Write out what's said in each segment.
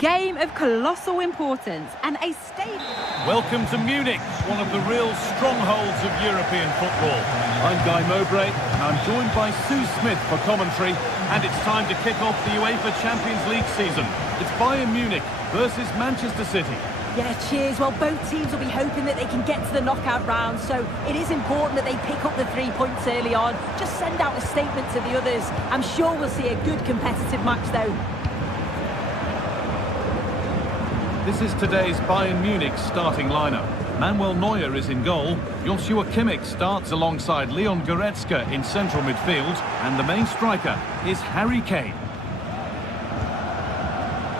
game of colossal importance and a stadium. Welcome to Munich, one of the real strongholds of European football. I'm Guy Mowbray, and I'm joined by Sue Smith for commentary, and it's time to kick off the UEFA Champions League season. It's Bayern Munich versus Manchester City. Yeah, cheers. Well, both teams will be hoping that they can get to the knockout round, so it is important that they pick up the 3 points early on. Just send out a statement to the others. I'm sure we'll see a good competitive match, though. This is today's Bayern Munich starting lineup. Manuel Neuer is in goal. Joshua Kimmich starts alongside Leon Goretzka in central midfield, and the main striker is Harry Kane.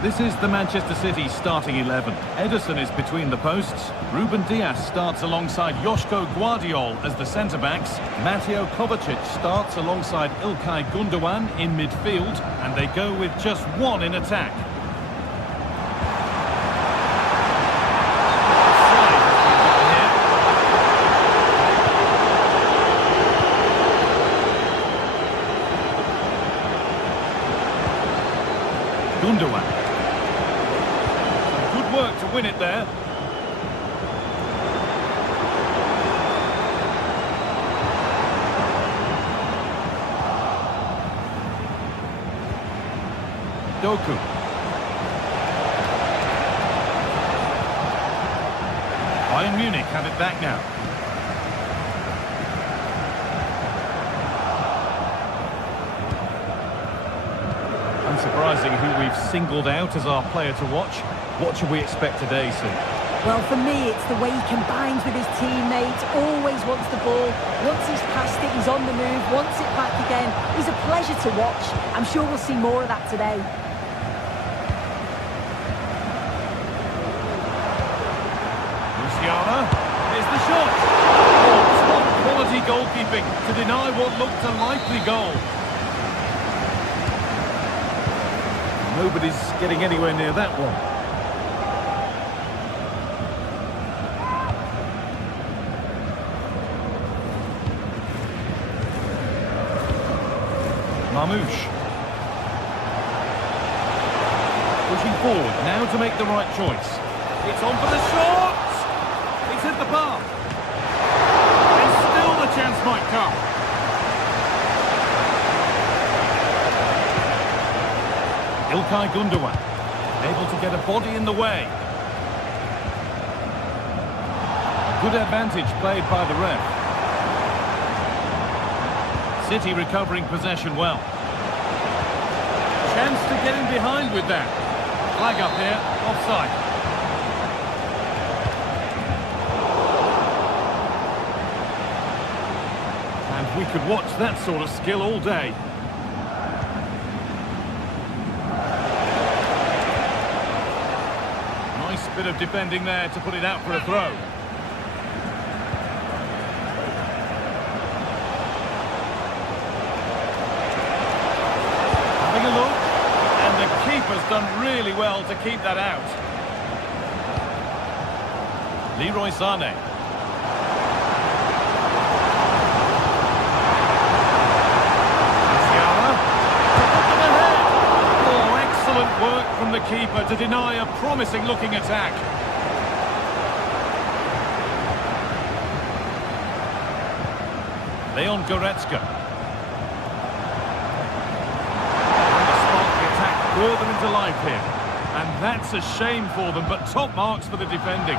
This is the Manchester City starting 11. Ederson is between the posts. Ruben Dias starts alongside Joško Guardiol as the centre-backs. Mateo Kovacic starts alongside Ilkay Gundogan in midfield, and they go with just one in attack. Gundogan. Good work to win it there. Doku. Bayern Munich have it back now. Unsurprising who we've singled out as our player to watch. What should we expect today, Sue? Well, for me, it's the way he combines with his teammates, always wants the ball. Once he's passed it, he's on the move, wants it back again. He's a pleasure to watch. I'm sure we'll see more of that today. Luciano, here's the shot. Oh, top quality goalkeeping to deny what looked a likely goal. Nobody's getting anywhere near that one. Marmouche. Pushing forward, now to make the right choice. It's on for the shot! It's hit the bar. And still the chance might come. Ilkay Gundogan, able to get a body in the way. Good advantage played by the ref. City recovering possession well. Chance to get in behind with that. Flag up here, offside. And we could watch that sort of skill all day. Bit of defending there to put it out for a throw. Having a look, and the keeper's done really well to keep that out. Leroy Sané. Work from the keeper to deny a promising looking attack. Leon Goretzka. Trying to spark the attack further into life here. And that's a shame for them, but top marks for the defending.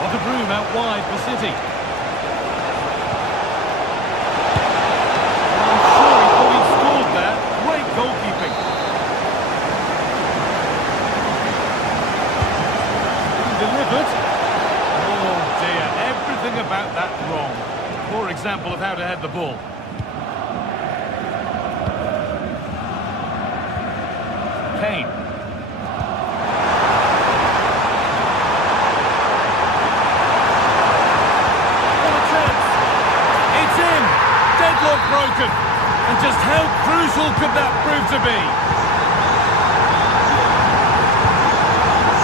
What a room out wide for City. Goalkeeping. Delivered. Oh dear, everything about that wrong. Poor example of how to head the ball. Kane. What a chance. It's in. Deadlock broken. And just how crucial could that prove to be?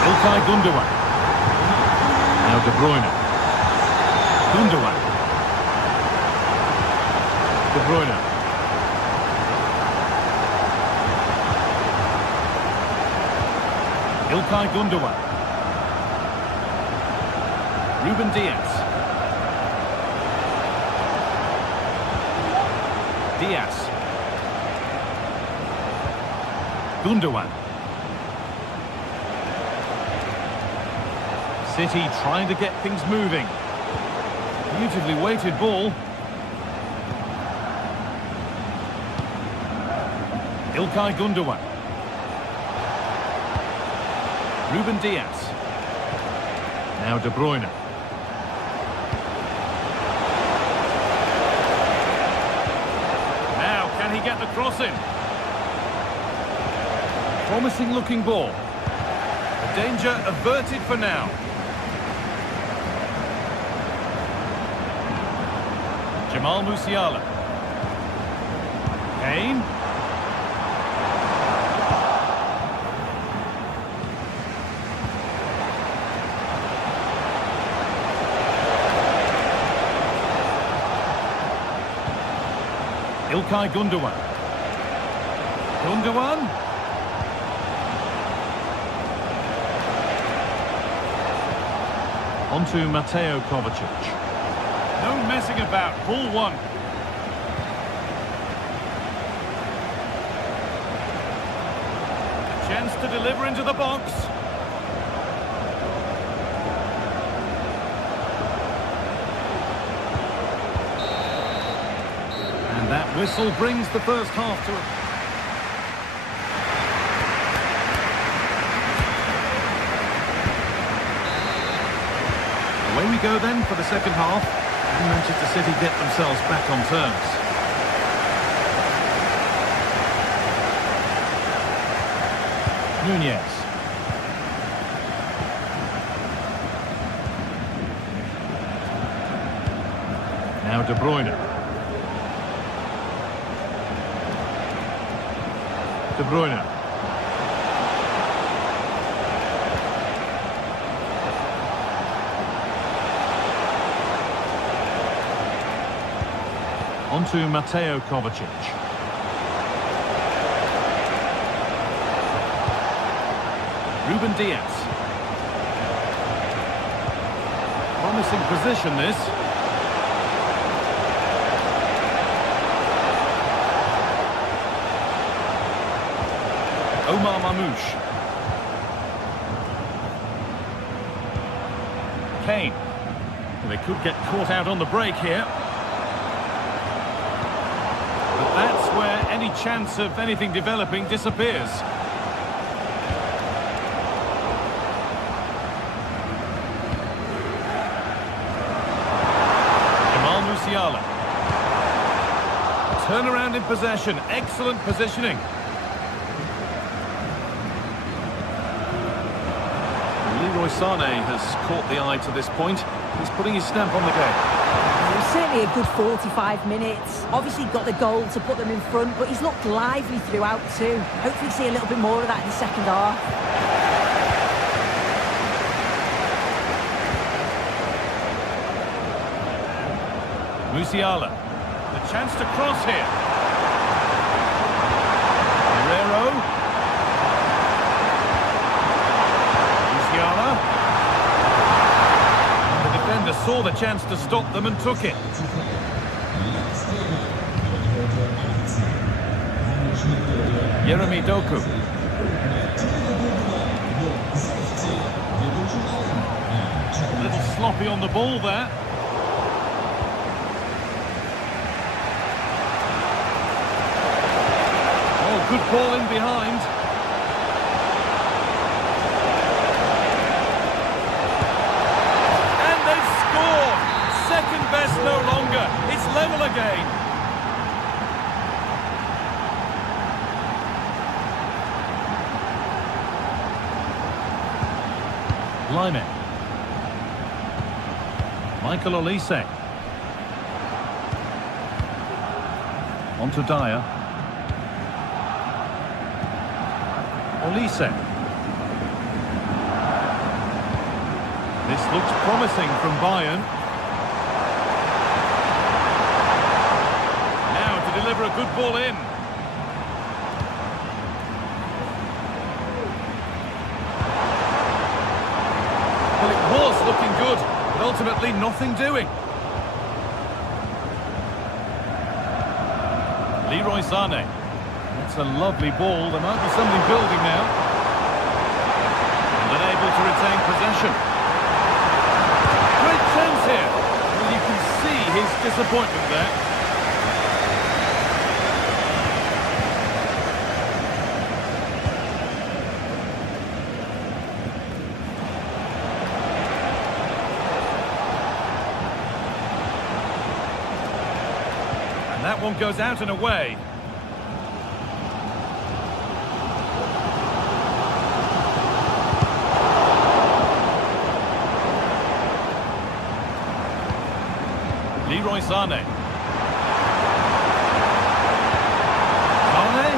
Ilkay Gundogan. Now De Bruyne. Gundogan. De Bruyne. İlkay Gündoğan. Ruben Diaz. Diaz. Gündoğan. City trying to get things moving. Beautifully weighted ball. İlkay Gündoğan. Ruben Diaz. Now De Bruyne. Now, can he get the cross in? Promising looking ball. The danger averted for now. Jamal Musiala. Kane. İlkay Gündoğan. Gündoğan. On to Mateo Kovacic. No messing about. Ball one. A chance to deliver into the box. And that whistle brings the first half to a... Away we go then for the second half. And Manchester City get themselves back on terms. Nunez. Now De Bruyne. De Bruyne. On to Mateo Kovacic. Ruben Diaz. Promising position this. Omar Mamouche. Kane. They could get caught out on the break here. But that's where any chance of anything developing disappears. Jamal Musiala. Turnaround in possession. Excellent positioning. Leroy Sané has caught the eye to this point. He's putting his stamp on the game. It was certainly a good 45 minutes. Obviously got the goal to put them in front, but he's looked lively throughout too. Hopefully see a little bit more of that in the second half. Musiala. The chance to cross here. Guerrero. The defender saw the chance to stop them and took it. Jeremy Doku. A little sloppy on the ball there. Oh, good ball in behind. Second best no longer. It's level again. Line. Michael Olise. On to Dyer. Olise. This looks promising from Bayern. Deliver a good ball in. was looking good, but ultimately nothing doing. Leroy Sané. That's a lovely ball. There might be something building now. And unable to retain possession. Great chance here. Well, you can see his disappointment there. And that one goes out and away. Leroy Sané. Sané.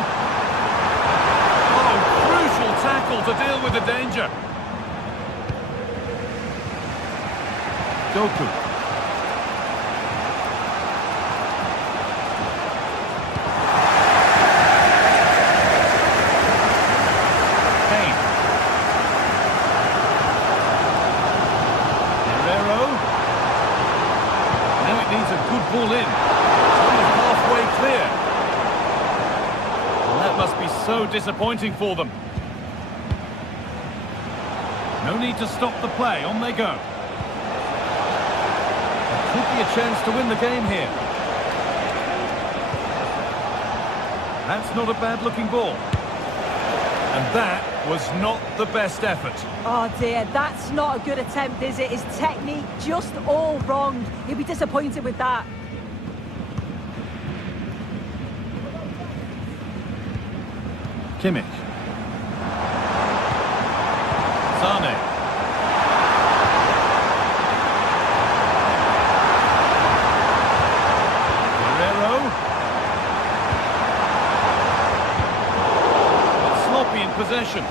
Oh, crucial tackle to deal with the danger. Goku. Ball in. It's only halfway clear. And that must be so disappointing for them. No need to stop the play. On they go. There could be a chance to win the game here. That's not a bad-looking ball. And that was not the best effort. Oh dear, that's not a good attempt, is it? His technique just all wrong. He'll be disappointed with that. Kimmich. Sané. Guerrero. Sloppy in possession.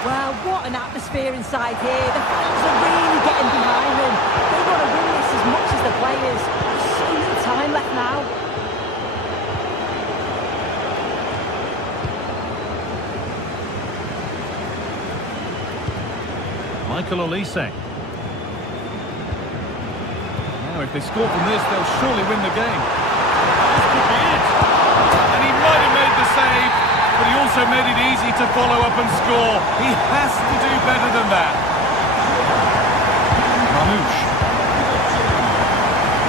Well, what an atmosphere inside here. The fans are really getting behind them. They want to win this as much as the players. There's so little time left now. Michael Olise. Now, if they score from this, they'll surely win the game. This could be it. And he might have made the save, but he also made it easy to follow up and score. He has to do better than that. Mamouche.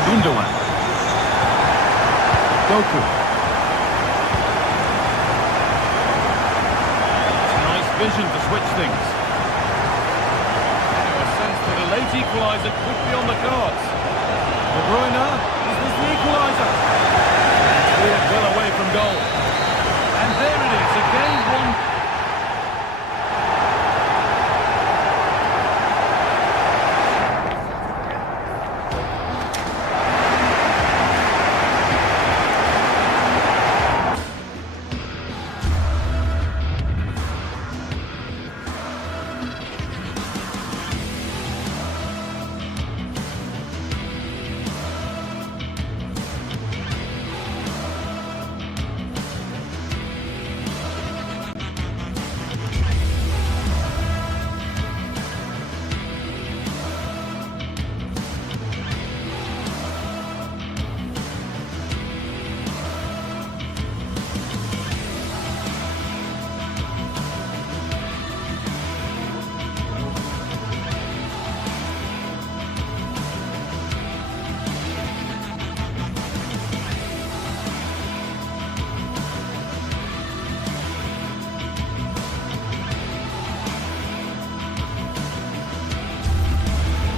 Gundogan. Goku. Nice vision to switch things. A late equaliser could be on the cards. De Bruyne, is this the equaliser? Cleared well away from goal. And there it is, a game won.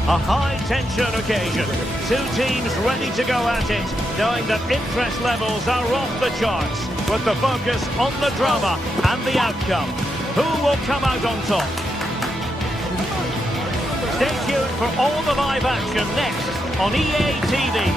A high-tension occasion. Two teams ready to go at it, knowing that interest levels are off the charts, with the focus on the drama and the outcome. Who will come out on top? Stay tuned for all the live action next on EA TV.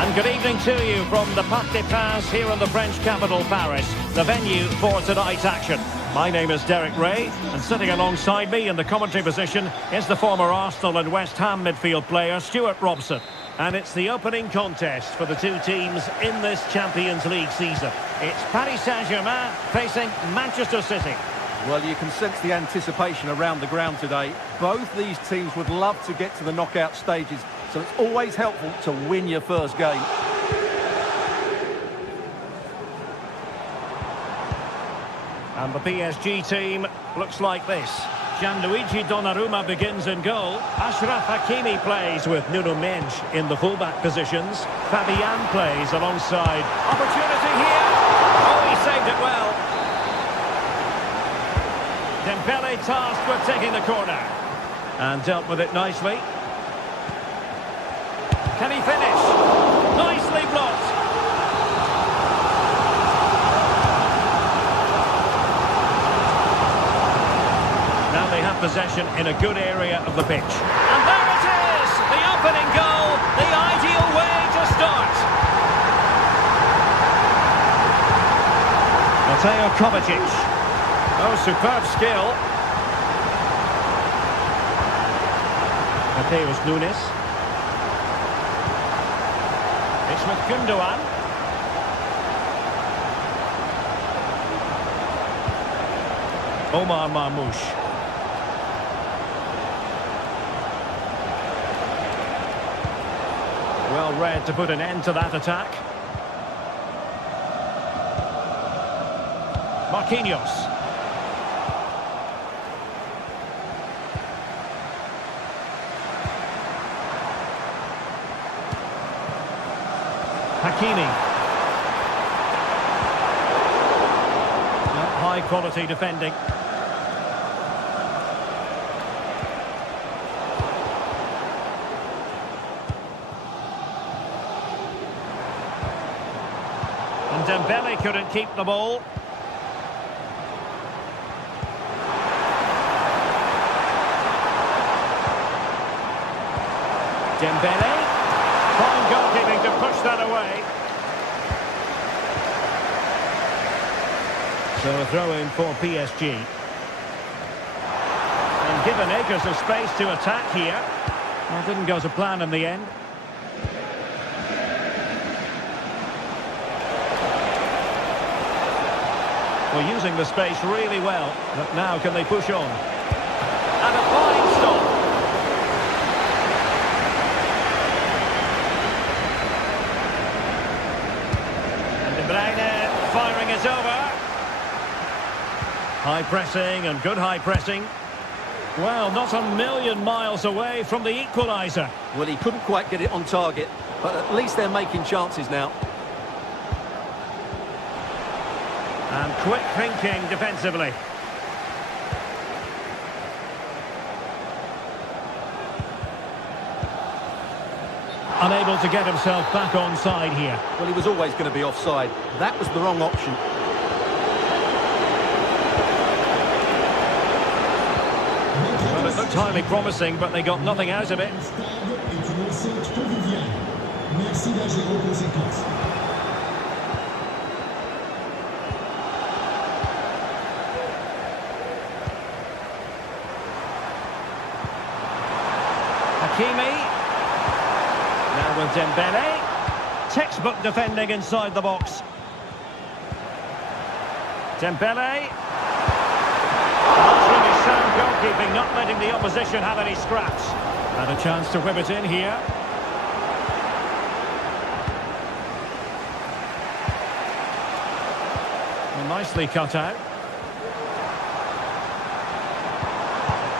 And good evening to you from the Parc des Princes here in the French capital, Paris, the venue for tonight's action. My name is Derek Ray, and sitting alongside me in the commentary position is the former Arsenal and West Ham midfield player, Stuart Robson. And it's the opening contest for the two teams in this Champions League season. It's Paris Saint-Germain facing Manchester City. Well, you can sense the anticipation around the ground today. Both these teams would love to get to the knockout stages, so it's always helpful to win your first game. And the PSG team looks like this. Gianluigi Donnarumma begins in goal. Achraf Hakimi plays with Nuno Mendes in the fullback positions. Fabian plays alongside. Opportunity here. Oh, he saved it well. Dembele tasked with taking the corner. And dealt with it nicely. Can he finish? Nicely blocked. Now they have possession in a good area of the pitch. And there it is! The opening goal, the ideal way to start. Mateo Kovacic. Oh, superb skill. Mateus Nunes. It's with Gundogan. Omar Marmoush. Well read to put an end to that attack. Marquinhos. Hakimi. High quality defending. And Dembele couldn't keep the ball. Dembele. Fine goalkeeping to push that away. So a throw-in for PSG. And given acres of space to attack here. Well, didn't go to plan in the end. Well, using the space really well. But now can they push on? And a fine stop. Firing it over. High pressing and good high pressing. Well, not a million miles away from the equaliser. Well, he couldn't quite get it on target, but at least they're making chances now. And quick thinking defensively. Unable to get himself back onside here. Well, he was always going to be offside. That was the wrong option. Well, it looked highly promising, but they got nothing out of it. Hakimi. Now with Dembele. Textbook defending inside the box. Dembele. That's really sound goalkeeping, not letting the opposition have any scraps. And a chance to whip it in here. Well, nicely cut out.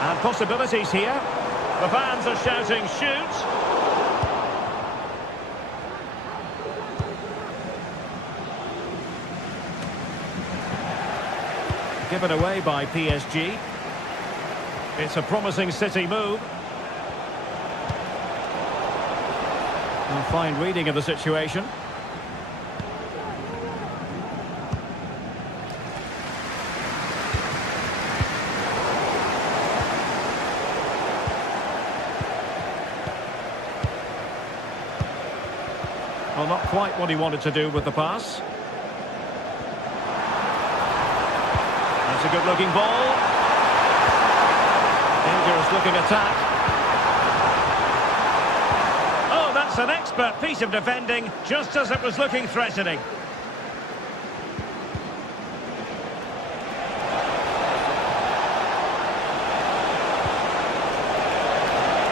And possibilities here. The fans are shouting, shoot! Given away by PSG. It's a promising City move. A fine reading of the situation. Well, not quite what he wanted to do with the pass. That's a good-looking ball. Dangerous-looking attack. Oh, that's an expert piece of defending, just as it was looking threatening.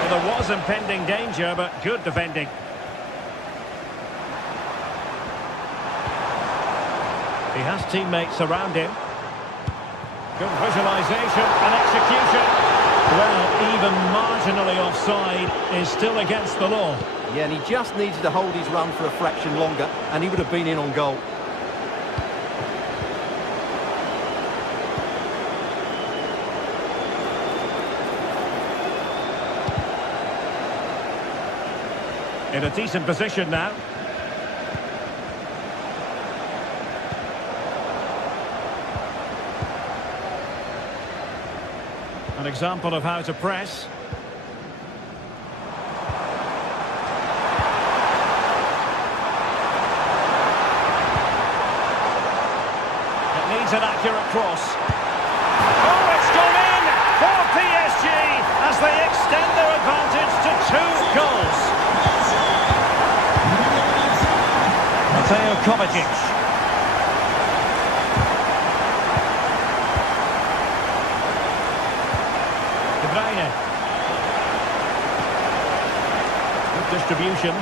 Well, there was impending danger, but good defending. He has teammates around him. Good visualisation and execution. Well, even marginally offside is still against the law. Yeah, and he just needed to hold his run for a fraction longer, and he would have been in on goal. In a decent position now. An example of how to press. It needs an accurate cross. Oh, it's gone in for PSG as they extend their advantage to 2 goals. Mateo Kovacic. Good distribution.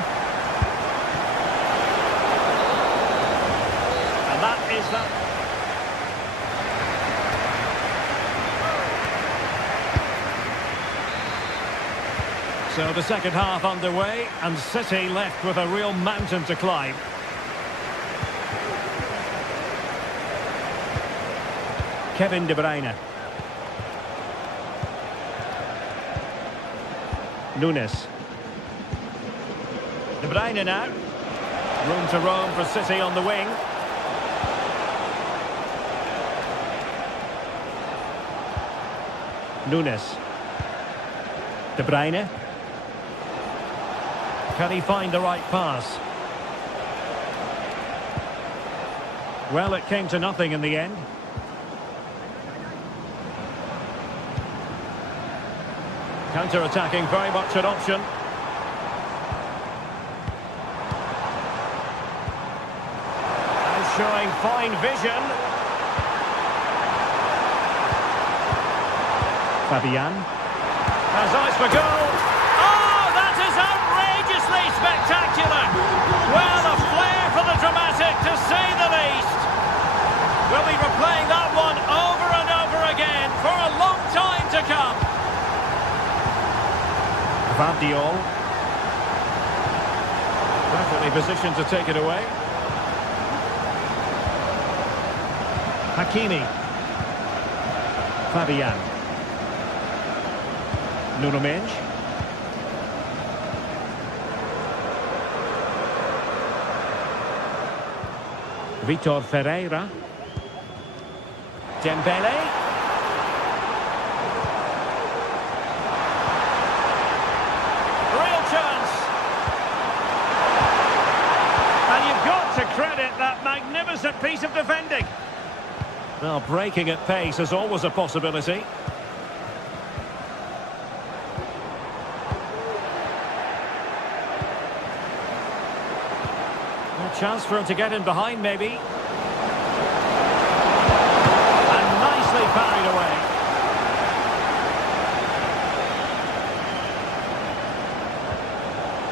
And that is that. So the second half underway, and City left with a real mountain to climb. Kevin De Bruyne. Nunes. De Bruyne now. Room to roam for City on the wing. Nunes. De Bruyne. Can he find the right pass? Well, it came to nothing in the end. Counter-attacking, very much an option. And showing fine vision. Fabian. Has eyes for goal. Oh, that is outrageously spectacular. Well, a flair for the dramatic, to say the least. We'll be replaying that one over and over again for a long time to come. Guardiola. Perfectly positioned to take it away. Hakimi. Fabian. Nuno Mendes. Vitor Ferreira. Dembele. To credit that magnificent piece of defending. Well, breaking at pace is always a possibility. A chance for him to get in behind, maybe. And nicely parried away.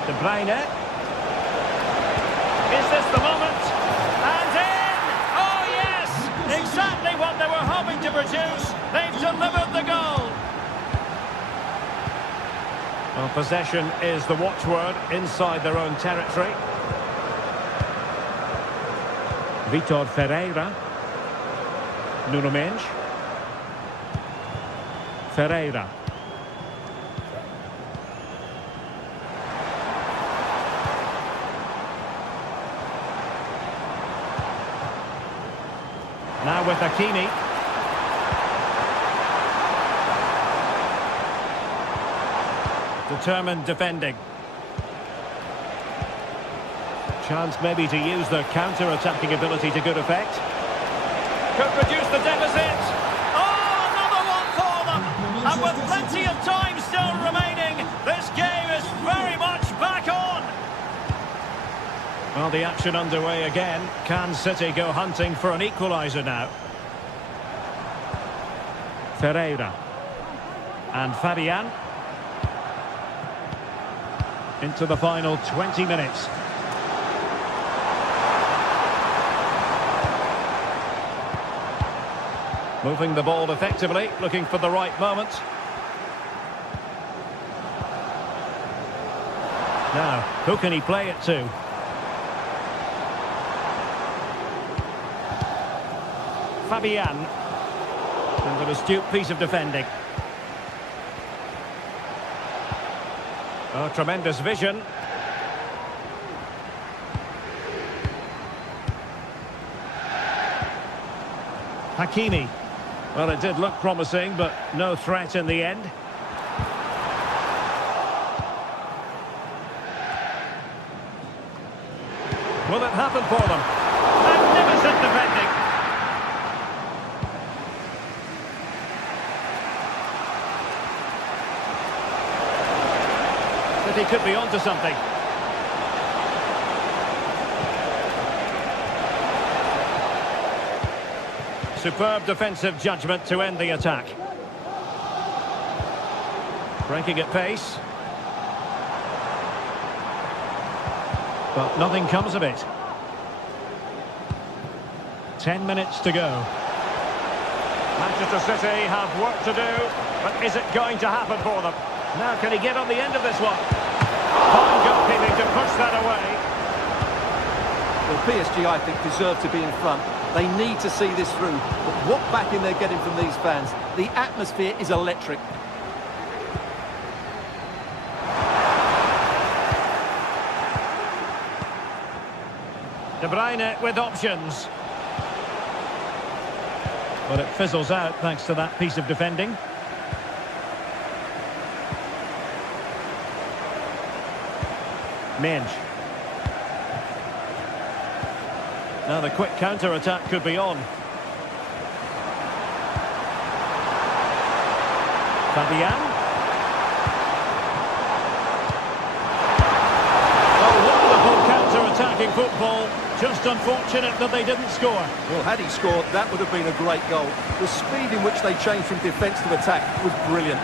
De Bruyne. Is this the moment? And in! Oh yes! Exactly what they were hoping to produce. They've delivered the goal. Well, possession is the watchword inside their own territory. Vitor Ferreira. Nuno Mendes. Ferreira. Now with Hakimi. Determined defending. Chance maybe to use their counter-attacking ability to good effect. Could reduce the deficit. Oh, another one for them! And with plenty of time still remaining, this game is very much back on. Well, the action underway again. Can City go hunting for an equaliser now? Ferreira. And Fabian. into the final 20 minutes. Moving the ball effectively, looking for the right moment. Now, who can he play it to? Fabian. And an astute piece of defending. Oh, tremendous vision. Hakimi. Well, it did look promising, but no threat in the end. Will it happen for them? Magnificent defending. But he could be onto something. Superb defensive judgment to end the attack. Breaking at pace. But nothing comes of it. 10 minutes to go. Manchester City have work to do, but is it going to happen for them? Now, can he get on the end of this one? Fine goalkeeping to push that away. Well, PSG, I think, deserve to be in front. They need to see this through. But what backing they're getting from these fans, the atmosphere is electric. De Bruyne with options. But it fizzles out thanks to that piece of defending. Minge. Now the quick counter-attack could be on. Fabian. Oh, wonderful counter-attacking football. Just unfortunate that they didn't score. Well, had he scored, that would have been a great goal. The speed in which they changed from defence to attack was brilliant.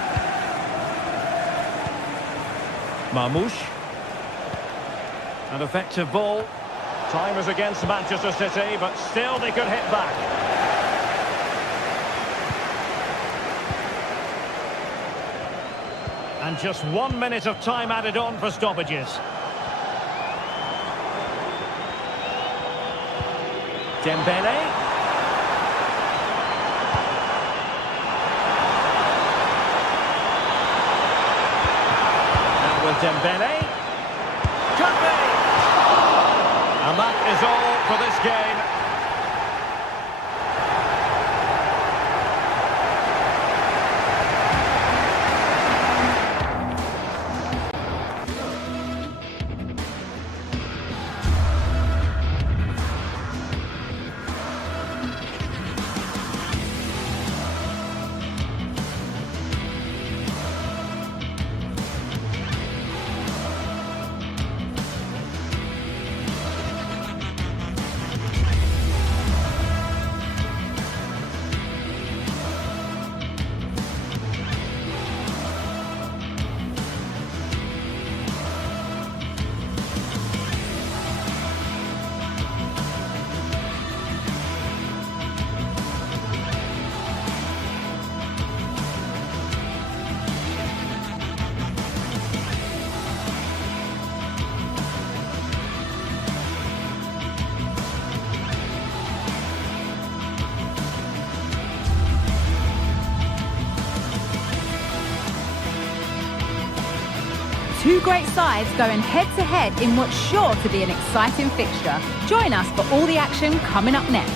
Marmoush. An effective ball. Time is against Manchester City, but still they could hit back. And just 1 minute of time added on for stoppages. Dembele. Now with Dembele. Could be! And that is all for this game. Two great sides going head-to-head in what's sure to be an exciting fixture. Join us for all the action coming up next.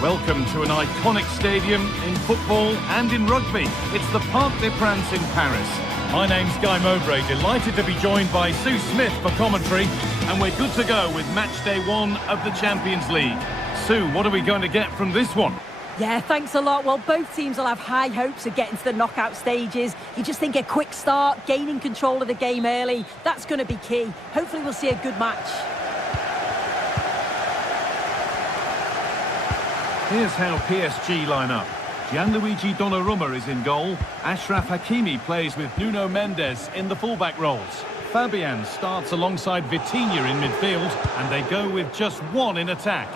Welcome to an iconic stadium in football and in rugby. It's the Parc des Princes in Paris. My name's Guy Mowbray, delighted to be joined by Sue Smith for commentary, and we're good to go with match day 1 of the Champions League. Sue, what are we going to get from this one? Yeah, thanks a lot. Well, both teams will have high hopes of getting to the knockout stages. You just think a quick start, gaining control of the game early, that's going to be key. Hopefully we'll see a good match. Here's how PSG line up. Gianluigi Donnarumma is in goal. Achraf Hakimi plays with Nuno Mendes in the fullback roles. Fabian starts alongside Vitinha in midfield, and they go with just one in attack.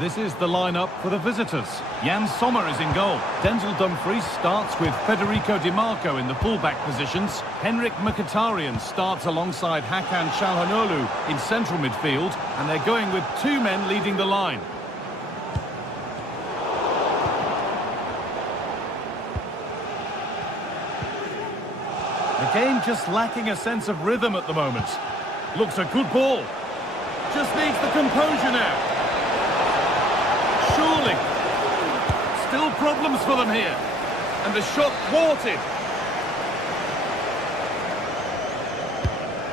This is the lineup for the visitors. Jan Sommer is in goal. Denzel Dumfries starts with Federico Di Marco in the fullback positions. Henrik Mkhitaryan starts alongside Hakan Çalhanoğlu in central midfield, and they're going with two men leading the line. The game just lacking a sense of rhythm at the moment. Looks a good ball. Just needs the composure now. Surely. Still problems for them here. And the shot thwarted.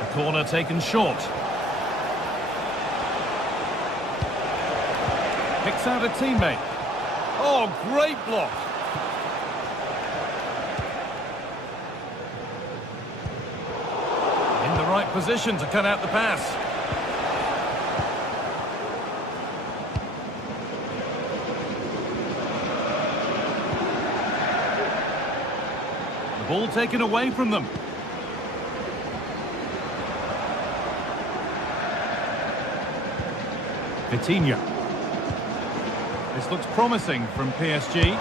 The corner taken short. Picks out a teammate. Oh, great block. In the right position to cut out the pass. Ball taken away from them. Vitinha. This looks promising from PSG. And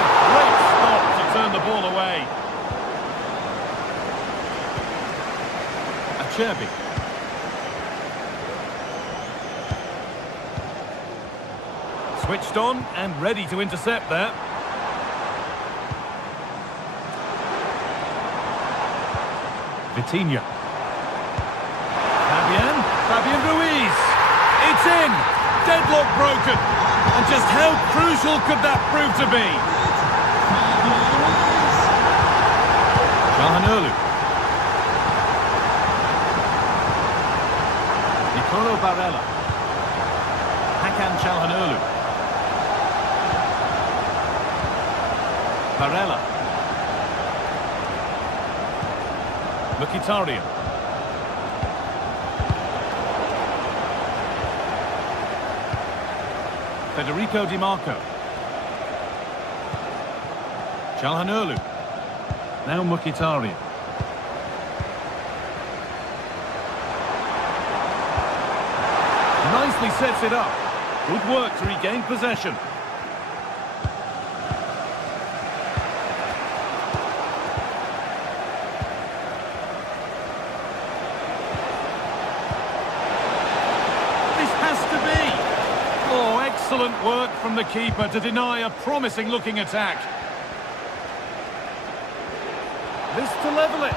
a great stop to turn the ball away. Acerbi. Switched on and ready to intercept there. Vitinha. Fabian Ruiz. It's in. Deadlock broken. And just how crucial could that prove to be? Çalhanoğlu. Nicolo Barella. Hakan Çalhanoğlu. Barella. Mkhitaryan. Federico Di Marco. Çalhanoğlu. Now Mkhitaryan. Nicely sets it up. Good work to regain possession. Excellent work from the keeper to deny a promising-looking attack. This to level it.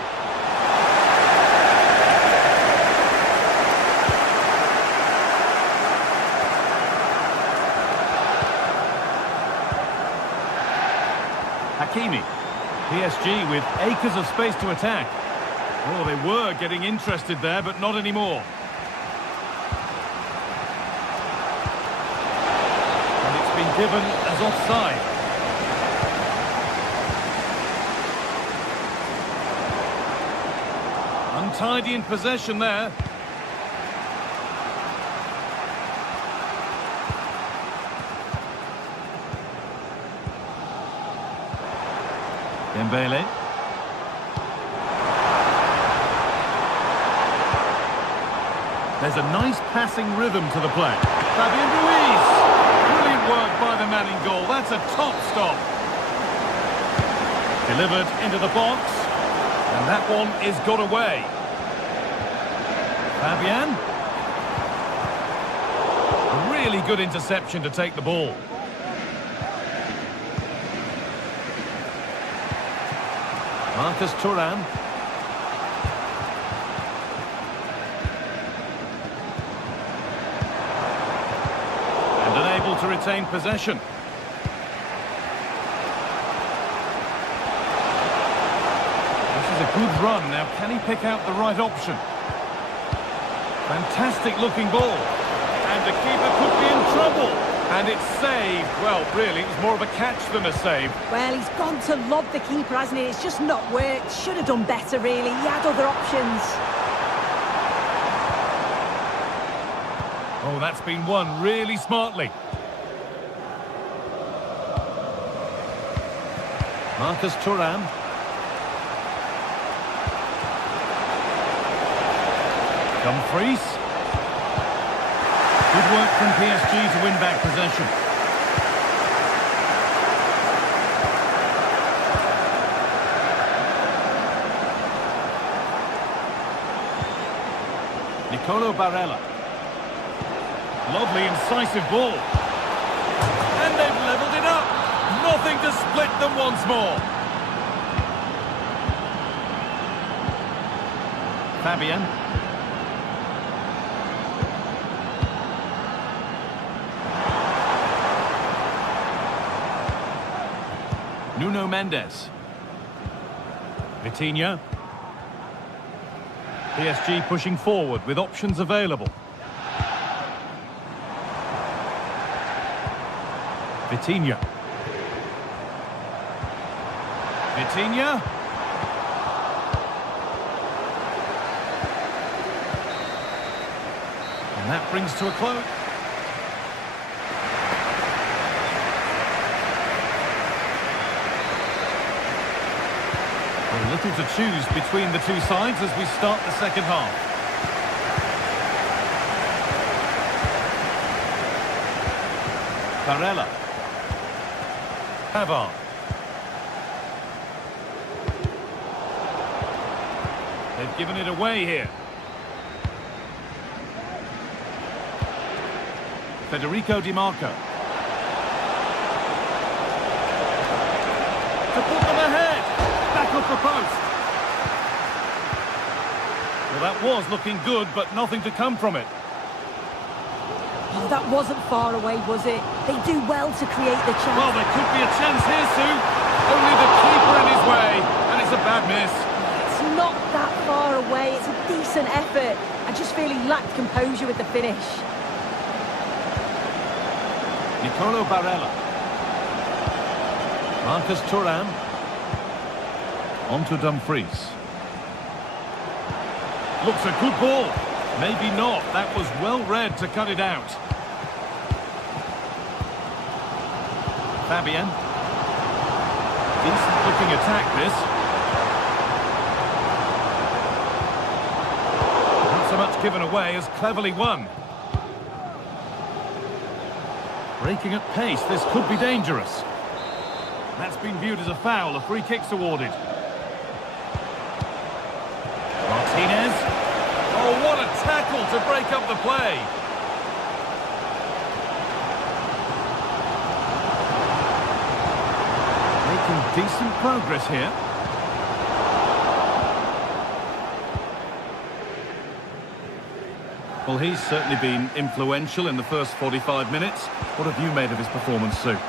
Hakimi. PSG with acres of space to attack. Oh, they were getting interested there, but not anymore. Given as offside. Untidy in possession there. Dembele. There's a nice passing rhythm to the play. Fabian Ruiz. Work by the man in goal. That's a top stop. Delivered into the box. And that one is got away. Fabian. A really good interception to take the ball. Marcus Thuram. To retain possession. This is a good run. Now, can he pick out the right option? Fantastic looking ball. And the keeper could be in trouble. And it's saved. Well, really, it was more of a catch than a save. Well, he's gone to lob the keeper, hasn't he? It's just not worked. Should have done better, really. He had other options. Oh, that's been won really smartly. Marcus Thuram. Dumfries. Good work from PSG to win back possession. Nicolo Barella. Lovely, incisive ball. And they've levelled it up. Nothing to split them once more. Fabian. Nuno Mendes. Vitinha. PSG pushing forward with options available. Vitinha. Vitinha. And that brings to a close. A little to choose between the two sides as we start the second half. Barella. Pavard. They've given it away here. Federico Di Marco. To put them ahead. Back off the post. Well, that was looking good, but nothing to come from it. Oh, that wasn't far away, was it? They do well to create the chance. Well, there could be a chance here, Sue. Only the keeper in his way, and it's a bad miss. It's not that far away. It's a decent effort. I just feel he lacked composure with the finish. Nicolo Barella. Marcus Thuram. On to Dumfries. Looks a good ball. Maybe not. That was well read to cut it out. Fabian. Decent looking attack, this. Not so much given away as cleverly won. Breaking at pace, this could be dangerous. That's been viewed as a foul. A free kick's awarded. Martinez. Oh, what a tackle to break up the play. Making decent progress here. Well, he's certainly been influential in the first 45 minutes. What have you made of his performance, Sue?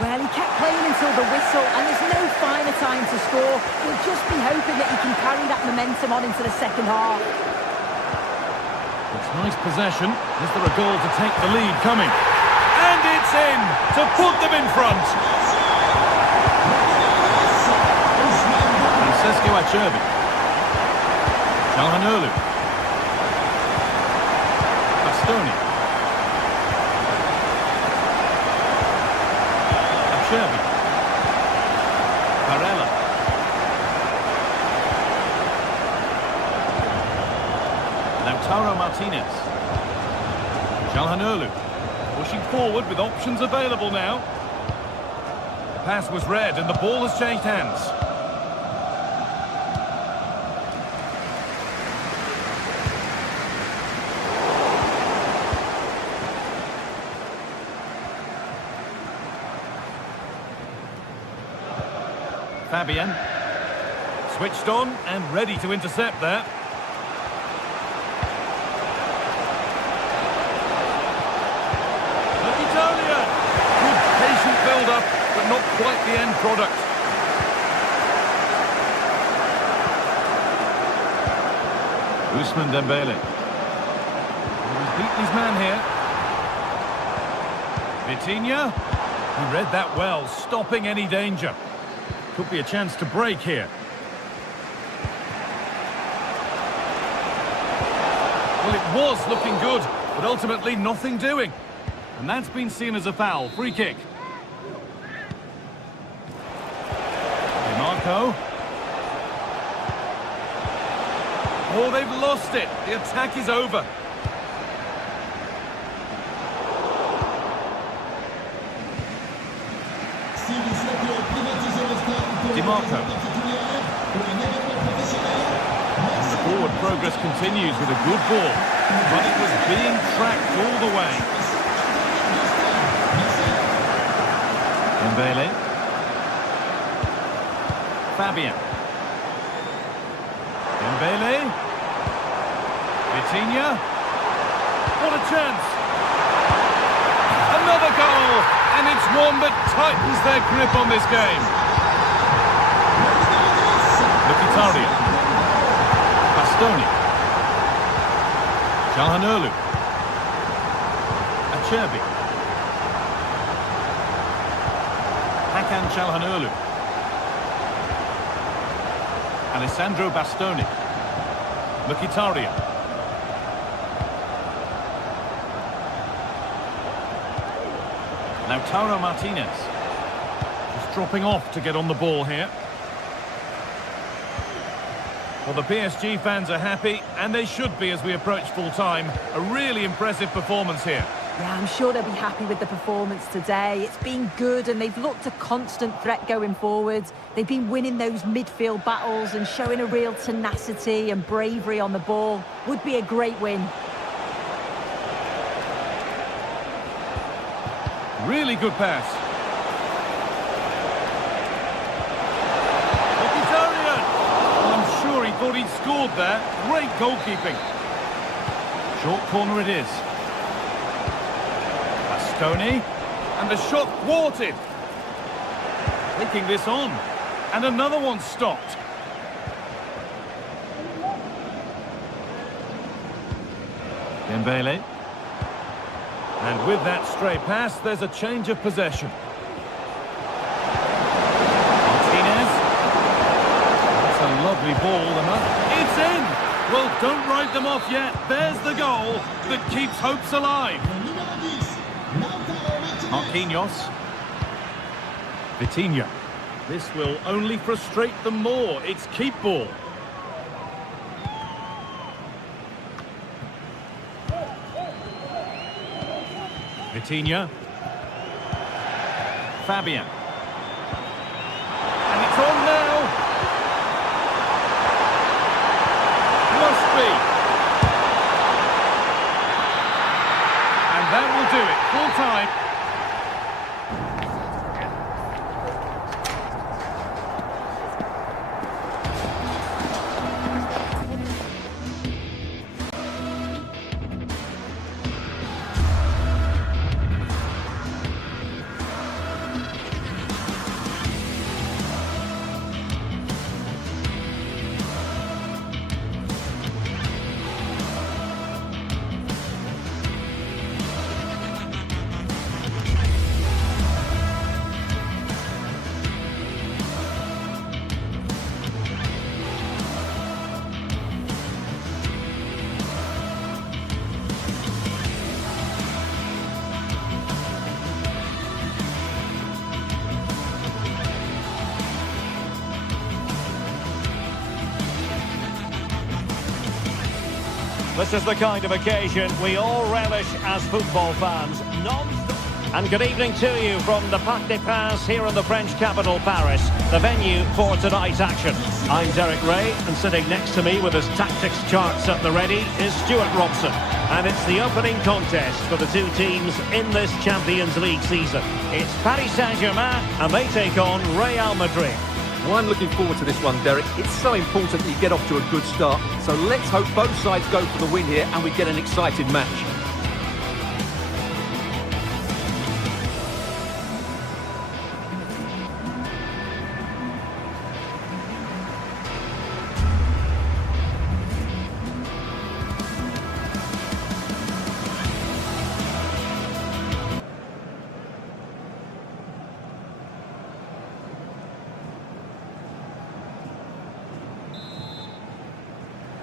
Well, he kept playing until the whistle, and there's no finer time to score. We'll just be hoping that he can carry that momentum on into the second half. It's nice possession. Is there a goal to take the lead coming? And it's in to put them in front. Francesco Acerbi. Calhanoglu. Bastoni. Acerbi. Barella. Lautaro Martinez. Calhanoglu. Pushing forward with options available now. The pass was read and the ball has changed hands. Fabian. Switched on and ready to intercept there. Mkhitaryan. Good patient build-up, but not quite the end product. Ousmane Dembele. He's beaten his man here. Vitinha. He read that well, stopping any danger. Could be a chance to break here. Well, it was looking good, but ultimately nothing doing. And that's been seen as a foul. Free kick. Isco. Oh, they've lost it. The attack is over. DiMarco. And the forward progress continues with a good ball, but it was being tracked all the way. Dembele. Fabian. Dembele. Vitinha. What a chance! Another goal! And it's one that tightens their grip on this game. Mkhitaryan. Bastoni. Calhanoglu. Acerbi. Hakan Calhanoglu. Alessandro Bastoni. Mkhitaryan. Lautaro Martinez. Just dropping off to get on the ball here. Well, the PSG fans are happy, and they should be as we approach full-time. A really impressive performance here. Yeah, I'm sure they'll be happy with the performance today. It's been good, and they've looked a constant threat going forward. They've been winning those midfield battles and showing a real tenacity and bravery on the ball. Would be a great win. Really good pass. Mkhitaryan! Well, I'm sure he thought he'd scored there. Great goalkeeping. Short corner it is. Bastoni. And the shot thwarted. Taking this on. And another one stopped. Dembele. And with that stray pass, there's a change of possession. Martinez. That's a lovely ball. It's in! Well, don't write them off yet. There's the goal that keeps hopes alive. Marquinhos. Vitinha. This will only frustrate them more. It's keep ball. Vitinha. Fabian. And it's on now. Must be. And that will do it. Full time. This is the kind of occasion we all relish as football fans. And good evening to you from the Parc des Princes here in the French capital, Paris, the venue for tonight's action. I'm Derek Ray, and sitting next to me with his tactics charts at the ready is Stuart Robson. And it's the opening contest for the two teams in this Champions League season. It's Paris Saint-Germain, and they take on Real Madrid. Well, I'm looking forward to this one, Derek. It's so important that you get off to a good start. So let's hope both sides go for the win here and we get an exciting match.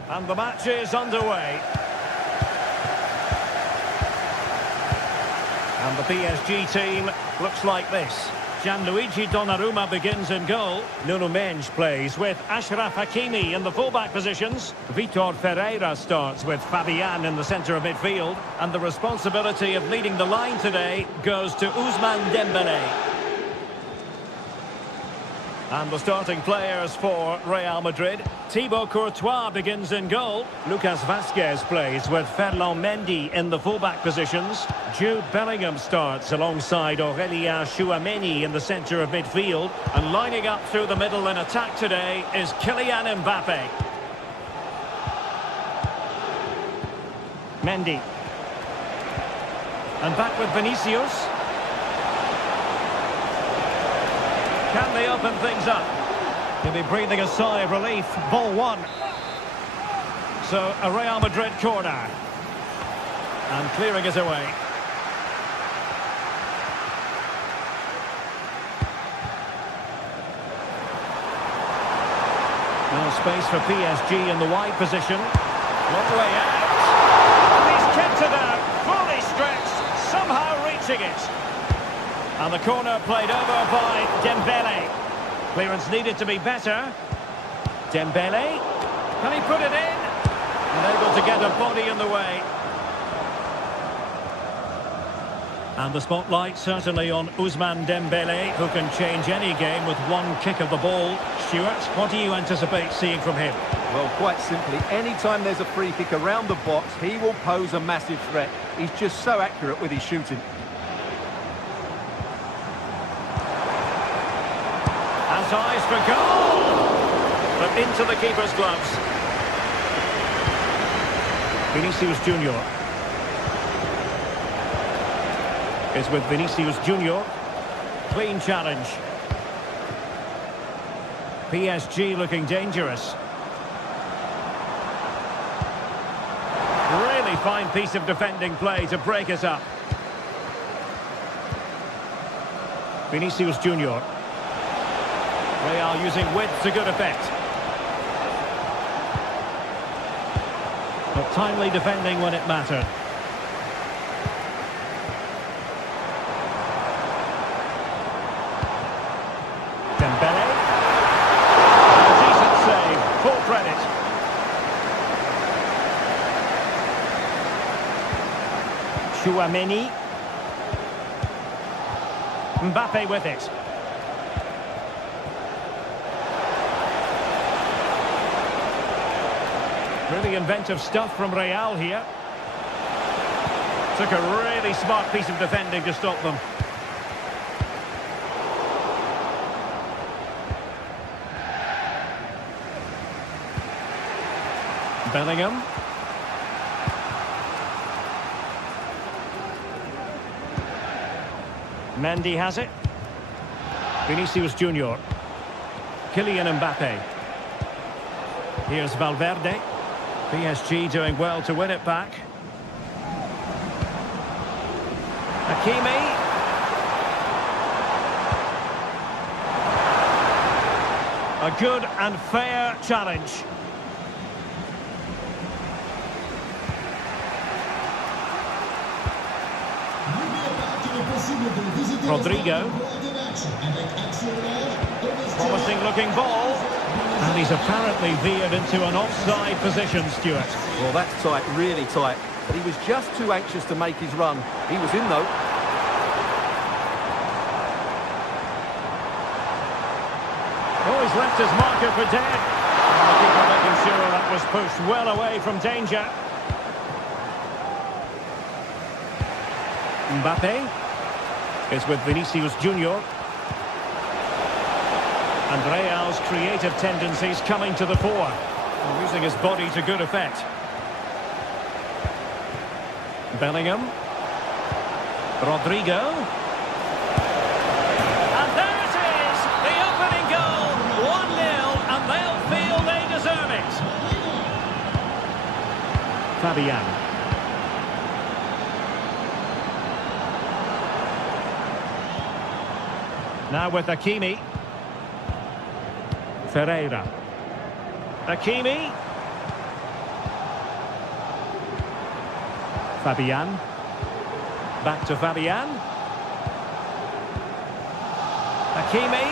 And the match is underway. And the PSG team looks like this. Gianluigi Donnarumma begins in goal. Nuno Mendes plays with Achraf Hakimi in the fullback positions. Vitor Ferreira starts with Fabian in the centre of midfield. And the responsibility of leading the line today goes to Ousmane Dembélé. And the starting players for Real Madrid. Thibaut Courtois begins in goal. Lucas Vazquez plays with Ferland Mendy in the fullback positions. Jude Bellingham starts alongside Aurélien Tchouameni in the centre of midfield. And lining up through the middle in attack today is Kylian Mbappe. Mendy. And back with Vinicius. Can they open things up? He'll be breathing a sigh of relief. Ball one. So a Real Madrid corner. And clearing it away. Now space for PSG in the wide position. Long way out. And he's kept it out. Fully stretched. Somehow reaching it. And the corner played over by Dembélé. Clearance needed to be better. Dembélé. Can he put it in? And able to get a body in the way. And the spotlight certainly on Ousmane Dembélé, who can change any game with one kick of the ball. Stuart, what do you anticipate seeing from him? Well, quite simply, anytime there's a free kick around the box, he will pose a massive threat. He's just so accurate with his shooting. Eyes for goal, but into the keeper's gloves. Vinicius Junior is with Vinicius Junior. Clean challenge. PSG looking dangerous. Really fine piece of defending play to break us up. Vinicius Junior. Real using width to good effect. But timely defending when it mattered. Dembélé. A decent save. Full credit. Tchouameni. Mbappe with it. Really inventive stuff from Real here. Took a really smart piece of defending to stop them. Bellingham. Mendy has it. Vinicius Junior. Kylian Mbappe. Here's Valverde. PSG doing well to win it back. Hakimi. A good and fair challenge. Rodrigo. Promising looking ball. And he's apparently veered into an offside position, Stuart. Well, that's tight, really tight. But he was just too anxious to make his run. He was in, though. Oh, he's left his marker for dead. And the keeper making sure that was pushed well away from danger. Mbappe is with Vinicius Junior. And Real's creative tendencies coming to the fore. And using his body to good effect. Bellingham. Rodrigo. And there it is! The opening goal! 1-0, and they'll feel they deserve it. Fabian. Now with Hakimi. Ferreira. Hakimi. Fabian. Back to Fabian. Hakimi.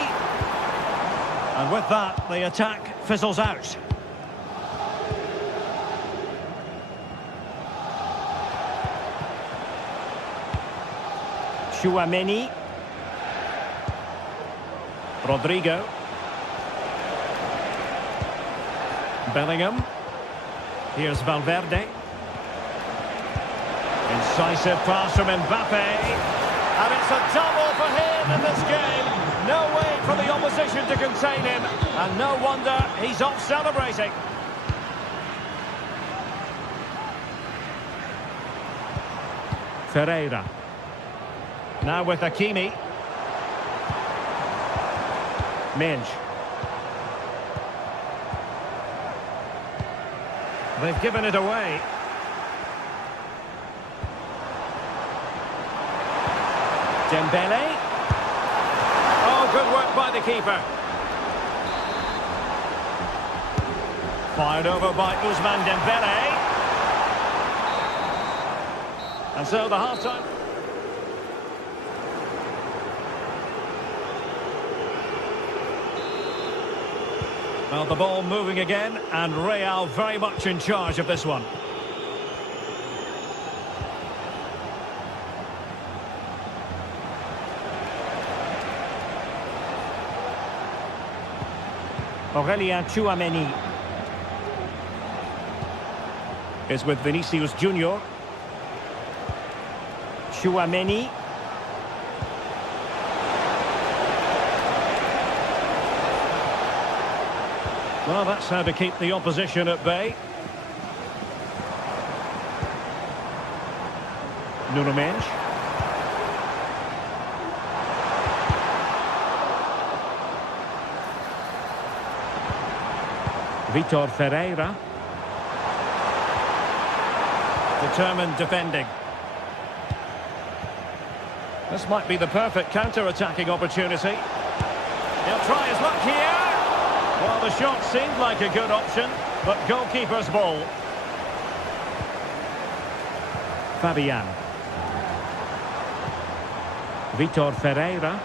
And with that, the attack fizzles out. Tchouaméni. Rodrigo. Bellingham. Here's Valverde. Incisive pass from Mbappe. And it's a double for him in this game. No way for the opposition to contain him. And no wonder he's off celebrating. Ferreira. Now with Hakimi. Minge. They've given it away. Dembele. Oh, good work by the keeper. Fired over by Ousmane Dembele. And so the half-time... Well, the ball moving again, and Real very much in charge of this one. Aurélien Tchouaméni is with Vinicius Junior. Tchouaméni. Well, that's how to keep the opposition at bay. Nuno Mendes. Vitor Ferreira. Determined defending. This might be the perfect counter-attacking opportunity. He'll try his luck here. Well, the shot seemed like a good option, but goalkeeper's ball. Fabian. Vitor Ferreira.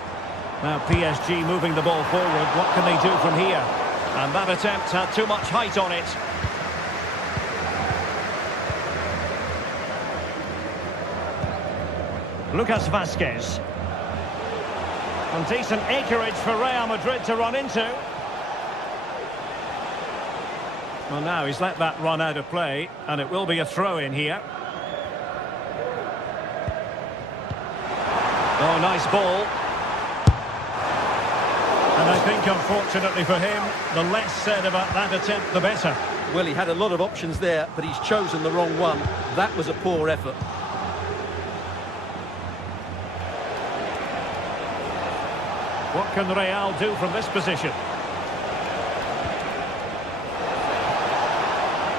Now PSG moving the ball forward. What can they do from here? And that attempt had too much height on it. Lucas Vazquez. And decent acreage for Real Madrid to run into. Well, now he's let that run out of play, and it will be a throw-in here. Oh, nice ball. And I think, unfortunately for him, the less said about that attempt, the better. Well, he had a lot of options there, but he's chosen the wrong one. That was a poor effort. What can Real do from this position?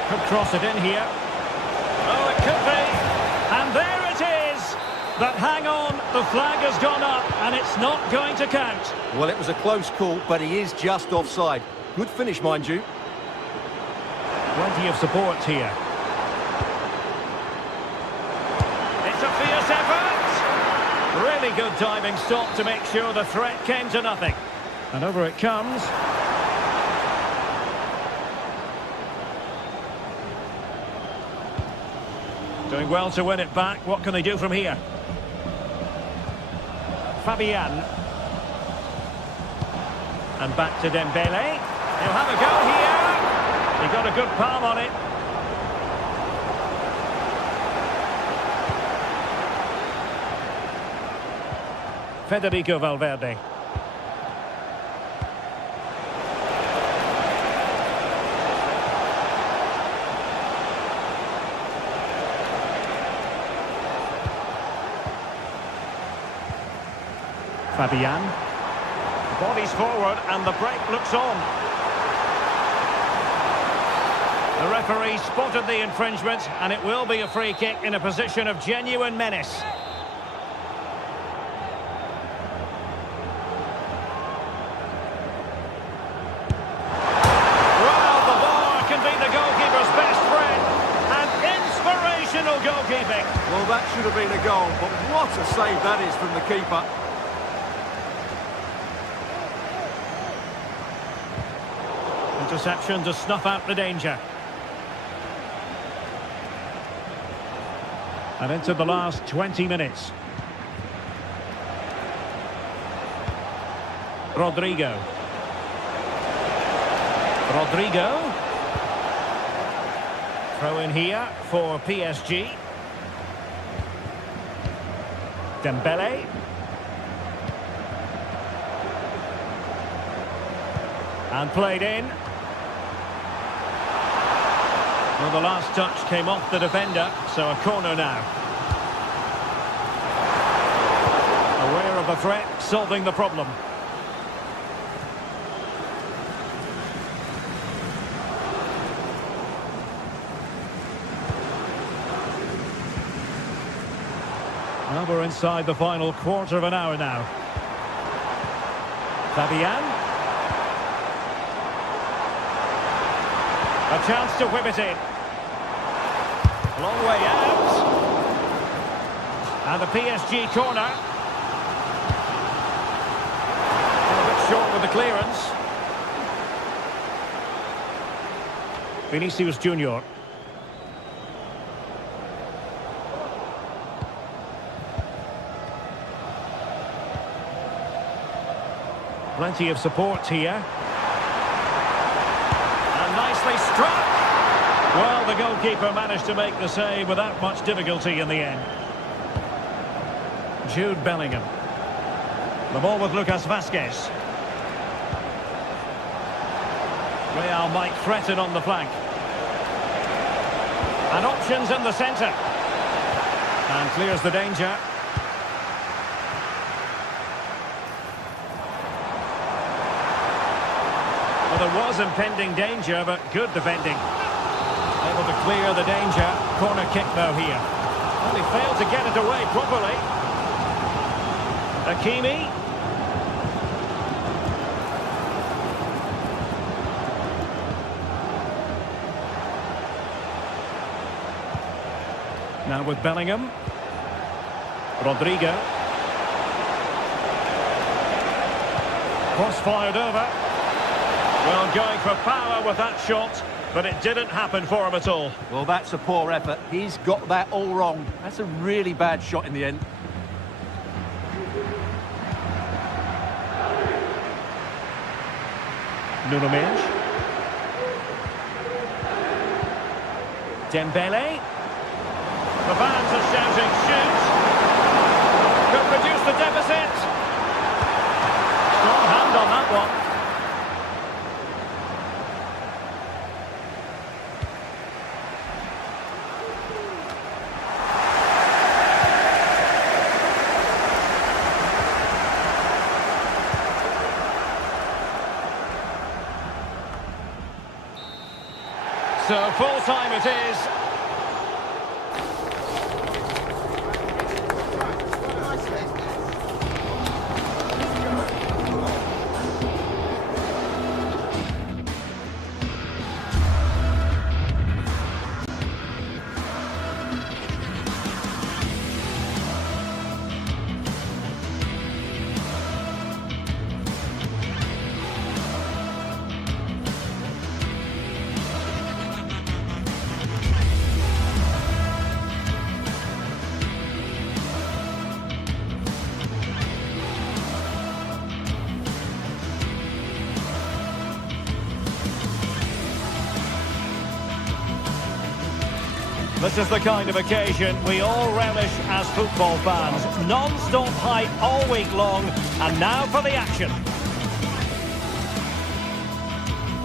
Could cross it in here. Oh, it could be. And there it is. But hang on, the flag has gone up, and it's not going to count. Well, it was a close call, but he is just offside. Good finish, mind you. Plenty of support here. It's a fierce effort. Really good diving stop to make sure the threat came to nothing. And over it comes. Doing well to win it back. What can they do from here? Fabian. And back to Dembele. He'll have a go here. He got a good palm on it. Federico Valverde. Fabian. Bodies forward and the break looks on. The referee spotted the infringement and it will be a free kick in a position of genuine menace. Well, the bar can be the goalkeeper's best friend. And inspirational goalkeeping. Well, that should have been a goal, but what a save that is from the keeper. interception to snuff out the danger. And into the last 20 minutes. Rodrigo. Throw in here for PSG. Dembele. And played in. Well, the last touch came off the defender, so a corner now. Aware of the threat, solving the problem. Well, we're inside the final quarter of an hour now. Fabian. A chance to whip it in. Long way out. And the PSG corner. A bit short with the clearance. Vinicius Junior. Plenty of support here. And nicely struck. Well, the goalkeeper managed to make the save without much difficulty in the end. Jude Bellingham. The ball with Lucas Vazquez. Real might threaten on the flank. And options in the centre. And clears the danger. Well, there was impending danger, but good defending. Able to clear the danger. Corner kick though here. Well, he failed to get it away properly. Hakimi. Now with Bellingham. Rodrigo. Cross fired over. Well, going for power with that shot, but it didn't happen for him at all. Well, that's a poor effort. He's got that all wrong. That's a really bad shot in the end. Nuno Mendes. Dembele. The fans are shouting, shoot! Could reduce the deficit. Strong hand on that one. So full time it is. This is the kind of occasion we all relish as football fans. Non-stop hype all week long, and now for the action.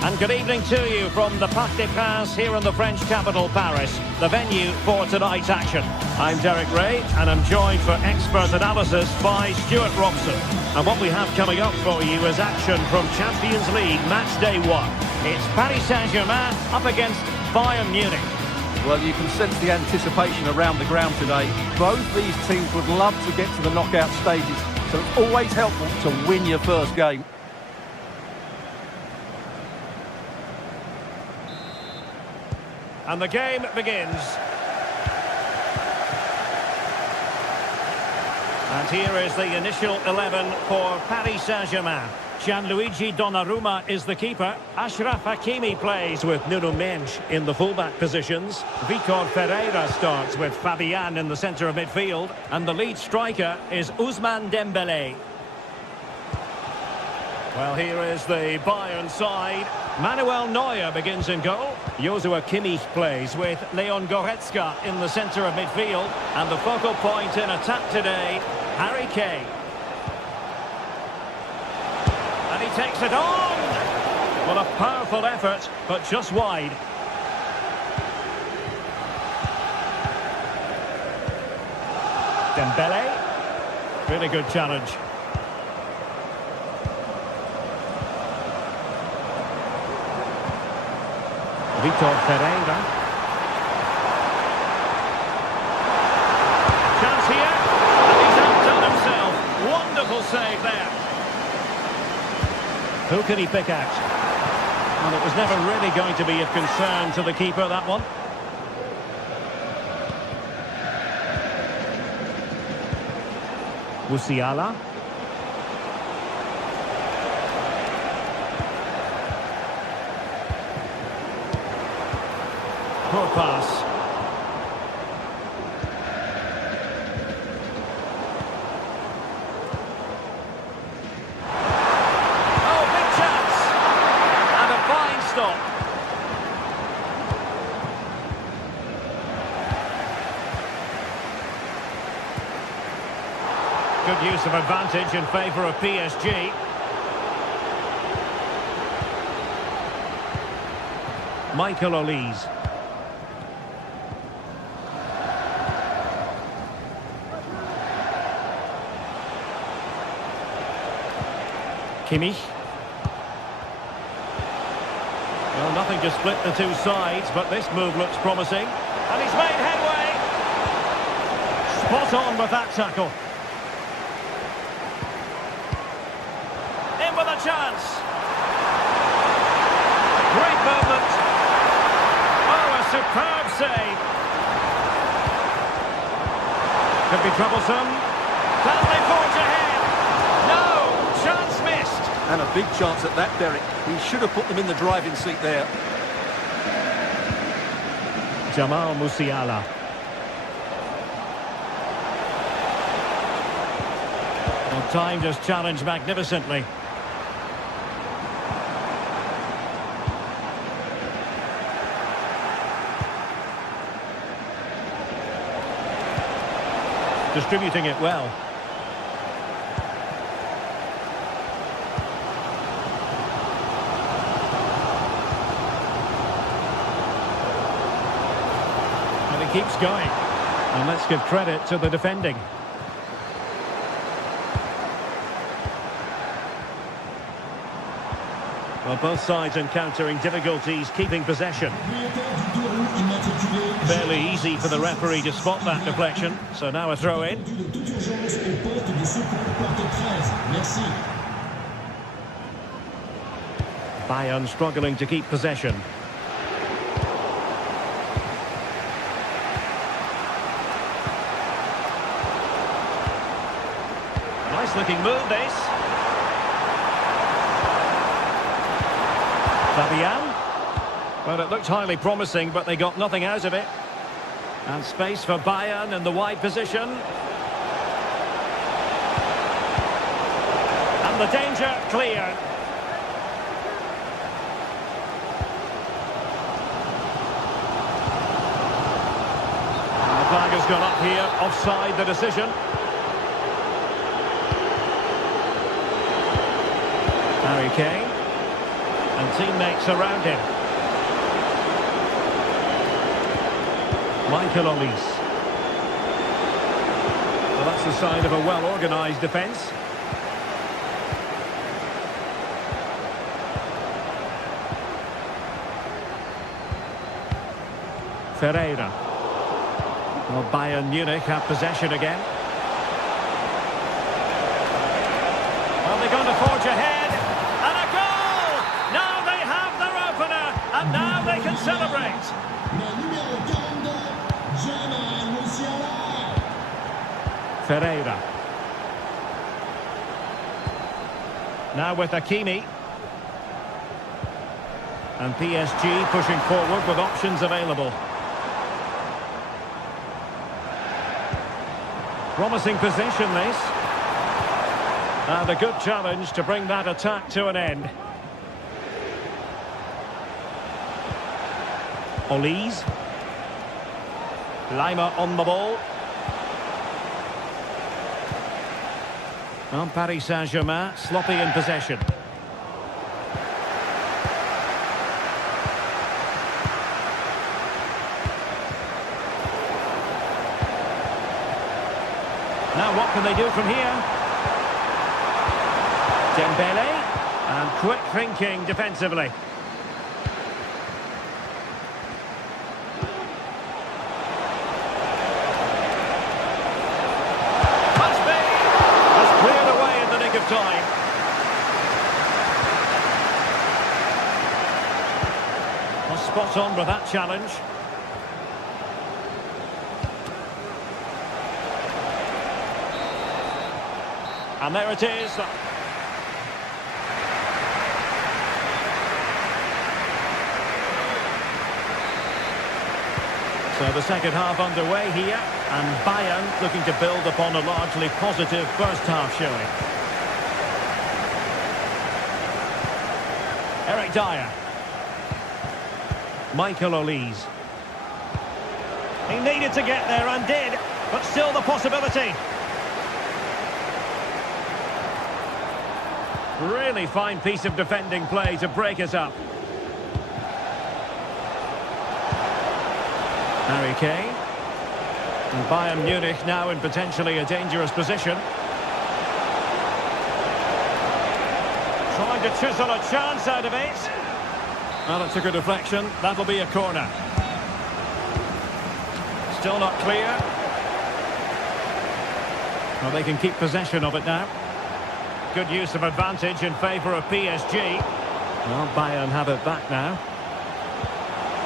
And good evening to you from the Parc des Princes here in the French capital, Paris, the venue for tonight's action. I'm Derek Ray, and I'm joined for expert analysis by Stuart Robson. And what we have coming up for you is action from Champions League match day 1. It's Paris Saint-Germain up against Bayern Munich. Well, you can sense the anticipation around the ground today. Both these teams would love to get to the knockout stages, so it's always helpful to win your first game. And the game begins. And here is the initial 11 for Paris Saint-Germain. Gianluigi Donnarumma is the keeper. Achraf Hakimi plays with Nuno Mendes in the fullback positions. Vitor Ferreira starts with Fabian in the centre of midfield. And the lead striker is Ousmane Dembélé. Well, here is the Bayern side. Manuel Neuer begins in goal. Joshua Kimmich plays with Leon Goretzka in the centre of midfield. And the focal point in attack today, Harry Kane. And he takes it on! Well, a powerful effort, but just wide. Dembélé. Really good challenge. Vitor Ferreira. Chance here, and he's outdone himself. Wonderful save there. Who can he pick out? Well, it was never really going to be of concern to the keeper, that one. Musiala. Poor pass. Oh, big chance. And a fine stop. Good use of advantage in favour of PSG. Michael Olise. Kimmich. Well, nothing to split the two sides, but this move looks promising. And he's made headway. Spot on with that tackle. In with a chance. Great movement. Oh, a superb save. Could be troublesome. Can they forge ahead? No! Chance missed. And a big chance at that, Derek. He should have put them in the driving seat there. Jamal Musiala. Well, timed his challenge magnificently. Distributing it well. And he keeps going. And let's give credit to the defending. Well, both sides encountering difficulties keeping possession. Fairly easy for the referee to spot that deflection. So now a throw in. Bayern struggling to keep possession. Nice looking move, this. Fabian. Well, it looked highly promising, but they got nothing out of it. And space for Bayern in the wide position. And the danger cleared. And the flag has gone up here, offside the decision. Harry Kane. And teammates around him. Michael Olise. Well, that's the sign of a well-organised defence. Ferreira. Well, Bayern Munich have possession again. Well, they're going to forge ahead. And a goal! Now they have their opener. And now they can celebrate. Ferreira. Now with Hakimi. And PSG pushing forward with options available. Promising position, this. And a good challenge to bring that attack to an end. Olise. Lima on the ball. And Paris Saint-Germain sloppy in possession. Now what can they do from here? Dembele, and quick thinking defensively. Must be! Has cleared away in the nick of time. Was spot on with that challenge. And there it is. So the second half underway here, and Bayern looking to build upon a largely positive first half showing. Eric Dyer. Michael Olise. He needed to get there and did, but still the possibility. Really fine piece of defending play to break us up. Harry Kane. And Bayern Munich now in potentially a dangerous position. Trying to chisel a chance out of it. Well, it took a deflection. That'll be a corner. Still not clear. Well, they can keep possession of it now. Good use of advantage in favour of PSG. Well, Bayern have it back now.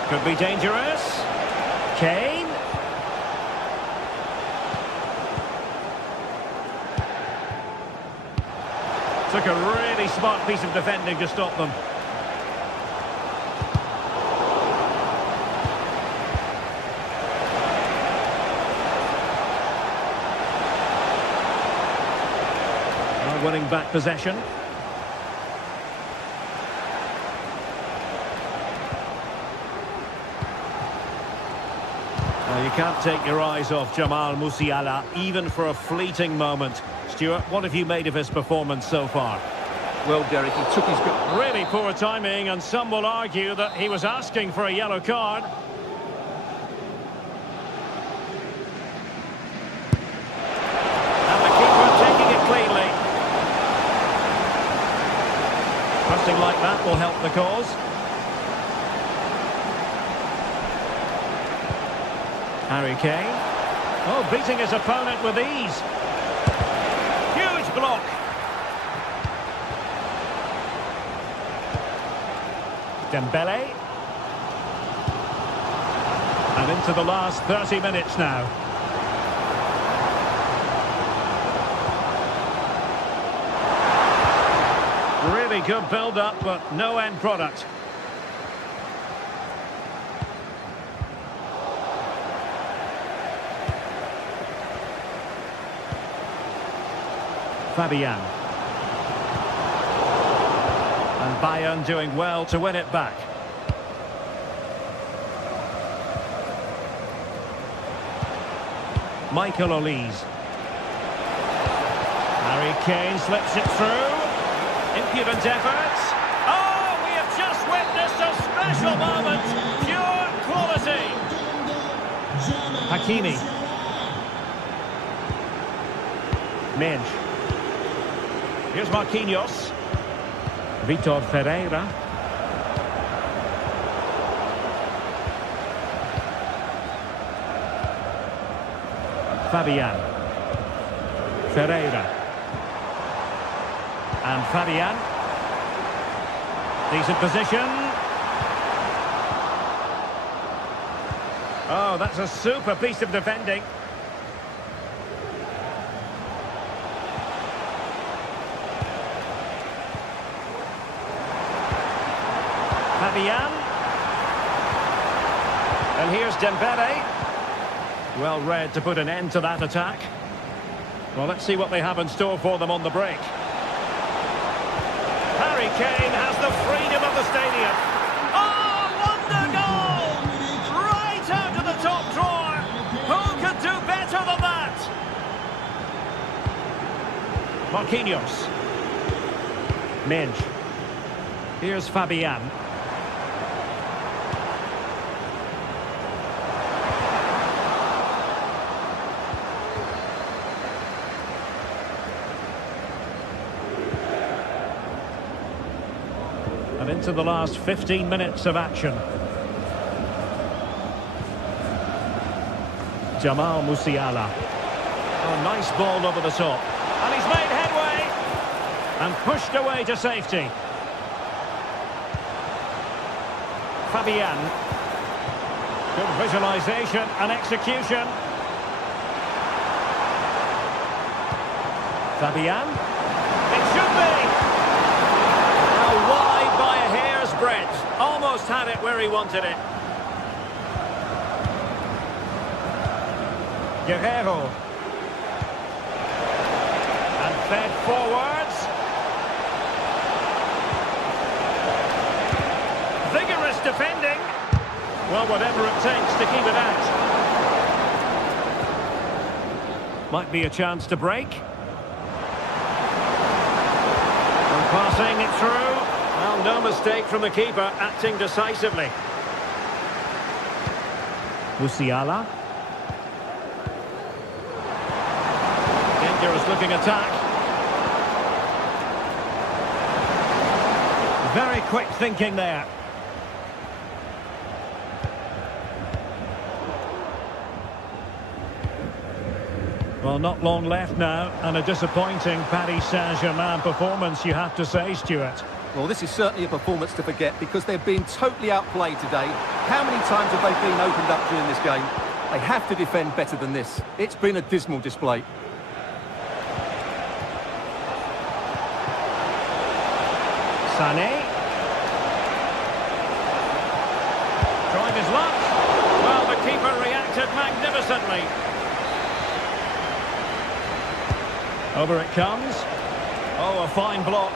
Could be dangerous. Kane. Took a really smart piece of defending to stop them. Winning back possession. Well, you can't take your eyes off Jamal Musiala, even for a fleeting moment. Stuart, what have you made of his performance so far? Well, Derek, he took his... Really poor timing, and some will argue that he was asking for a yellow card. And the keeper taking it cleanly. Something like that will help the cause. Harry Kane. Oh, beating his opponent with ease. Huge block. Dembele. And into the last 30 minutes now. Really good build-up, but no end product. Fabian. And Bayern doing well to win it back. Michael Olise. Harry Kane slips it through. Impudent efforts. Oh, we have just witnessed a special moment. Pure quality. Hakimi. Menj. Here's Marquinhos. Vitor Ferreira. Fabian. Ferreira. And Fabian. Decent position. Oh, that's a super piece of defending. Fabian. And here's Dembele. Well read to put an end to that attack. Well, let's see what they have in store for them on the break. Harry Kane has the freedom of the stadium. Oh, wonder goal! Right out of the top drawer. Who could do better than that? Marquinhos. Minge. Here's Fabian. And into the last 15 minutes of action. Jamal Musiala. Oh, nice ball over the top. And he's made headway. And pushed away to safety. Fabian. Good visualisation and execution. Fabian. It should be. Wide by a hair's breadth. Almost had it where he wanted it. Guerrero. And fed forwards. Vigorous defending. Well, whatever it takes to keep it out. Might be a chance to break. And passing it through. Well, no mistake from the keeper, acting decisively. Musiala. Dangerous looking attack. Very quick thinking there. Well, not long left now, and a disappointing Paris Saint-Germain performance, you have to say, Stuart. Well, this is certainly a performance to forget because they've been totally outplayed today. How many times have they been opened up during this game? They have to defend better than this. It's been a dismal display. Sané. Trying his luck. Well, the keeper reacted magnificently. Over it comes. Oh, a fine block.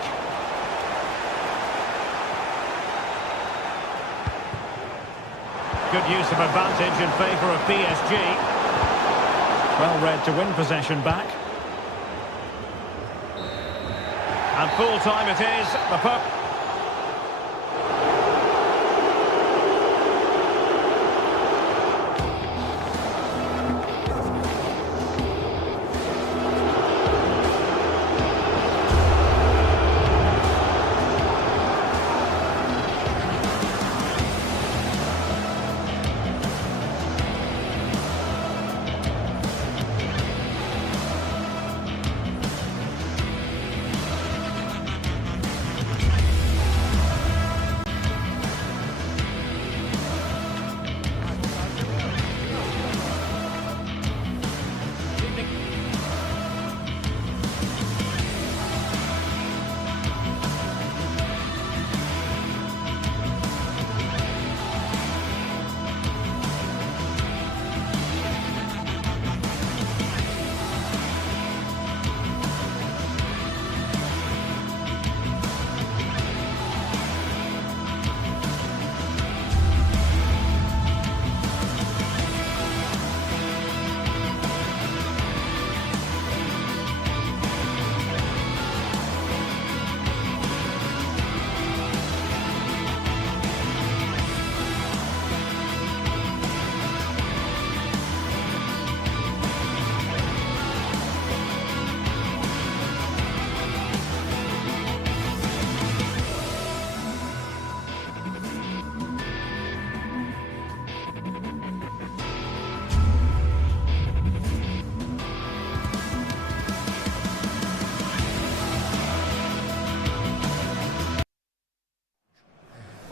Good use of advantage in favour of PSG. Well read to win possession back. And full time it is. The puck.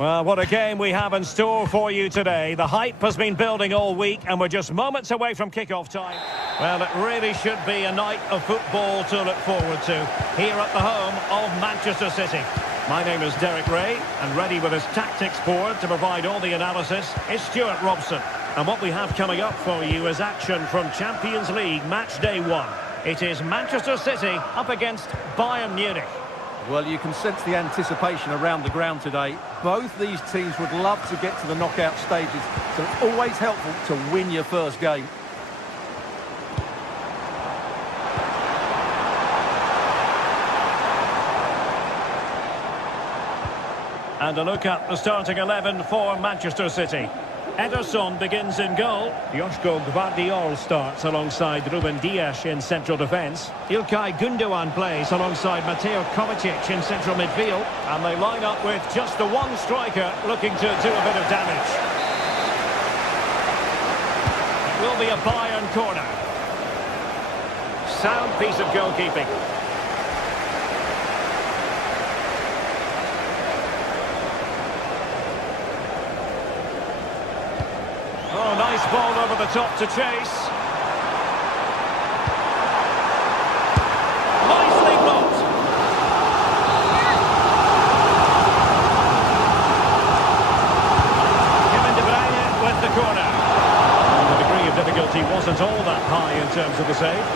Well, what a game we have in store for you today. The hype has been building all week and we're just moments away from kick-off time. Well, it really should be a night of football to look forward to here at the home of Manchester City. My name is Derek Ray, and ready with his tactics board to provide all the analysis is Stuart Robson. And what we have coming up for you is action from Champions League match day 1. It is Manchester City up against Bayern Munich. Well, you can sense the anticipation around the ground today. Both these teams would love to get to the knockout stages, so it's always helpful to win your first game. And a look at the starting 11 for Manchester City. Ederson begins in goal. Joško Gvardiol starts alongside Ruben Dias in central defence. İlkay Gündoğan plays alongside Mateo Kovacic in central midfield. And they line up with just the one striker looking to do a bit of damage. It will be a Bayern corner. Sound piece of goalkeeping. Oh, nice ball over the top to chase. Nicely blocked. Kevin De Bruyne with the corner. The degree of difficulty wasn't all that high in terms of the save.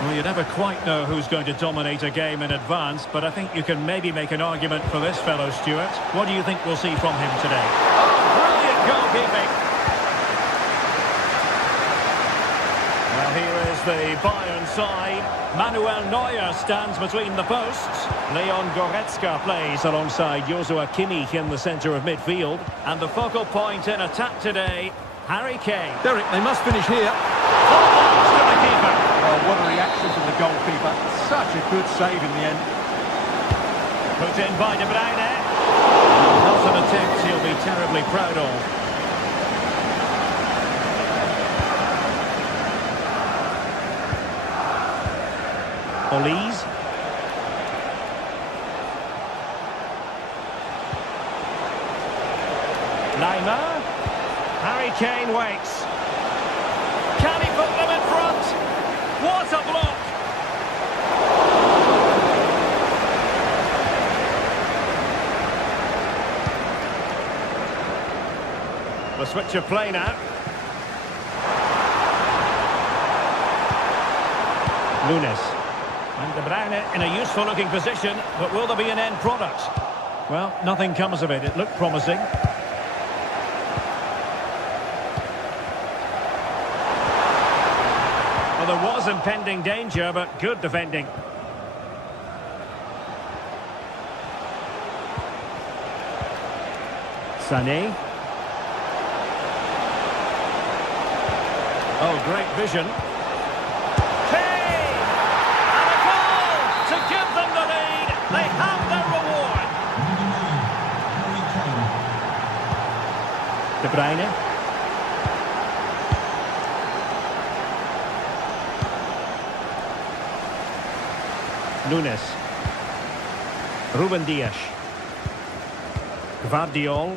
Well, you never quite know who's going to dominate a game in advance, but I think you can maybe make an argument for this fellow, Stuart. What do you think we'll see from him today? Oh, brilliant goalkeeping! Well, here is the Bayern side. Manuel Neuer stands between the posts. Leon Goretzka plays alongside Joshua Kimmich in the centre of midfield. And the focal point in attack today, Harry Kane. Derek, they must finish here. To the keeper. Oh, what a reaction from the goalkeeper. Such a good save in the end. Put in by De Bruyne. Not an attempt he'll be terribly proud of. Olise. Neymar. Harry Kane waits. Can he put them in front? What a block! The switch of play now. Nunes. And De Bruyne in a useful looking position, but will there be an end product? Well, nothing comes of it. It looked promising. There was impending danger, but good defending. Sané. Oh, great vision. Kane! And a goal to give them the lead. They have their reward. De Bruyne. Nunes. Ruben Dias. Gvardiol.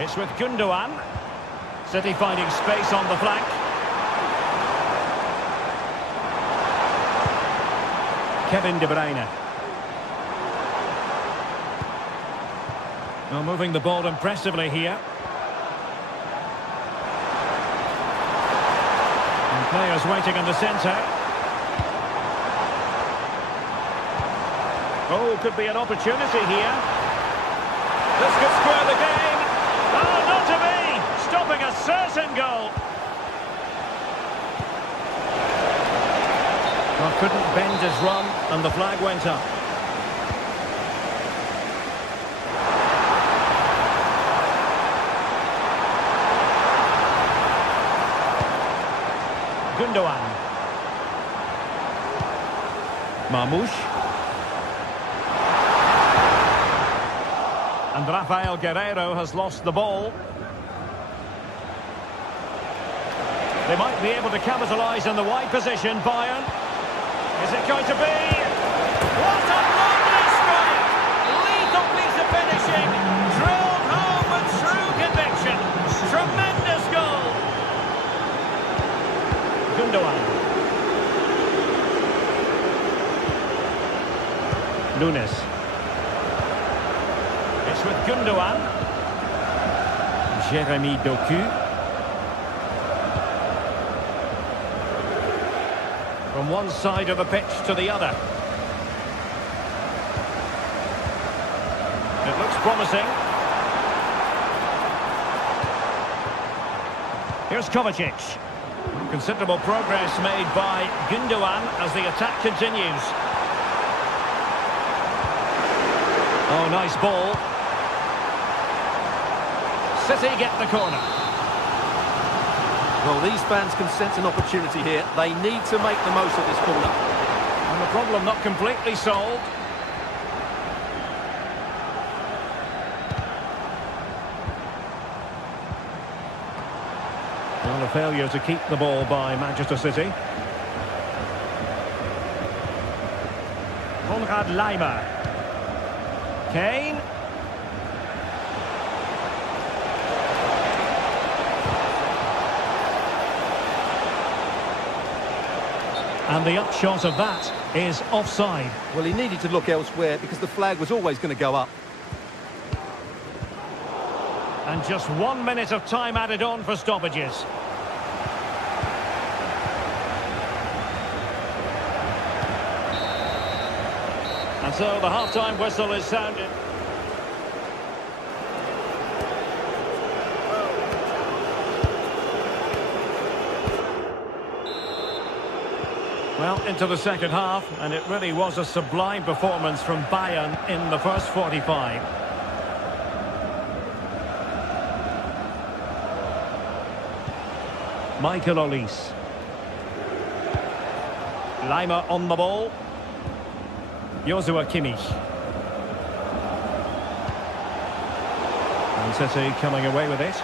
It's with Gündoğan. City finding space on the flank. Kevin De Bruyne. Well, moving the ball impressively here. Players waiting in the centre. Oh, could be an opportunity here. This could square the game. Oh, not to be! Stopping a certain goal. Well, couldn't bend his run, and the flag went up. Gündoğan. Marmoush. And Rafael Guerreiro has lost the ball. They might be able to capitalise on the wide position, Bayern. Is it going to be? What a lovely strike! Lethal piece of finishing. Drilled home with true conviction. Tremendous goal. Gundogan. Nunes. It's with Gundogan. Jeremy Doku. From one side of the pitch to the other. It looks promising. Here's Kovacic. Considerable progress made by Gundogan as the attack continues. Oh, nice ball. City get the corner. Well, these fans can sense an opportunity here. They need to make the most of this corner. And the problem not completely solved. Well, a failure to keep the ball by Manchester City. Konrad Laimer. Kane. And the upshot of that is offside. Well, he needed to look elsewhere because the flag was always going to go up. And just 1 minute of time added on for stoppages. And so the half-time whistle is sounded. Well, into the second half, and it really was a sublime performance from Bayern in the first 45. Michael Olise. Laimer on the ball. Joshua Kimmich. And City coming away with it.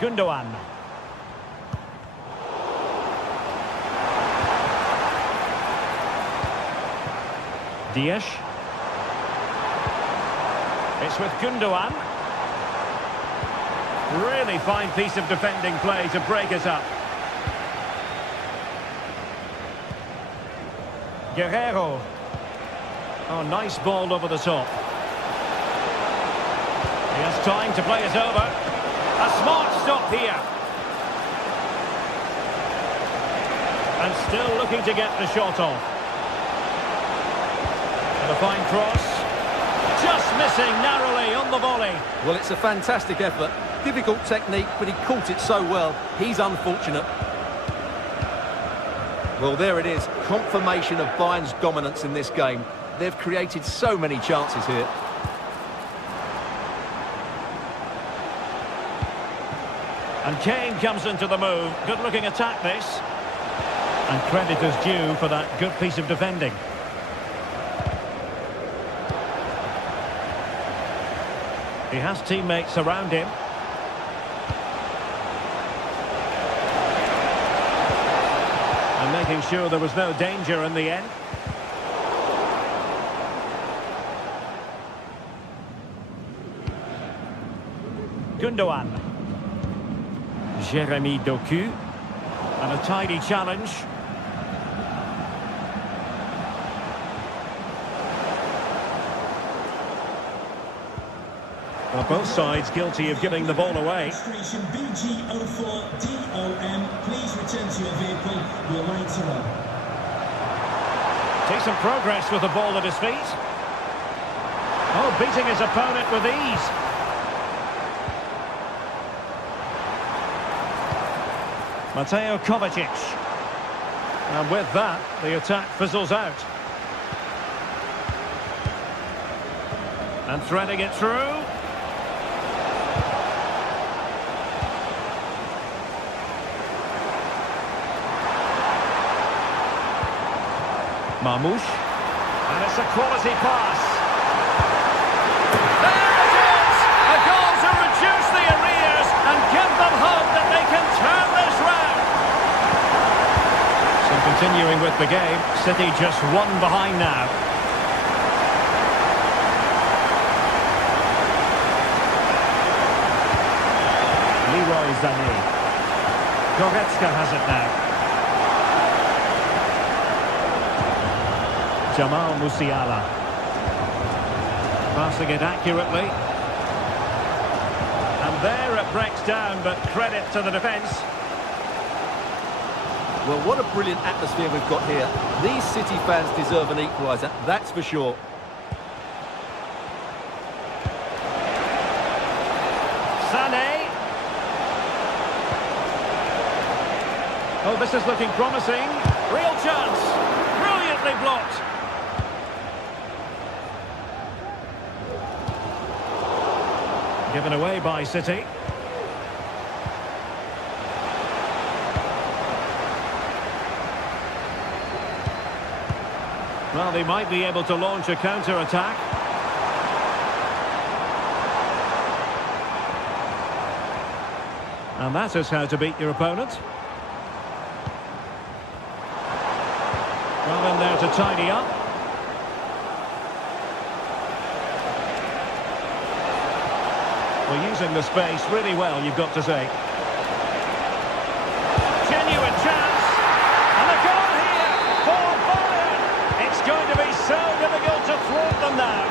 Gundogan. Diaz. It's with Gundogan. Really fine piece of defending play to break it up. Guerrero. Oh, nice ball over the top. He has time to play it over. A smart stop here. And still looking to get the shot off. A fine cross, just missing narrowly on the volley. Well, it's a fantastic effort. Difficult technique, but he caught it so well. He's unfortunate. Well, there it is. Confirmation of Bayern's dominance in this game. They've created so many chances here. And Kane comes into the move. Good-looking attack, this. And credit is due for that good piece of defending. He has teammates around him. And making sure there was no danger in the end. Gundogan. Jeremy Doku. And a tidy challenge. Well, both sides guilty of giving the ball away. BG04DOM, please return to your vehicle. Your lights are on. Decent progress with the ball at his feet. Oh, beating his opponent with ease. Mateo Kovacic. And with that, the attack fizzles out. And threading it through. Marmoush. And it's a quality pass. There it is! A goal to reduce Continuing with the game, City just one behind now. Leroy Sané. Goretzka has it now. Jamal Musiala. Passing it accurately. And there it breaks down, but credit to the defence. Well, what a brilliant atmosphere we've got here. These City fans deserve an equaliser, that's for sure. Sané. Oh, this is looking promising. Real chance. Brilliantly blocked. Given away by City. Well, they might be able to launch a counter-attack. And that is how to beat your opponent. Well in there to tidy up. Well, using the space really well, you've got to say. Genuine chance. And a goal here for Bayern. It's going to be so difficult to thwart them now.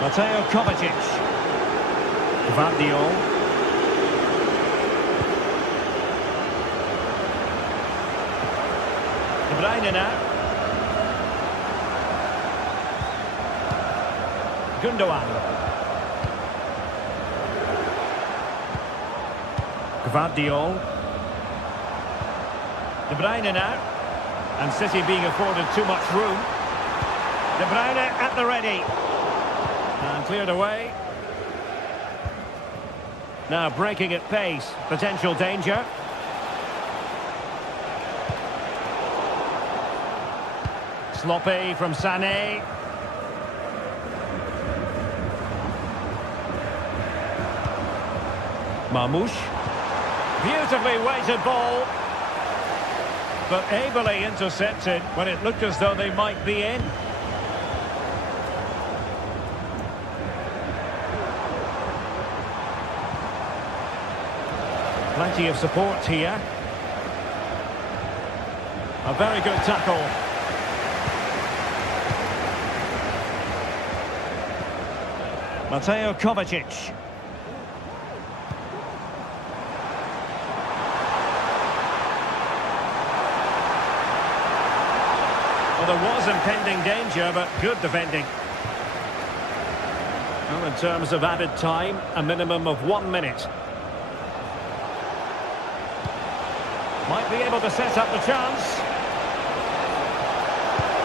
Mateo Kovacic. Gvardiol. De Bruyne now. Gundogan. Gvardiol. De Bruyne now. And City being afforded too much room. De Bruyne at the ready. And cleared away. Now breaking at pace. Potential danger. Sloppy from Sané. Marmoush. Beautifully weighted ball. But ably intercepted when it looked as though they might be in. Plenty of support here. A very good tackle. Mateo Kovacic. Well, there was impending danger, but good defending. Well, in terms of added time, a minimum of 1 minute. Might be able to set up the chance.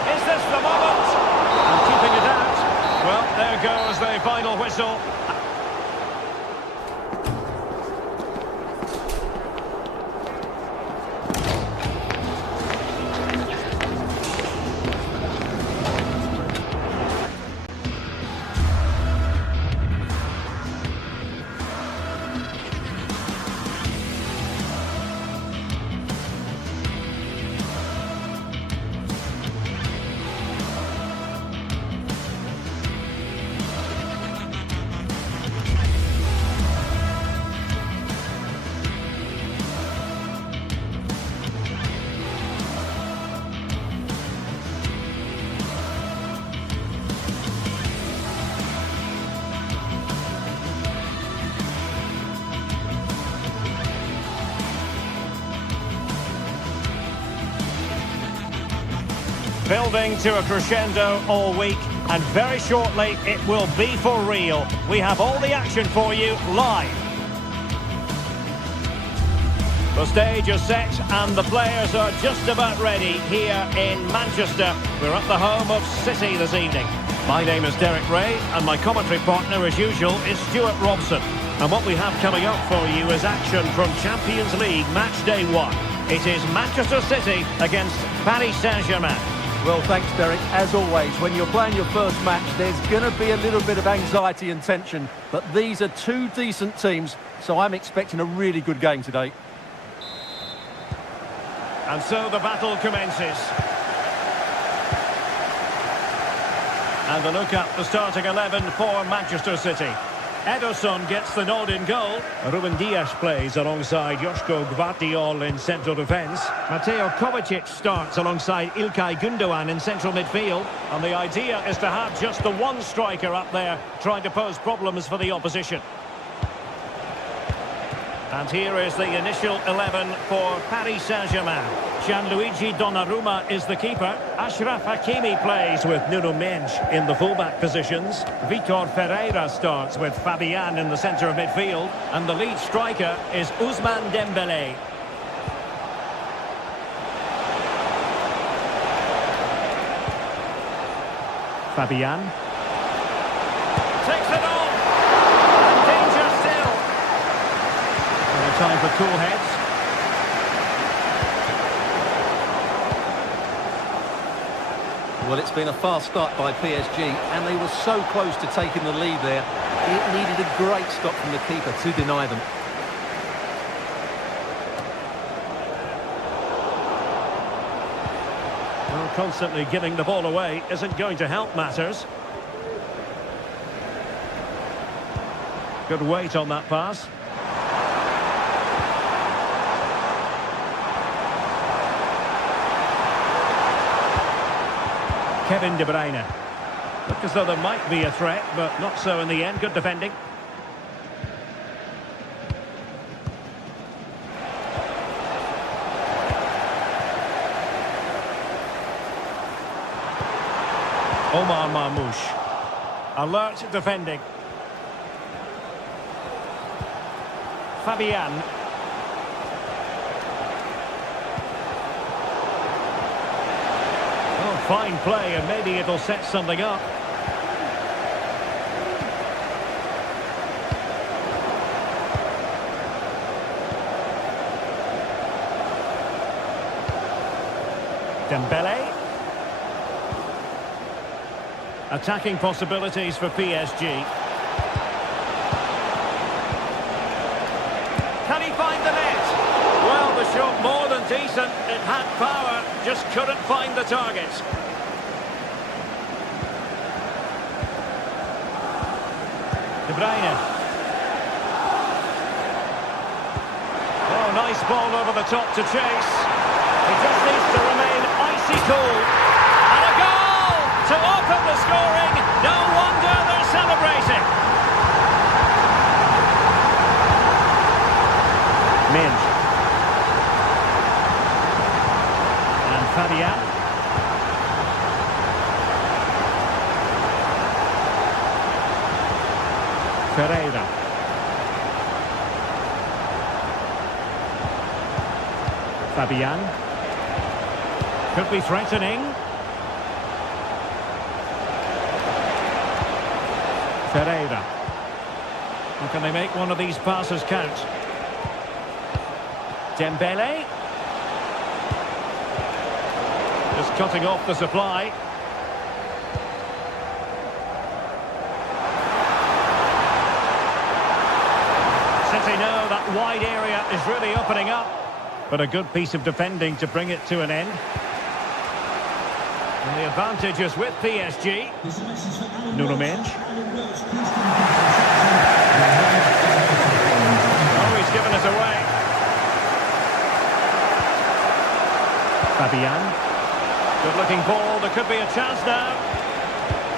Is this the moment? And keeping it out. Well, there goes the final whistle. Building to a crescendo all week, and very shortly it will be for real. We have all the action for you live. The stage is set and the players are just about ready here in Manchester. We're at the home of City this evening. My name is Derek Ray and my commentary partner as usual is Stuart Robson. And what we have coming up for you is action from Champions League match day 1. It is Manchester City against Paris Saint-Germain. Well, thanks, Derek. As always, when you're playing your first match, there's going to be a little bit of anxiety and tension. But these are two decent teams, so I'm expecting a really good game today. And so the battle commences. And a look at the starting 11 for Manchester City. Ederson gets the nod in goal. Ruben Dias plays alongside Joško Gvardiol in central defence. Mateo Kovacic starts alongside İlkay Gündoğan in central midfield. And the idea is to have just the one striker up there trying to pose problems for the opposition. And here is the initial 11 for Paris Saint-Germain. Gianluigi Donnarumma is the keeper. Achraf Hakimi plays with Nuno Mendes in the fullback positions. Vitor Ferreira starts with Fabian in the centre of midfield. And the lead striker is Ousmane Dembélé. Fabian. Takes it on! And danger still! And time for cool heads. Well, it's been a fast start by PSG, and they were so close to taking the lead there. It needed a great stop from the keeper to deny them. Well, constantly giving the ball away isn't going to help matters. Good weight on that pass. Kevin De Bruyne. Look as though there might be a threat, but not so in the end. Good defending. Omar Marmoush. Alert defending. Fabian. Oh, fine play, and maybe it'll set something up. Dembélé. Attacking possibilities for PSG. Can he find the net? Well, the shot more than decent. It had power, just couldn't find the target. De Bruyne. Oh, nice ball over the top to chase. He just needs to remain icy cool. And a goal to open the scoring. No wonder they're celebrating. Mendes. And Fabian. Ferreira. Fabian. Could be threatening. Ferreira. How can they make one of these passes count? Dembélé. Just cutting off the supply. City know that wide area is really opening up. But a good piece of defending to bring it to an end. And the advantage is with PSG. Nuno Mendes. Oh, he's given it away. Fabian. Good looking ball. There could be a chance now.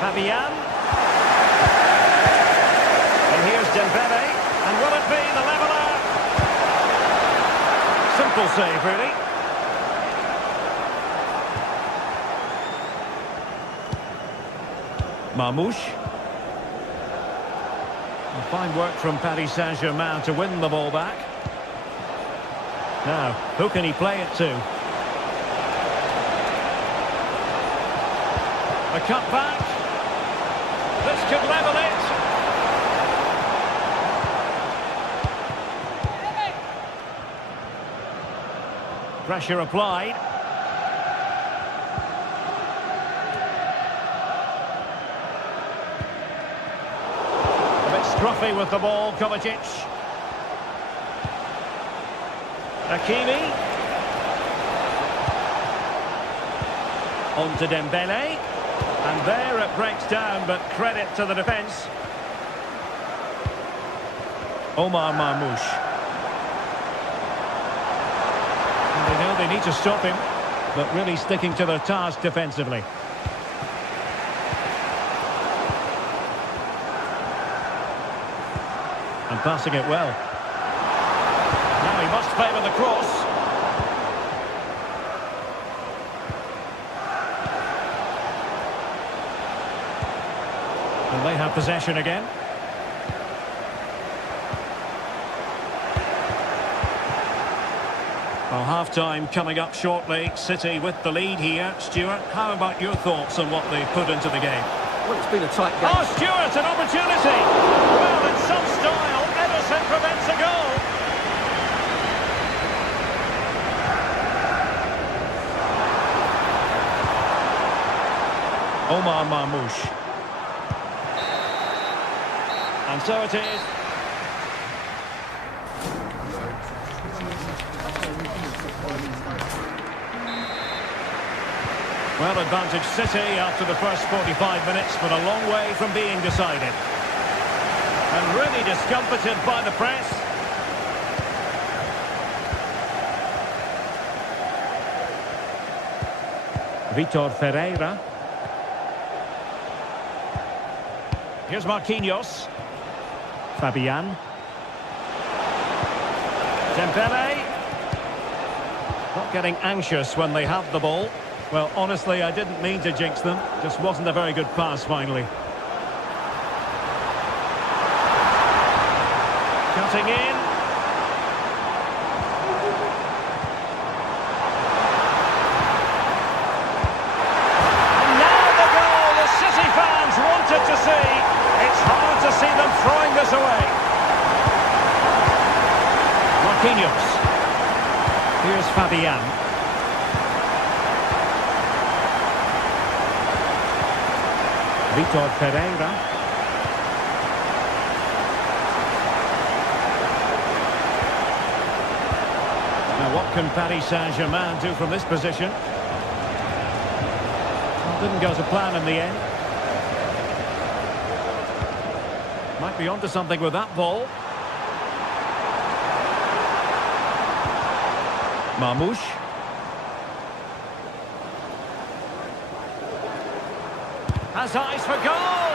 Fabian. And here's Dembélé. And will it be the leveller? Simple save, really. Marmoush. And fine work from Paris Saint-Germain to win the ball back. Now, who can he play it to? A cut back. This could level it. Pressure applied. A bit scruffy with the ball, Kovacic. Hakimi. On to Dembele. And there it breaks down, but credit to the defence. Omar Marmoush. And they know they need to stop him, but really sticking to their task defensively. And passing it well. Now he must favour the cross. And they have possession again. Well, half-time coming up shortly. City with the lead here. Stuart, how about your thoughts on what they put into the game? Well, it's been a tight game. Oh, Stuart, an opportunity! Well, in some style, Ederson prevents a goal. Omar Marmoush. And so it is. Well, advantage City after the first 45 minutes, but a long way from being decided. And really discomfited by the press. Vitor Ferreira. Here's Marquinhos. Fabian. Dembele. Not getting anxious when they have the ball. Well, honestly, I didn't mean to jinx them. Just wasn't a very good pass, finally. Cutting in. And now the goal the City fans wanted to see. It's hard to see them throwing this away. Marquinhos. Here's Fabian. Vitor Ferreira. Now what can Paris Saint-Germain do from this position? Well, didn't go to plan in the end. Might be onto something with that ball. Marmoush. Has eyes for goal!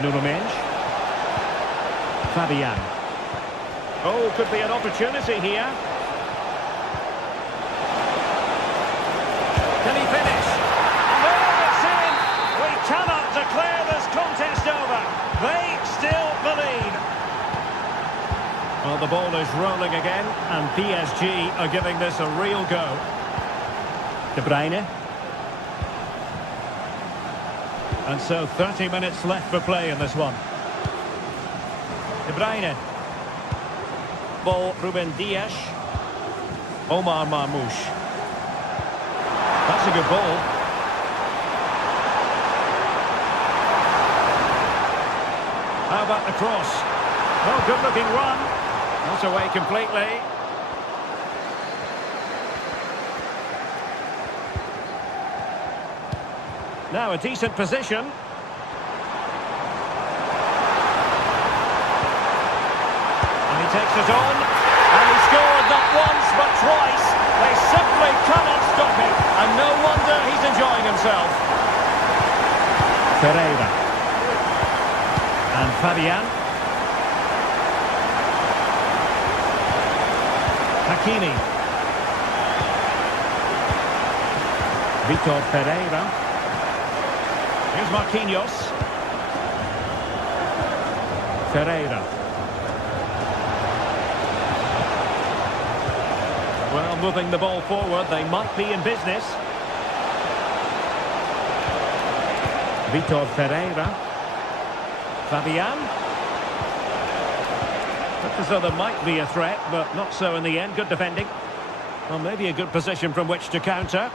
Nuno Mendes. Fabian. Oh, could be an opportunity here. Can he finish? And there it's in! We cannot declare this contest over. They still believe. Well, the ball is rolling again, and PSG are giving this a real go. De Bruyne. And so 30 minutes left for play in this one. De Bruyne. Ball, Ruben Dias. Omar Marmoush. That's a good ball. How about the cross? Oh, good-looking run. Not away completely. Now a decent position. And he takes it on. And he scored not once but twice. They simply cannot stop him. And no wonder he's enjoying himself. Ferreira. And Fabian. Hakimi. Vitor Ferreira. Here's Marquinhos. Ferreira. Well, moving the ball forward, they might be in business. Vitor Ferreira. Fabian. Looked as though there might be a threat, but not so in the end. Good defending. Well, maybe a good position from which to counter.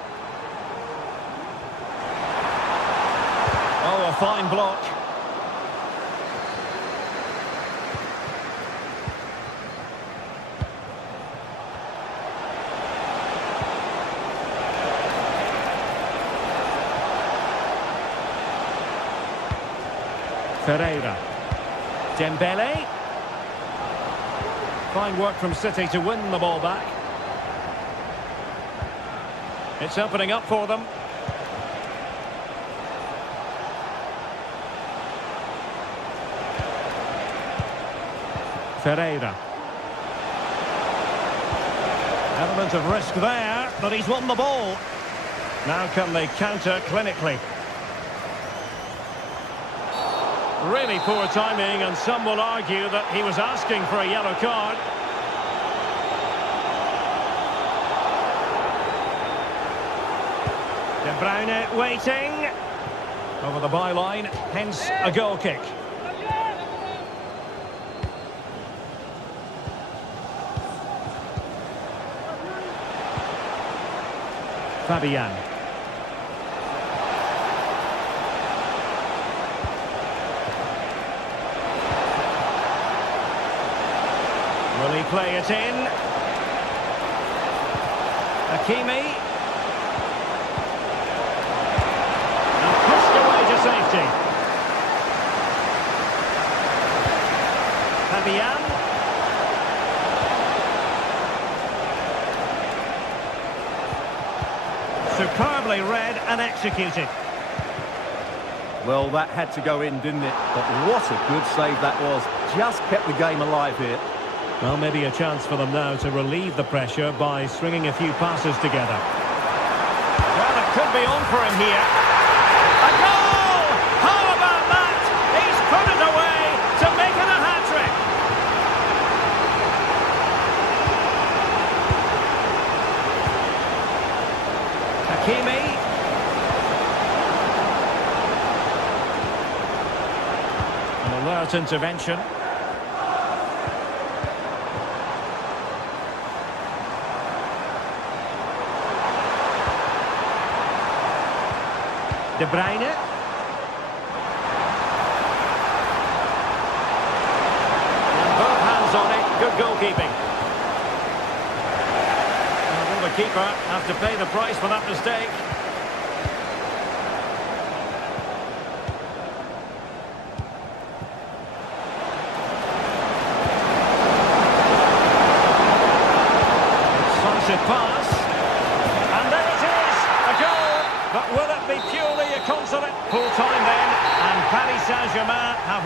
Oh, a fine block. Ferreira. Dembele. Fine work from City to win the ball back. It's opening up for them. Ferreira. Element of risk there, but he's won the ball. Now can they counter clinically? Really poor timing, and some will argue that he was asking for a yellow card. De Bruyne waiting. Over the byline, hence a goal kick. Fabian. Will he play it in? Hakimi. And pushed away to safety. Fabian. Superbly read and executed. Well, that had to go in, didn't it? But what a good save that was. Just kept the game alive here. Well, maybe a chance for them now to relieve the pressure by stringing a few passes together. Well, it could be on for him here. A goal! How about that? He's put it away to make it a hat-trick. Hakimi. An alert intervention. De Bruyne. And both hands on it. Good goalkeeping. And will the keeper have to pay the price for that mistake? Decisive pass. And there it is. A goal. But will it be purely a consolate? Full time then, and Paris Saint-Germain have...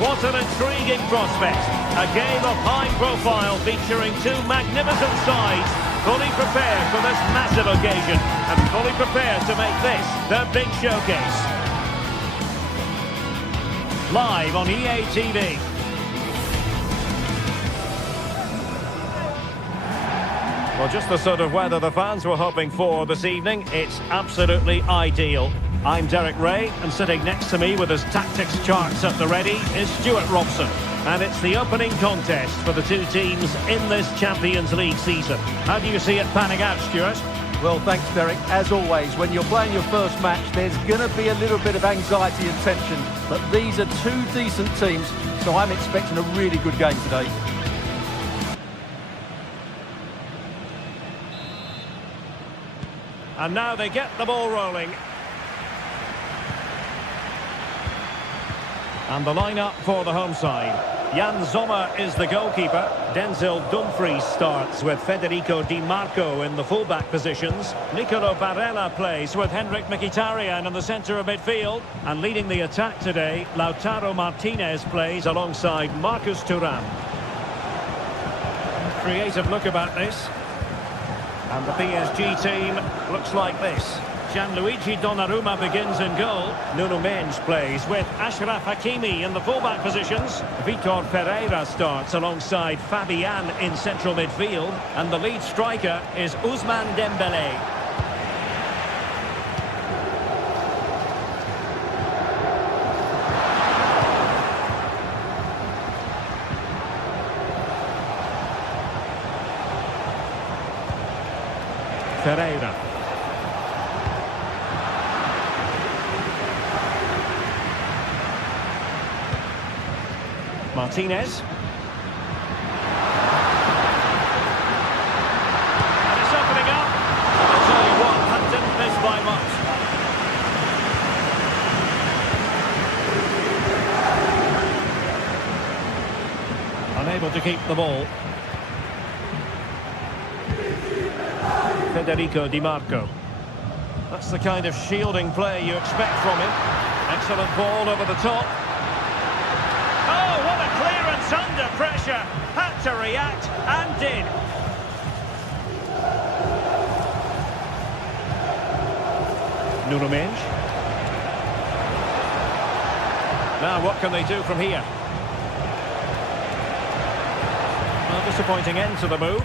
What an intriguing prospect. A game of high profile featuring two magnificent sides, fully prepared for this massive occasion and fully prepared to make this their big showcase. Live on EA TV. Well, just the sort of weather the fans were hoping for this evening. It's absolutely ideal. I'm Derek Ray, and sitting next to me with his tactics charts at the ready is Stuart Robson. And it's the opening contest for the two teams in this Champions League season. How do you see it panning out, Stuart? Well, thanks, Derek. As always, when you're playing your first match, there's going to be a little bit of anxiety and tension. But these are two decent teams, so I'm expecting a really good game today. And now they get the ball rolling. And the lineup for the home side. Jan Sommer is the goalkeeper. Denzel Dumfries starts with Federico Di Marco in the full-back positions. Nicolo Barella plays with Henrik Mkhitaryan in the centre of midfield. And leading the attack today, Lautaro Martinez plays alongside Marcus Thuram. Creative look about this. And the PSG team looks like this. Gianluigi Donnarumma begins in goal. Nuno Mendes plays with Achraf Hakimi in the fullback positions. Vitor Pereira starts alongside Fabian in central midfield. And the lead striker is Ousmane Dembélé. Pereira. Martinez. And it's opening up. I'll tell you what, that didn't miss by much. Unable to keep the ball. Federico Di Marco. That's the kind of shielding play you expect from him. Excellent ball over the top. Oh, what a clearance under pressure. Had to react and did. Nuno Mendes. Now what can they do from here? Well, disappointing end to the move.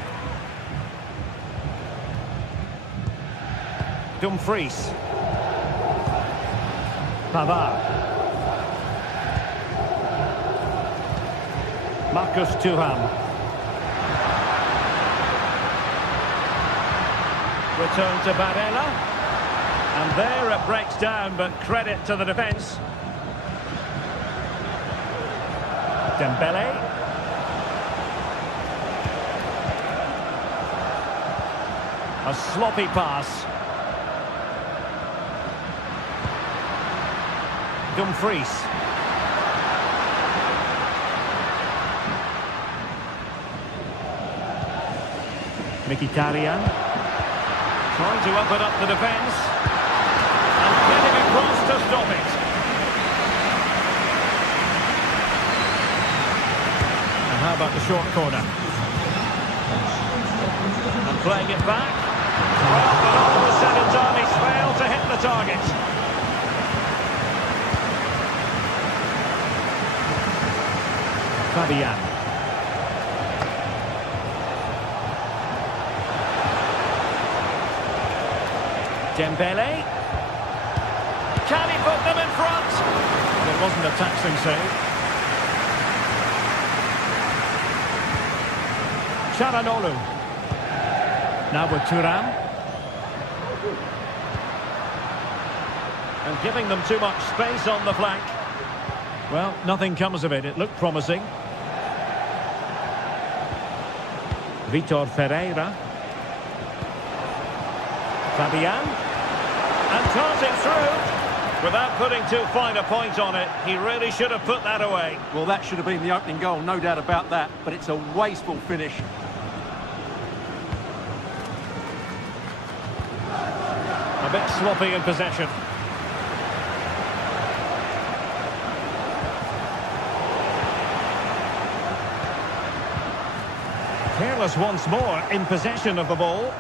Dumfries. Pavard. Marcus Thuram. Return to Barella. And there it breaks down, but credit to the defence. Dembélé. A sloppy pass. Dumfries. Mkhitaryan. Trying to open up the defence. And getting across to stop it. And how about the short corner? And playing it back. Well, but all was said and done, he's failed to hit the target. Fabian. Dembélé. Can he put them in front? It wasn't a taxing save. Çalhanoğlu. Now with Thuram. And giving them too much space on the flank. Well, nothing comes of it. It looked promising. Vitor Pereira. Fabian. And darting through. Without putting too fine a point on it, he really should have put that away. Well, that should have been the opening goal, no doubt about that. But it's a wasteful finish. A bit sloppy in possession. Careless once more in possession of the ball.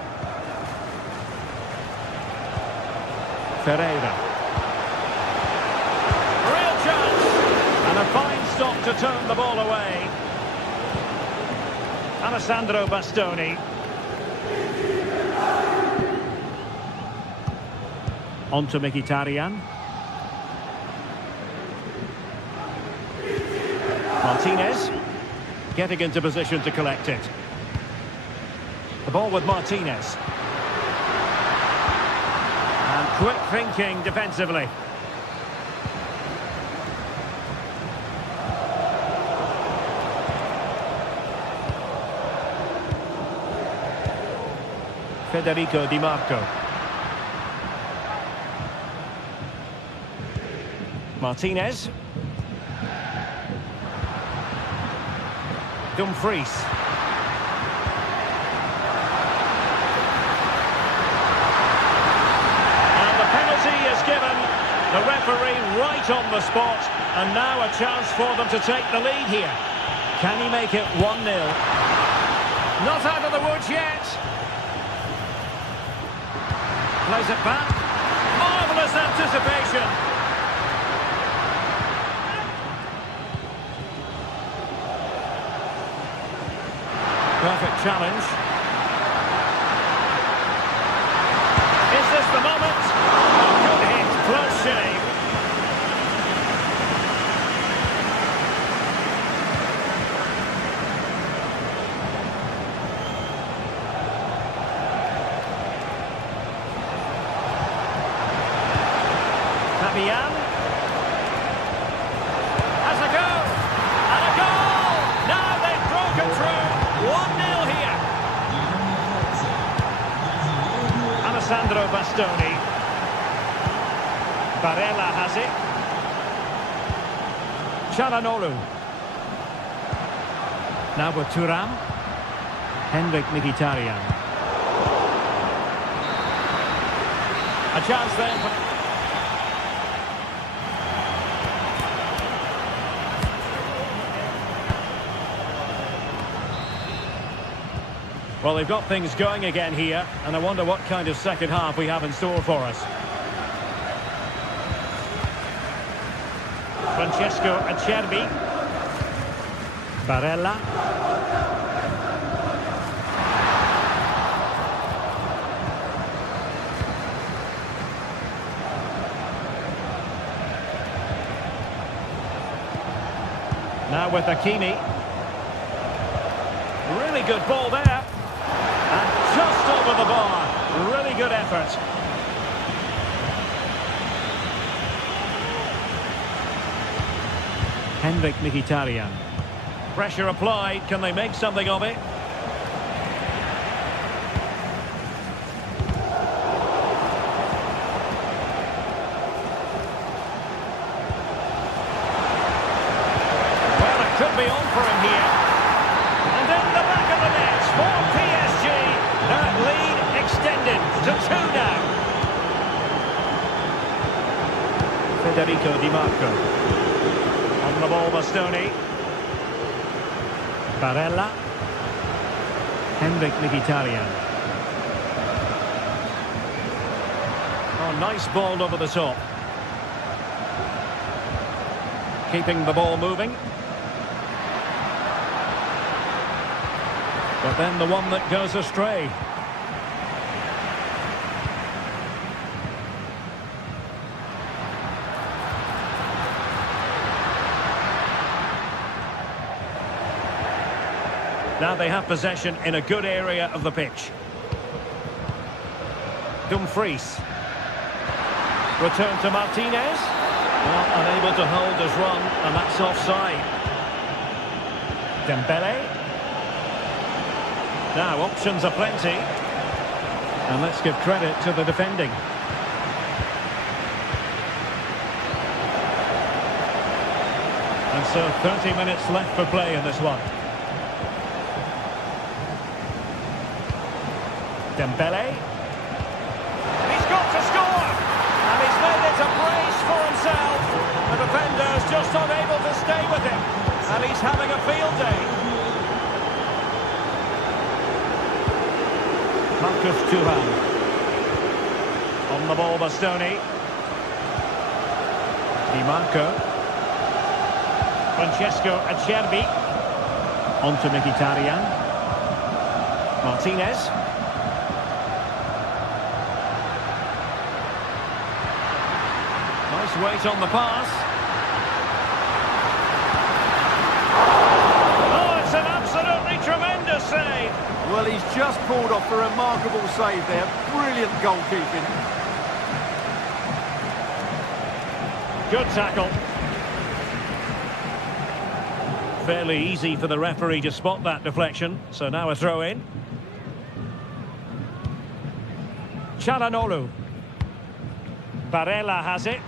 Pereira. Real chance. And a fine stop to turn the ball away. Alessandro Bastoni. On to Mkhitaryan. Martinez. Getting into position to collect it. The ball with Martinez. And quick thinking defensively. Federico Di Marco. Martinez. Dumfries. And the penalty is given. The referee right on the spot. And now a chance for them to take the lead here. Can he make it 1-0? Not out of the woods yet. Plays it back. Marvellous anticipation. Perfect challenge. Is this the moment? A good hit, close shave. Fabian. Has a go. And a goal! Now they've broken through. 1-0 here. Alessandro Bastoni. Barella has it. Çalhanoğlu. Now with Thuram. Henrik Mkhitaryan. A chance there for... Well, they've got things going again here, and I wonder what kind of second half we have in store for us. Francesco Acerbi. Barella. Now with Hakimi. Really good ball there. And just over the bar. Really good effort. Henrik Mkhitaryan. Pressure applied. Can they make something of it? Well, it could be on for him here. And in the back of the net for PSG. That lead extended to 2 now. Federico Di Marco. On the ball, Bastoni. Barella. Henrik Mkhitaryan. Oh, nice ball over the top. Keeping the ball moving. But then the one that goes astray. Now they have possession in a good area of the pitch. Dumfries. Return to Martinez. Well, unable to hold his run, and that's offside. Dembele. Now options are plenty. And let's give credit to the defending. And so 30 minutes left for play in this one. Dembele. He's got to score! And he's made it a brace for himself. The defender's just unable to stay with him. And he's having a field day. Marcus Thuram. On the ball, Bastoni. Di Marco. Francesco Acerbi. On to Mkhitaryan. Martinez. Nice weight on the pass. Oh, it's an absolutely tremendous save. Well, he's just pulled off a remarkable save there. Brilliant goalkeeping. Good tackle. Fairly easy for the referee to spot that deflection. So now a throw in. Çalhanoğlu. Barella has it.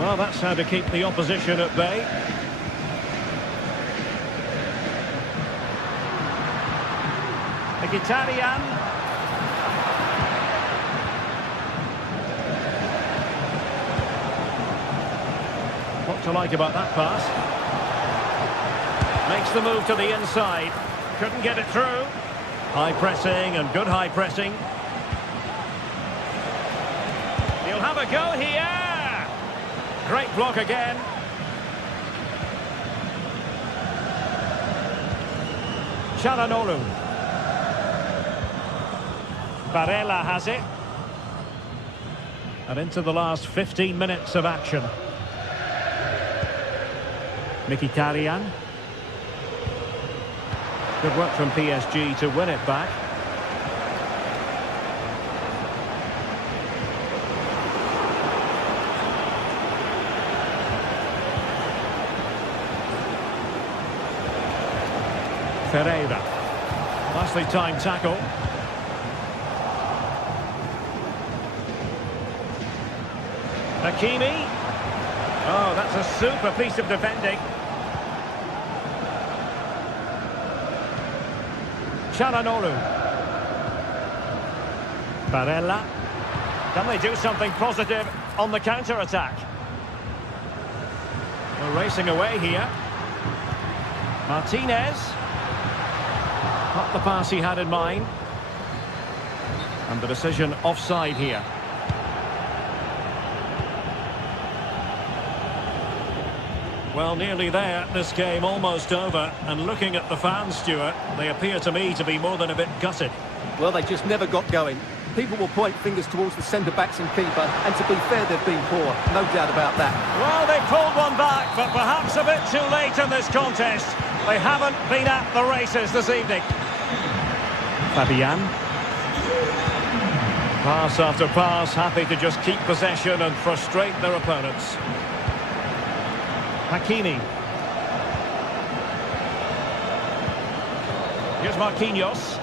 Well, that's how to keep the opposition at bay. Mkhitaryan. What to like about that pass? Makes the move to the inside. Couldn't get it through. High pressing and good high pressing. He'll have a go here. Great block again. Çalhanoğlu. Barella has it. And into the last 15 minutes of action. Mkhitaryan. Good work from PSG to win it back. Ferreira. Nicely timed tackle. Hakimi. Oh, that's a super piece of defending. Çalhanoğlu. Barella. Can they do something positive on the counter-attack? We're racing away here. Martinez. Not the pass he had in mind. And the decision offside here. Well, nearly there, this game almost over. And looking at the fans, Stuart, they appear to me to be more than a bit gutted. Well, they just never got going. People will point fingers towards the centre-backs and keeper, and to be fair, they've been poor, no doubt about that. Well, they pulled one back, but perhaps a bit too late in this contest. They haven't been at the races this evening. Fabian. Pass after pass, happy to just keep possession and frustrate their opponents. Hakimi. Here's Marquinhos.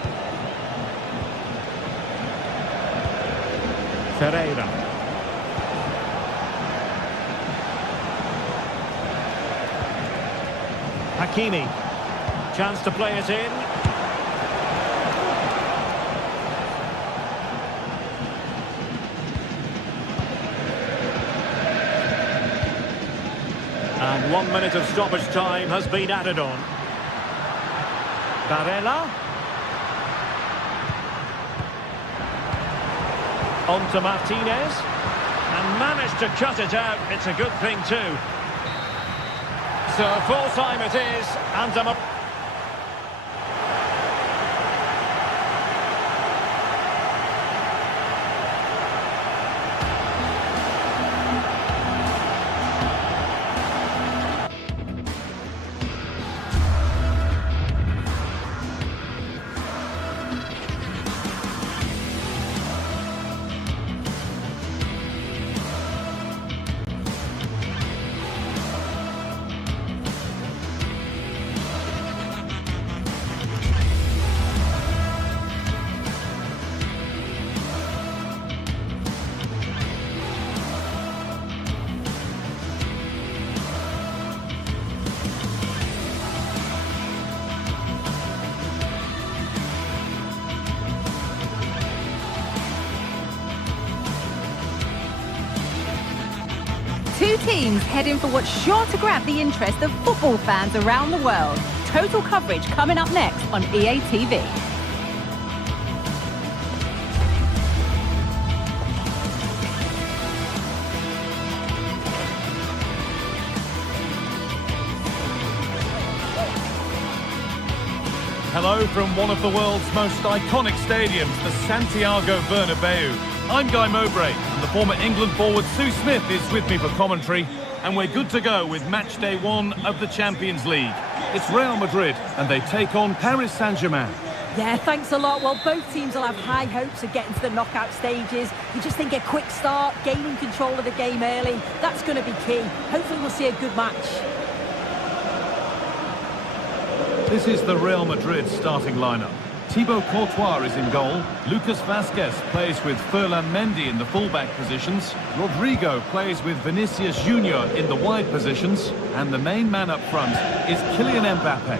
Ferreira. Hakimi. Chance to play it in. And 1 minute of stoppage time has been added on. Barella. On to Martinez. And managed to cut it out. It's a good thing too. So full time it is. And Two teams heading for what's sure to grab the interest of football fans around the world. Total coverage coming up next on EA TV. Hello from one of the world's most iconic stadiums, the Santiago Bernabeu. I'm Guy Mowbray, and the former England forward Sue Smith is with me for commentary, and we're good to go with match day 1 of the Champions League. It's Real Madrid, and they take on Paris Saint-Germain. Yeah, thanks a lot. Well, both teams will have high hopes of getting to the knockout stages. You just think a quick start, gaining control of the game early, that's going to be key. Hopefully we'll see a good match. This is the Real Madrid starting lineup. Thibaut Courtois is in goal. Lucas Vazquez plays with Ferland Mendy in the fullback positions. Rodrigo plays with Vinicius Junior in the wide positions. And the main man up front is Kylian Mbappe.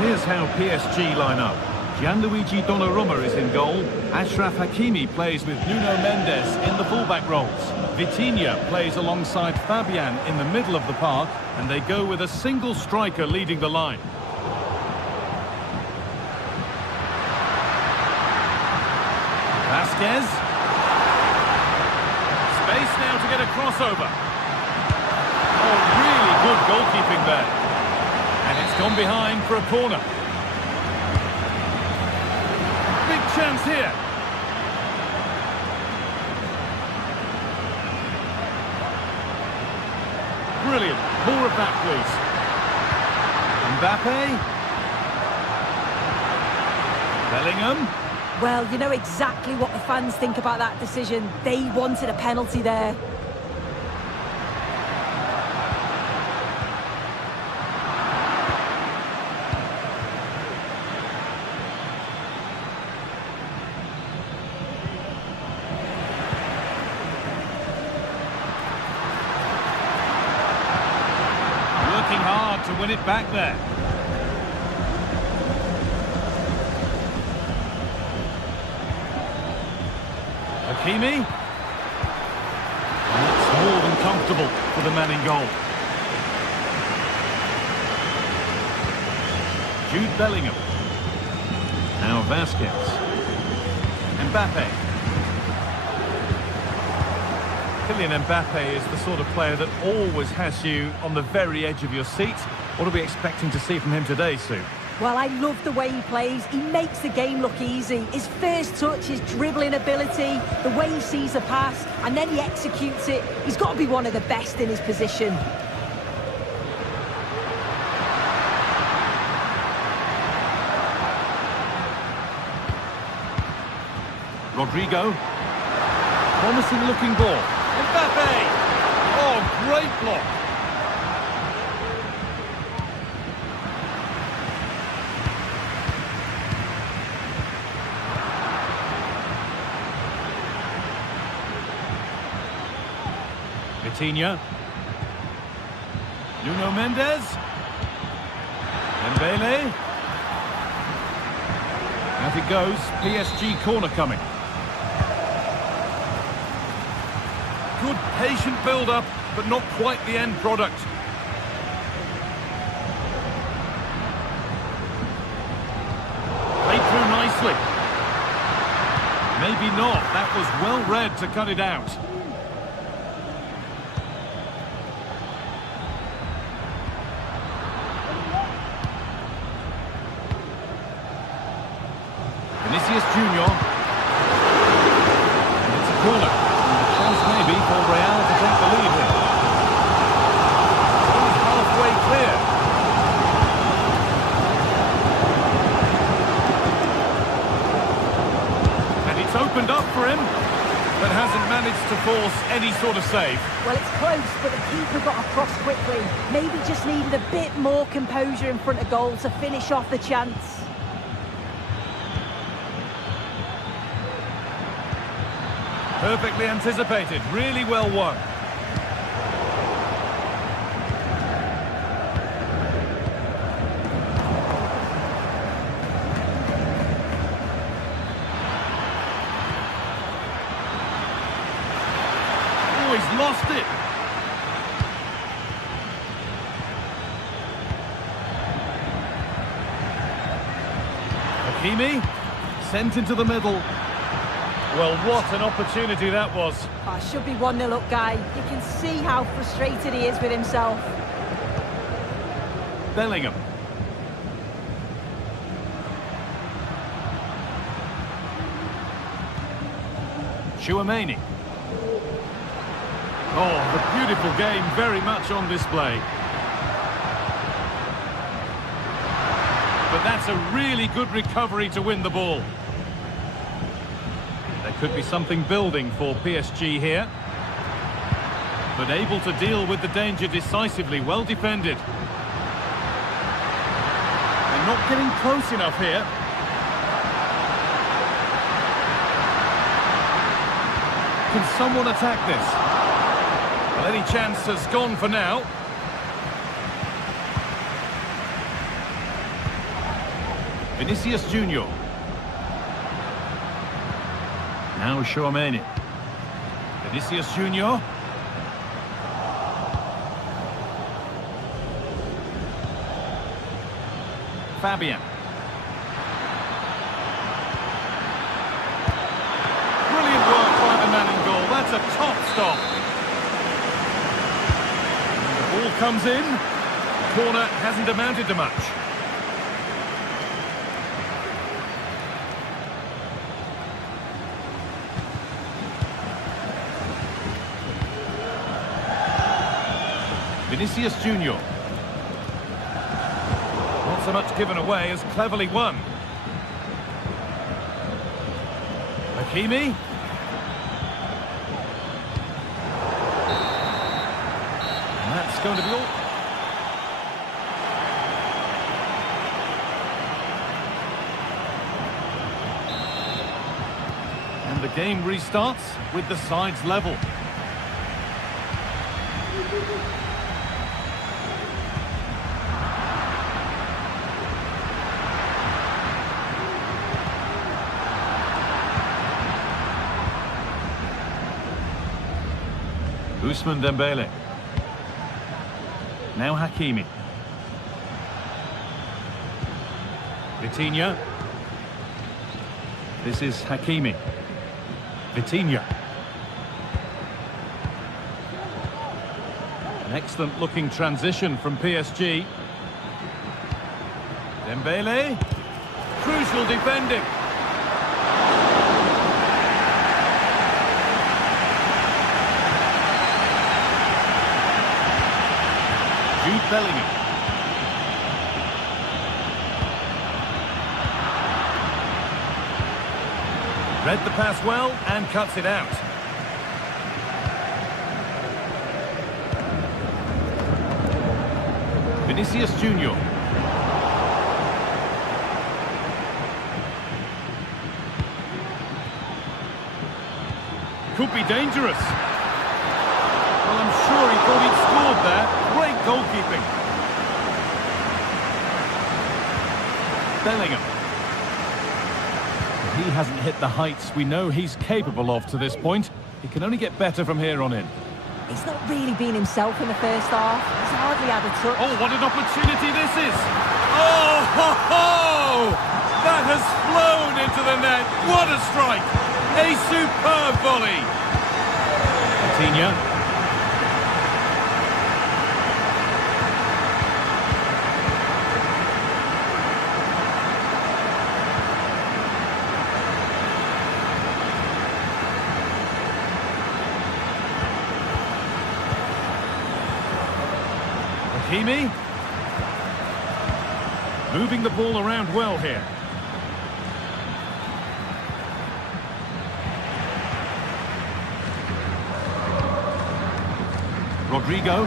Here's how PSG line up. Gianluigi Donnarumma is in goal. Achraf Hakimi plays with Nuno Mendes in the fullback roles. Vitinha plays alongside Fabian in the middle of the park, and they go with a single striker leading the line. Vazquez. Space now to get a crossover. Oh, really good goalkeeping there. And it's gone behind for a corner. Big chance here. Brilliant. More of that, please. Mbappe. Bellingham. Well, you know exactly what the fans think about that decision. They wanted a penalty there. Working hard to win it back there. Hakimi. That's more than comfortable for the man in goal. Jude Bellingham. Now Vazquez. Mbappe. Kylian Mbappe is the sort of player that always has you on the very edge of your seat. What are we expecting to see from him today, Sue? Well, I love the way he plays. He makes the game look easy. His first touch, his dribbling ability, the way he sees a pass, and then he executes it. He's got to be one of the best in his position. Rodrigo. Promising looking ball. Mbappe! Oh, great block. Vitinha. Nuno Mendes. Dembele. Out it goes. PSG corner coming. Good patient build-up, but not quite the end product. Played through nicely. Maybe not. That was well read to cut it out. Vinicius Junior. And it's a corner. Maybe for Real to take the lead here. He's halfway clear. And it's opened up for him, but hasn't managed to force any sort of save. Well, it's close, but the keeper got across quickly. Maybe just needed a bit more composure in front of goal to finish off the chance. Perfectly anticipated, really well won. Oh, he's lost it. Hakimi, sent into the middle. Well, what an opportunity that was. Oh, should be 1-0 up, guy. You can see how frustrated he is with himself. Bellingham. Tchouaméni. Oh, the beautiful game very much on display. But that's a really good recovery to win the ball. There could be something building for PSG here. But able to deal with the danger decisively, well defended. not getting close enough here. Can someone attack this? Well, any chance has gone for now. Vinicius Junior. Now Chouameni. Vinicius Junior. Fabian. Brilliant work by the man in goal. That's a top stop. The ball comes in. Corner hasn't amounted to much. Vinicius Junior. Not so much given away as cleverly won. Hakimi. And that's going to be all. And the game restarts with the sides level. Ousmane Dembele. Now Hakimi. Vitinha. This is Hakimi. Vitinha. An excellent looking transition from PSG. Dembele. Crucial defending. Bellingham. Read the pass well and cuts it out. Vinicius Junior. Could be dangerous. Well, I'm sure he thought he'd scored there. Great goalkeeping. Bellingham. He hasn't hit the heights we know he's capable of to this point. He can only get better from here on in. He's not really been himself in the first half. He's hardly had a touch. Oh, what an opportunity this is! Oh, ho, ho! That has flown into the net. What a strike! A superb volley. Vitinha. Hakimi. Moving the ball around well here. Rodrigo.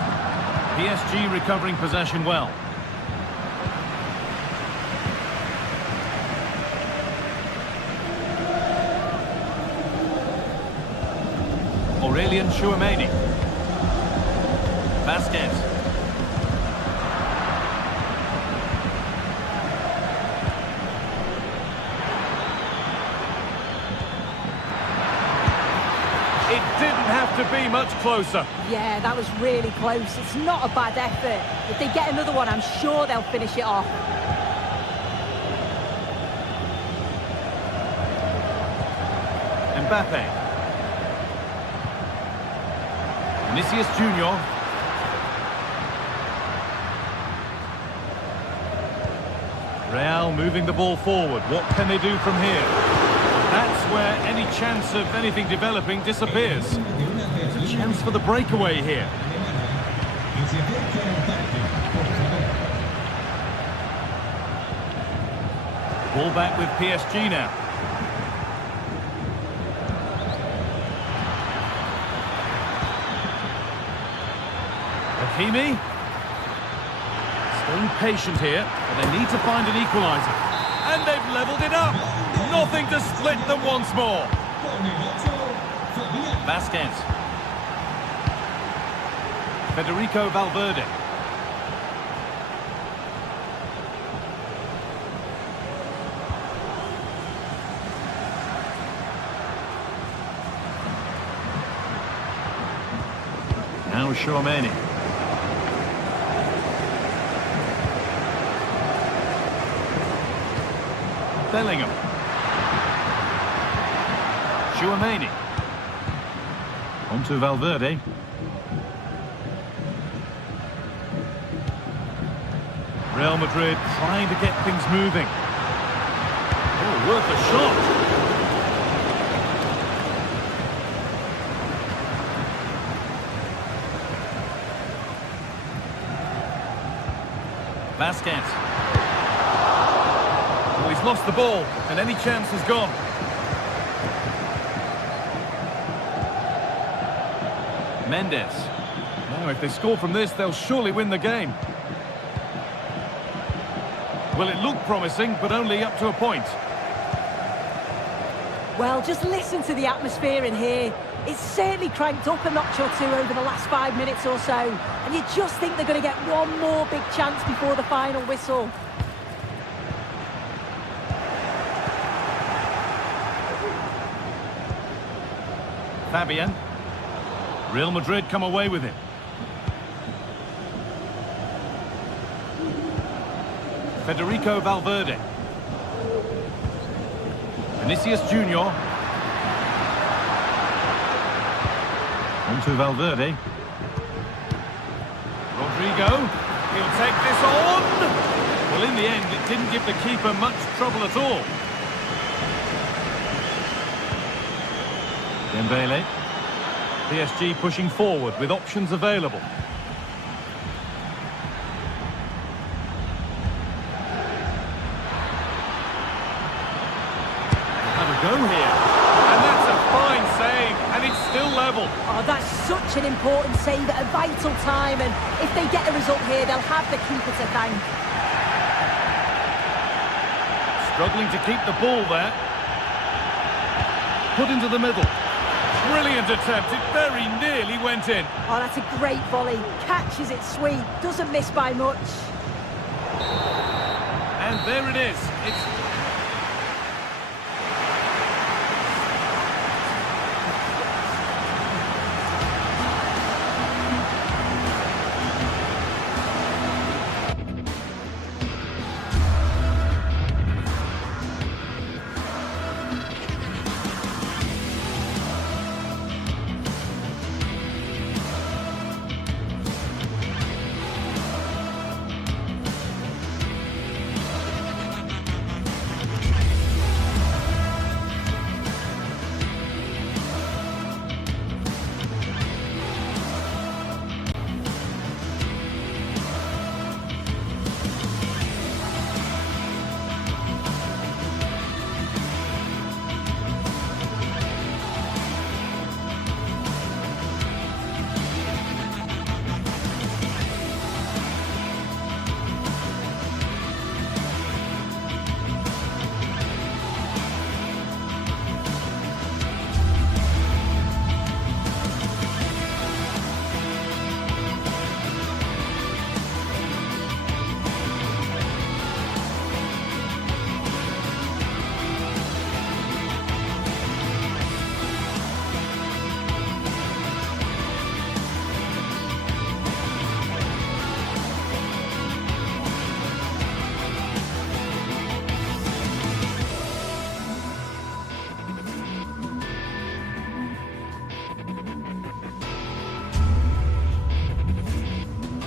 PSG recovering possession well. Aurelien Chouameni. Vasquez. It didn't have to be much closer. Yeah, that was really close. It's not a bad effort. If they get another one, I'm sure they'll finish it off. Mbappe. Vinicius Junior. Real moving the ball forward. What can they do from here? That's where any chance of anything developing disappears. There's a chance for the breakaway here. Ball back with PSG now. Hakimi. Being patient here, but they need to find an equaliser. And they've levelled it up. Nothing to split them once more. Vasquez. Federico Valverde. Now Tchouaméni. Bellingham. Tchouaméni. On to Valverde. Real Madrid trying to get things moving. Oh, worth a shot. Vasquez. Well, he's lost the ball, and any chance has gone. Mendes. Now, if they score from this, they'll surely win the game. Well, it looked promising, but only up to a point. Well, just listen to the atmosphere in here. It's certainly cranked up a notch or two over the last 5 minutes or so. And you just think they're going to get one more big chance before the final whistle. Fabian. Real Madrid come away with it. Federico Valverde. Vinicius Junior. On to Valverde. Rodrigo. He'll take this on. Well, in the end, it didn't give the keeper much trouble at all. Dembele. PSG pushing forward with options available. Have a go here. And that's a fine save, and it's still level. Oh, that's such an important save at a vital time, and if they get a result here, they'll have the keeper to thank. Struggling to keep the ball there. Put into the middle. Brilliant attempt, it very nearly went in. Oh, that's a great volley. Catches it sweet, doesn't miss by much. And there it is. It's...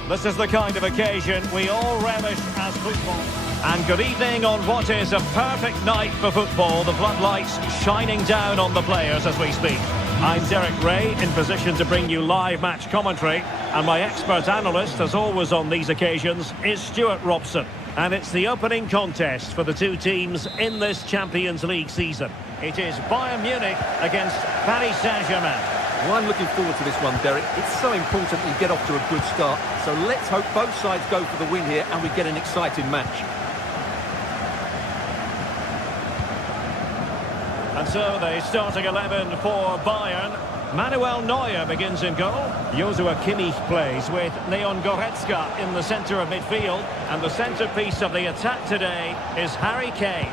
This is the kind of occasion we all relish as football. And good evening on what is a perfect night for football. The floodlights shining down on the players as we speak. I'm Derek Ray, in position to bring you live match commentary. And my expert analyst, as always on these occasions, is Stuart Robson. And it's the opening contest for the two teams in this Champions League season. It is Bayern Munich against Paris Saint-Germain. Well, I'm looking forward to this one, Derek. It's so important that you get off to a good start. So let's hope both sides go for the win here and we get an exciting match. And so the starting 11 for Bayern. Manuel Neuer begins in goal. Joshua Kimmich plays with Leon Goretzka in the centre of midfield. And the centrepiece of the attack today is Harry Kane.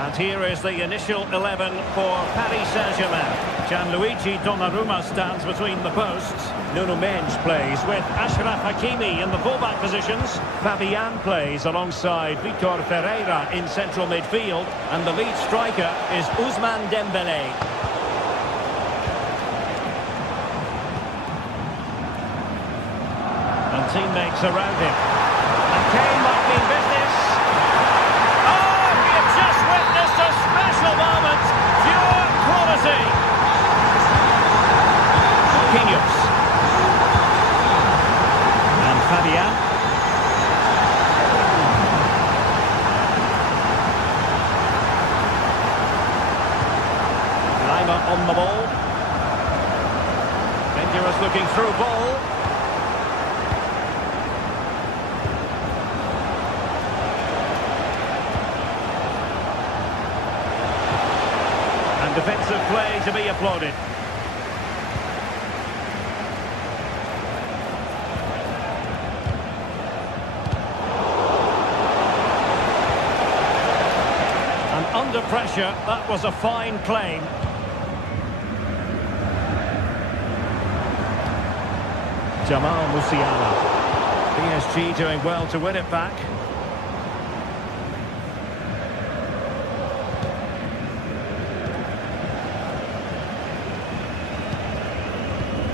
And here is the initial 11 for Paris Saint-Germain. Gianluigi Donnarumma stands between the posts. Nuno Mendes plays with Achraf Hakimi in the fullback positions. Fabian plays alongside Vitor Ferreira in central midfield. And the lead striker is Ousmane Dembélé. And teammates around him. And Kane might mean business. Oh, we have just witnessed a special moment. Pure quality. Marquinhos. And Fabian. Lima on the ball. Dangerous looking through ball. And defensive play to be applauded. Under pressure, that was a fine claim. Jamal Musiala. PSG doing well to win it back.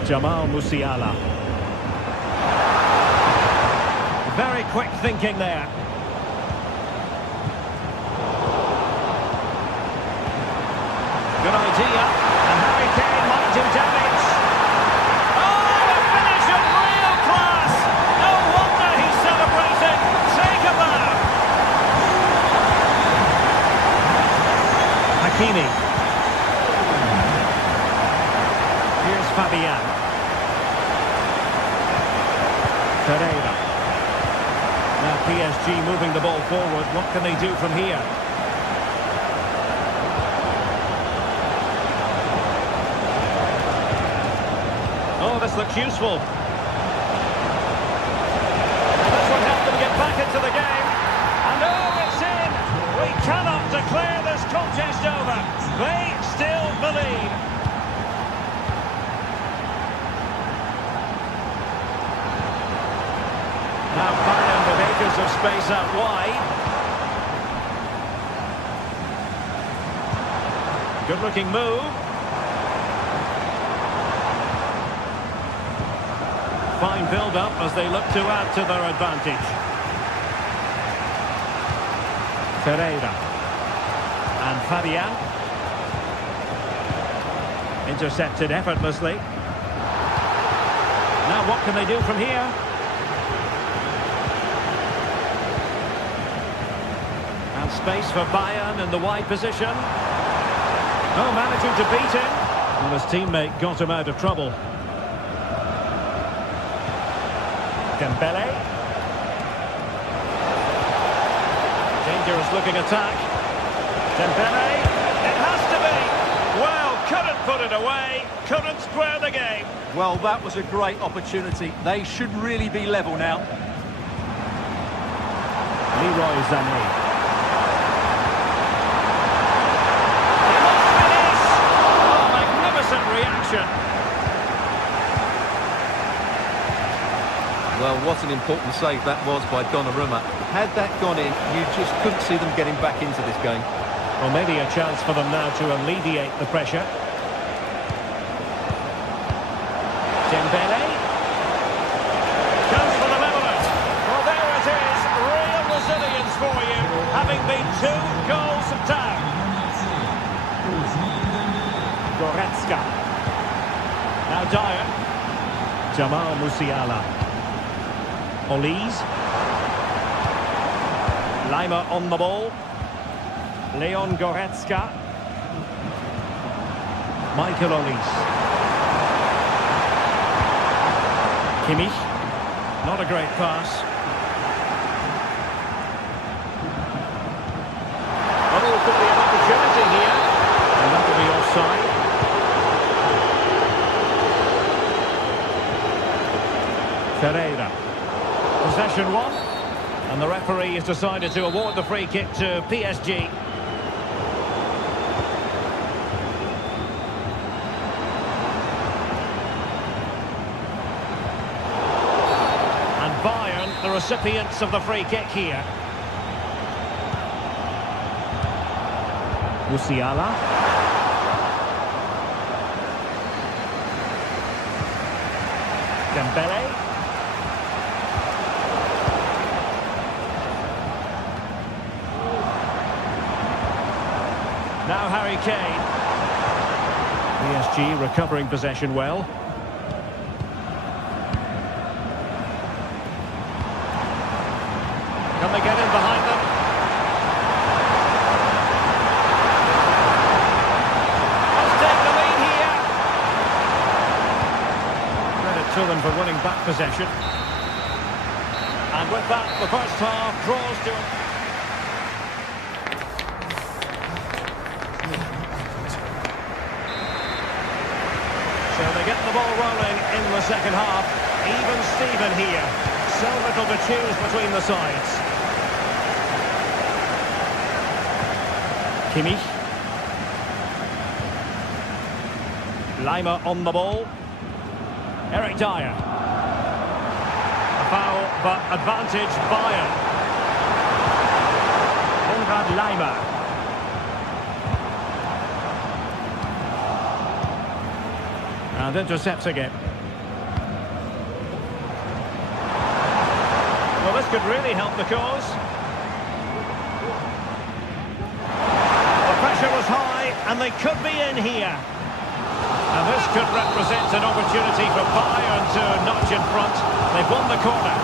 Jamal Musiala. Very quick thinking there. Good idea, and Harry Kane might do damage. Oh, the finish of real class! No wonder he's celebrating. Take a bow. Hakimi. Here's Fabian. Ferreira. Now PSG moving the ball forward. What can they do from here? Oh, this looks useful. This will help them get back into the game. And oh, it's in! We cannot declare this contest over. They still believe. Now Bayern with acres of space out wide. Good-looking move. Fine build-up as they look to add to their advantage. Ferreira. And Fabian. Intercepted effortlessly. Now what can they do from here? And space for Bayern in the wide position. Oh, managing to beat him. And his teammate got him out of trouble. Dembélé. Dangerous looking attack. Dembélé. It has to be. Well, couldn't put it away. Couldn't square the game. Well, that was a great opportunity. They should really be level now. Leroy Sané. Reaction. Well, what an important save that was by Donnarumma. Had that gone in, you just couldn't see them getting back into this game. Well, maybe a chance for them now to alleviate the pressure. Dembélé. Goes for the leveller. Well, there it is. Real resilience for you, having been 2 goals down. Goretzka. Now Dyer. Jamal Musiala. Olise. Lima on the ball. Leon Goretzka. Michael Olise. Kimmich. Not a great pass. Oh, could be an opportunity here. And that will be offside. Ferreira. Possession one. And the referee has decided to award the free kick to PSG. And Bayern, the recipients of the free kick here. Musiala. Dembele. Now Harry Kane. PSG recovering possession well. Can they get in behind them? Let's take the lead here. Credit to them for winning back possession. And with that, the first half draws to it. So they get the ball rolling in the second half. Even Steven here. So little to choose between the sides. Kimmich. Lima on the ball. Eric Dyer. A foul, but advantage Bayern. Konrad Lima. And intercepting it. Well, this could really help the cause. The pressure was high, and they could be in here. And this could represent an opportunity for Bayern to notch in front. They've won the corner.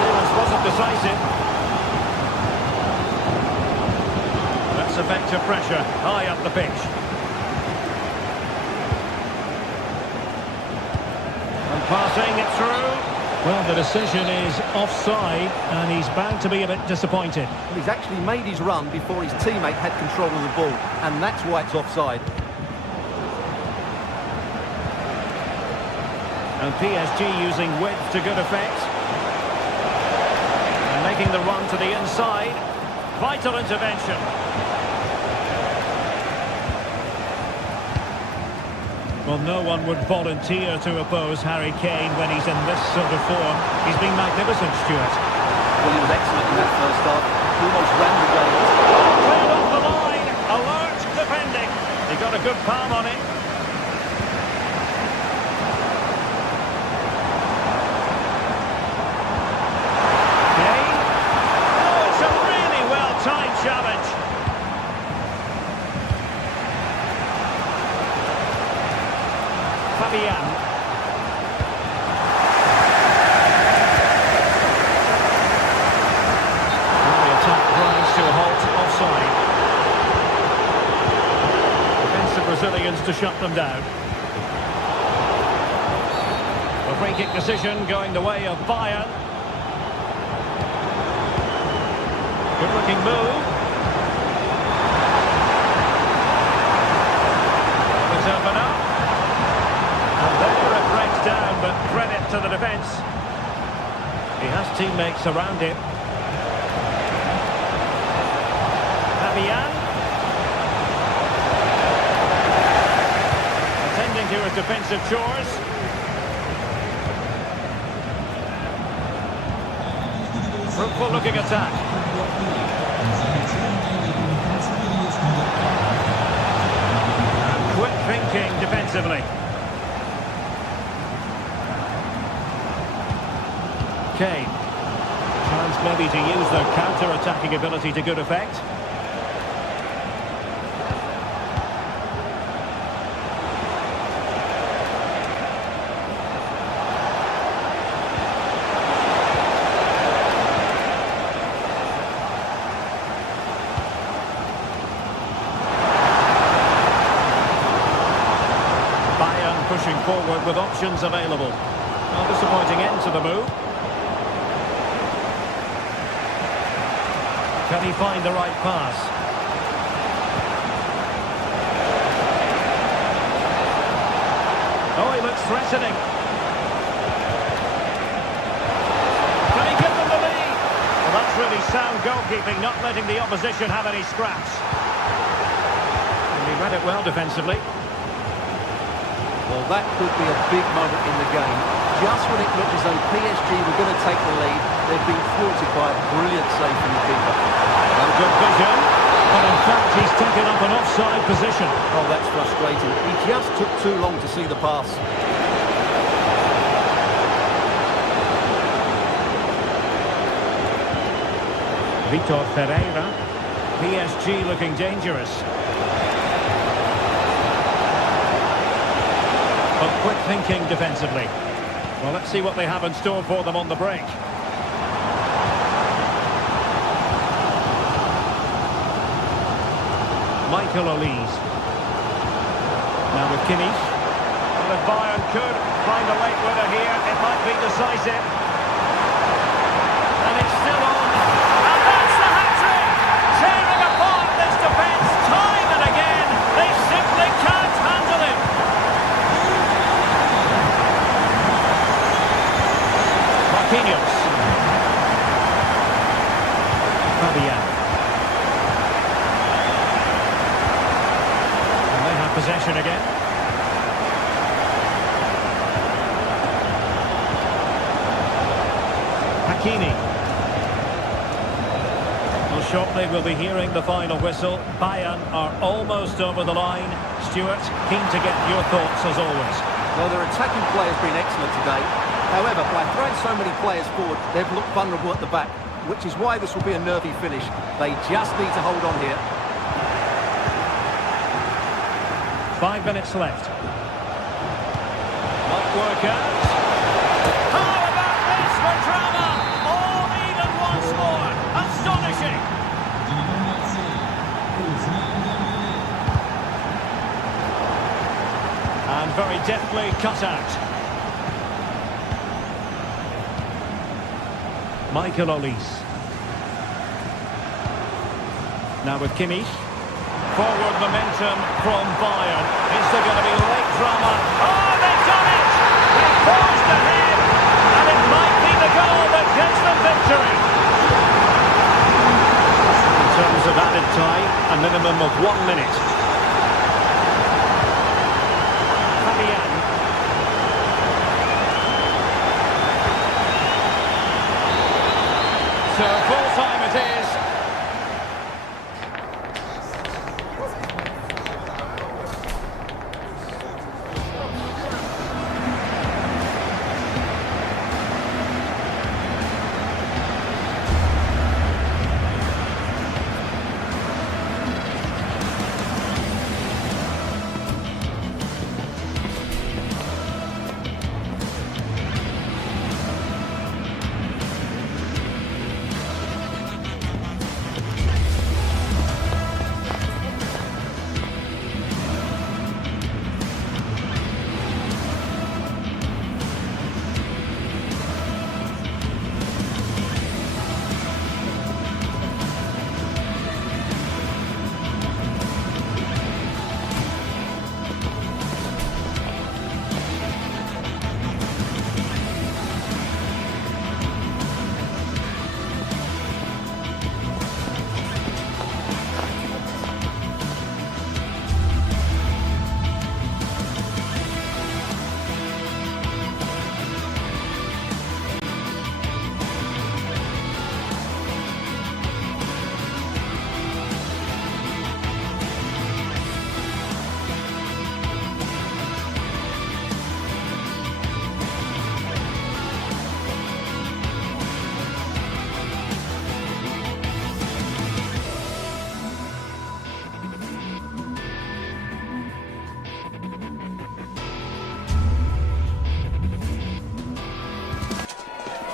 Clearance wasn't decisive. That's effective pressure high up the pitch. Passing it through. Well, the decision is offside, and he's bound to be a bit disappointed. Well, he's actually made his run before his teammate had control of the ball, and that's why it's offside. And PSG using width to good effect. And making the run to the inside. Vital intervention. Well, no one would volunteer to oppose Harry Kane when he's in this sort of form. He's been magnificent, Stuart. Well, he was excellent in that first half. He almost ran the game. Cleared off the line. Alert defending. He got a good palm on it. Kane. Oh, it's a really well-timed challenge. Fabian. And the attack grinds to a halt offside. Defensive Brazilians to shut them down. A free kick decision going the way of Bayern. Good looking move. It's open up. And there it breaks down, but credit to the defence. He has teammates around him. Fabian. Attending to his defensive chores. Fruitful looking attack. Quick thinking defensively. Kane. Chance maybe to use their counter-attacking ability to good effect. forward with options available. A disappointing end to the move. Can he find the right pass? Oh, he looks threatening. Can he give them the lead? Well, that's really sound goalkeeping, not letting the opposition have any scraps. And he read it well defensively. Well, that could be a big moment in the game. Just when it looked as though PSG were going to take the lead, they've been thwarted by a brilliant save from the keeper. And good vision, but in fact he's taken up an offside position. Oh, that's frustrating. He just took too long to see the pass. Vitor Ferreira. PSG looking dangerous. But quick thinking defensively. Well, let's see what they have in store for them on the break. Michael Olise. Now with Kimmich. Well, if Bayern could find a late winner here, it might be decisive. And it's still on. And that's the hat-trick! Tearing apart this defence time and again. They simply can't handle him. Marquinhos. Fabian. Possession again. Hakimi. Well, shortly we'll be hearing the final whistle. Bayern are almost over the line. Stuart, keen to get your thoughts as always. Well, their attacking play has been excellent today. However, by throwing so many players forward, they've looked vulnerable at the back, which is why this will be a nervy finish. They just need to hold on here. 5 minutes left. Might work out. How about this for drama? All even once more. Astonishing. And very deftly cut out. Michael Olise. Now with Kimmich. Forward momentum from Bayern. Is there going to be late drama? Oh, they've done it! They've forced ahead, and it might be the goal that gets them victory. In terms of added time, a minimum of 1 minute. Fabian. So full time it is.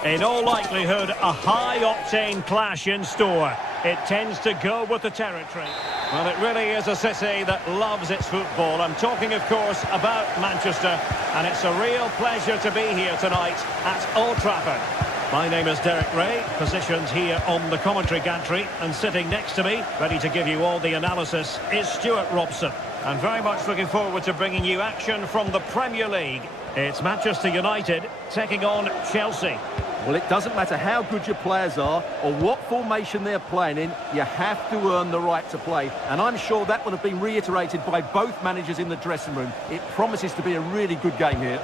In all likelihood, a high-octane clash in store. It tends to go with the territory. Well, it really is a city that loves its football. I'm talking, of course, about Manchester, and it's a real pleasure to be here tonight at Old Trafford. My name is Derek Ray, positioned here on the commentary gantry, and sitting next to me, ready to give you all the analysis, is Stuart Robson. I'm very much looking forward to bringing you action from the Premier League. It's Manchester United taking on Chelsea. Well, it doesn't matter how good your players are or what formation they're playing in, you have to earn the right to play. And I'm sure that will have been reiterated by both managers in the dressing room. It promises to be a really good game here.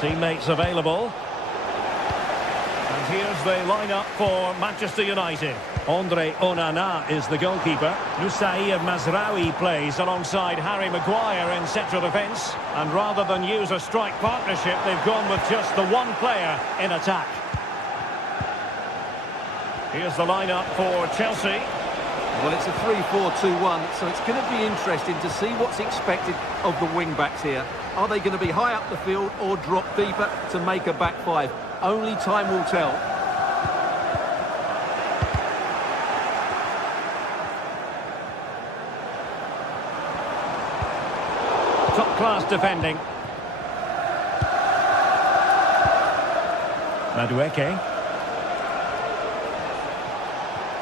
Teammates available. And here's the lineup for Manchester United. Andre Onana is the goalkeeper. Nusair Mazraoui plays alongside Harry Maguire in central defence. And rather than use a strike partnership, they've gone with just the one player in attack. Here's the lineup for Chelsea. Well, it's a 3-4-2-1, so it's going to be interesting to see what's expected of the wing-backs here. Are they going to be high up the field or drop deeper to make a back five? Only time will tell. Top-class defending. Madueke.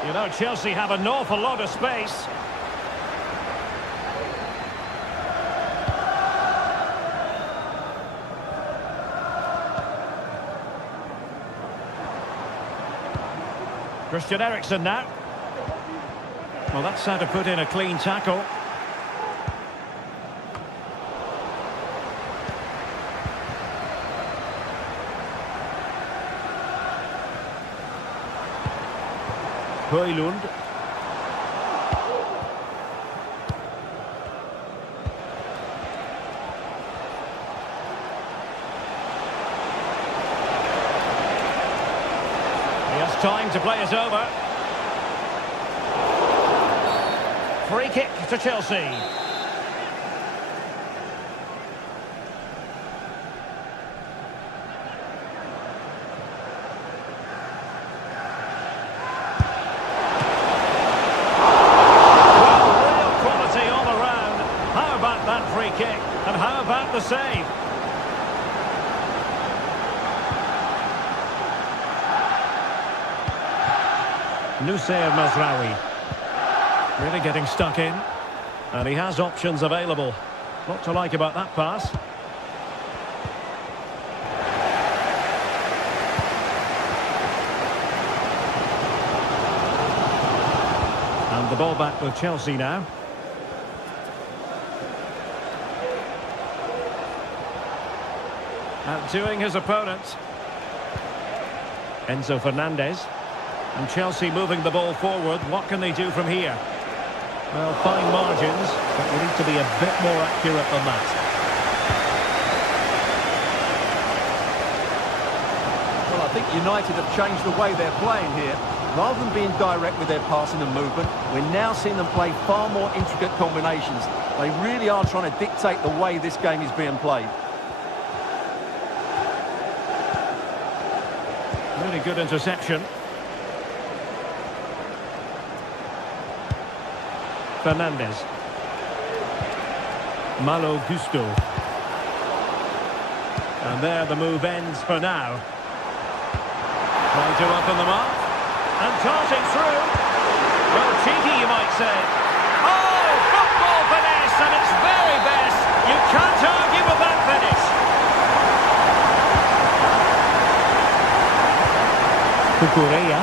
You know, Chelsea have an awful lot of space. Christian Eriksen now. Well, that's how to put in a clean tackle. Højlund. He has time to play it over. Free kick to Chelsea. And how about the save? Nusair Mazraoui. Really getting stuck in. And he has options available. What to like about that pass? And the ball back with Chelsea now. Outdoing his opponent. Enzo Fernandez. And Chelsea moving the ball forward. What can they do from here? Well, fine margins, but we need to be a bit more accurate than that. Well, I think United have changed the way they're playing here. Rather than being direct with their passing and movement, we're now seeing them play far more intricate combinations. They really are trying to dictate the way this game is being played. Really good interception. Fernandez. Malo Gusto. And there the move ends for now. Trying to open them up. And darting through. Well, cheeky, you might say. Oh, football finesse, and it's very best. You can't argue with that finish. Cucurella.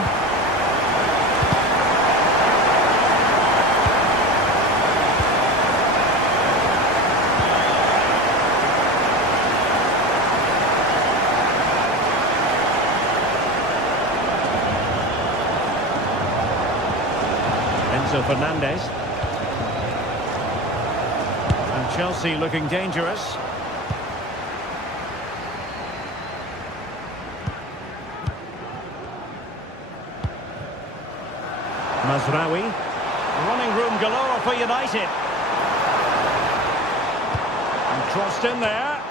Enzo Fernandez. And Chelsea looking dangerous. Mazraoui. Running room galore for United. And crossed in there.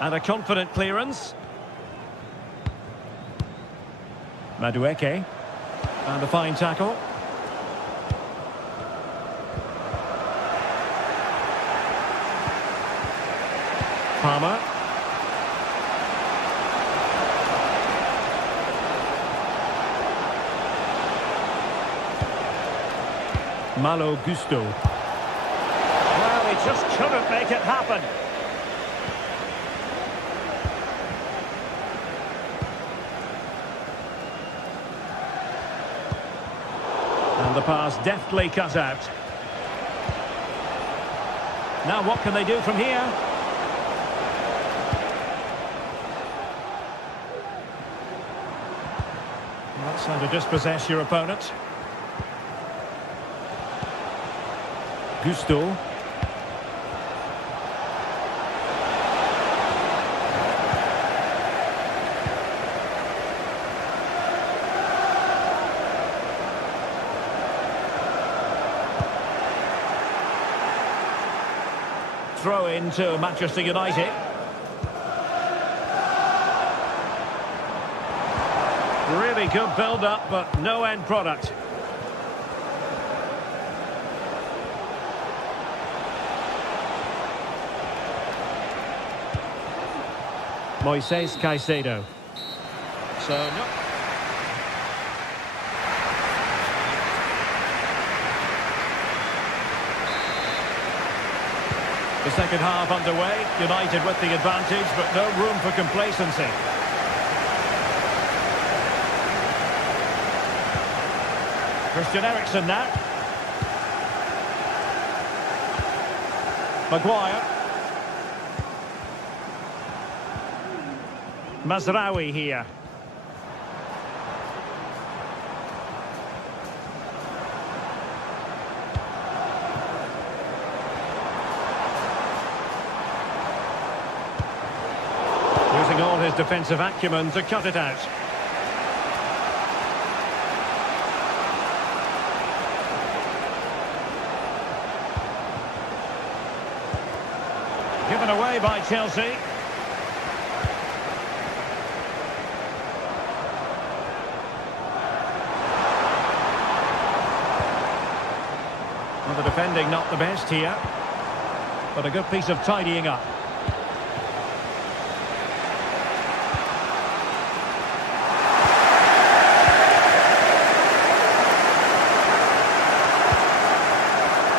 And a confident clearance. Madueke. And a fine tackle. Palmer. Malo Gusto. Well, he just couldn't make it happen. And the pass deftly cut out. Now what can they do from here? That's how to dispossess your opponent. Gusto. Throw into Manchester United. Really good build-up, but no end product. Moises Caicedo. So, no. The second half underway. United with the advantage, but no room for complacency. Christian Eriksen now. Maguire. Mazraoui here. Using all his defensive acumen to cut it out. Given away by Chelsea. Well, the defending not the best here, but a good piece of tidying up.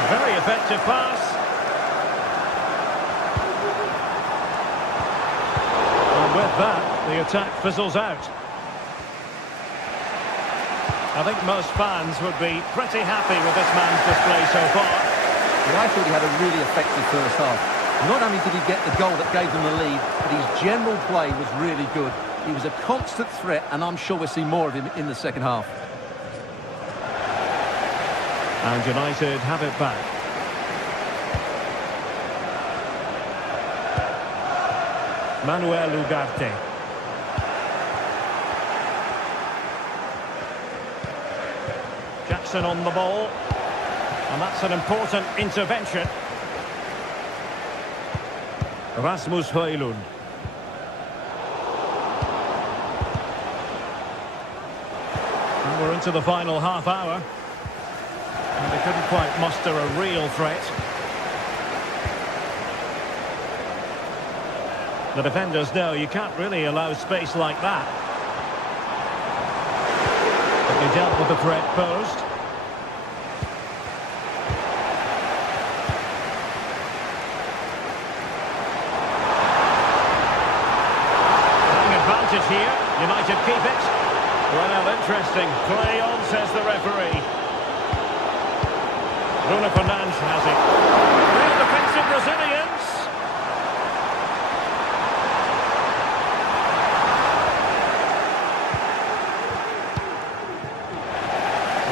Very effective pass. And with that, the attack fizzles out. I think most fans would be pretty happy with this man's display so far. Yeah, I thought he had a really effective first half. Not only did he get the goal that gave them the lead, but his general play was really good. He was a constant threat, and I'm sure we'll see more of him in the second half. And United have it back. Manuel Ugarte. Jackson on the ball. And that's an important intervention. Rasmus Højlund. And we're into the final half hour. And they couldn't quite muster a real threat. The defenders know you can't really allow space like that. But they dealt with the threat posed. Taking advantage here. United keep it. Well, interesting. Play on, says the referee. Bruno Fernandes has it. Real defensive Brazilians.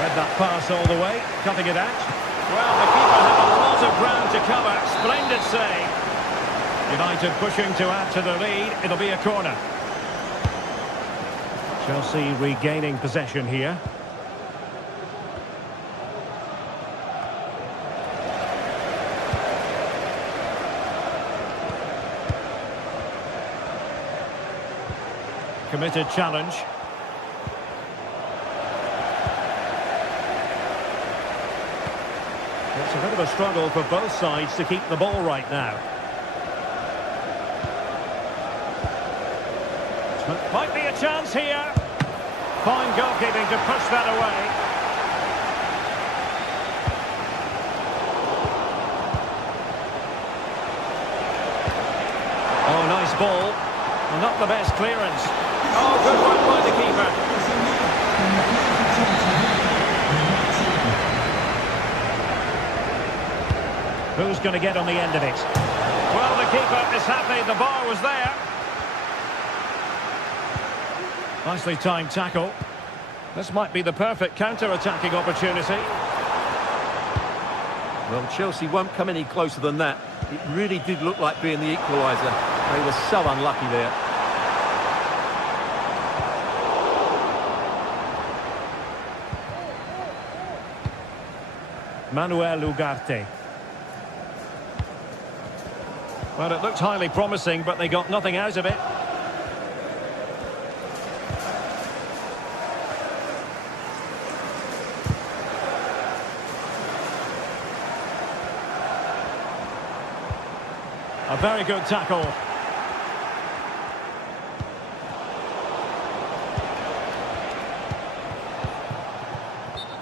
Read that pass all the way, cutting it out. Well, the keeper had a lot of ground to cover. Splendid save. United pushing to add to the lead. It'll be a corner. Chelsea regaining possession here. Committed challenge. It's a bit of a struggle for both sides to keep the ball right now. Might be a chance here. Fine goalkeeping to push that away. Oh, nice ball. Well, not the best clearance. Oh, good work by the keeper. Who's going to get on the end of it? Well, the keeper is happy the bar was there. Nicely timed tackle. This might be the perfect counter-attacking opportunity. Well, Chelsea won't come any closer than that. It really did look like being the equaliser. They were so unlucky there. Manuel Ugarte. Well, it looked highly promising, but they got nothing out of it. A very good tackle.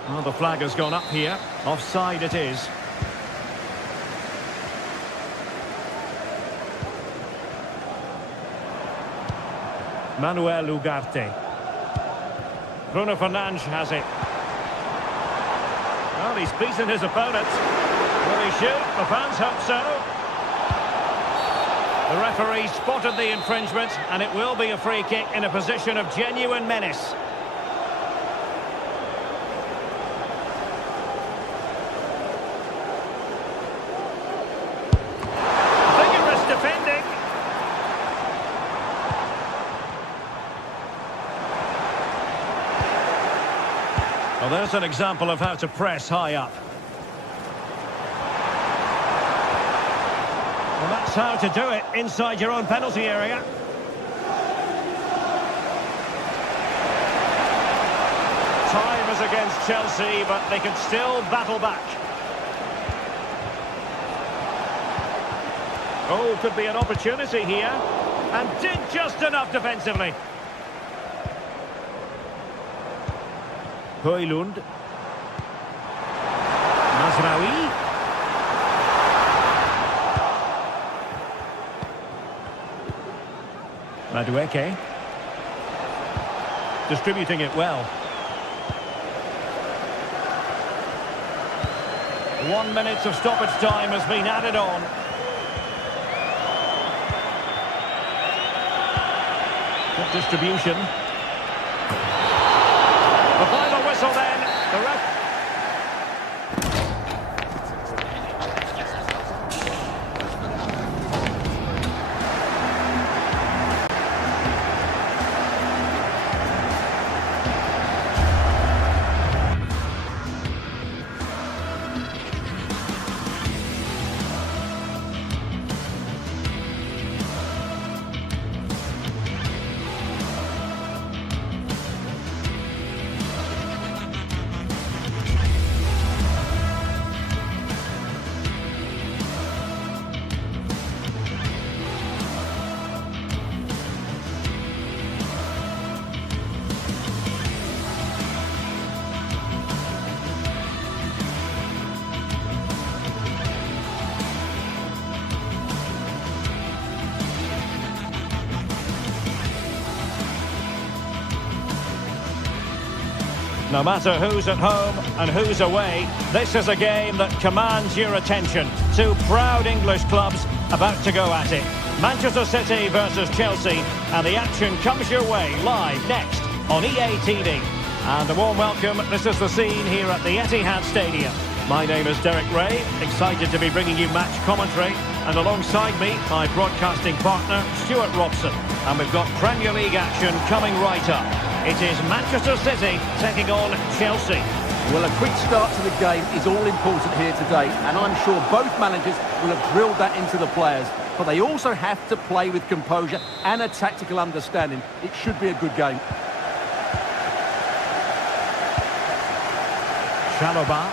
Well, the flag has gone up here. Offside it is. Manuel Ugarte. Bruno Fernandes has it. Well, he's beaten his opponent. Will he shoot? The fans hope so. The referee spotted the infringement, and it will be a free kick in a position of genuine menace. Vigorous defending. Well, there's an example of how to press high up. Well, that's how to do it inside your own penalty area. Time is against Chelsea, but they can still battle back. Oh, could be an opportunity here. And did just enough defensively. Højlund. Mazraoui. Madueke. Distributing it well. 1 minute of stoppage time has been added on. Good distribution. The final whistle then. The ref. No matter who's at home and who's away, this is a game that commands your attention. Two proud English clubs about to go at it. Manchester City versus Chelsea, and the action comes your way live next on EA TV. And a warm welcome, this is the scene here at the Etihad Stadium. My name is Derek Ray, excited to be bringing you match commentary, and alongside me, my broadcasting partner, Stuart Robson. And we've got Premier League action coming right up. It is Manchester City taking on Chelsea. Well, a quick start to the game is all important here today, and I'm sure both managers will have drilled that into the players. But they also have to play with composure and a tactical understanding. It should be a good game. Chalobah.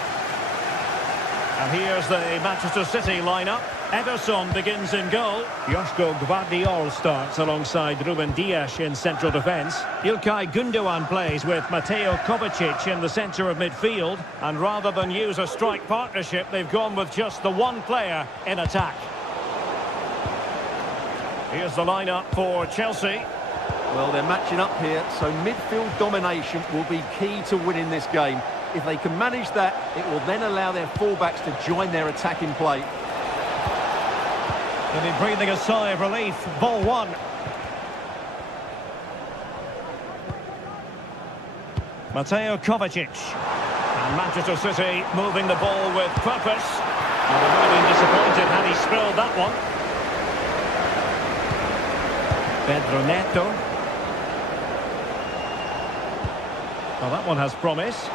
And here's the Manchester City lineup. Ederson begins in goal. Joško Gvardiol starts alongside Ruben Dias in central defence. İlkay Gündoğan plays with Mateo Kovacic in the centre of midfield. And rather than use a strike partnership, they've gone with just the one player in attack. Here's the lineup for Chelsea. Well, they're matching up here, so midfield domination will be key to winning this game. If they can manage that, it will then allow their fullbacks to join their attacking play. They'll be breathing a sigh of relief. Ball one. Mateo Kovacic. And Manchester City moving the ball with purpose. And they would have been disappointed had he spilled that one. Pedro Neto. Well, that one has promise.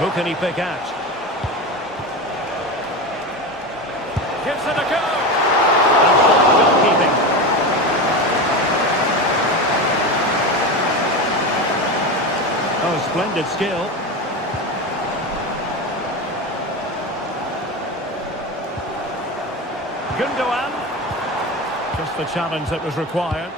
Who can he pick out? Gives it a go. And fine goalkeeping. Oh, splendid skill. Gündoğan. Just the challenge that was required.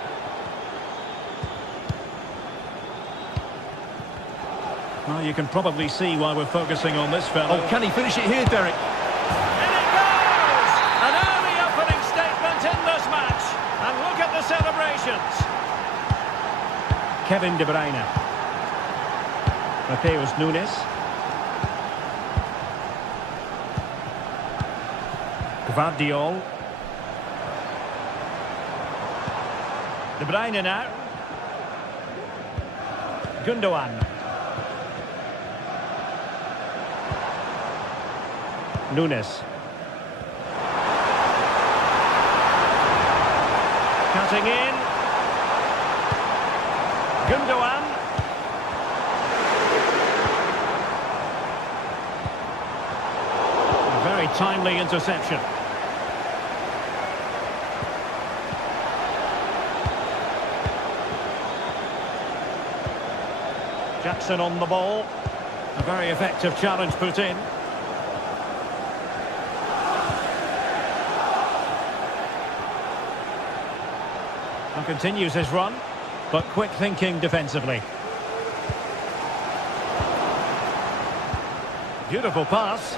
Well, you can probably see why we're focusing on this fellow. Oh, can he finish it here, Derek? And it goes! An early opening statement in this match. And look at the celebrations. Kevin De Bruyne. Mateus Nunes. Gvardiol. De Bruyne now. Gündoğan. Nunes. Cutting in. Gündoğan. A very timely interception. Jackson on the ball. A very effective challenge put in. And continues his run, but quick thinking defensively. Beautiful pass.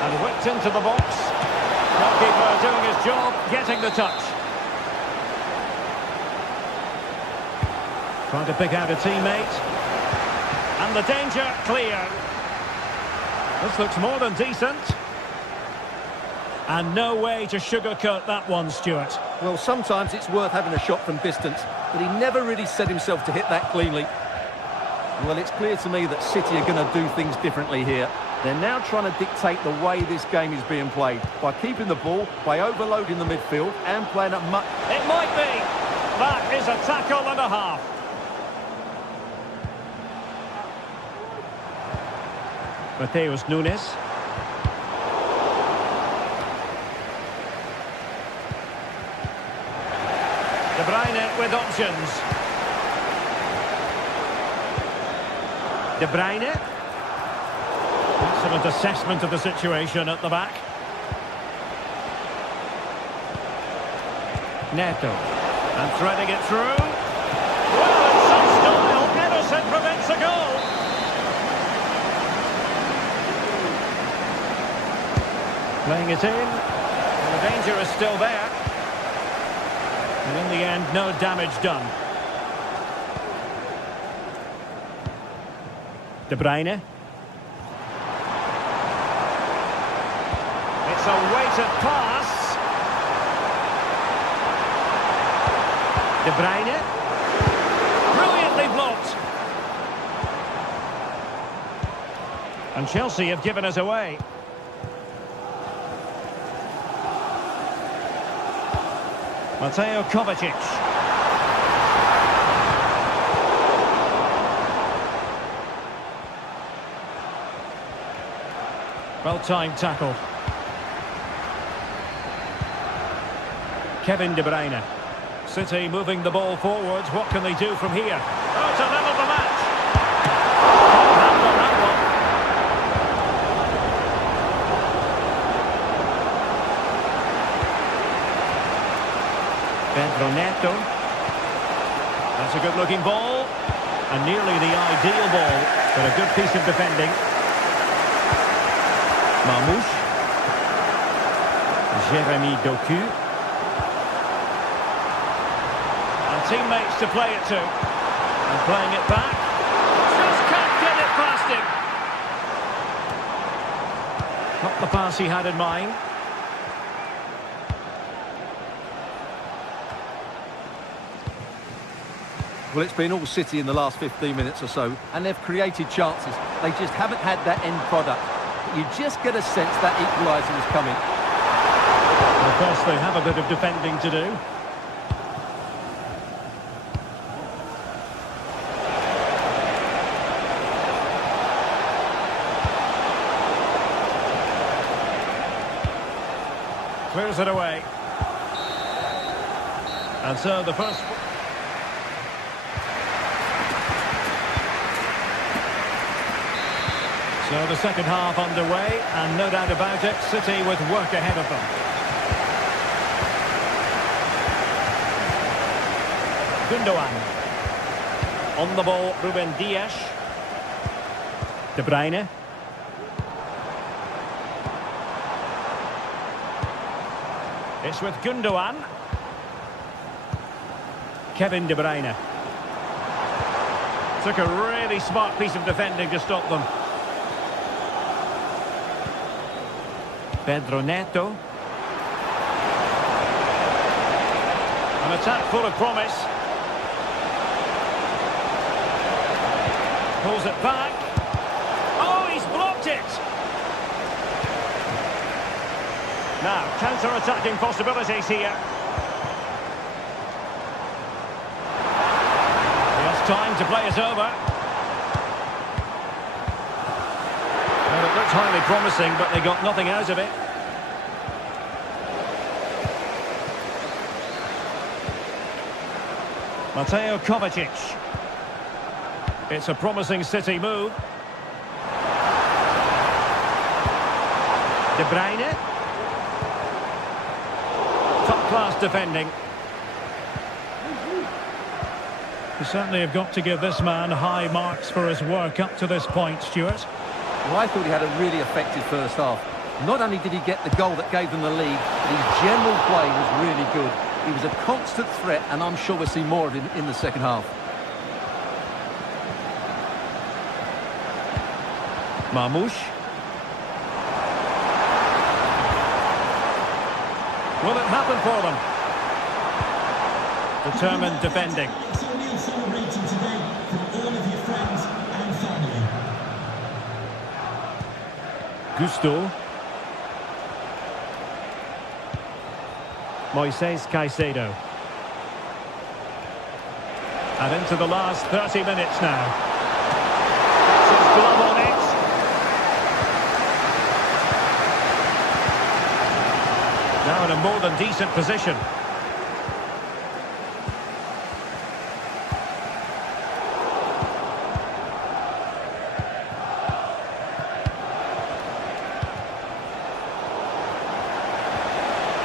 And whipped into the box. Goalkeeper doing his job, getting the touch. Trying to pick out a teammate. And the danger cleared. This looks more than decent. And no way to sugarcoat that one, Stuart. Well, sometimes it's worth having a shot from distance, but he never really set himself to hit that cleanly. Well, it's clear to me that City are going to do things differently here. They're now trying to dictate the way this game is being played, by keeping the ball, by overloading the midfield, and playing at much... It might be. That is a tackle and a half. Mateus Nunes. De Bruyne with options. De Bruyne. Excellent assessment of the situation at the back. Neto. And threading it through. Well, in some style, Ederson prevents a goal. Playing it in. And the danger is still there. And in the end, no damage done. De Bruyne. It's a weighted pass. De Bruyne. Brilliantly blocked. And Chelsea have given us away. Mateo Kovacic. Well-timed tackle. Kevin De Bruyne. City moving the ball forwards. What can they do from here? Oh, to level the match. Can't handle that one. Pedro Neto. That's a good-looking ball. And nearly the ideal ball, but a good piece of defending. Marmouche. Jeremy Doku. And teammates to play it to. And playing it back. Just can't get it past him. Not the pass he had in mind. Well, it's been all City in the last 15 minutes or so, and they've created chances. They just haven't had that end product. But you just get a sense that equaliser is coming. Of course, they have a bit of defending to do. Clears it away. And so the first... So the second half underway, and no doubt about it, City with work ahead of them. Gundogan. On the ball, Ruben Dias. De Bruyne. It's with Gundogan. Kevin De Bruyne. Took a really smart piece of defending to stop them. Pedro Neto. An attack full of promise. Pulls it back. Oh, he's blocked it! Now, counter-attacking possibilities here. He has time to play it over. Well, it looked highly promising, but they got nothing out of it. Mateo Kovacic. It's a promising City move. De Bruyne. Top-class defending. You certainly have got to give this man high marks for his work up to this point, Stuart. Well, I thought he had a really effective first half. Not only did he get the goal that gave them the lead, but his general play was really good. He was a constant threat, and I'm sure we'll see more of him in the second half. Marmouche. Will it happen for them? Determined defending. It's a real celebration today from all of your friends and family. Gusto. Moises Caicedo. And into the last 30 minutes now. That's his glove on it. Now in a more than decent position.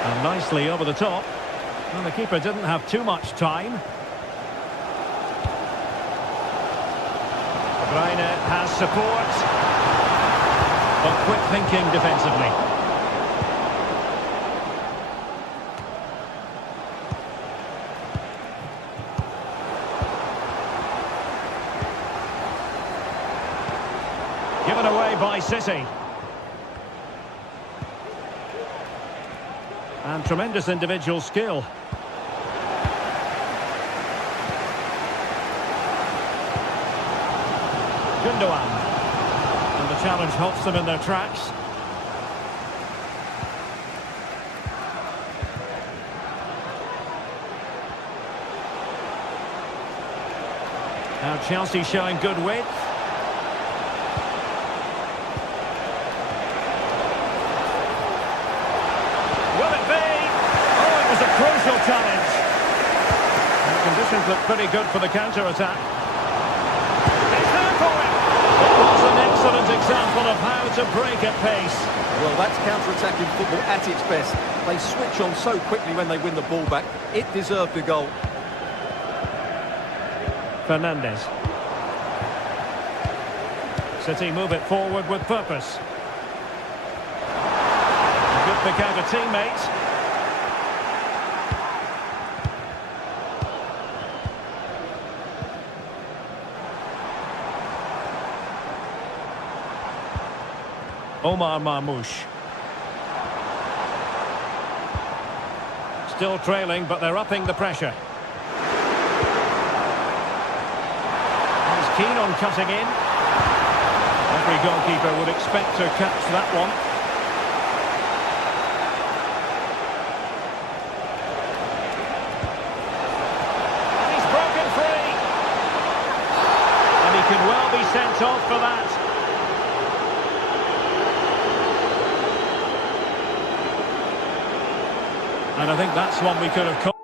And nicely over the top. Well, the keeper didn't have too much time. De Bruyne has support. But quick thinking defensively. Given away by City. And tremendous individual skill. Gundogan. And the challenge halts them in their tracks. Now Chelsea showing good width. Will it be? Oh, it was a crucial challenge. And the conditions look pretty good for the counter-attack. It's there for it. It was an excellent example of how to break at pace. Well, that's counter-attacking football at its best. They switch on so quickly when they win the ball back. It deserved the goal. Fernandes. City move it forward with purpose. Good pick out a teammate. Omar Marmoush. Still trailing, but they're upping the pressure. He's keen on cutting in. Every goalkeeper would expect to catch that one. And he's broken free. And he could well be sent off for that. And I think that's one we could have caught.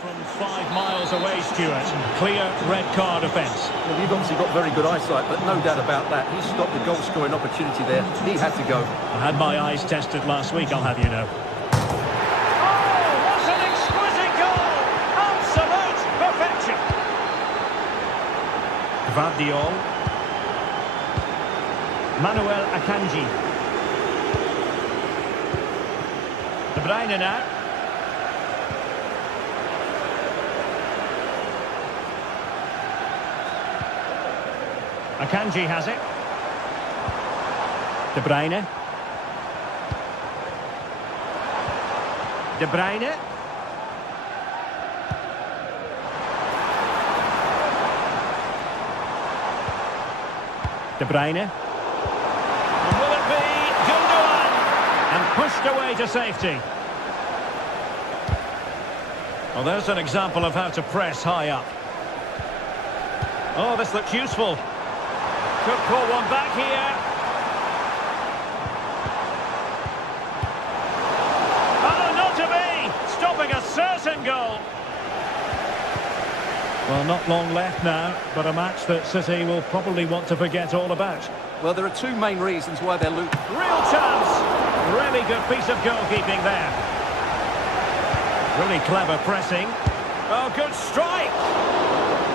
From 5 miles away, Stuart. Clear red card offence. Well, you've obviously got very good eyesight, but no doubt about that. He stopped the goal-scoring opportunity there. He had to go. I had my eyes tested last week, I'll have you know. Oh, what an exquisite goal! Absolute perfection! Guardiola. Manuel Akanji. De Bruyne now. Akanji has it. De Bruyne. De Bruyne. De Bruyne. And will it be Gundogan? And pushed away to safety. Well, there's an example of how to press high up. Oh, this looks useful. Could pull one back here. Oh, not to be! Stopping a certain goal. Well, not long left now, but a match that City will probably want to forget all about. Well, there are two main reasons why they're losing. Real chance! Really good piece of goalkeeping there. Really clever pressing. Oh, good strike!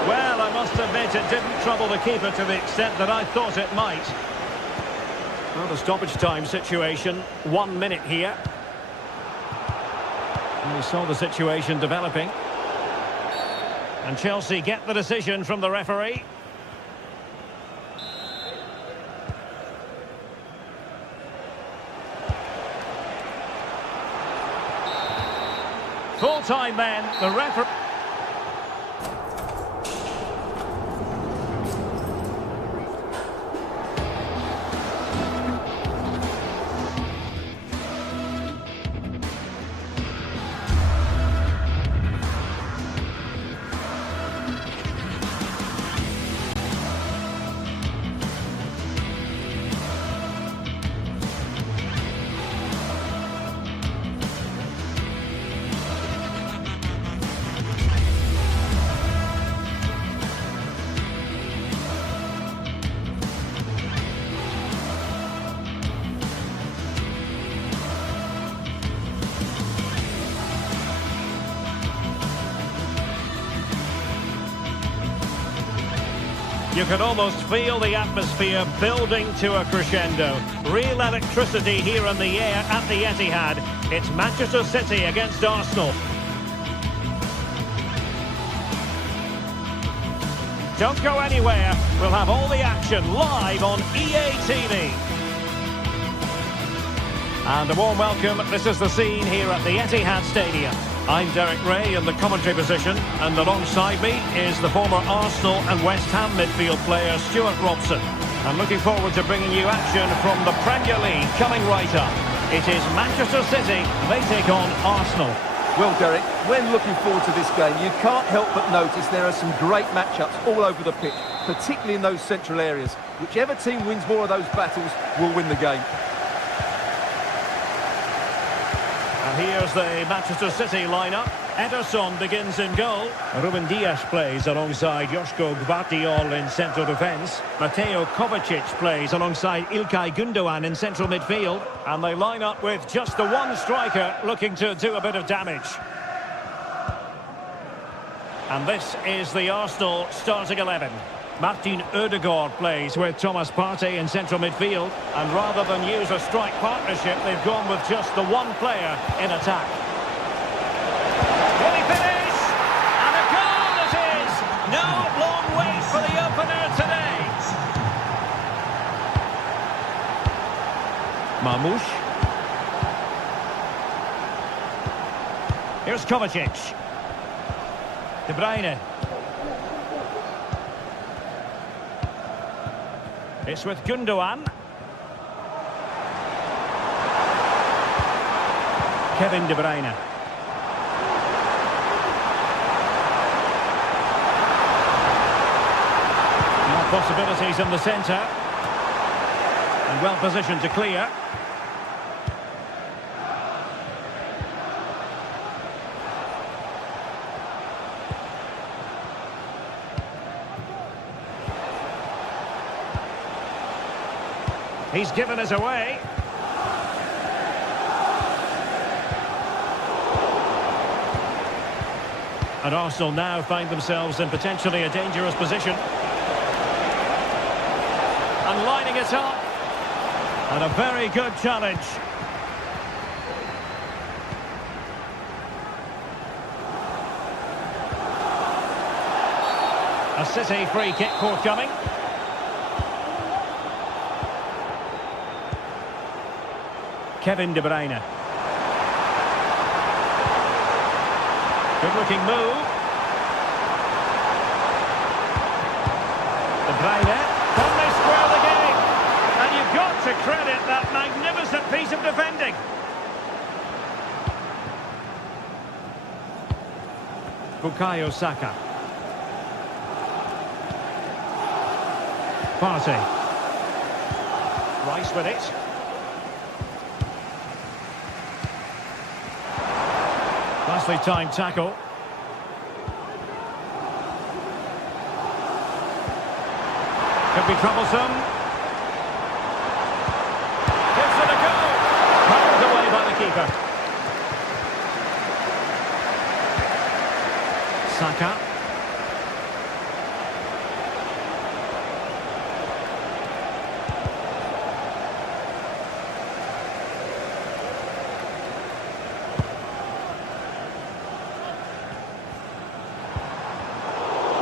Well, I must admit it didn't trouble the keeper to the extent that I thought it might. Well, the stoppage time situation, 1 minute here. And we saw the situation developing. And Chelsea get the decision from the referee. Full time then, the referee. You can almost feel the atmosphere building to a crescendo. Real electricity here in the air at the Etihad. It's Manchester City against Arsenal. Don't go anywhere. We'll have all the action live on EA TV. And a warm welcome. This is the scene here at the Etihad Stadium. I'm Derek Ray in the commentary position, and alongside me is the former Arsenal and West Ham midfield player Stuart Robson. I'm looking forward to bringing you action from the Premier League coming right up. It is Manchester City, they take on Arsenal. Well, Derek, when looking forward to this game, you can't help but notice there are some great matchups all over the pitch, particularly in those central areas. Whichever team wins more of those battles will win the game. And here's the Manchester City lineup. Ederson begins in goal. Ruben Dias plays alongside Joško Gvardiol in central defence. Mateo Kovacic plays alongside İlkay Gündoğan in central midfield. And they line up with just the one striker looking to do a bit of damage. And this is the Arsenal starting 11. Martin Ødegaard plays with Thomas Partey in central midfield. And rather than use a strike partnership, they've gone with just the one player in attack. Will he finish? And a goal it is! No long wait for the opener today. Marmoush. Here's Kovacic. De Bruyne. It's with Gündoğan. Kevin De Bruyne. Now possibilities in the centre. And well positioned to clear. He's given us away. And Arsenal now find themselves in potentially a dangerous position. And lining it up. And a very good challenge. A City free kick forthcoming. Kevin De Bruyne. Good-looking move. De Bruyne. Can they square the game? And you've got to credit that magnificent piece of defending. Bukayo Saka. Partey. Rice with it. Nicely timed tackle. Could be troublesome. Gives it a go. Pulled away by the keeper. Saka.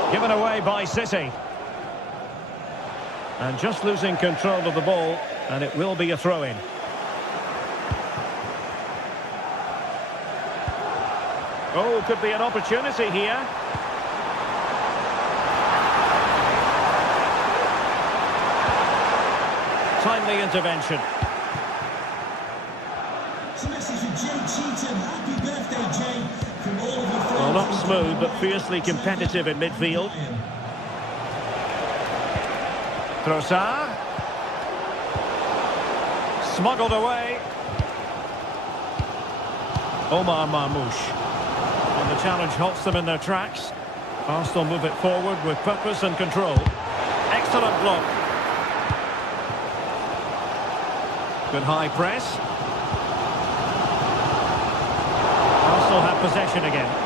Given away by City. And just losing control of the ball, and it will be a throw-in. Oh, could be an opportunity here. Timely intervention. It's a message from Jay Cheatham. Happy birthday, Jay. From all of your friends. Well, not smooth, but fiercely competitive in midfield. Trossard. Smuggled away. Omar Marmoush. And the challenge halts them in their tracks. Arsenal move it forward with purpose and control. Excellent block. Good high press. Arsenal have possession again.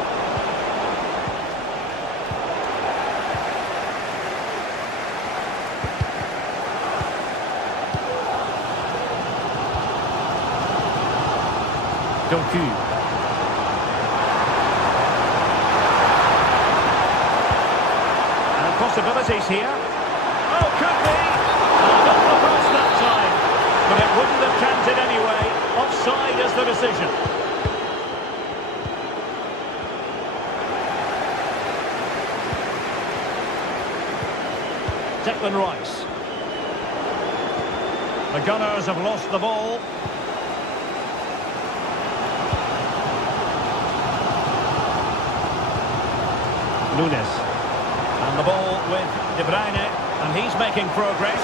Doku. And possibilities here. Oh, could be. Not the post that time. But it wouldn't have counted anyway. Offside is the decision. Declan Rice. The Gunners have lost the ball. Nunes. And the ball with De Bruyne, and he's making progress.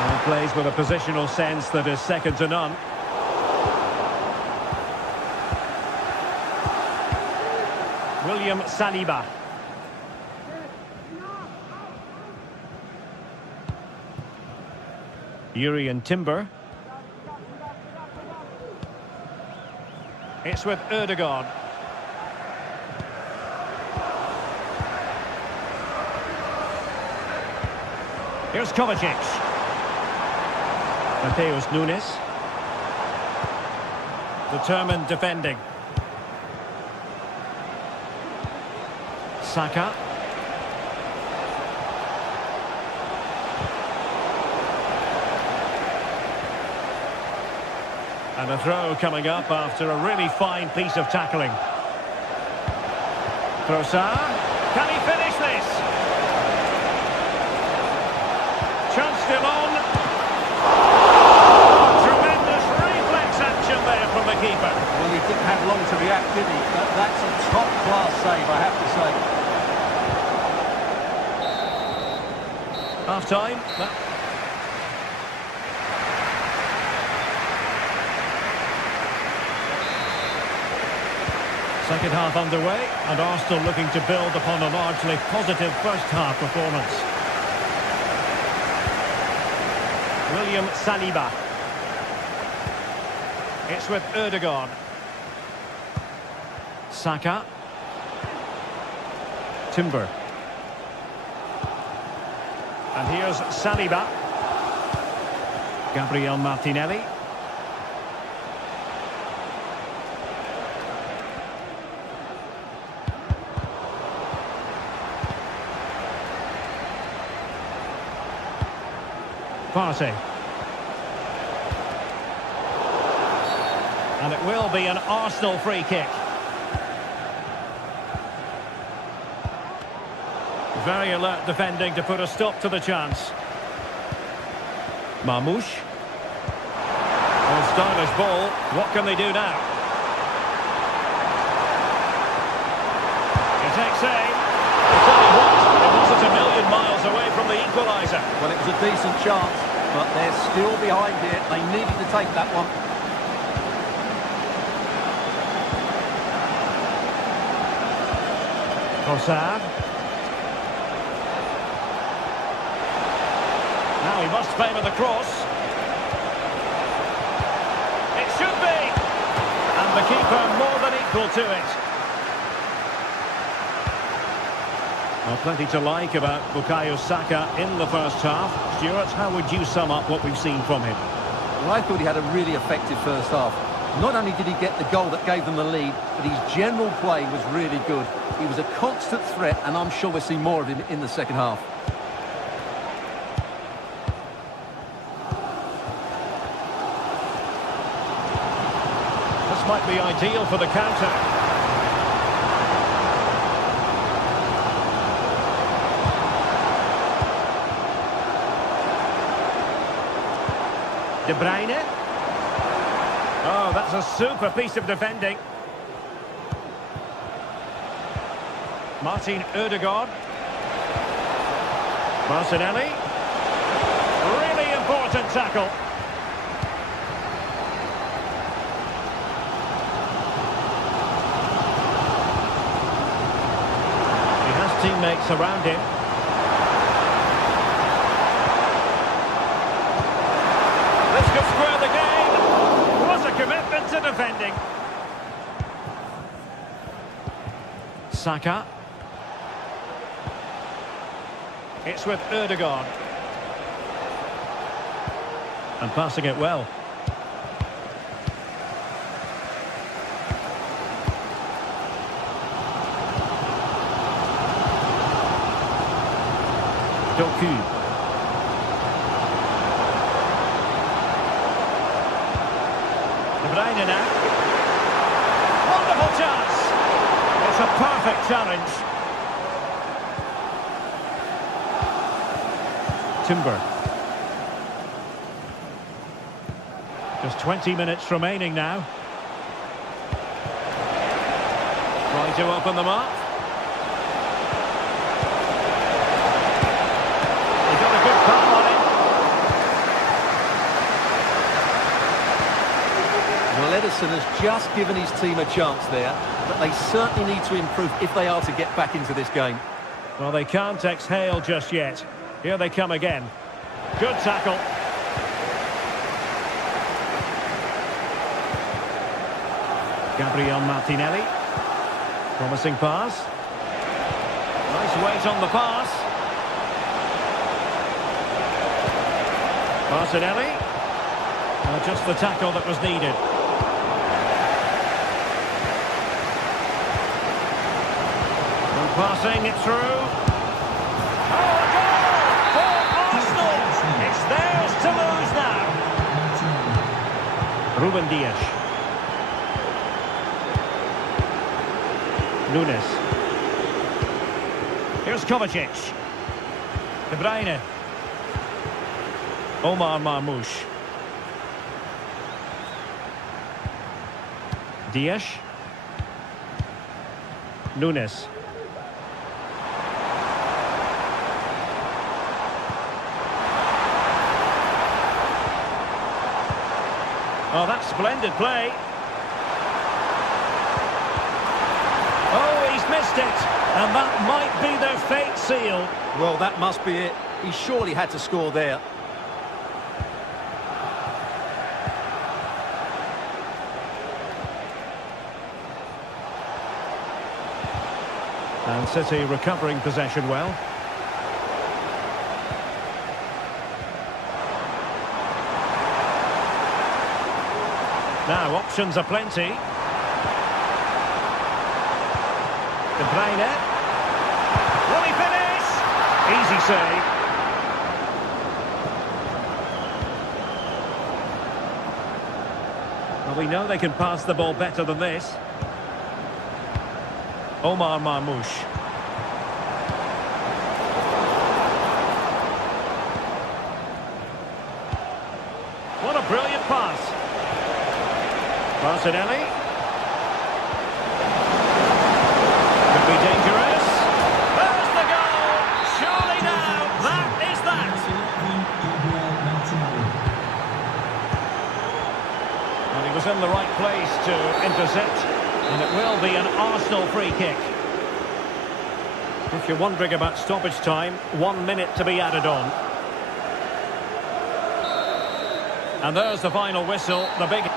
And Plays with a positional sense that is second to none. William Saliba. Urian Timber. It's with Ødegaard. Here's Kovacic. Mateus Nunes. Determined defending. Saka. And a throw coming up after a really fine piece of tackling. Trossard. Can he finish this? Chance still on. Tremendous reflex action there from the keeper. Well, he didn't have long to react, did he? But that's a top-class save, I have to say. Half-time. Second half underway, and Arsenal looking to build upon a largely positive first-half performance. William Saliba. It's with Ødegaard. Saka. Timber. And here's Saliba. Gabriel Martinelli. Partey. And it will be an Arsenal free kick. Very alert defending to put a stop to the chance. Marmoush. Well, stylish ball. What can they do now? He takes aim. I'll tell you what, it wasn't a million miles away from the equaliser. Well, it was a decent chance, but they're still behind here. They needed to take that one. Trossard. Now he must favour the cross. It should be. And the keeper more than equal to it. Well, plenty to like about Bukayo Saka in the first half. Stuart, how would you sum up what we've seen from him? Well, I thought he had a really effective first half. Not only did he get the goal that gave them the lead, but his general play was really good. He was a constant threat, and I'm sure we'll see more of him in the second half. This might be ideal for the counter. De Bruyne. Oh, that's a super piece of defending. Martin Ødegaard. Martinelli. Really important tackle. He has teammates around him. This could square the game. What a commitment to defending. Saka. It's with Ødegaard. And passing it well. Doku. De Bruyne now. Wonderful chance. It's a perfect challenge. Timber. Just 20 minutes remaining now. Trying to open them up. He got a good palm on it. Ederson has just given his team a chance there, but they certainly need to improve if they are to get back into this game. Well, they can't exhale just yet. Here they come again. Good tackle. Gabriel Martinelli. Promising pass. Nice weight on the pass. Martinelli. Just the tackle that was needed. And passing it through. Oh, a goal for Arsenal! It's theirs to lose now. Ruben Dias. Nunes. Here's Kovacic. De Bruyne. Omar Marmoush. Dias. Nunes. Oh, that's splendid play. Oh, he's missed it. And that might be their fate sealed. Well, that must be it. He surely had to score there. And City recovering possession well. Now, options are plenty. De Bruyne. Will he finish? Easy save. Well, we know they can pass the ball better than this. Omar Marmoush. What a brilliant pass. Martinelli. Could be dangerous. There's the goal. Surely now, that is that. And he was in the right place to intercept. And it will be an Arsenal free kick. If you're wondering about stoppage time, 1 minute to be added on. And there's the final whistle, the big...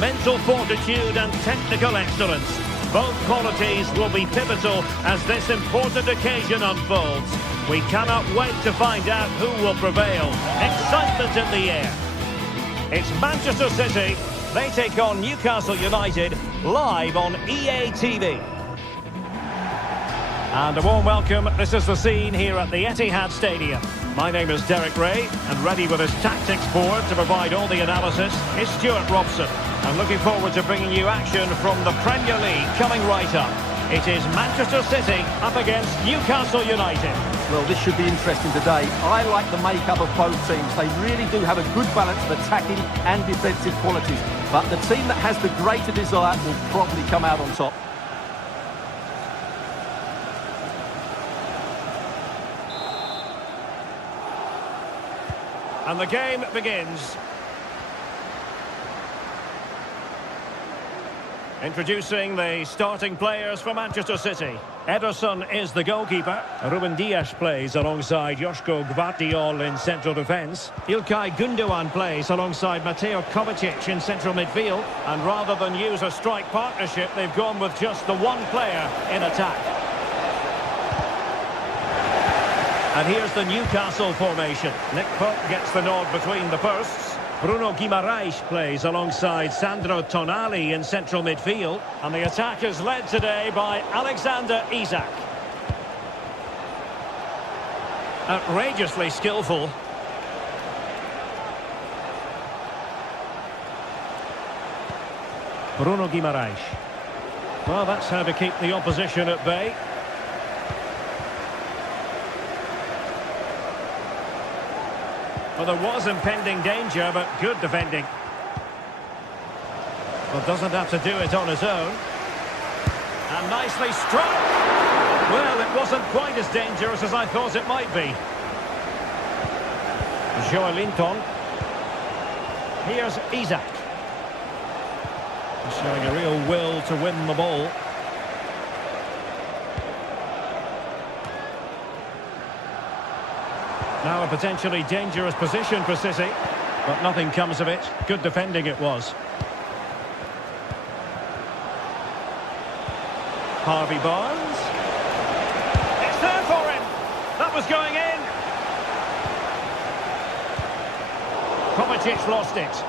Mental fortitude and technical excellence. Both qualities will be pivotal as this important occasion unfolds. We cannot wait to find out who will prevail. Excitement in the air. It's Manchester City. They take on Newcastle United live on EA TV. And a warm welcome. This is the scene here at the Etihad Stadium. My name is Derek Ray, and ready with his tactics board to provide all the analysis is Stuart Robson. I'm looking forward to bringing you action from the Premier League coming right up. It is Manchester City up against Newcastle United. Well, this should be interesting today. I like the makeup of both teams. They really do have a good balance of attacking and defensive qualities. But the team that has the greater desire will probably come out on top. And the game begins. Introducing the starting players for Manchester City. Ederson is the goalkeeper. Ruben Dias plays alongside Joško Gvardiol in central defence. İlkay Gündoğan plays alongside Mateo Kovacic in central midfield. And rather than use a strike partnership, they've gone with just the one player in attack. And here's the Newcastle formation. Nick Pope gets the nod between the posts. Bruno Guimaraes plays alongside Sandro Tonali in central midfield. And the attack is led today by Alexander Isak. Outrageously skillful. Bruno Guimaraes. Well, that's how to keep the opposition at bay. Well, there was impending danger, but good defending. Well, doesn't have to do it on his own. And nicely struck. Well, it wasn't quite as dangerous as I thought it might be. Joelinton. Here's Isak. Showing a real will to win the ball. Now a potentially dangerous position for City, but nothing comes of it. Good defending it was. Harvey Barnes. It's there for him. That was going in. Kovacic lost it.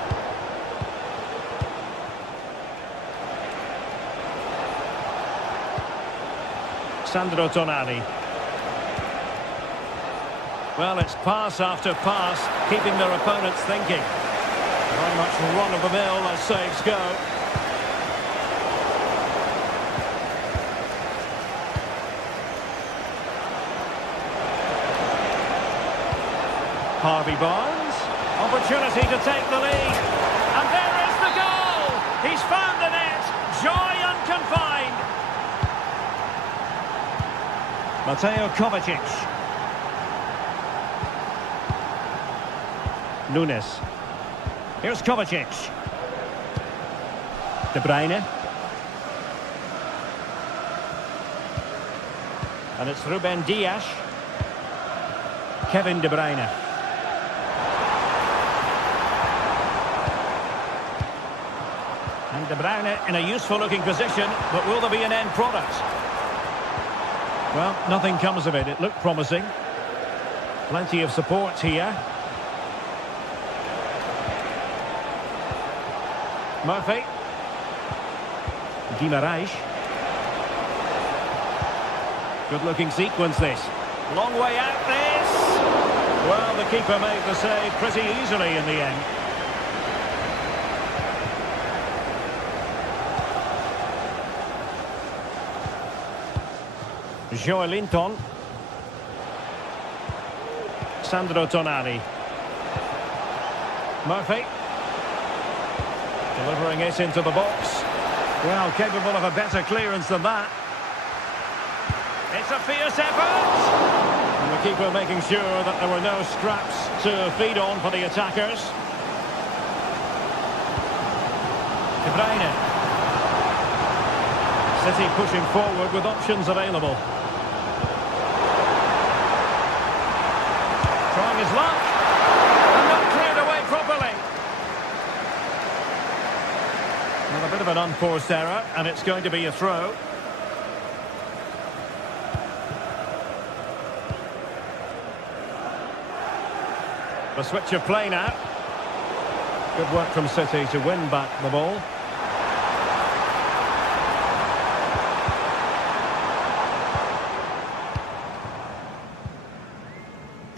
Sandro Tonali. Well, it's pass after pass, keeping their opponents thinking. Very much run-of-the-mill as saves go. Harvey Barnes. Opportunity to take the lead. And there is the goal! He's found the net. Joy unconfined. Mateo Kovacic. Nunes. Here's Kovacic. De Bruyne. And it's Ruben Dias. Kevin De Bruyne. And De Bruyne in a useful looking position, but will there be an end product? Well, nothing comes of it. It looked promising. Plenty of support here. Murphy. Guimaraes. Good looking sequence this. Long way out this. Well, the keeper made the save pretty easily in the end. Joelinton. Sandro Tonali. Murphy. Delivering it into the box. Well, capable of a better clearance than that. It's a fierce effort! And the keeper making sure that there were no scraps to feed on for the attackers. De Bruyne. City pushing forward with options available. Trying his luck. And not cleared away properly. Well, a bit of an unforced error, and it's going to be a throw. The switch of play now. Good work from City to win back the ball.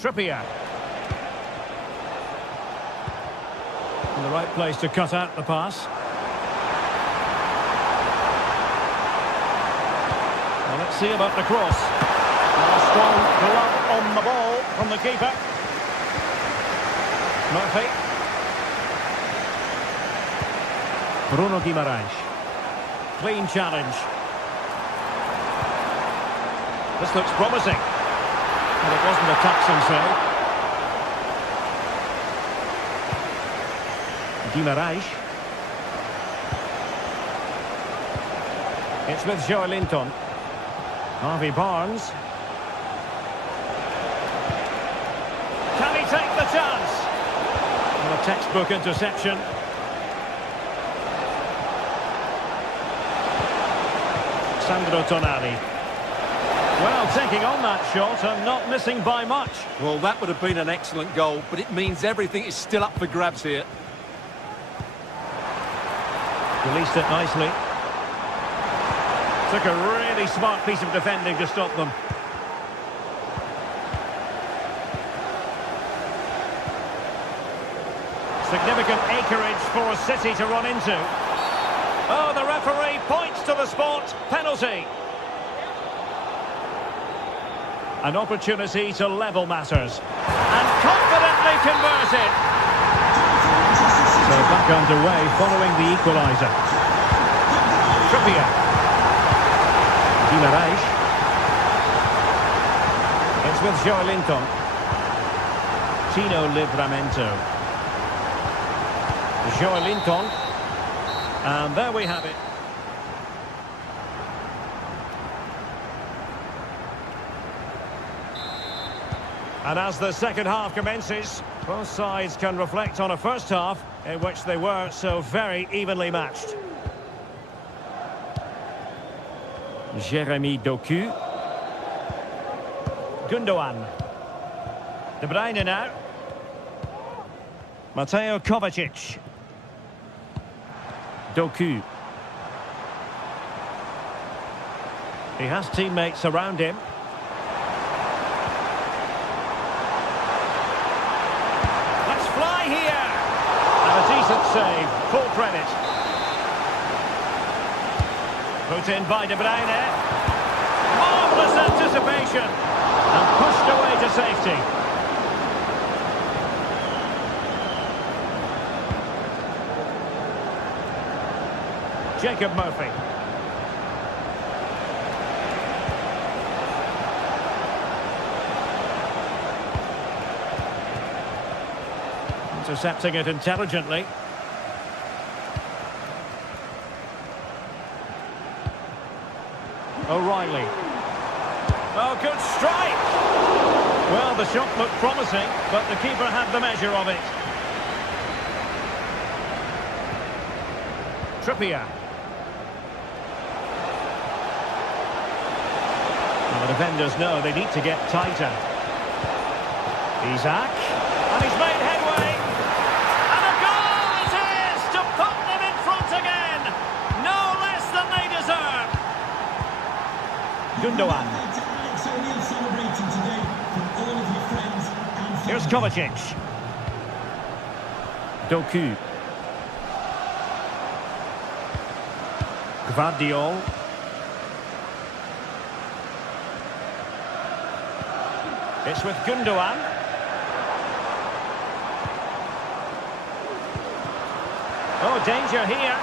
Trippier. In the right place to cut out the pass. Well, let's see about the cross. And a strong glove on the ball from the keeper. Murphy. Bruno Guimaraes. Clean challenge. This looks promising. But it wasn't a taxing save. Guimaraes. It's with Joelinton. Harvey Barnes. Can he take the chance? And a textbook interception. Sandro Tonali. Well, taking on that shot and not missing by much. Well, that would have been an excellent goal, but it means everything is still up for grabs here. Released it nicely. Took a really smart piece of defending to stop them. Significant acreage for City to run into. Oh, the referee points to the spot. Penalty. An opportunity to level matters. And confidently converted. So back underway following the equaliser. Trippier. Guimaraes. It's with Joelinton. Tino Livramento. Joelinton. And there we have it. And as the second half commences, both sides can reflect on a first half in which they were so very evenly matched. Jeremy Doku. Gundogan. De Bruyne now. Mateo Kovacic. Doku. He has teammates around him. Let's fly here! And a decent save, full credit. Put in by De Bruyne. Marvellous anticipation. And pushed away to safety. Jacob Murphy. Intercepting it intelligently. O'Reilly. Oh, good strike! Well, the shot looked promising, but the keeper had the measure of it. Trippier. The defenders know they need to get tighter. Isaac. And he's made headway. And a goal it is to put them in front again. No less than they deserve. Gundogan. Here's Kovacic. Doku. Gvardiol. It's with Gundogan. Oh, danger here.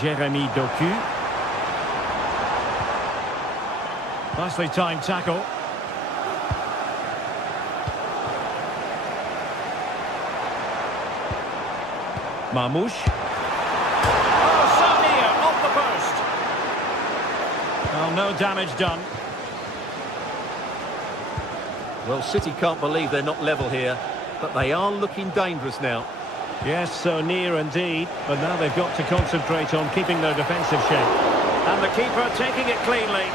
Jeremy Doku. Nicely timed tackle. Marmoush. Oh, so near, off the post. Well, no damage done. Well, City can't believe they're not level here, but they are looking dangerous now. Yes, so near indeed, but now they've got to concentrate on keeping their defensive shape. And the keeper taking it cleanly.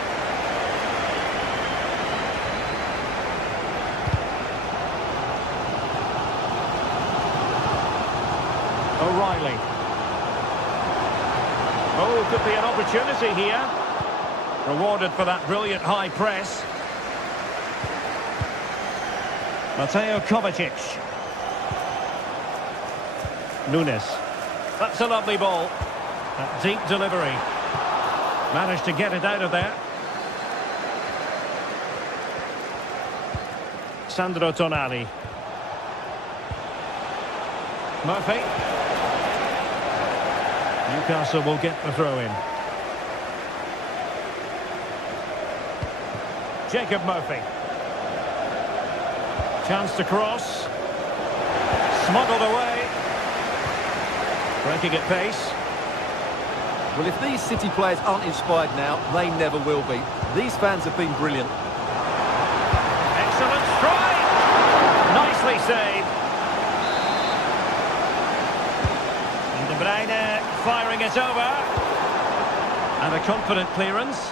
O'Reilly. Oh, could be an opportunity here. Rewarded for that brilliant high press. Mateo Kovacic. Nunes. That's a lovely ball. That deep delivery. Managed to get it out of there. Sandro Tonali. Murphy. Newcastle will get the throw in. Jacob Murphy. Chance to cross. Smuggled away. Breaking at pace. Well, if these City players aren't inspired now, they never will be. These fans have been brilliant. Excellent strike! Nicely saved. And De Bruyne firing it over. And a confident clearance.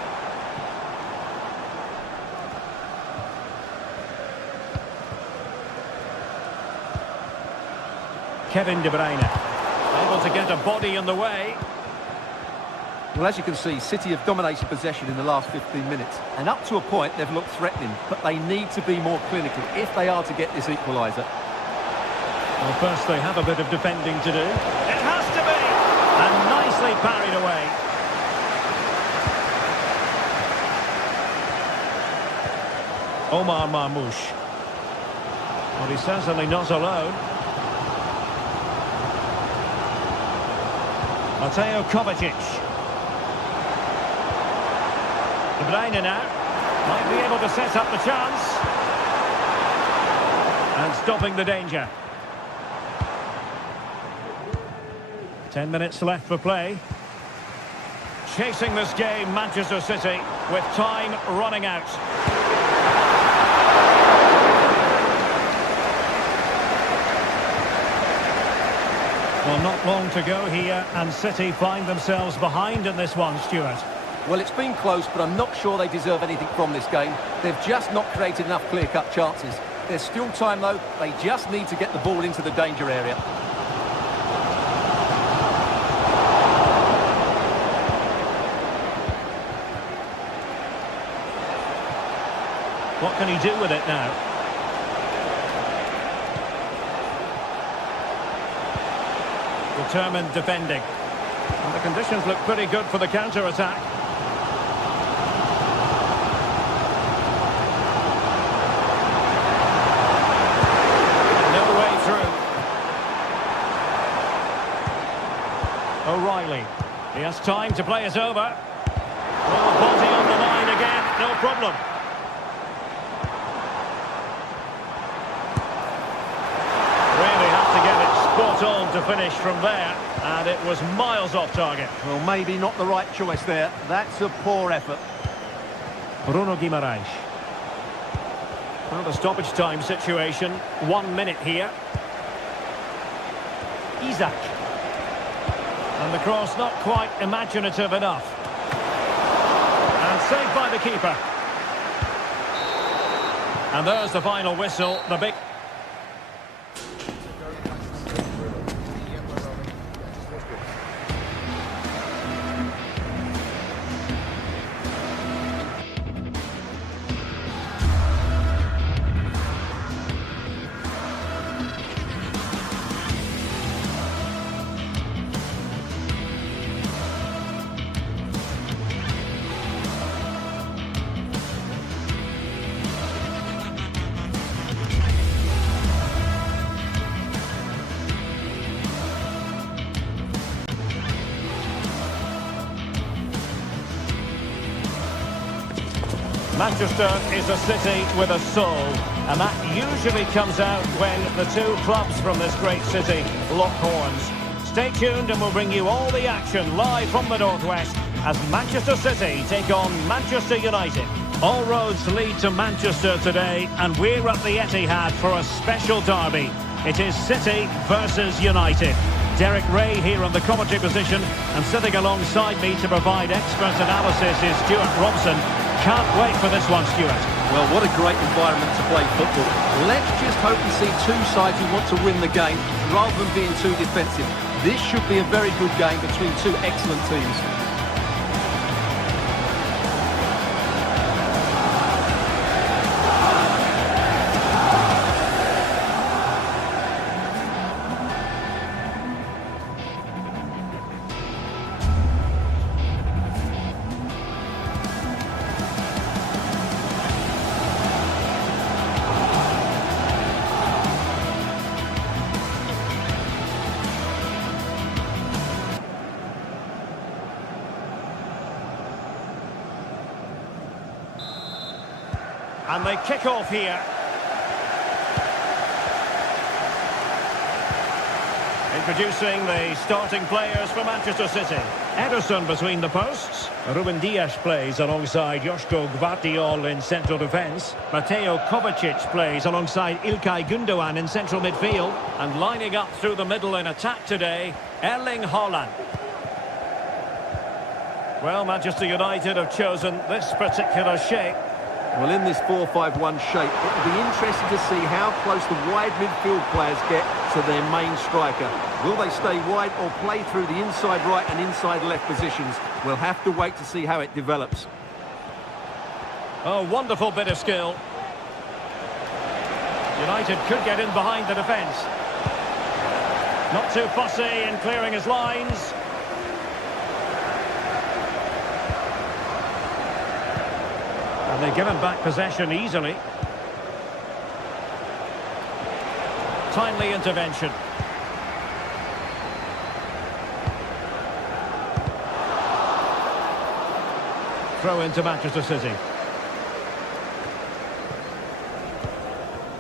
Kevin De Bruyne. Able to get a body in the way. Well, as you can see, City have dominated possession in the last 15 minutes. And up to a point, they've looked threatening. But they need to be more clinical if they are to get this equaliser. Well, first they have a bit of defending to do. It has to be! And nicely parried away. Omar Marmoush. Well, he's certainly not alone. Mateo Kovacic. De Bruyne now. Might be able to set up the chance. And stopping the danger. 10 minutes left for play. Chasing this game, Manchester City, with time running out. Well, not long to go here, and City find themselves behind in this one, Stuart. Well, it's been close, but I'm not sure they deserve anything from this game. They've just not created enough clear-cut chances. There's still time, though. They just need to get the ball into the danger area. What can he do with it now? Determined defending. And the conditions look pretty good for the counter-attack. No way through. O'Reilly. He has time to play it over. Oh, body on the line again, no problem. Really have to get it spot on to finish from there, and it was miles off target. Well, maybe not the right choice there. That's a poor effort. Bruno Guimaraes. Well, the stoppage time situation, 1 minute here. Isaac. And the cross not quite imaginative enough. And saved by the keeper. And there's the final whistle, the big... Manchester is a city with a soul, and that usually comes out when the two clubs from this great city lock horns. Stay tuned and we'll bring you all the action live from the Northwest as Manchester City take on Manchester United. All roads lead to Manchester today, and we're at the Etihad for a special derby. It is City versus United. Derek Ray here on the commentary position, and sitting alongside me to provide expert analysis is Stuart Robson. Can't wait for this one, Stuart. Well, what a great environment to play football. Let's just hope we see two sides who want to win the game rather than being too defensive. This should be a very good game between two excellent teams. And they kick off here. introducing the starting players for Manchester City. Ederson between the posts. Ruben Dias plays alongside Joško Gvardiol in central defence. Mateo Kovacic plays alongside İlkay Gündoğan in central midfield. And lining up through the middle in attack today, Erling Haaland. Well, Manchester United have chosen this particular shape. Well, in this 4-5-1 shape, it will be interesting to see how close the wide midfield players get to their main striker. Will they stay wide or play through the inside right and inside left positions? We'll have to wait to see how it develops. Oh, wonderful bit of skill. United could get in behind the defence. Not too fussy in clearing his lines. And they're given back possession easily. Timely intervention. Throw into Manchester City.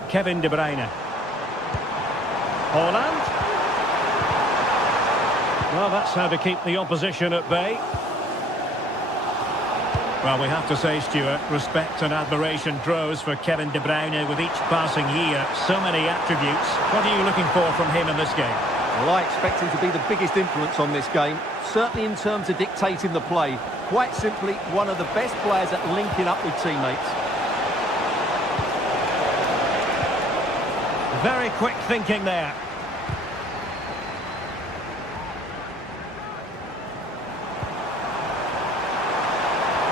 Kevin De Bruyne. Haaland. Well, that's how to keep the opposition at bay. Well, we have to say, Stuart, respect and admiration grows for Kevin De Bruyne with each passing year. So many attributes. What are you looking for from him in this game? Well, I expect him to be the biggest influence on this game, certainly in terms of dictating the play. Quite simply, one of the best players at linking up with teammates. Very quick thinking there.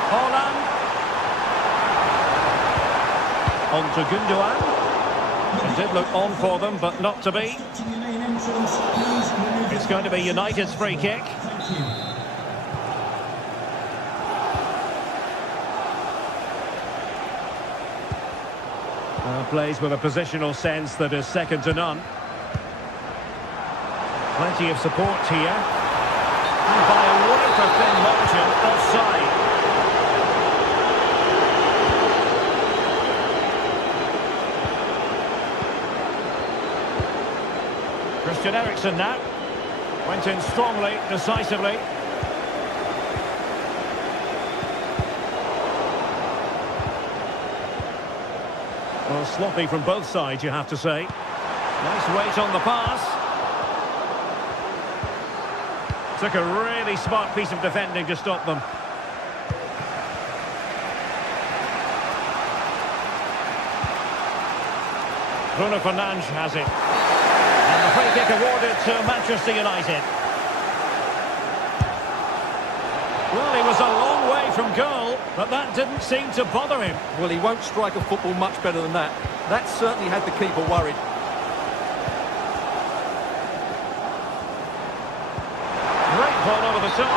Haaland. On to Gündoğan. It did look on for them, but not to be. It's going to be United's free kick. Plays with a positional sense that is second to none. Plenty of support here. And by a wafer-thin margin, offside. Christian Eriksen now. Went in strongly, decisively. Well, sloppy from both sides, you have to say. Nice weight on the pass. Took a really smart piece of defending to stop them. Bruno Fernandes has it. And the free kick awarded to Manchester United. Well, he was a long way from goal, but that didn't seem to bother him. Well, he won't strike a football much better than that. That certainly had the keeper worried. Great ball over the top.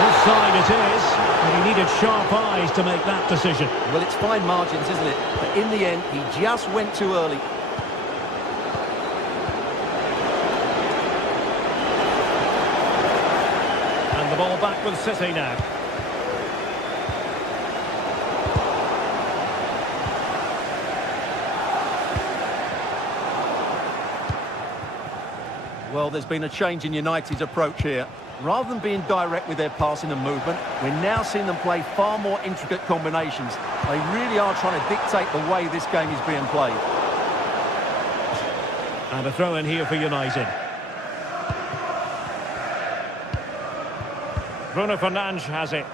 Offside it is, but he needed sharp eyes to make that decision. Well, it's fine margins, isn't it? But in the end, he just went too early. And the ball back with City now. Well, there's been a change in United's approach here. Rather than being direct with their passing and movement, we're now seeing them play far more intricate combinations. They really are trying to dictate the way this game is being played. And a throw in here for United. Bruno Fernandes has it.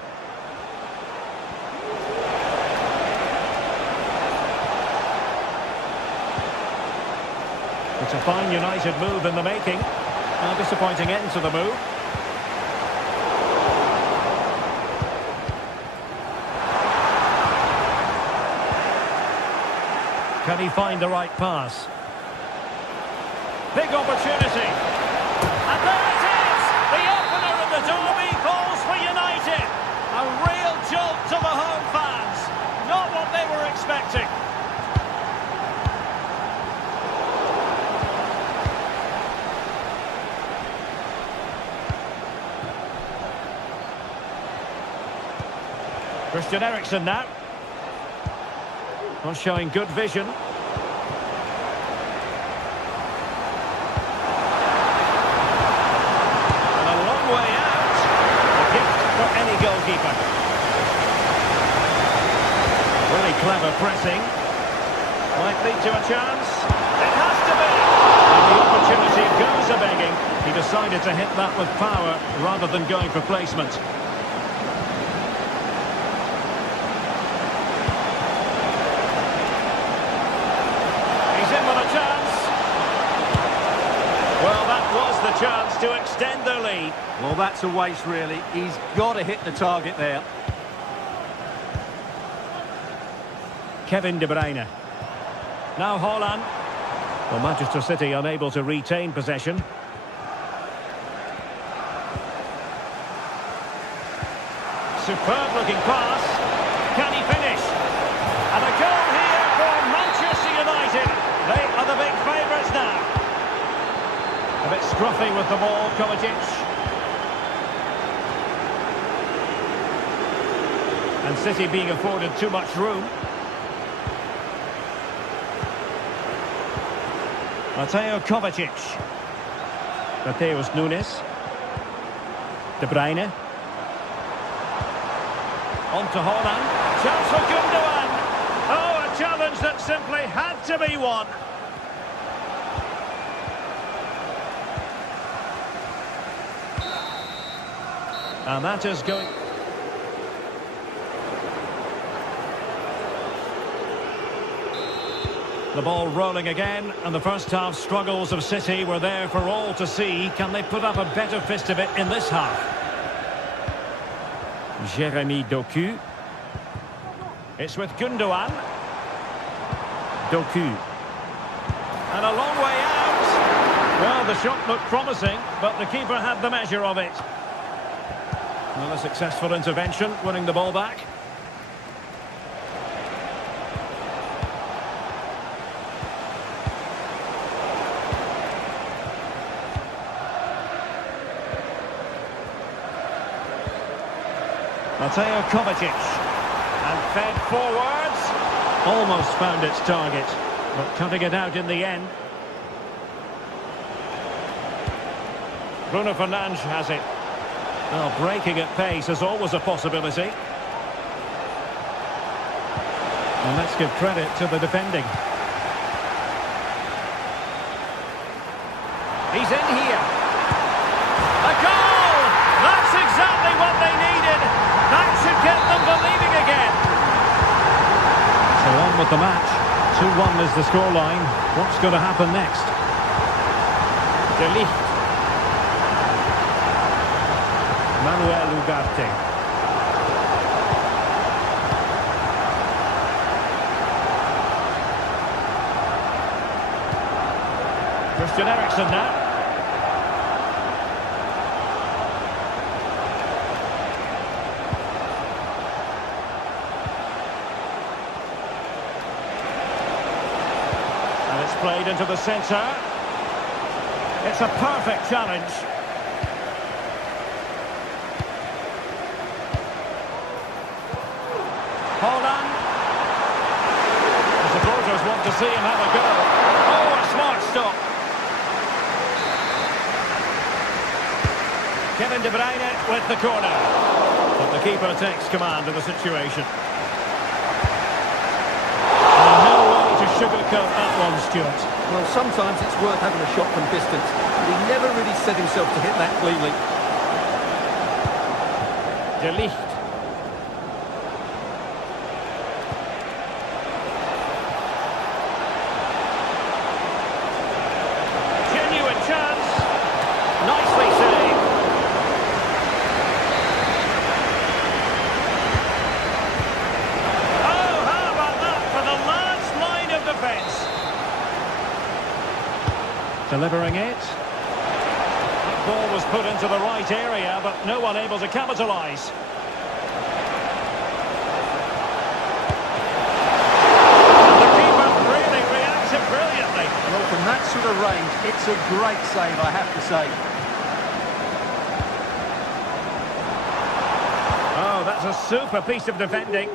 It's a fine United move in the making. A disappointing end to the move. Can he find the right pass? Big opportunity. And there it is! The opener of the derby falls for United. A real jolt to the home fans. Not what they were expecting. Christian Eriksen now. Not showing good vision. Clever pressing. Might lead to a chance. It has to be! And the opportunity goes a-begging. He decided to hit that with power rather than going for placement. He's in with a chance. Well, that was the chance to extend their lead. Well, that's a waste, really. He's got to hit the target there. Kevin De Bruyne. Now Haaland. Well, Manchester City unable to retain possession. Superb looking pass. Can he finish? And a goal here for Manchester United. They are the big favourites now. A bit scruffy with the ball, Kovacic. And City being afforded too much room. Mateo Kovacic. Mateus Nunes. De Bruyne. On to Haaland. Chance for Gundogan. Oh, a challenge that simply had to be won. And that is going... The ball rolling again, and the first half struggles of City were there for all to see. Can they put up a better fist of it in this half? Jeremy Doku. It's with Gundogan. Doku. And a long way out. Well, the shot looked promising, but the keeper had the measure of it. Well, a successful intervention, winning the ball back. Mateo Kovacic, and fed forwards, almost found its target, but cutting it out in the end. Bruno Fernandes has it. Well, breaking at pace is always a possibility. And let's give credit to the defending. He's in here. A goal! That's exactly what they needed. That should get them believing again. So on with the match. 2-1 is the scoreline. What's going to happen next? De Ligt. Manuel Ugarte. Christian Eriksen now. Played into the centre. It's a perfect challenge. Haaland. The supporters want to see him have a go. Oh, a smart stop. Kevin De Bruyne with the corner. But the keeper takes command of the situation. Sugarcoat that one, Stuart. Well, sometimes it's worth having a shot from distance, but he never really set himself to hit that cleanly. De Ligt. Genuine chance. Nicely saved. Oh, how about that for the last line of defence? Delivering it. That ball was put into the right area, but no one able to capitalise. The keeper really reacted brilliantly. Well, from that sort of range, it's a great save, I have to say. Oh, that's a super piece of defending.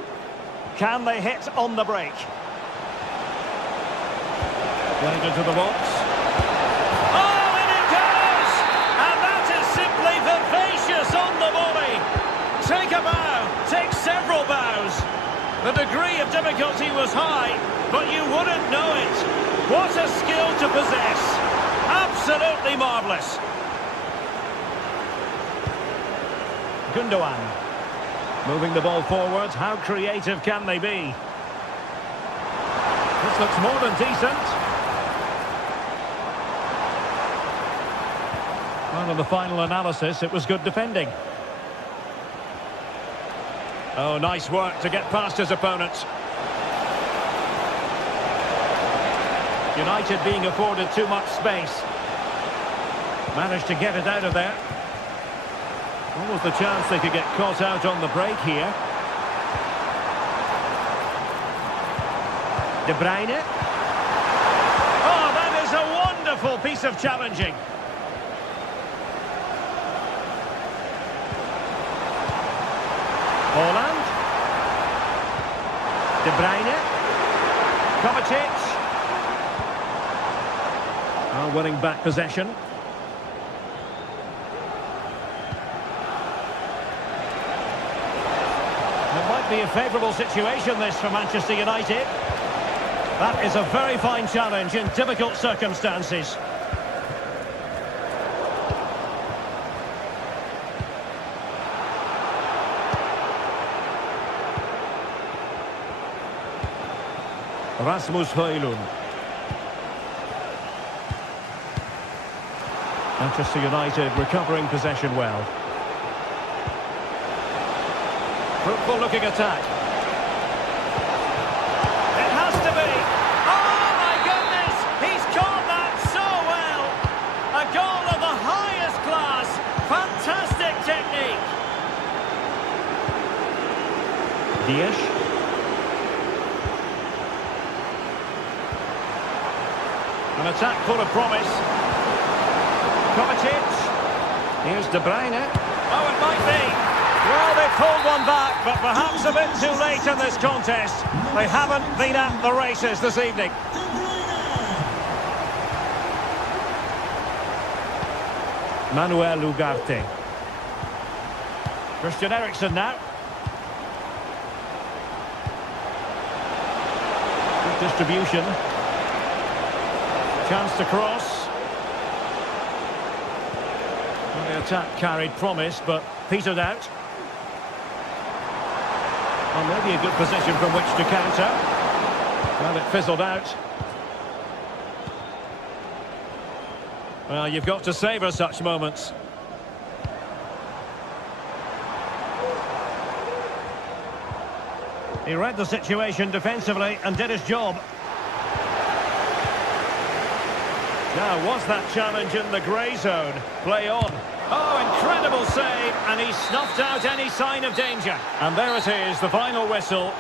Can they hit on the break? Played into the box. Oh, and it goes! And that is simply vivacious on the volley. Take a bow, take several bows. The degree of difficulty was high, but you wouldn't know it. What a skill to possess. Absolutely marvellous. Gundogan. Moving the ball forwards. How creative can they be? This looks more than decent. Well, in the final analysis, it was good defending. Oh, nice work to get past his opponent. United being afforded too much space. Managed to get it out of there. Almost the chance they could get caught out on the break here. De Bruyne. Oh, that is a wonderful piece of challenging. Holland. De Bruyne. Kovacic. Oh, winning back possession. It might be a favourable situation, this, for Manchester United. That is a very fine challenge in difficult circumstances. Rasmus Højlund. Manchester United recovering possession well. Fruitful looking attack. It has to be. Oh my goodness! He's caught that so well. A goal of the highest class. Fantastic technique. Dias. An attack full of promise. Kovacic. Here's De Bruyne. Oh, it might be. Well, they pulled one back, but perhaps a bit too late in this contest. They haven't been at the races this evening. Manuel Ugarte. Christian Eriksen now. Good distribution. Chance to cross. Well, the attack carried promise, but petered out. Well, maybe a good position from which to counter. Well, it fizzled out. Well, you've got to savour such moments. He read the situation defensively and did his job. Now, was that challenge in the grey zone? Play on. Oh, incredible save, and he snuffed out any sign of danger. And there it is, the final whistle.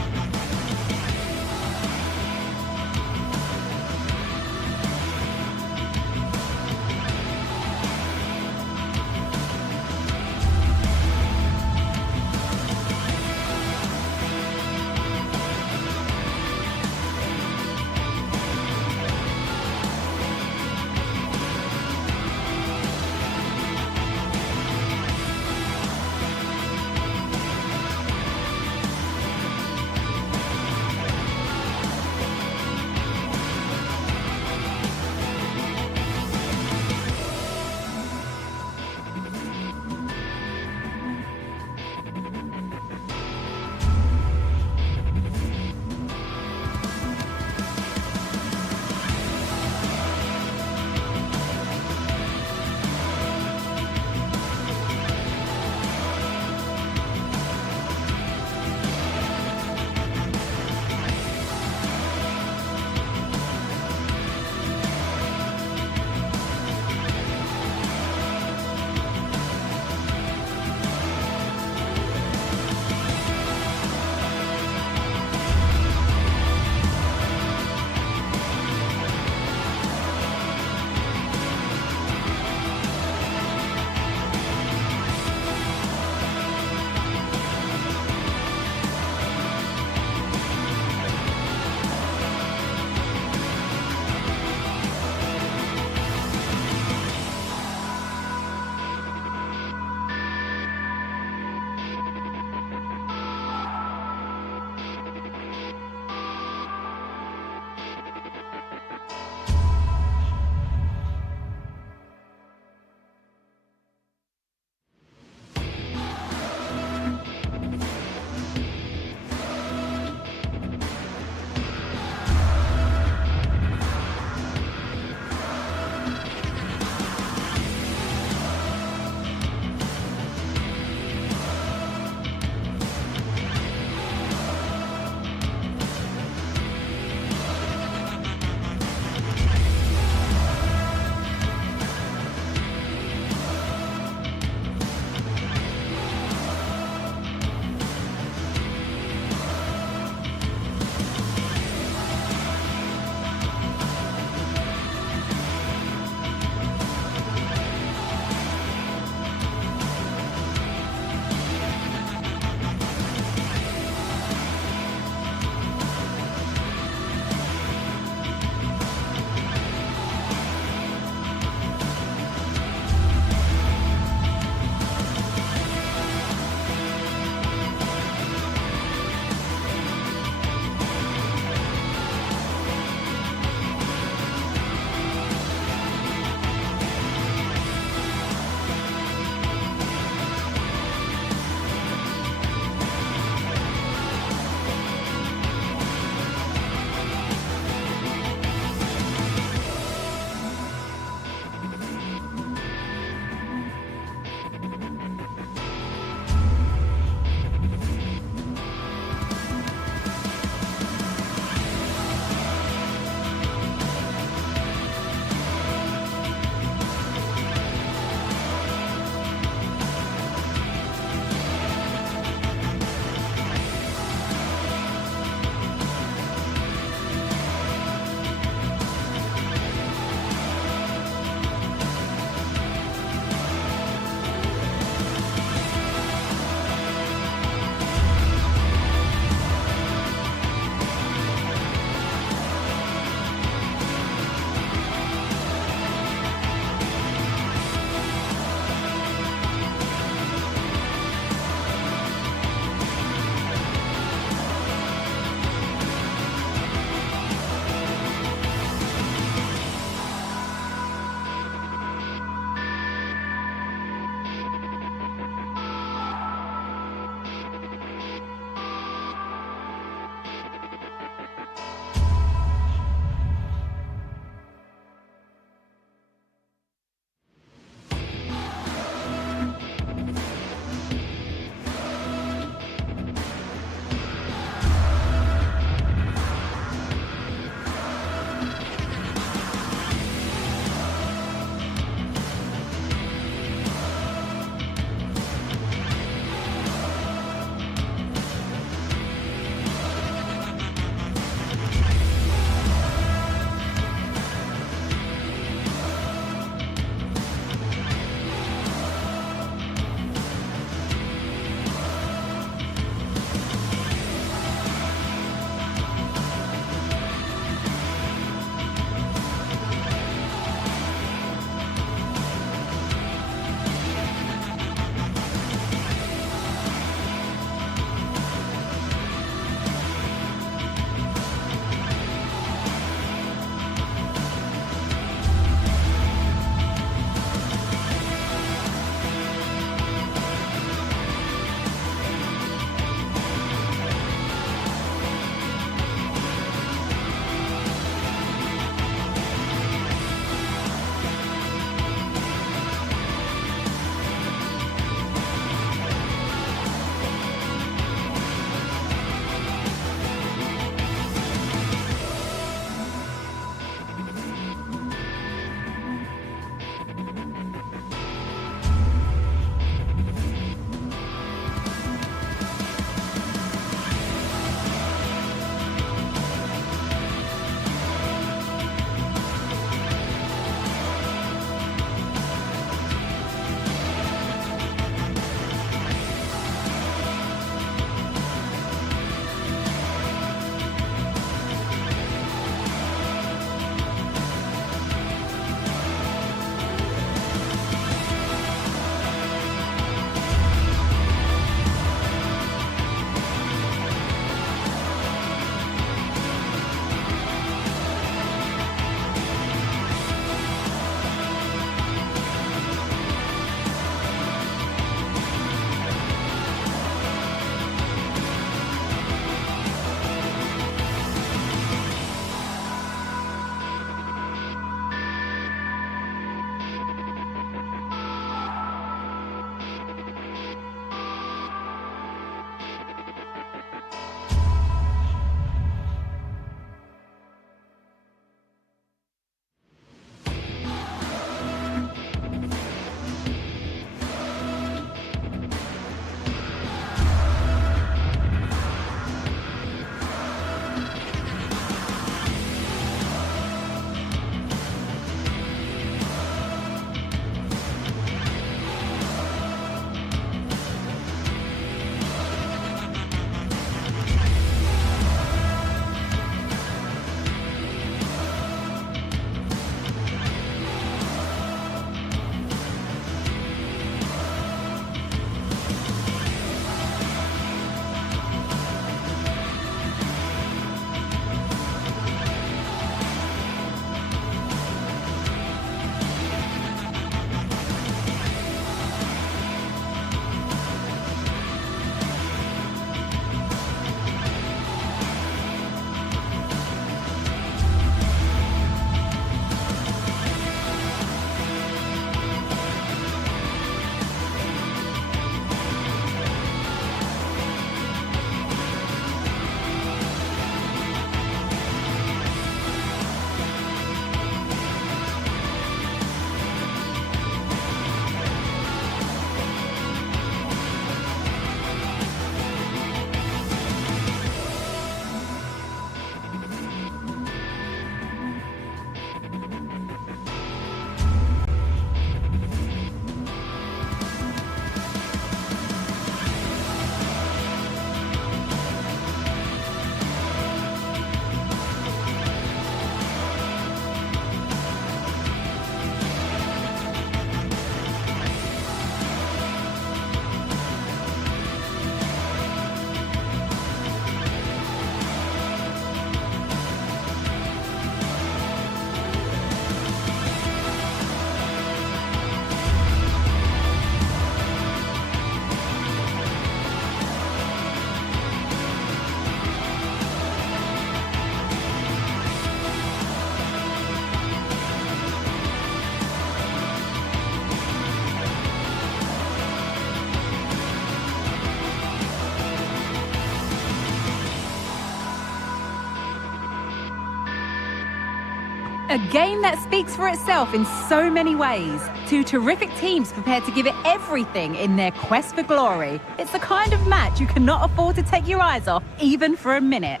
A game that speaks for itself in so many ways. Two terrific teams prepared to give it everything in their quest for glory. It's the kind of match you cannot afford to take your eyes off, even for a minute.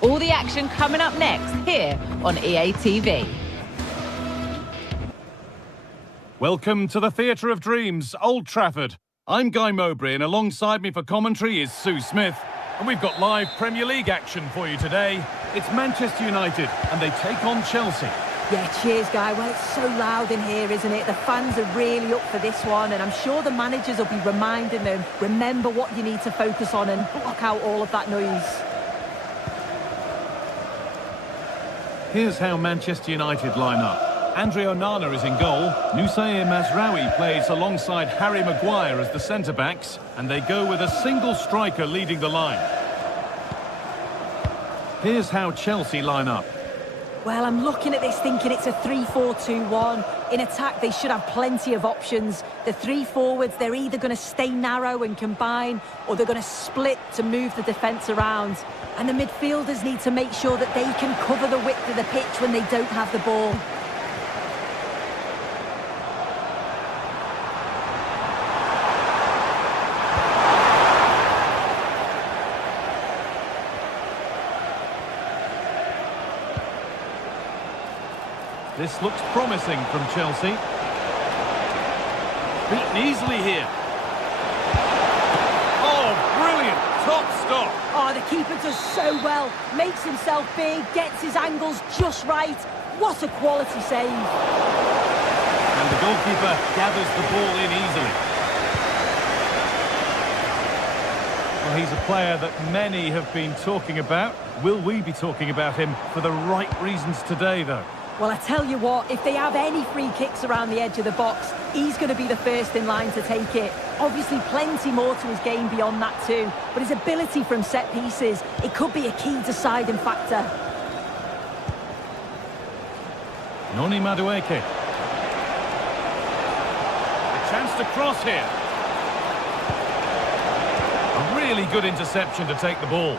All the action coming up next here on EA TV. Welcome to the Theatre of Dreams, Old Trafford. I'm Guy Mowbray, and alongside me for commentary is Sue Smith. And we've got live Premier League action for you today. It's Manchester United, and they take on Chelsea. Yeah, cheers, Guy. Well, it's so loud in here, isn't it? The fans are really up for this one, and I'm sure the managers will be reminding them, remember what you need to focus on and block out all of that noise. Here's how Manchester United line up. Andre Onana is in goal. Nusayr Mazraoui plays alongside Harry Maguire as the centre-backs, and they go with a single striker leading the line. Here's how Chelsea line up. Well, I'm looking at this thinking it's a 3-4-2-1. In attack, they should have plenty of options. The three forwards, they're either going to stay narrow and combine, or they're going to split to move the defence around. And the midfielders need to make sure that they can cover the width of the pitch when they don't have the ball. This looks promising from Chelsea. Beaten easily here. Oh, brilliant! Top stop! Oh, the keeper does so well. Makes himself big, gets his angles just right. What a quality save. And the goalkeeper gathers the ball in easily. Well, he's a player that many have been talking about. Will we be talking about him for the right reasons today, though? Well, I tell you what, if they have any free kicks around the edge of the box, he's going to be the first in line to take it. Obviously, plenty more to his game beyond that too, but his ability from set pieces, it could be a key deciding factor. Noni Madueke. A chance to cross here. A really good interception to take the ball.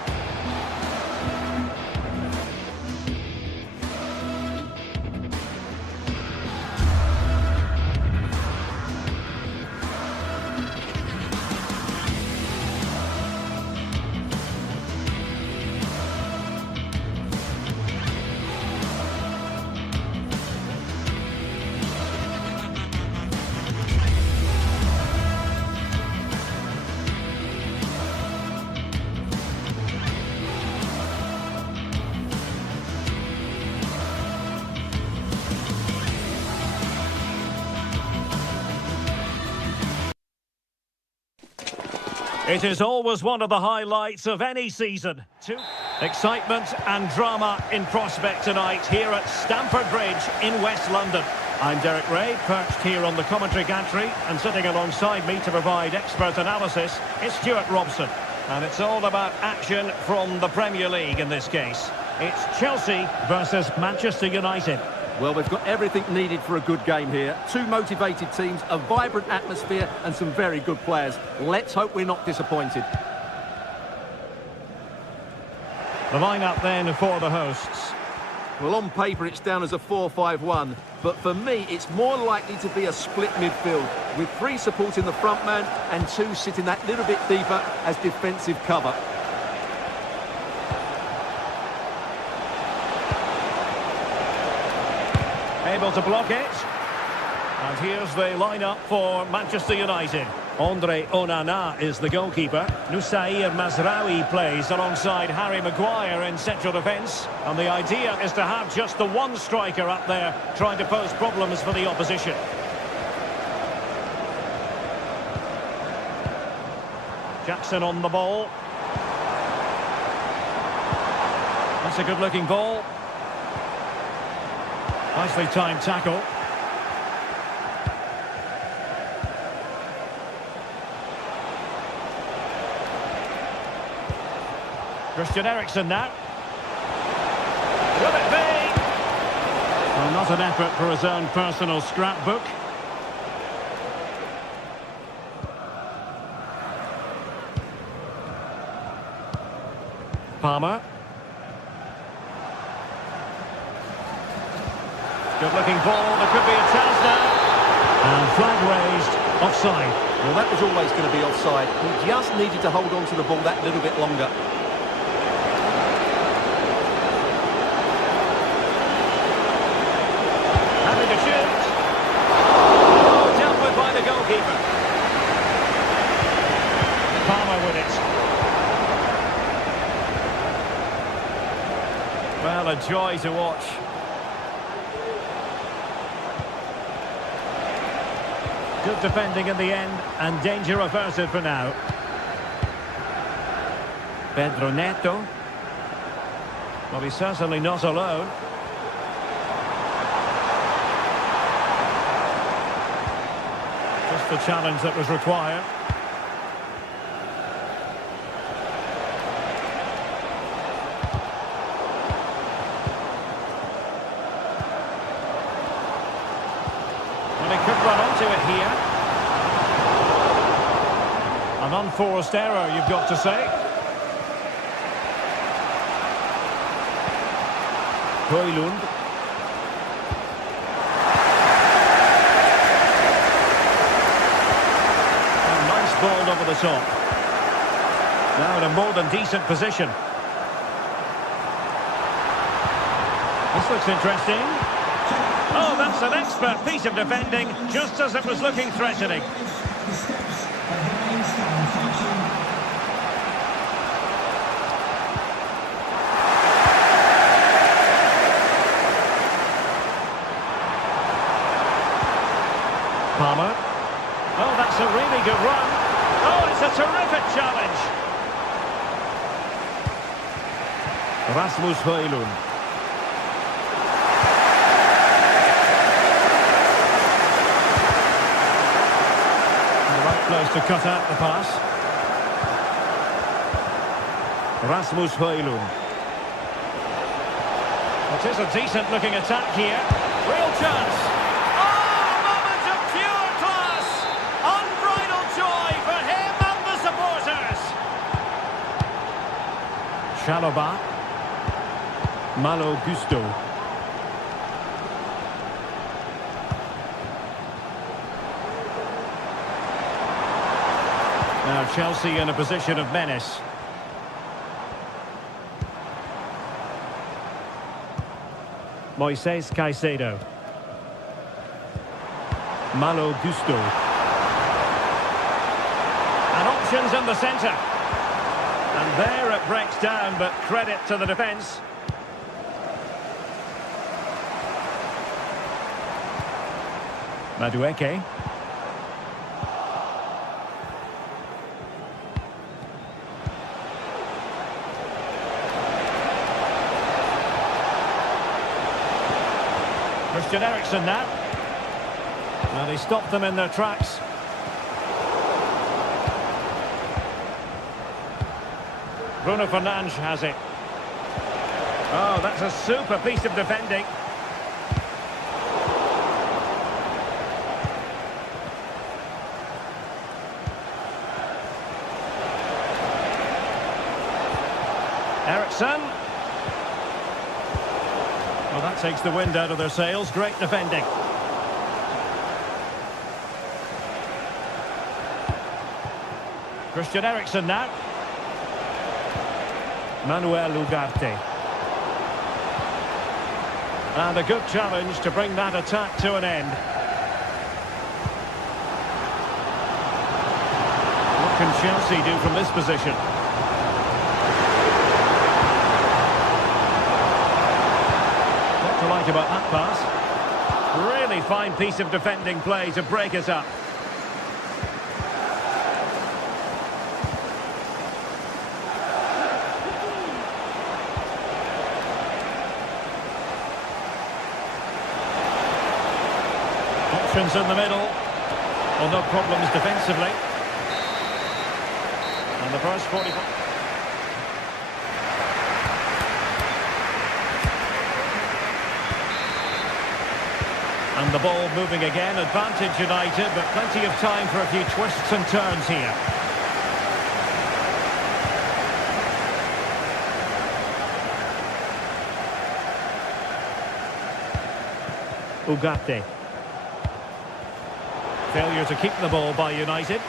It is always one of the highlights of any season. Excitement and drama in prospect tonight here at Stamford Bridge in West London. I'm Derek Ray, perched here on the commentary gantry, and sitting alongside me to provide expert analysis is Stuart Robson. And it's all about action from the Premier League in this case. It's Chelsea versus Manchester United. Well, they've got everything needed for a good game here. Two motivated teams, a vibrant atmosphere and some very good players. Let's hope we're not disappointed. The lineup then for the hosts. Well, on paper it's down as a 4-5-1, but for me it's more likely to be a split midfield, with three supporting the front man and two sitting that little bit deeper as defensive cover. Able to block it. And here's the lineup for Manchester United. Andre Onana is the goalkeeper. Nusayr Mazraoui plays alongside Harry Maguire in central defence. And the idea is to have just the one striker up there trying to pose problems for the opposition. Jackson on the ball. That's a good-looking ball. Nicely timed tackle. Christian Eriksen now. Will it be? Well, not an effort for his own personal scrapbook. Palmer. Good-looking ball. There could be a chance now. And flag raised. Offside. Well, that was always going to be offside. He just needed to hold on to the ball that little bit longer. Having to shoot. Oh, dealt with by the goalkeeper. Palmer with it. Well, a joy to watch. Good defending in the end, and danger averted for now. Pedro Neto. Well, he's certainly not alone. Just the challenge that was required. Well, he could run onto it here. An unforced error, you've got to say. Højlund. A nice ball over the top. Now in a more than decent position. This looks interesting. Oh, that's an expert piece of defending, just as it was looking threatening. The steps behind stand function. Palmer. Oh, that's a really good run. Oh, it's a terrific challenge. Rasmus Højlund. The right place to cut out the pass. Rasmus Højlund. It is a decent looking attack here. Real chance. Chalobah. Malo Gusto. Now Chelsea in a position of menace. Moises Caicedo. Malo Gusto. And options in the centre. And there it breaks down, but credit to the defence. Madueke. Christian Eriksen now. Well, he stopped them in their tracks. Bruno Fernandes has it. Oh, that's a super piece of defending. Eriksen. Well, that takes the wind out of their sails. Great defending. Christian Eriksen now. Manuel Ugarte. And a good challenge to bring that attack to an end. What can Chelsea do from this position? What to like about that pass? Really fine piece of defending play to break us up. Options in the middle. Well, no problems defensively. And the first 45. And the ball moving again. Advantage United, but plenty of time for a few twists and turns here. Ugarte. Failure to keep the ball by United.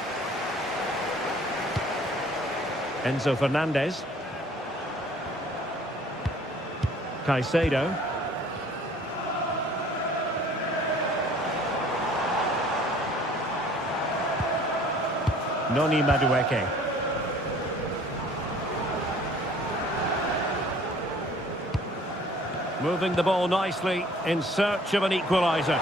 Enzo Fernandez. Caicedo. Noni Madueke. Moving the ball nicely in search of an equaliser.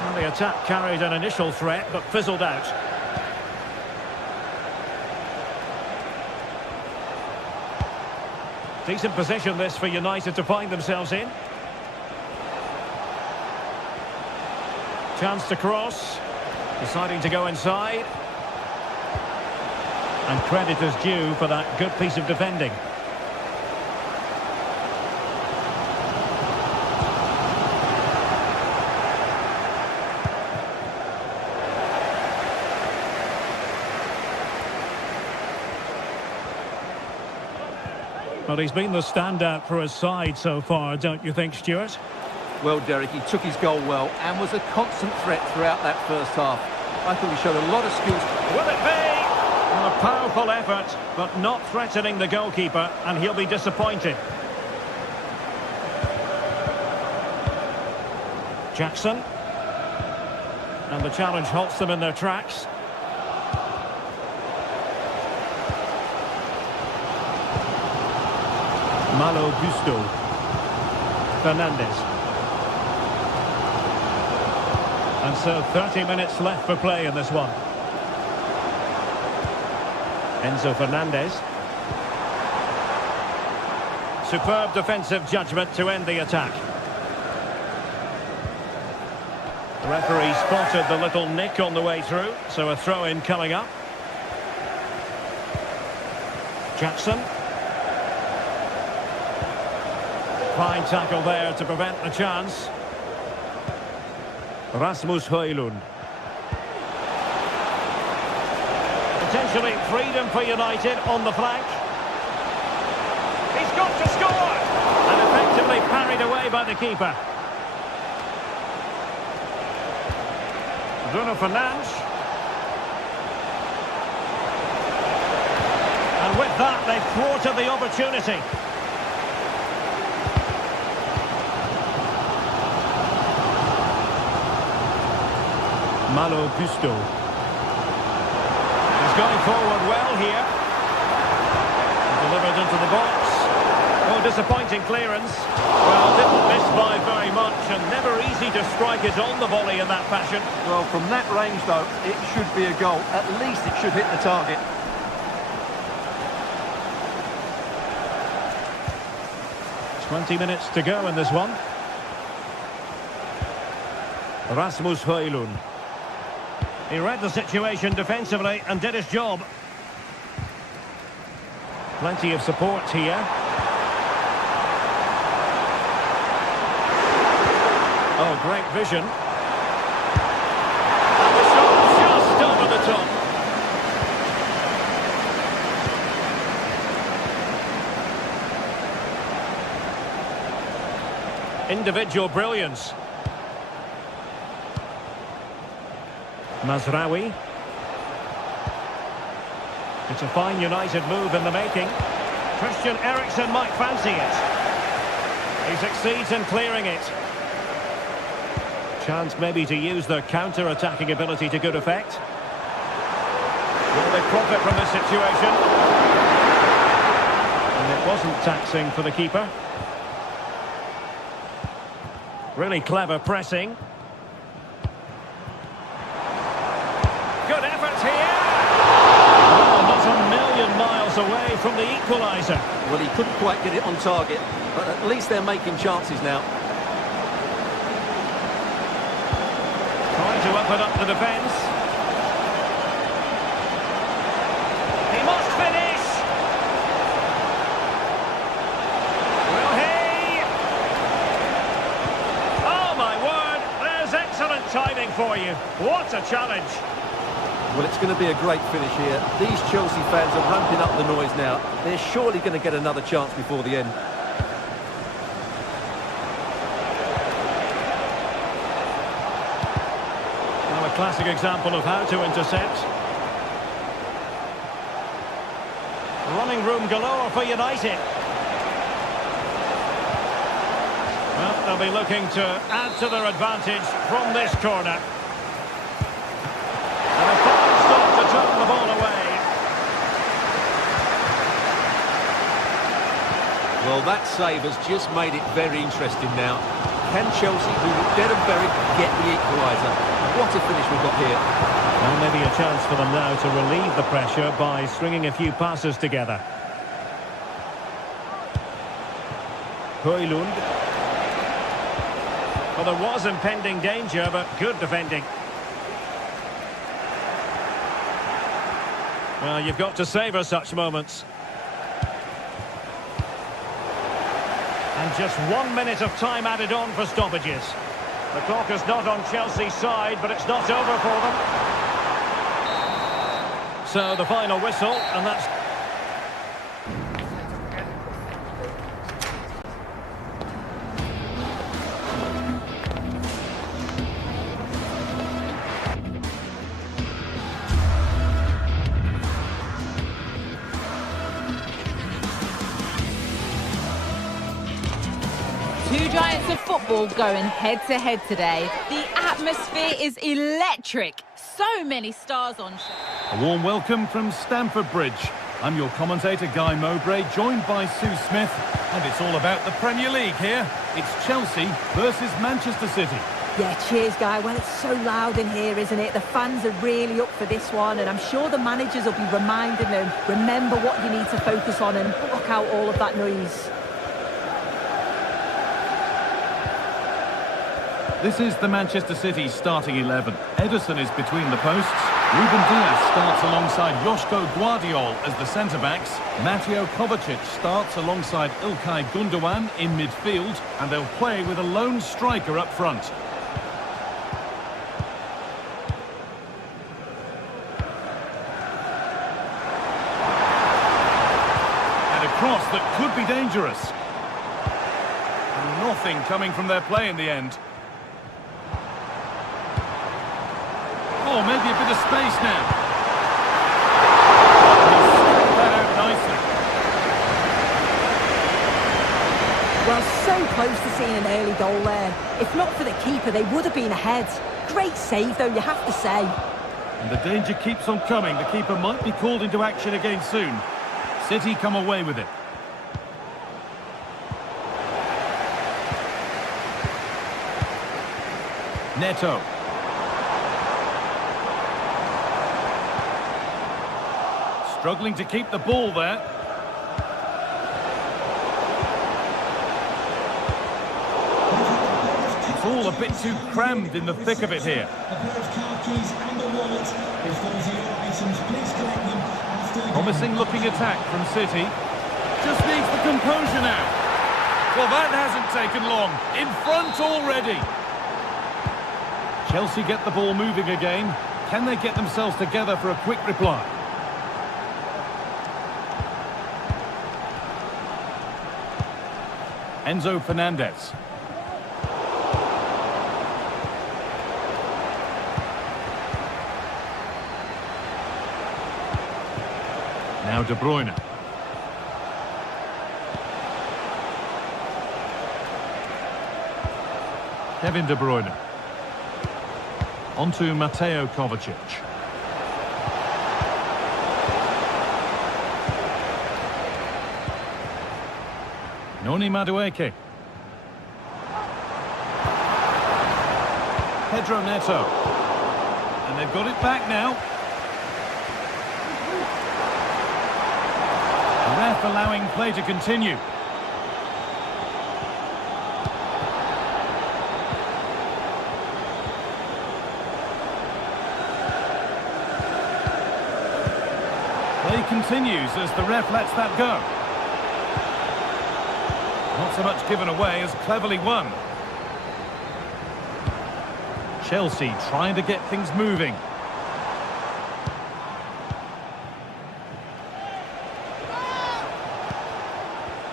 Well, the attack carried an initial threat but fizzled out. Decent position this for United to find themselves in. Chance to cross. Deciding to go inside. And credit is due for that good piece of defending. Well, he's been the standout for his side so far, don't you think, Stuart? Well, Derek, he took his goal well and was a constant threat throughout that first half. I thought he showed a lot of skills. Will it be? Well, a powerful effort, but not threatening the goalkeeper, and he'll be disappointed. Jackson. And the challenge halts them in their tracks. Malo Gusto. Fernandez. And so 30 minutes left for play in this one. Enzo Fernandez. Superb defensive judgment to end the attack. The referee spotted the little nick on the way through, so a throw-in coming up. Jackson. Fine tackle there to prevent the chance. Rasmus Højlund. Potentially freedom for United on the flank. He's got to score! And effectively parried away by the keeper. Bruno Fernandes. And with that, they've thwarted the opportunity. Malo Gusto. He's going forward well here. Delivered into the box. Oh, disappointing clearance. Well, didn't miss by very much, and never easy to strike it on the volley in that fashion. Well, from that range, though, it should be a goal. At least it should hit the target. "20 minutes to go in this one. Rasmus Højlund. He read the situation defensively and did his job. Plenty of support here. Oh, great vision. And the shot just over the top. Individual brilliance. Mazraoui. It's a fine United move in the making. Christian Eriksen might fancy it. He succeeds in clearing it. Chance maybe to use their counter-attacking ability to good effect. Will they profit from this situation? And it wasn't taxing for the keeper. Really clever pressing. Good effort here. Oh, not a million miles away from the equaliser. Well, he couldn't quite get it on target, but at least they're making chances now. Trying to open up the defence. He must finish. Will he? Oh, my word. There's excellent timing for you. What a challenge. Well, it's going to be a great finish here. These Chelsea fans are ramping up the noise now. They're surely going to get another chance before the end. Well, a classic example of how to intercept. Running room galore for United. Well, they'll be looking to add to their advantage from this corner. And a fine stop to turn the ball away. Well, that save has just made it very interesting now. Can Chelsea, who were dead and buried, get the equaliser? What a finish we've got here. Well, maybe a chance for them now to relieve the pressure by stringing a few passes together. Højlund. Well, there was impending danger, but good defending. Well, you've got to savour such moments. And just 1 minute of time added on for stoppages. The clock is not on Chelsea's side, but it's not over for them. So the final whistle, and that's... Two giants of football going head-to-head today. The atmosphere is electric. So many stars on show. A warm welcome from Stamford Bridge. I'm your commentator, Guy Mowbray, joined by Sue Smith. And it's all about the Premier League here. It's Chelsea versus Manchester City. Yeah, cheers, Guy. Well, it's so loud in here, isn't it? The fans are really up for this one, and I'm sure the managers will be reminding them, remember what you need to focus on and block out all of that noise. This is the Manchester City starting 11. Ederson is between the posts. Ruben Dias starts alongside Joško Guardiol as the centre-backs. Mateo Kovacic starts alongside İlkay Gundogan in midfield. And they'll play with a lone striker up front. And a cross that could be dangerous. And nothing coming from their play in the end. Oh, maybe a bit of space now. He's struck that out nicely. Well, so close to seeing an early goal there. If not for the keeper, they would have been ahead. Great save, though, you have to say. And the danger keeps on coming. The keeper might be called into action again soon. City come away with it. Neto. Struggling to keep the ball there. It's all a bit too crammed in the thick of it here. Promising looking attack from City. Just needs the composure now. Well, that hasn't taken long. In front already. Chelsea get the ball moving again. Can they get themselves together for a quick reply? Enzo Fernandez. Now De Bruyne. Kevin De Bruyne. On to Mateo Kovacic. Noni Madueke. Pedro Neto. And they've got it back now. The ref allowing play to continue. Play continues as the ref lets that go. Not so much given away as cleverly won. Chelsea trying to get things moving.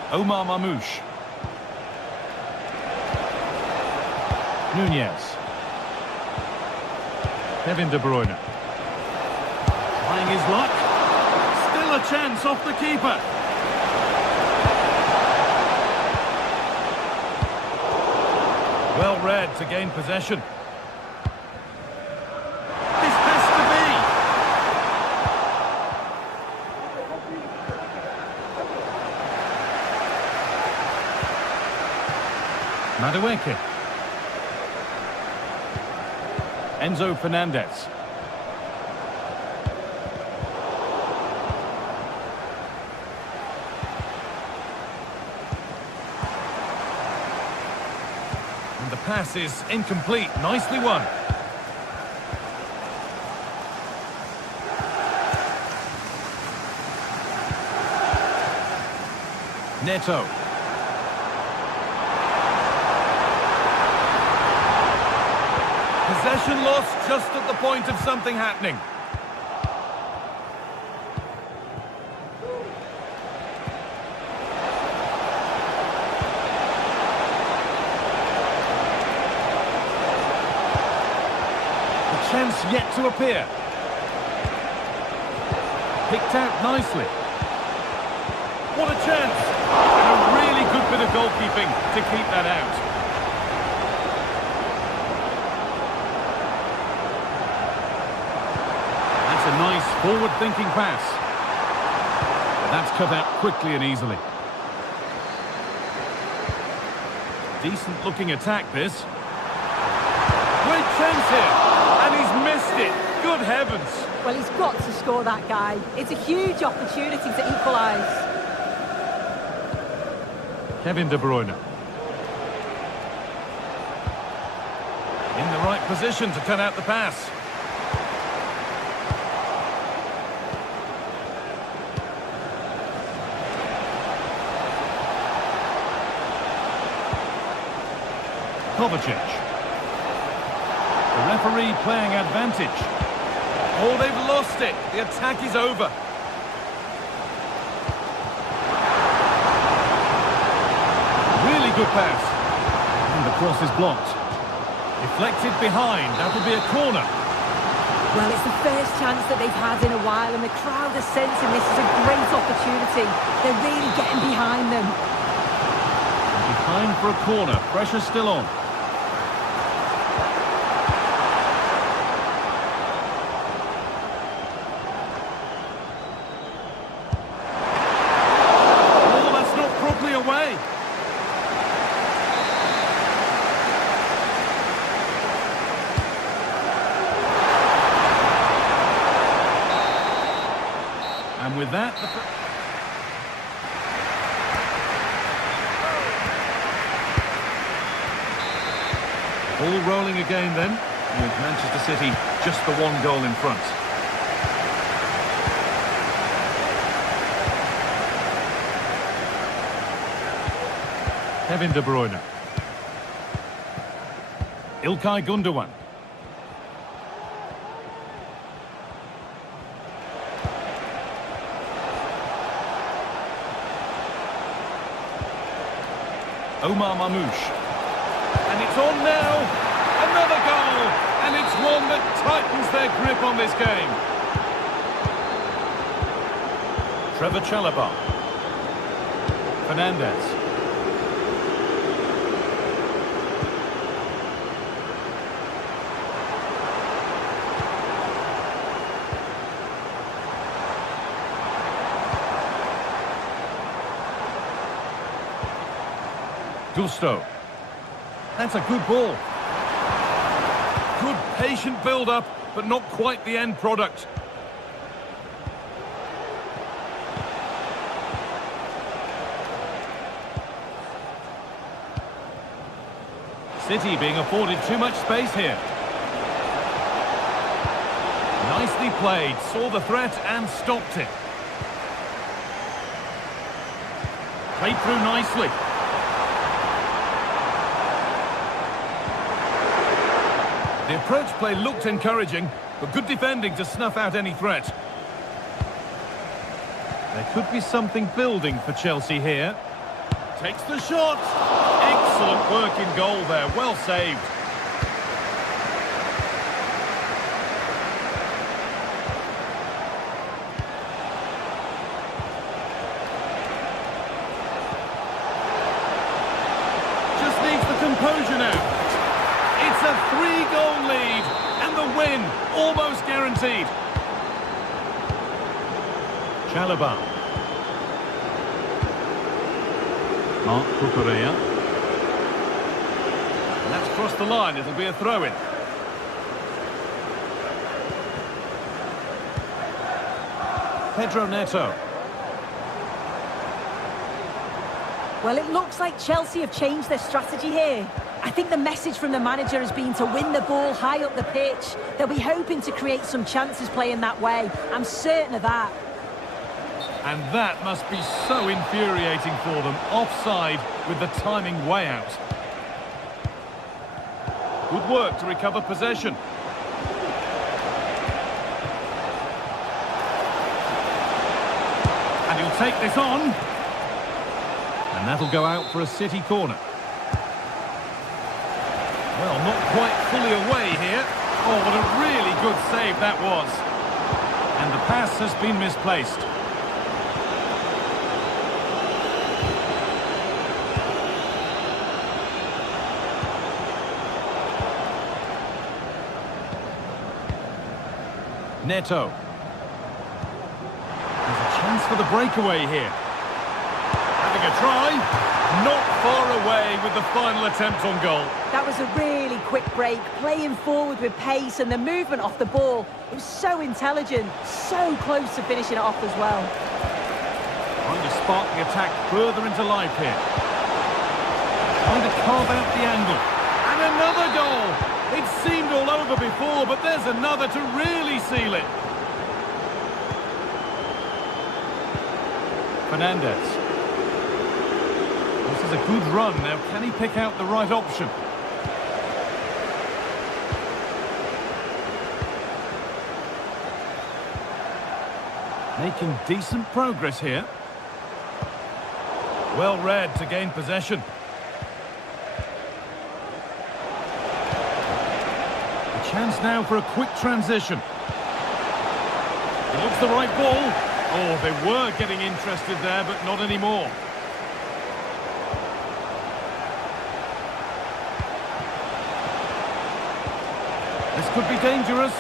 Omar Mamouche. Nunez. Kevin De Bruyne. Trying his luck. Still a chance off the keeper. Well read to gain possession. This has to be. Madueke. Enzo Fernandez. And the pass is incomplete. Nicely won. Neto. Possession lost just at the point of something happening. The chance yet to appear. Picked out nicely. What a chance! And a really good bit of goalkeeping to keep that out. A nice forward-thinking pass. But that's cut out quickly and easily. Decent-looking attack, this. Great chance here, and he's missed it. Good heavens. Well, he's got to score, that guy. It's a huge opportunity to equalise. Kevin De Bruyne. In the right position to cut out the pass. Kovacic. The referee playing advantage. Oh, they've lost it. The attack is over. Really good pass. And the cross is blocked. Deflected behind. That'll be a corner. Well, it's the first chance that they've had in a while, and the crowd are sensing this is a great opportunity. They're really getting behind them. Behind for a corner. Pressure still on. And with that, all rolling again then, with Manchester City just the one goal in front. Kevin De Bruyne. İlkay Gündoğan. Omar Mamouche. And it's on now. Another goal. And it's one that tightens their grip on this game. Trevor Chalobah. Fernandez. Gusto. That's a good ball. Good patient build-up, but not quite the end product. City being afforded too much space here. Nicely played, saw the threat and stopped it. Played through nicely. The approach play looked encouraging, but good defending to snuff out any threat. There could be something building for Chelsea here. Takes the shot. Excellent work in goal there. Well saved. Just needs the composure now. It's a 3-goal lead. And the win almost guaranteed. Chalobah. Mark Cucurella. That's crossed the line. It'll be a throw-in. Pedro Neto. Well, it looks like Chelsea have changed their strategy here. I think the message from the manager has been to win the ball high up the pitch. They'll be hoping to create some chances playing that way. I'm certain of that. And that must be so infuriating for them. Offside with the timing way out. Good work to recover possession. And he'll take this on. And that'll go out for a City corner. Well, not quite fully away here. Oh, what a really good save that was. And the pass has been misplaced. Neto. There's a chance for the breakaway here. Having a try. Not far away with the final attempt on goal. That was a really quick break, playing forward with pace and the movement off the ball. It was so intelligent, so close to finishing it off as well. Trying to spark the attack further into life here. Trying to carve out the angle. And another goal! It seemed all over before, but there's another to really seal it. Fernandez. This is a good run. Now, can he pick out the right option? Making decent progress here. Well read to gain possession. A chance now for a quick transition. It looks the right ball. Oh, they were getting interested there, but not anymore. This could be dangerous.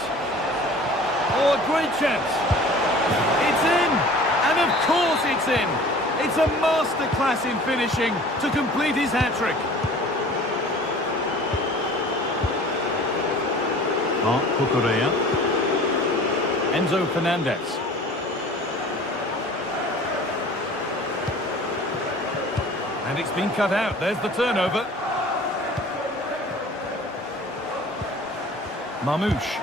Oh, a great chance. It's in. And of course it's in. It's a masterclass in finishing to complete his hat-trick. Mark Cucurella. Enzo Fernandez. And it's been cut out. There's the turnover. Mamouche.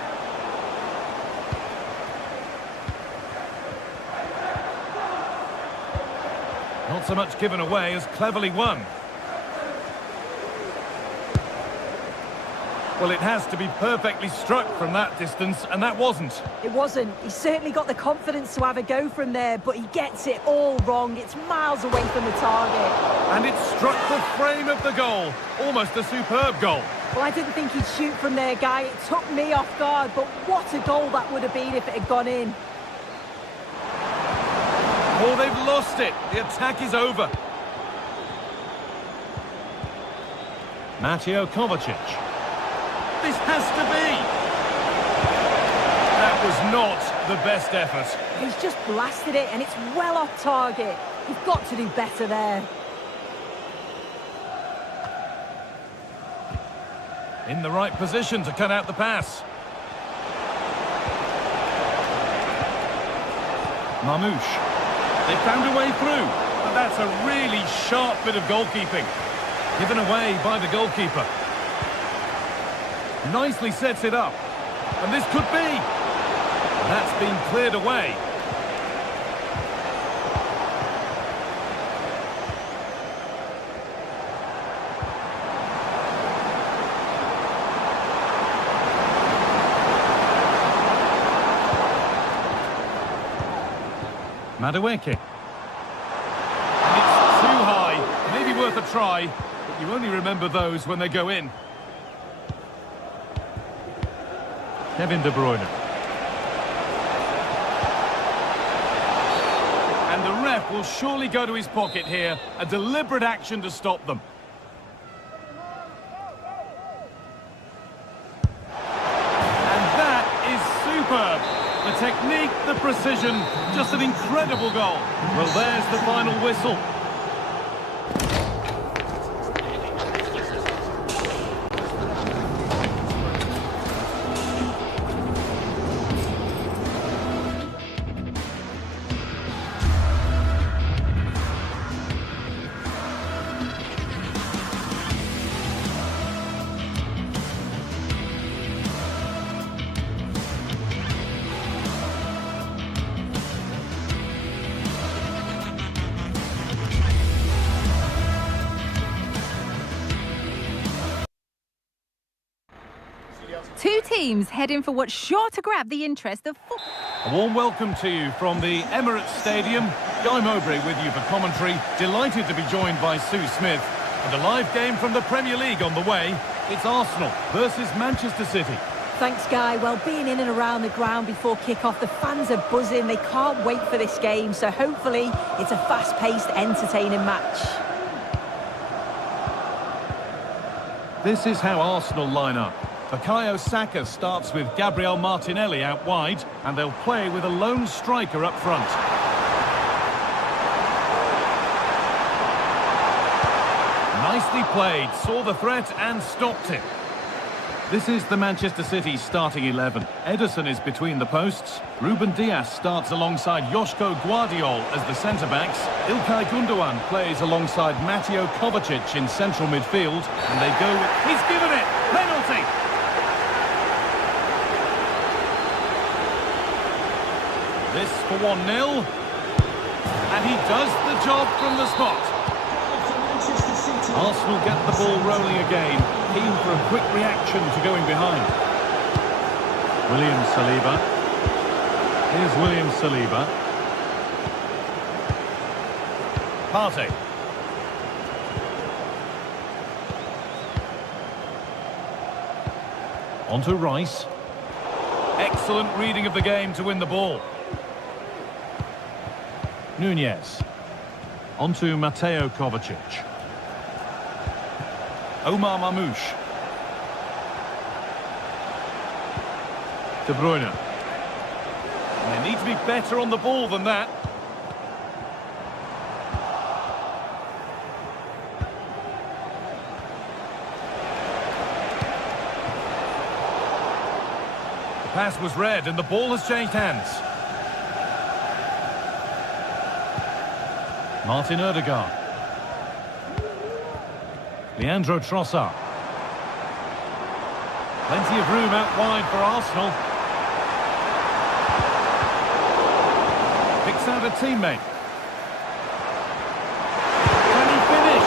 Not so much given away as cleverly won. Well, it has to be perfectly struck from that distance, and that wasn't. It wasn't. He certainly got the confidence to have a go from there, but he gets it all wrong. It's miles away from the target. And it struck the frame of the goal. Almost a superb goal. Well, I didn't think he'd shoot from there, Guy. It took me off guard, but what a goal that would have been if it had gone in. Oh, they've lost it. The attack is over. Mateo Kovacic. This has to be. That was not the best effort. He's just blasted it, and it's well off target. He's got to do better there. In the right position to cut out the pass. Mamouche. They found a way through, but that's a really sharp bit of goalkeeping. Given away by the goalkeeper. Nicely sets it up. And this could be. That's been cleared away. Madueke. And it's too high. Maybe try, but you only remember those when they go in. Kevin De Bruyne. And the ref will surely go to his pocket here. A deliberate action to stop them. And that is superb. The technique, the precision, just an incredible goal. Well, there's the final whistle. Two teams heading for what's sure to grab the interest of football. A warm welcome to you from the Emirates Stadium. Guy Mowbray with you for commentary. Delighted to be joined by Sue Smith. And a live game from the Premier League on the way. It's Arsenal versus Manchester City. Thanks, Guy. Well, being in and around the ground before kick-off, the fans are buzzing. They can't wait for this game. So hopefully it's a fast-paced, entertaining match. This is how Arsenal line up. Bukayo Saka starts with Gabriel Martinelli out wide, and they'll play with a lone striker up front. Nicely played, saw the threat and stopped it. This is the Manchester City starting 11. Ederson is between the posts. Ruben Dias starts alongside Joško Gvardiol as the centre-backs. İlkay Gundogan plays alongside Mateo Kovacic in central midfield. And they go with... He's given it! Penalty! This for 1-0. And he does the job from the spot. Arsenal get the ball rolling again, keen for a quick reaction to going behind. William Saliba. Here's William Saliba. Partey. On to Rice. Excellent reading of the game to win the ball. Nunez. On to Mateo Kovacic. Omar Mamouche. De Bruyne. And they need to be better on the ball than that. The pass was read and the ball has changed hands. Martin Odegaard. Leandro Trossard. Plenty of room out wide for Arsenal. Picks out a teammate. Can he finish?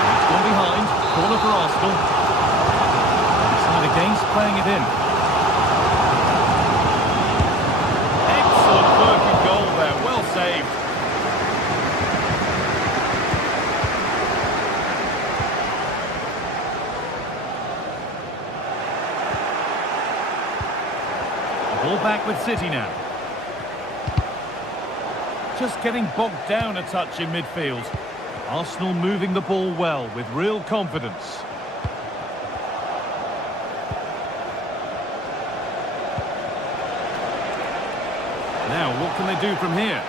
He's gone behind. Corner for Arsenal. Side against playing it in. Excellent working goal there. Well saved. Ball back with City now. Just getting bogged down a touch in midfield. Arsenal moving the ball well with real confidence. Now, what can they do from here?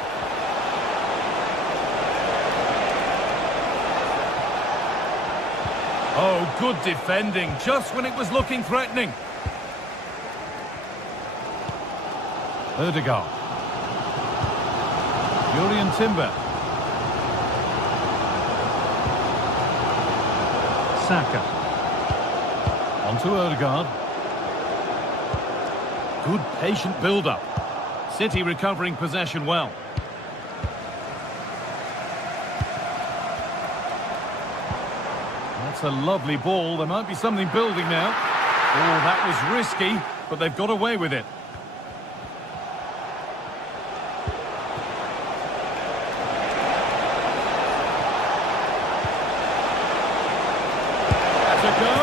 Oh, good defending, just when it was looking threatening. Odegaard. Julian Timber. Saka. On to Odegaard. Good patient build-up. City recovering possession well. That's a lovely ball. There might be something building now. Oh, that was risky, but they've got away with it. That's a go.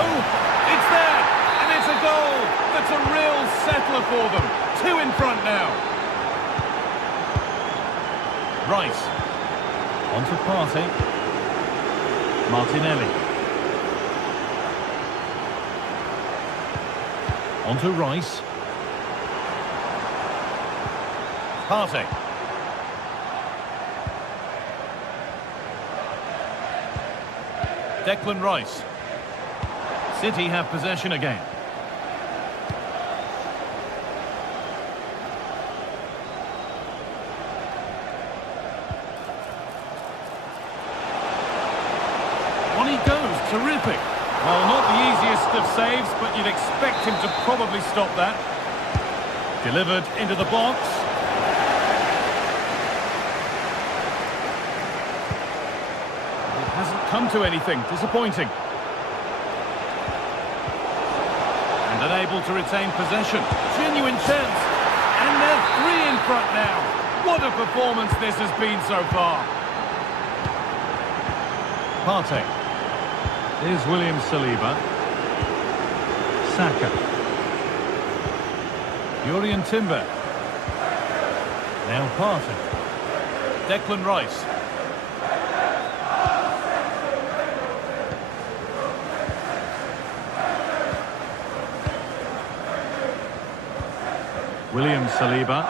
It's there, and it's a goal. That's a real settler for them. 2 in front now. Rice. On to Partey. Martinelli. On to Rice. Partey. Declan Rice. City have possession again. On he goes, terrific. Well, not the easiest of saves, but you'd expect him to probably stop that. Delivered into the box. It hasn't come to anything, disappointing. And unable to retain possession. Genuine chance. And they're 3 in front now. What a performance this has been so far. Partey. Here's William Saliba. Saka. Jurrien Timber. Now Partey. Declan Rice. William Saliba.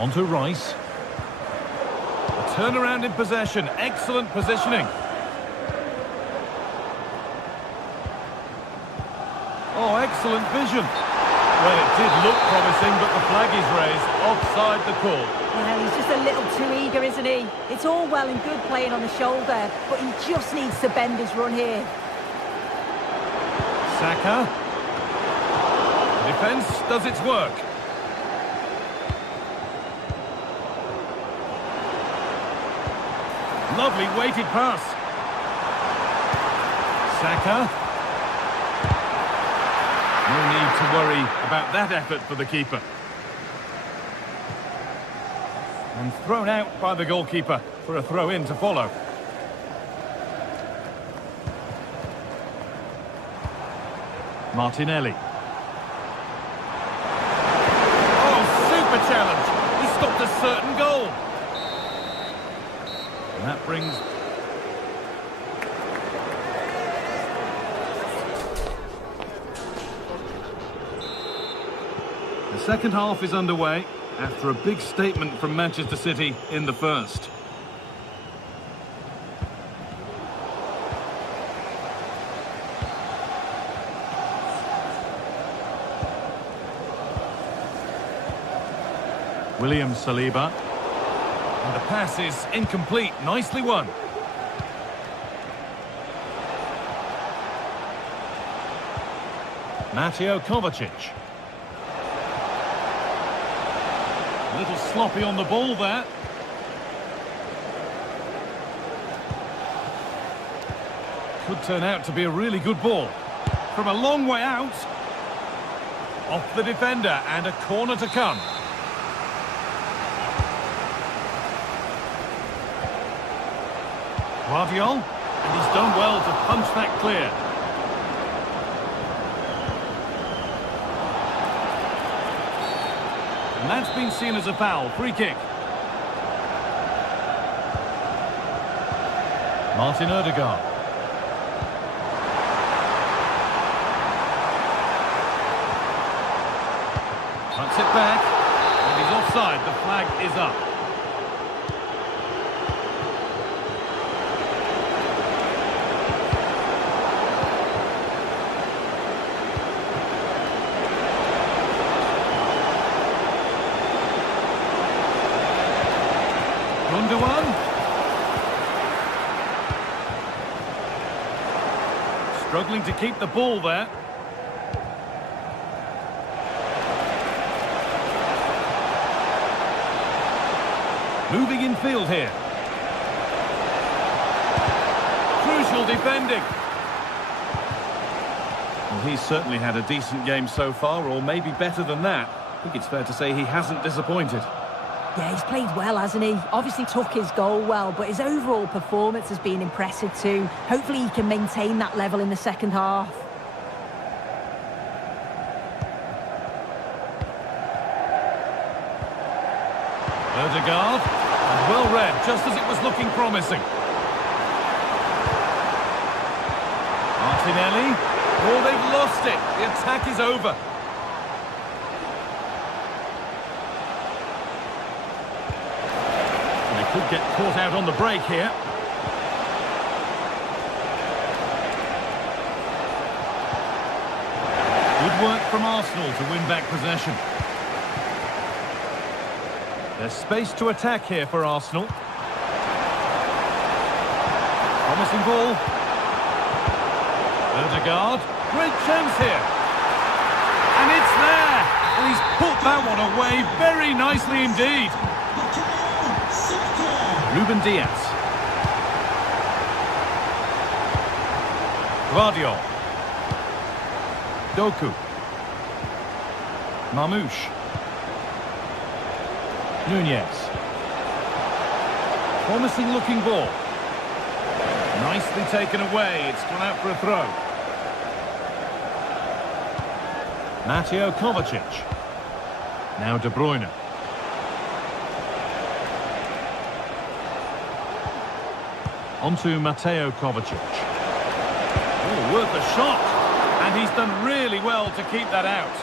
On to Rice. Turnaround in possession, excellent positioning. Oh, excellent vision. Well, it did look promising, but the flag is raised. Offside the call. Well, he's just a little too eager, isn't he? It's all well and good playing on the shoulder, but he just needs to bend his run here. Saka. The defence does its work. Lovely weighted pass. Saka. No need to worry about that effort for the keeper. And thrown out by the goalkeeper for a throw-in to follow. Martinelli. Oh, super challenge. He stopped a certain goal. And that brings... The second half is underway after a big statement from Manchester City in the first. William Saliba. And the pass is incomplete. Nicely won. Mateo Kovacic. A little sloppy on the ball there. Could turn out to be a really good ball. From a long way out. Off the defender and a corner to come. Guardiol, and he's done well to punch that clear. And that's been seen as a foul. Free kick. Martin Odegaard. Cuts it back, and he's offside. The flag is up. Struggling to keep the ball there. Moving in field here. Crucial defending. Well, he's certainly had a decent game so far, or maybe better than that. I think it's fair to say he hasn't disappointed. Yeah, he's played well, hasn't he? Obviously took his goal well, but his overall performance has been impressive too. Hopefully he can maintain that level in the second half. Odegaard, and well read, just as it was looking promising. Martinelli, oh, they've lost it. The attack is over. Could get caught out on the break here. Good work from Arsenal to win back possession. There's space to attack here for Arsenal. Promising ball. Odegaard, great chance here. And it's there! And he's put that one away very nicely indeed. Ruben Diaz. Guardiol. Doku. Mamouche. Nunez. Promising looking ball. Nicely taken away. It's gone out for a throw. Mateo Kovacic. Now De Bruyne. Onto Mateo Kovacic. Oh, worth a shot. And he's done really well to keep that out.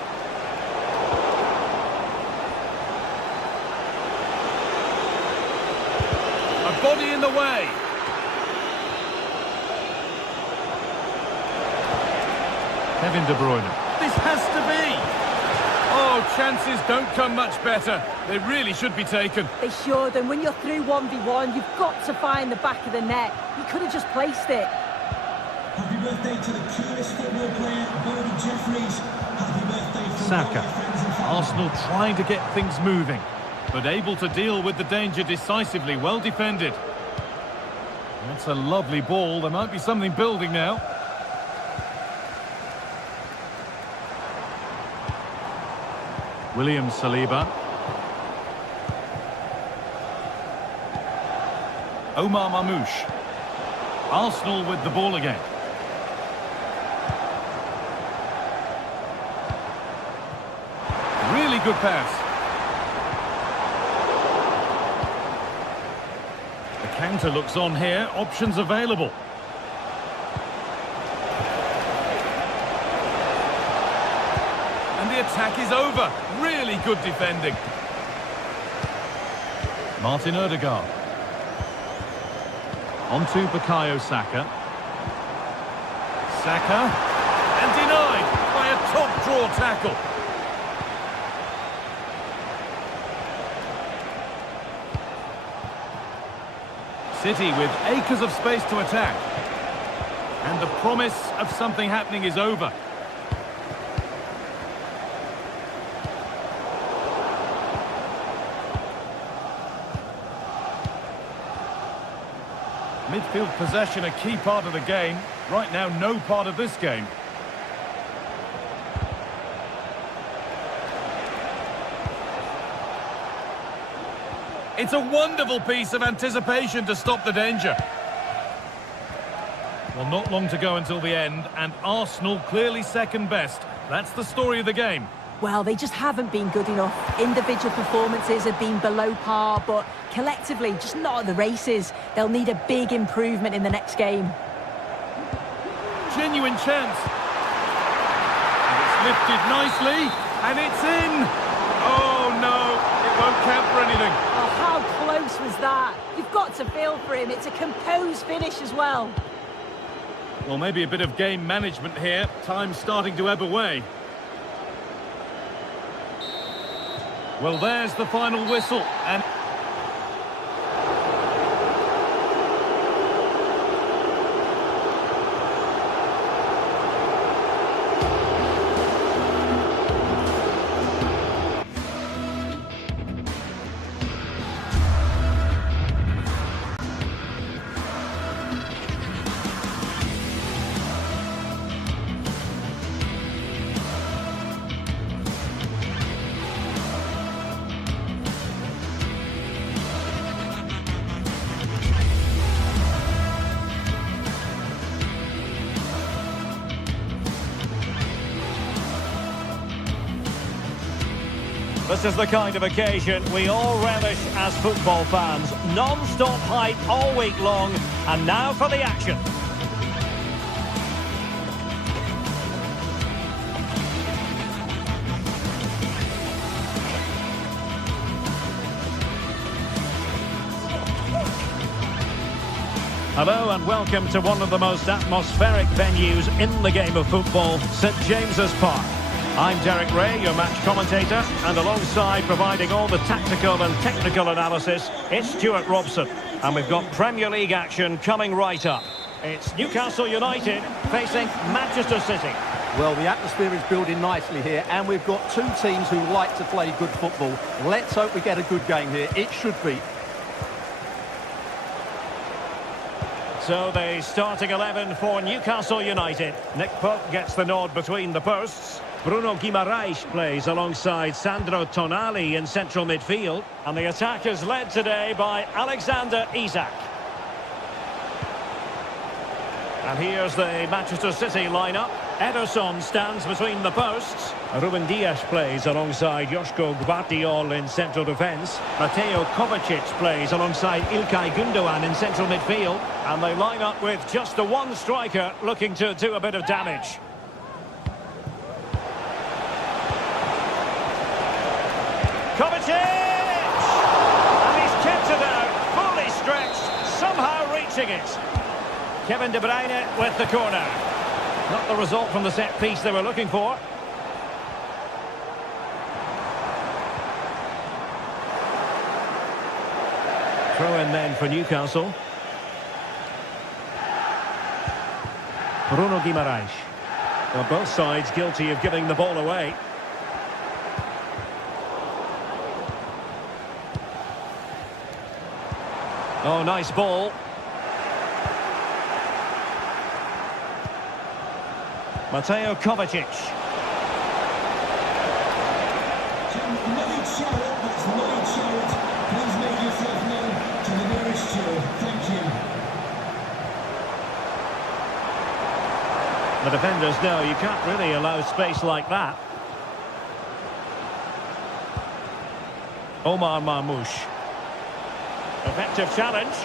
A body in the way. Kevin De Bruyne. This has to be. Oh, chances don't come much better. They really should be taken. They should, and when you're through 1v1, you've got to find the back of the net. He could have just placed it. Happy birthday to the coolest football player, Bobby Jeffries. Happy birthday from Saka. all my friends and family. Arsenal trying to get things moving, but able to deal with the danger decisively. Well defended. That's a lovely ball. There might be something building now. William Saliba. Omar Mamouche. Arsenal with the ball again. Really good pass. The counter looks on here. Options available. And the attack is over. Really good defending. Martin Odegaard. Onto Bukayo Saka. Saka. And denied by a top draw tackle. City with acres of space to attack. And the promise of something happening is over. Midfield possession a key part of the game. Right now, no part of this game. It's a wonderful piece of anticipation to stop the danger. Well, not long to go until the end, and Arsenal clearly second best. That's the story of the game. Well, they just haven't been good enough. Individual performances have been below par, but collectively, just not at the races. They'll need a big improvement in the next game. Genuine chance. And it's lifted nicely, and it's in. Oh, no, it won't count for anything. Oh, how close was that? You've got to feel for him. It's a composed finish as well. Well, maybe a bit of game management here. Time's starting to ebb away. Well, there's the final whistle, and This is the kind of occasion we all relish as football fans. Non-stop hype all week long, and now for the action. Hello and welcome to one of the most atmospheric venues in the game of football, St James's Park. I'm Derek Ray, your match commentator, and alongside providing all the tactical and technical analysis, it's Stuart Robson. And we've got Premier League action coming right up. It's Newcastle United facing Manchester City. Well, the atmosphere is building nicely here, and we've got two teams who like to play good football. Let's hope we get a good game here. It should be. So the starting 11 for Newcastle United. Nick Pope gets the nod between the posts. Bruno Guimaraes plays alongside Sandro Tonali in central midfield. And the attack is led today by Alexander Isak. And here's the Manchester City lineup. Ederson stands between the posts. Ruben Dias plays alongside Joško Gvardiol in central defence. Mateo Kovacic plays alongside İlkay Gündoğan in central midfield. And they line up with just the one striker looking to do a bit of damage. Kovacic! And he's kept it out, fully stretched, somehow reaching it. Kevin De Bruyne with the corner. Not the result from the set piece they were looking for. Throw in then for Newcastle. Bruno Guimaraes. Well, both sides guilty of giving the ball away. Oh, nice ball. Mateo Kovacic. Please make yourself known to the nearest steward. Thank you. The defenders know you can't really allow space like that. Omar Marmoush. Effective challenge.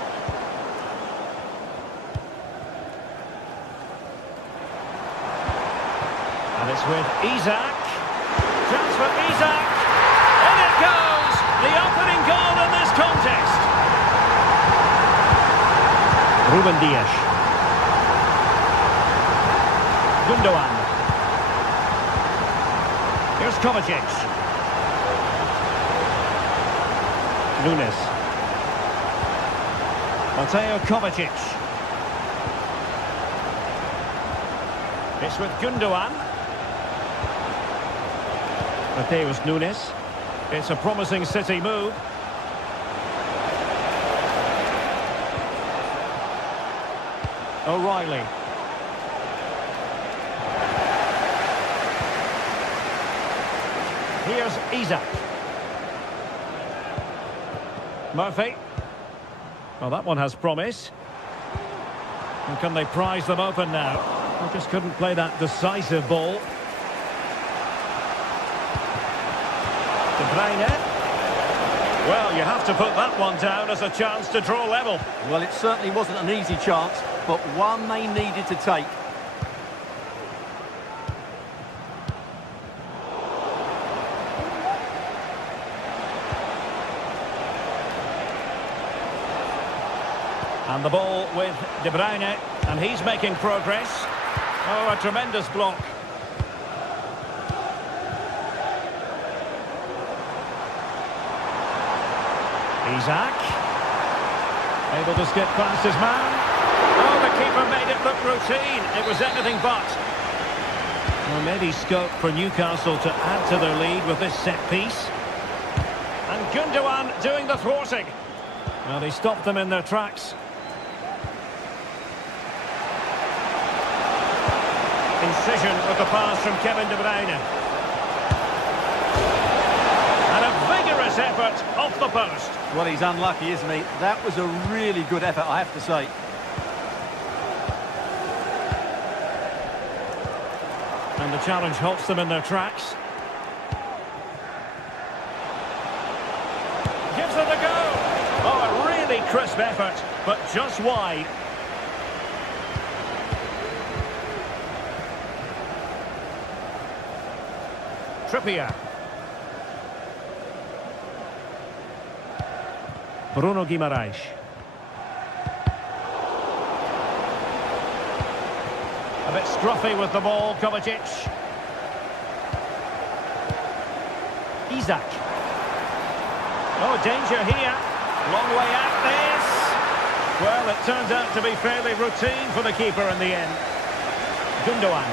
And it's with Isak. Chance for Isak. In it goes! The opening goal in this contest. Ruben Dias. Gündoğan. Here's Kovacic. Nunes. Mateo Kovacic. It's with Gündoğan. Mateus Nunes. It's a promising City move. O'Reilly. Here's Isak. Murphy. Well, that one has promise. And can they prize them open now? They just couldn't play that decisive ball. De Bruyne. Well, you have to put that one down as a chance to draw level. Well, it certainly wasn't an easy chance, but one they needed to take. And the ball with De Bruyne, and he's making progress. Oh, a tremendous block. Isak. Able to skip past his man. Oh, the keeper made it look routine. It was anything but. Well, maybe scope for Newcastle to add to their lead with this set piece. And Gündoğan doing the thwarting. Well, he stopped them in their tracks. Incision with the pass from Kevin De Bruyne. And a vigorous effort off the post. Well, he's unlucky, isn't he? That was a really good effort, I have to say. And the challenge halts them in their tracks. crisp effort, but just wide. Trippier. Bruno Guimaraes. A bit scruffy with the ball, Kovacic. Isak. Oh, danger here. Long way out this. Well, it turns out to be fairly routine for the keeper in the end. Gundogan.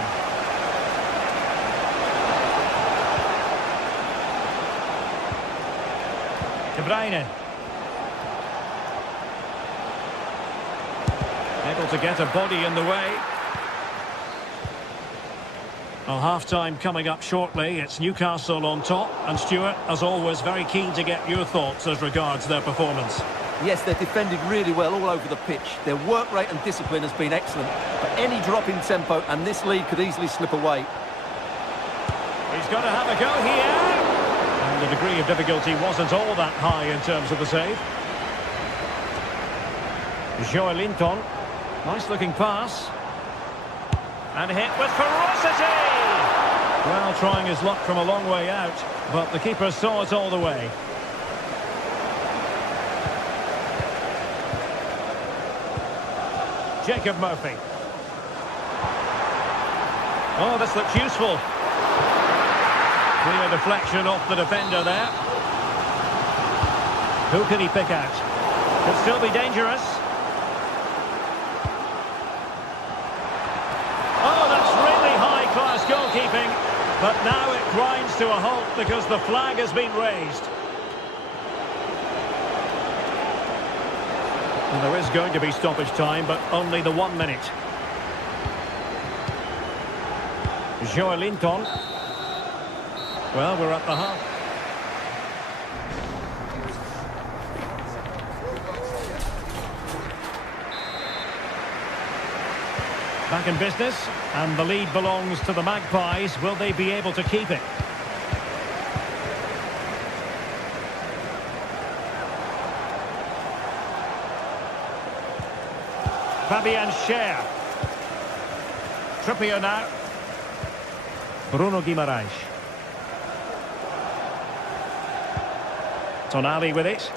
De Bruyne. Able to get a body in the way. Well, half-time coming up shortly. It's Newcastle on top. And Stuart, as always, very keen to get your thoughts as regards their performance. Yes, they've defended really well all over the pitch. Their work rate and discipline has been excellent. But any drop in tempo and this lead could easily slip away. He's got to have a go here. And the degree of difficulty wasn't all that high in terms of the save. Joelinton. Nice-looking pass. And hit with ferocity! Well, trying his luck from a long way out, but the keeper saw it all the way. Jacob Murphy. Oh, this looks useful. Clear deflection off the defender there. Who can he pick out? Could still be dangerous. Oh, that's really high-class goalkeeping. But now it grinds to a halt because the flag has been raised. And there is going to be stoppage time, but only the 1 minute. Joelinton. Well, we're at the half. Back in business, and the lead belongs to the Magpies. Will they be able to keep it? Fabian Schär. Trippier now. Bruno Guimaraes. Tonali with it.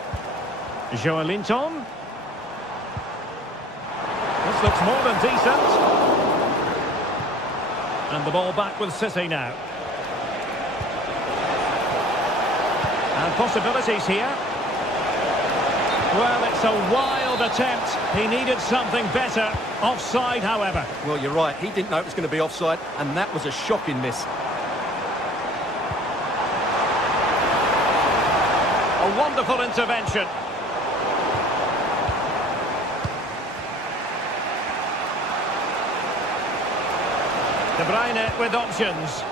Joelinton. This looks more than decent. And the ball back with City now. And possibilities here. Well, it's a wild attempt. He needed something better. Offside, however. Well, you're right. He didn't know it was going to be offside, and that was a shocking miss. A wonderful intervention. De Bruyne with options.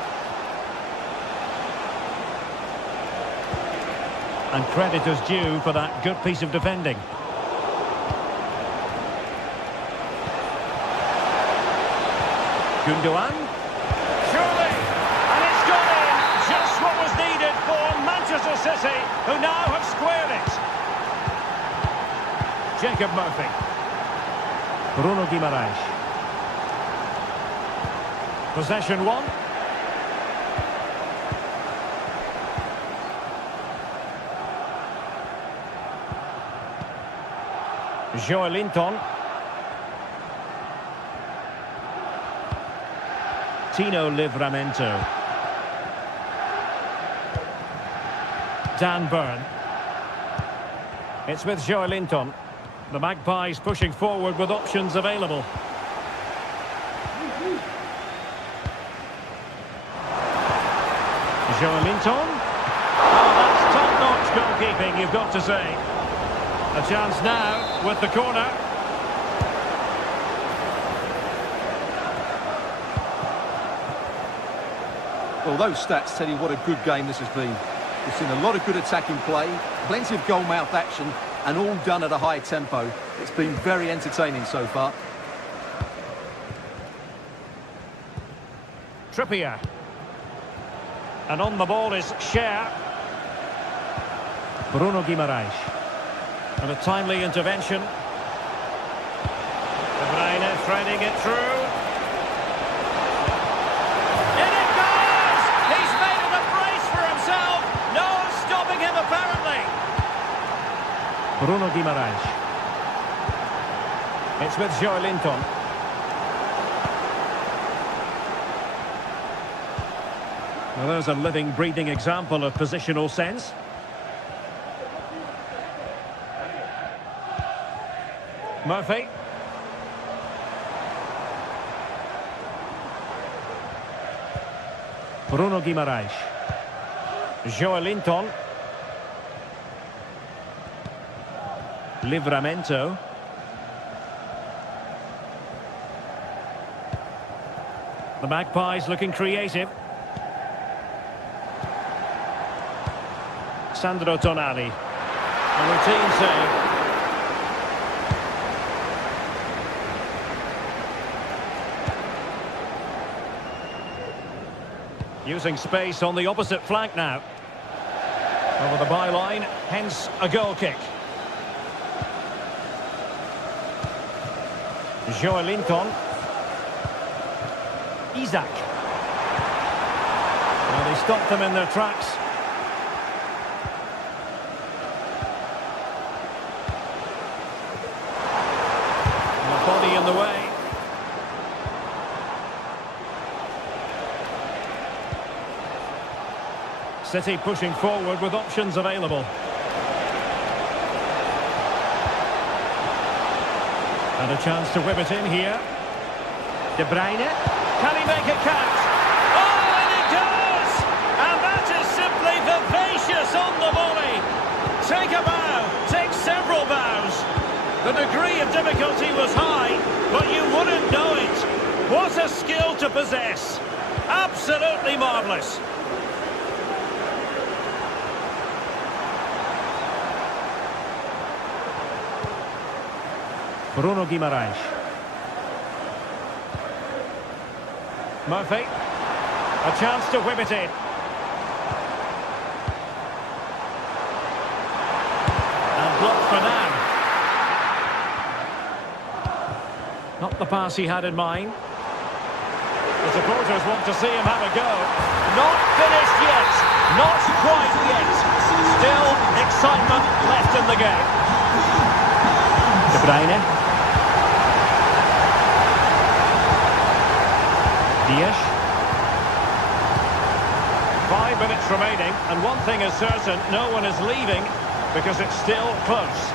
And credit is due for that good piece of defending. Gundogan. Surely! And it's gone in! Just what was needed for Manchester City, who now have squared it. Jacob Murphy. Bruno Guimaraes. Possession one. Joelinton. Tino Livramento. Dan Burn. It's with Joelinton. The Magpies pushing forward with options available. Joelinton. Oh, that's top-notch goalkeeping, you've got to say. A chance now with the corner. Well, those stats tell you what a good game this has been. We've seen a lot of good attacking play, plenty of goal-mouth action, and all done at a high tempo. It's been very entertaining so far. Trippier. And on the ball is Schär. Bruno Guimaraes. And a timely intervention. De Bruyne threading it through. In it goes! He's made it a brace for himself. No stopping him, apparently. Bruno Guimaraes. It's with Joelinton. Well, there's a living, breathing example of positional sense. Murphy. Bruno Guimaraes. Joelinton. Livramento. The Magpies looking creative. Sandro Tonali. A routine save. Using space on the opposite flank now. Over the byline, hence a goal kick. Joelinton. Isaac. Well, they stopped them in their tracks. And a body in the way. City pushing forward with options available. And a chance to whip it in here. De Bruyne. Can he make it count? Oh, and he does! And that is simply vivacious on the volley. Take a bow, take several bows. The degree of difficulty was high, but you wouldn't know it. What a skill to possess. Absolutely marvellous. Bruno Guimaraes. Murphy. A chance to whip it in. And blocked for now. Not the pass he had in mind. The supporters want to see him have a go. Not finished yet. Not quite yet. Still excitement left in the game. De Bruyne. Diaz. 5 minutes remaining, and one thing is certain, no one is leaving because it's still close.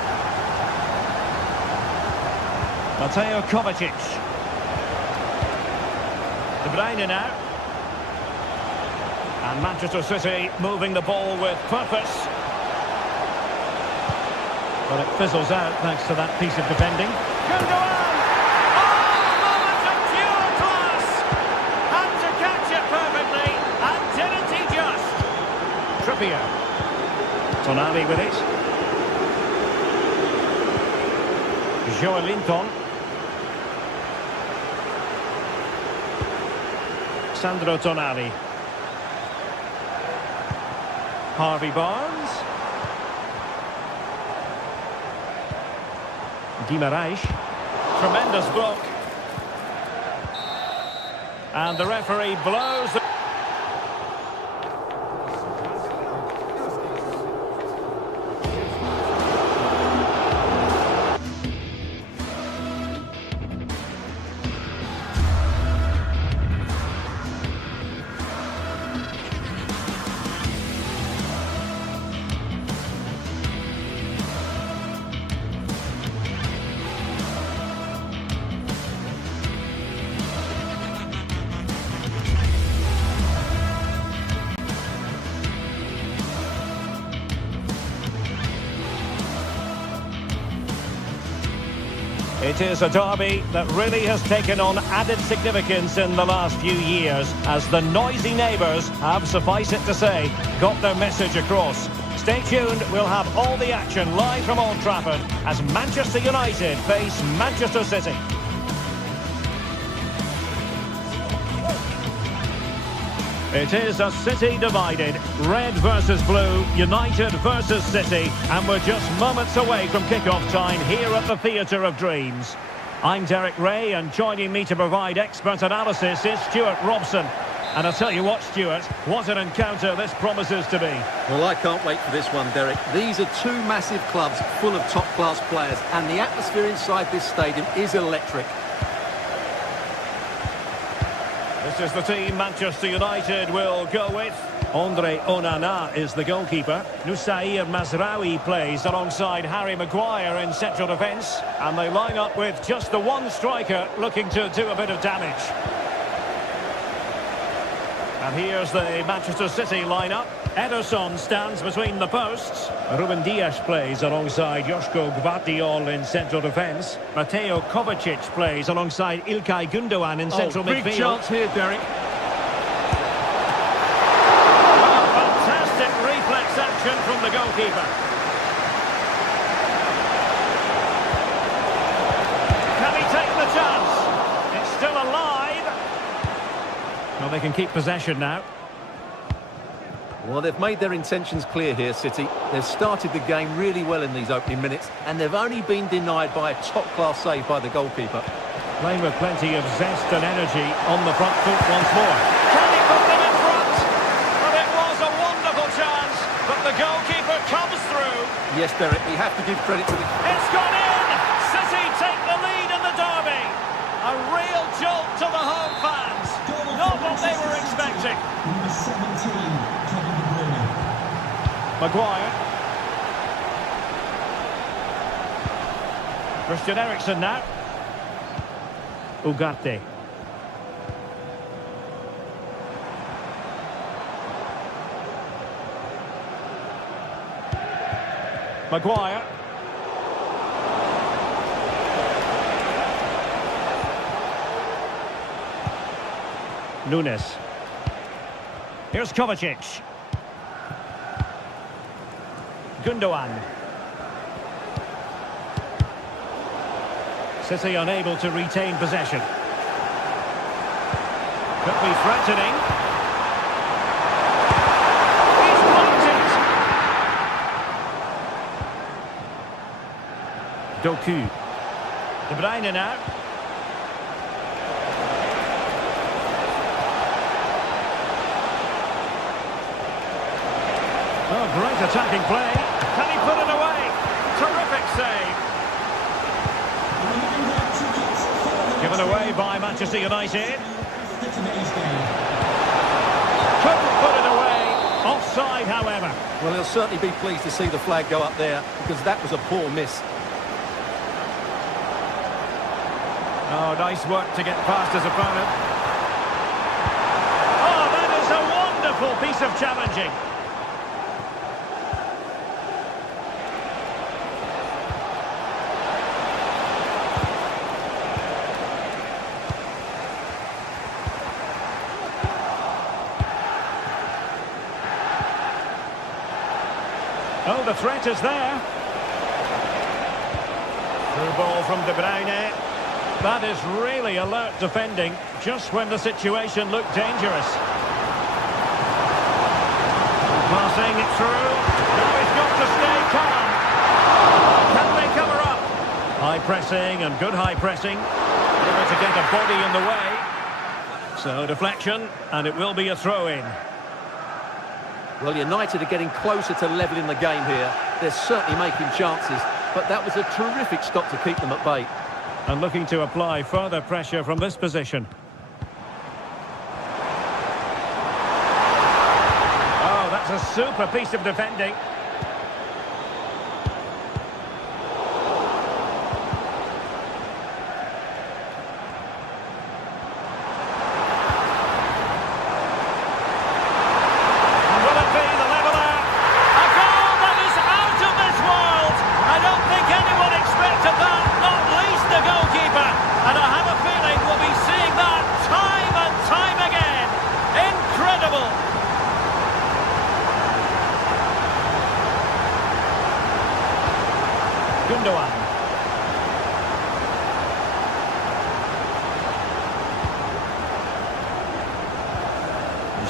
Mateo Kovacic. De Bruyne now. And Manchester City moving the ball with purpose. But it fizzles out thanks to that piece of defending. Gundogan! Tonali with it. Joelinton. Sandro Tonali. Harvey Barnes. Guimaraes. Tremendous block. And the referee blows the... It is a derby that really has taken on added significance in the last few years as the noisy neighbours have, suffice it to say, got their message across. Stay tuned, we'll have all the action live from Old Trafford as Manchester United face Manchester City. It is a City divided. Red versus blue, United versus City. And we're just moments away from kick-off time here at the Theatre of Dreams. I'm Derek Ray, and joining me to provide expert analysis is Stuart Robson. And I'll tell you what, Stuart, what an encounter this promises to be. Well, I can't wait for this one, Derek. These are two massive clubs full of top-class players, and the atmosphere inside this stadium is electric. This is the team Manchester United will go with. Andre Onana is the goalkeeper. Nusair Mazraoui plays alongside Harry Maguire in central defence. And they line up with just the one striker looking to do a bit of damage. And here's the Manchester City lineup. Ederson stands between the posts. Ruben Dias plays alongside Joško Gvardiol in central defence. Mateo Kovacic plays alongside İlkay Gündoğan in central midfield. Big chance here, Derek. Oh, fantastic reflex action from the goalkeeper. Can he take the chance? It's still alive. Well, they can keep possession now. Well, they've made their intentions clear here, City. They've started the game really well in these opening minutes, and they've only been denied by a top-class save by the goalkeeper. Playing with plenty of zest and energy on the front foot once more. Can he put them in front? Well, it was a wonderful chance, but the goalkeeper comes through. Yes, Derek, we have to give credit to the... It's gone in! City take the lead in the derby. A real jolt to the home fans. Not what they were expecting. Number 17, Kevin De Bruyne. Maguire. Christian Eriksen now. Ugarte. Maguire. Nunes. Here's Kovacic. Gündoğan. City unable to retain possession. Could be threatening. He's blocked it. Doku. De Bruyne now. Oh, great attacking play. Can he put it away? Terrific save. Given away by Manchester United. Couldn't put it away. Offside, however. Well, he'll certainly be pleased to see the flag go up there, because that was a poor miss. Oh, nice work to get past his opponent. Oh, that is a wonderful piece of challenging. Oh, the threat is there. Through ball from De Bruyne. That is really alert defending, just when the situation looked dangerous. Passing it through. Now he's got to stay calm. Can they cover up? High pressing and good high pressing. Able to get a body in the way. So deflection, and it will be a throw-in. Well, United are getting closer to levelling the game here. They're certainly making chances, but that was a terrific stop to keep them at bay. And looking to apply further pressure from this position. Oh, that's a super piece of defending.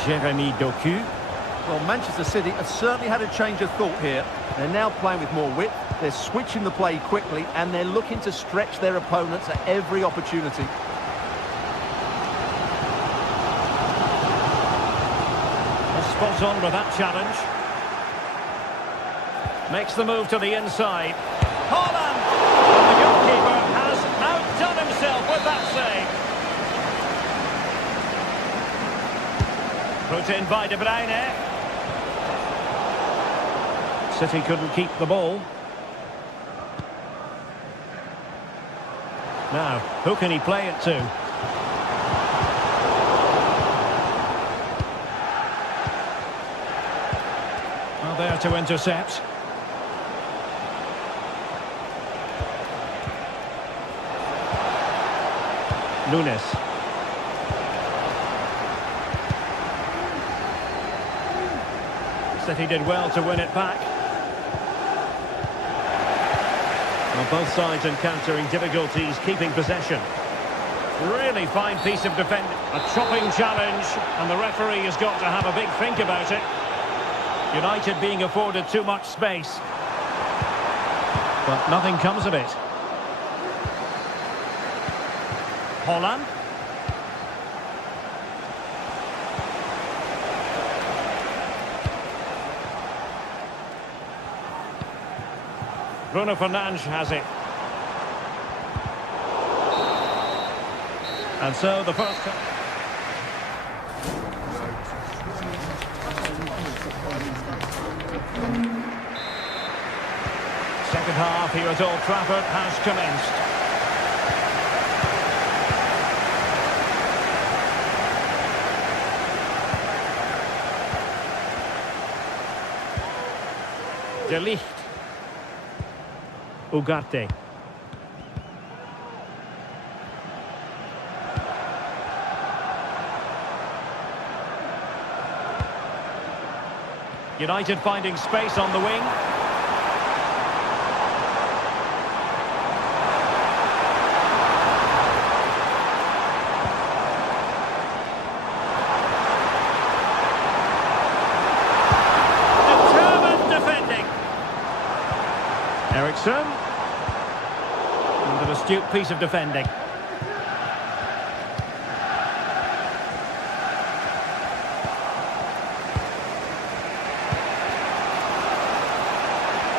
Jeremy Doku. Well, Manchester City have certainly had a change of thought here. They're now playing with more width, they're switching the play quickly, and they're looking to stretch their opponents at every opportunity. Spot on with that challenge. Makes the move to the inside. Haaland! And the goalkeeper has outdone himself with that save. Put in by De Bruyne. City couldn't keep the ball. Now, who can he play it to? Well, there to intercept. Nunes. City did well to win it back. Well, both sides encountering difficulties keeping possession. Really fine piece of defending. A chopping challenge, and the referee has got to have a big think about it. United being afforded too much space. But nothing comes of it. Haaland. Bruno Fernandes has it. And so the first... Second half here at Old Trafford has commenced. De Ligt. Ugarte. United finding space on the wing. Eriksson. And an astute piece of defending.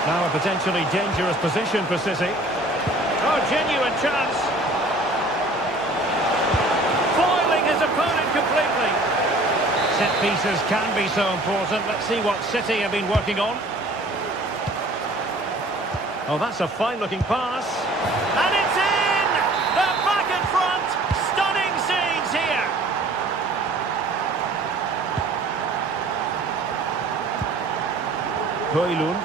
Now a potentially dangerous position for City. Oh, genuine chance. Foiling his opponent completely. Set pieces can be so important. Let's see what City have been working on. Oh, that's a fine-looking pass. And it's in! They're back in front! Stunning scenes here! Højlund.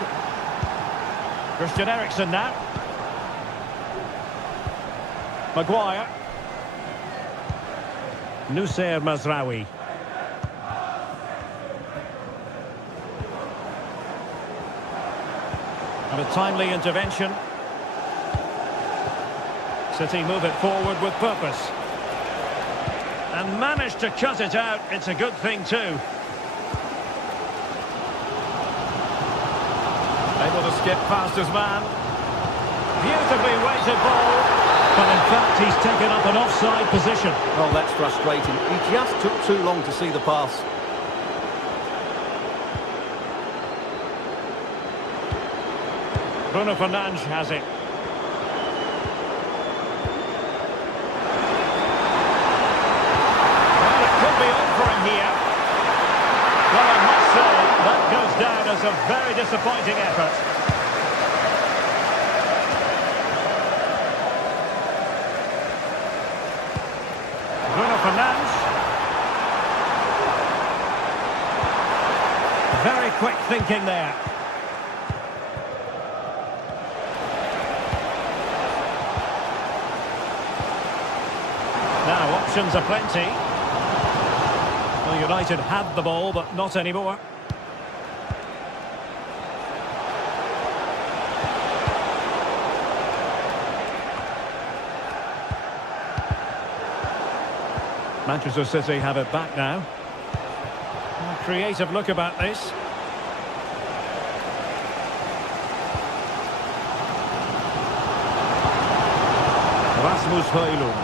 Christian Eriksen now. Maguire. Noussair Mazraoui. And a timely intervention. City move it forward with purpose. And managed to cut it out. It's a good thing too. Able to skip past his man. Beautifully weighted ball. But in fact he's taken up an offside position. Oh, that's frustrating. He just took too long to see the pass. Bruno Fernandes has it. Well, it could be on for him here. Well, I must say, that goes down as a very disappointing effort. Bruno Fernandes. Very quick thinking there. Now, options are plenty. Well, United had the ball, but not anymore. Manchester City have it back now. creative look about this. Rasmus Højlund.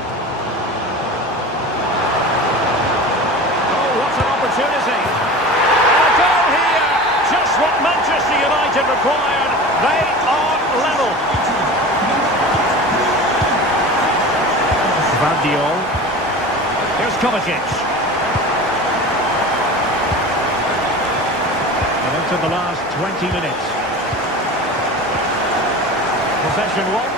Oh, what an opportunity. A goal here. Just what Manchester United required. They are level. Gvardiol. Here's Kovacic. And into the last 20 minutes. Possession one.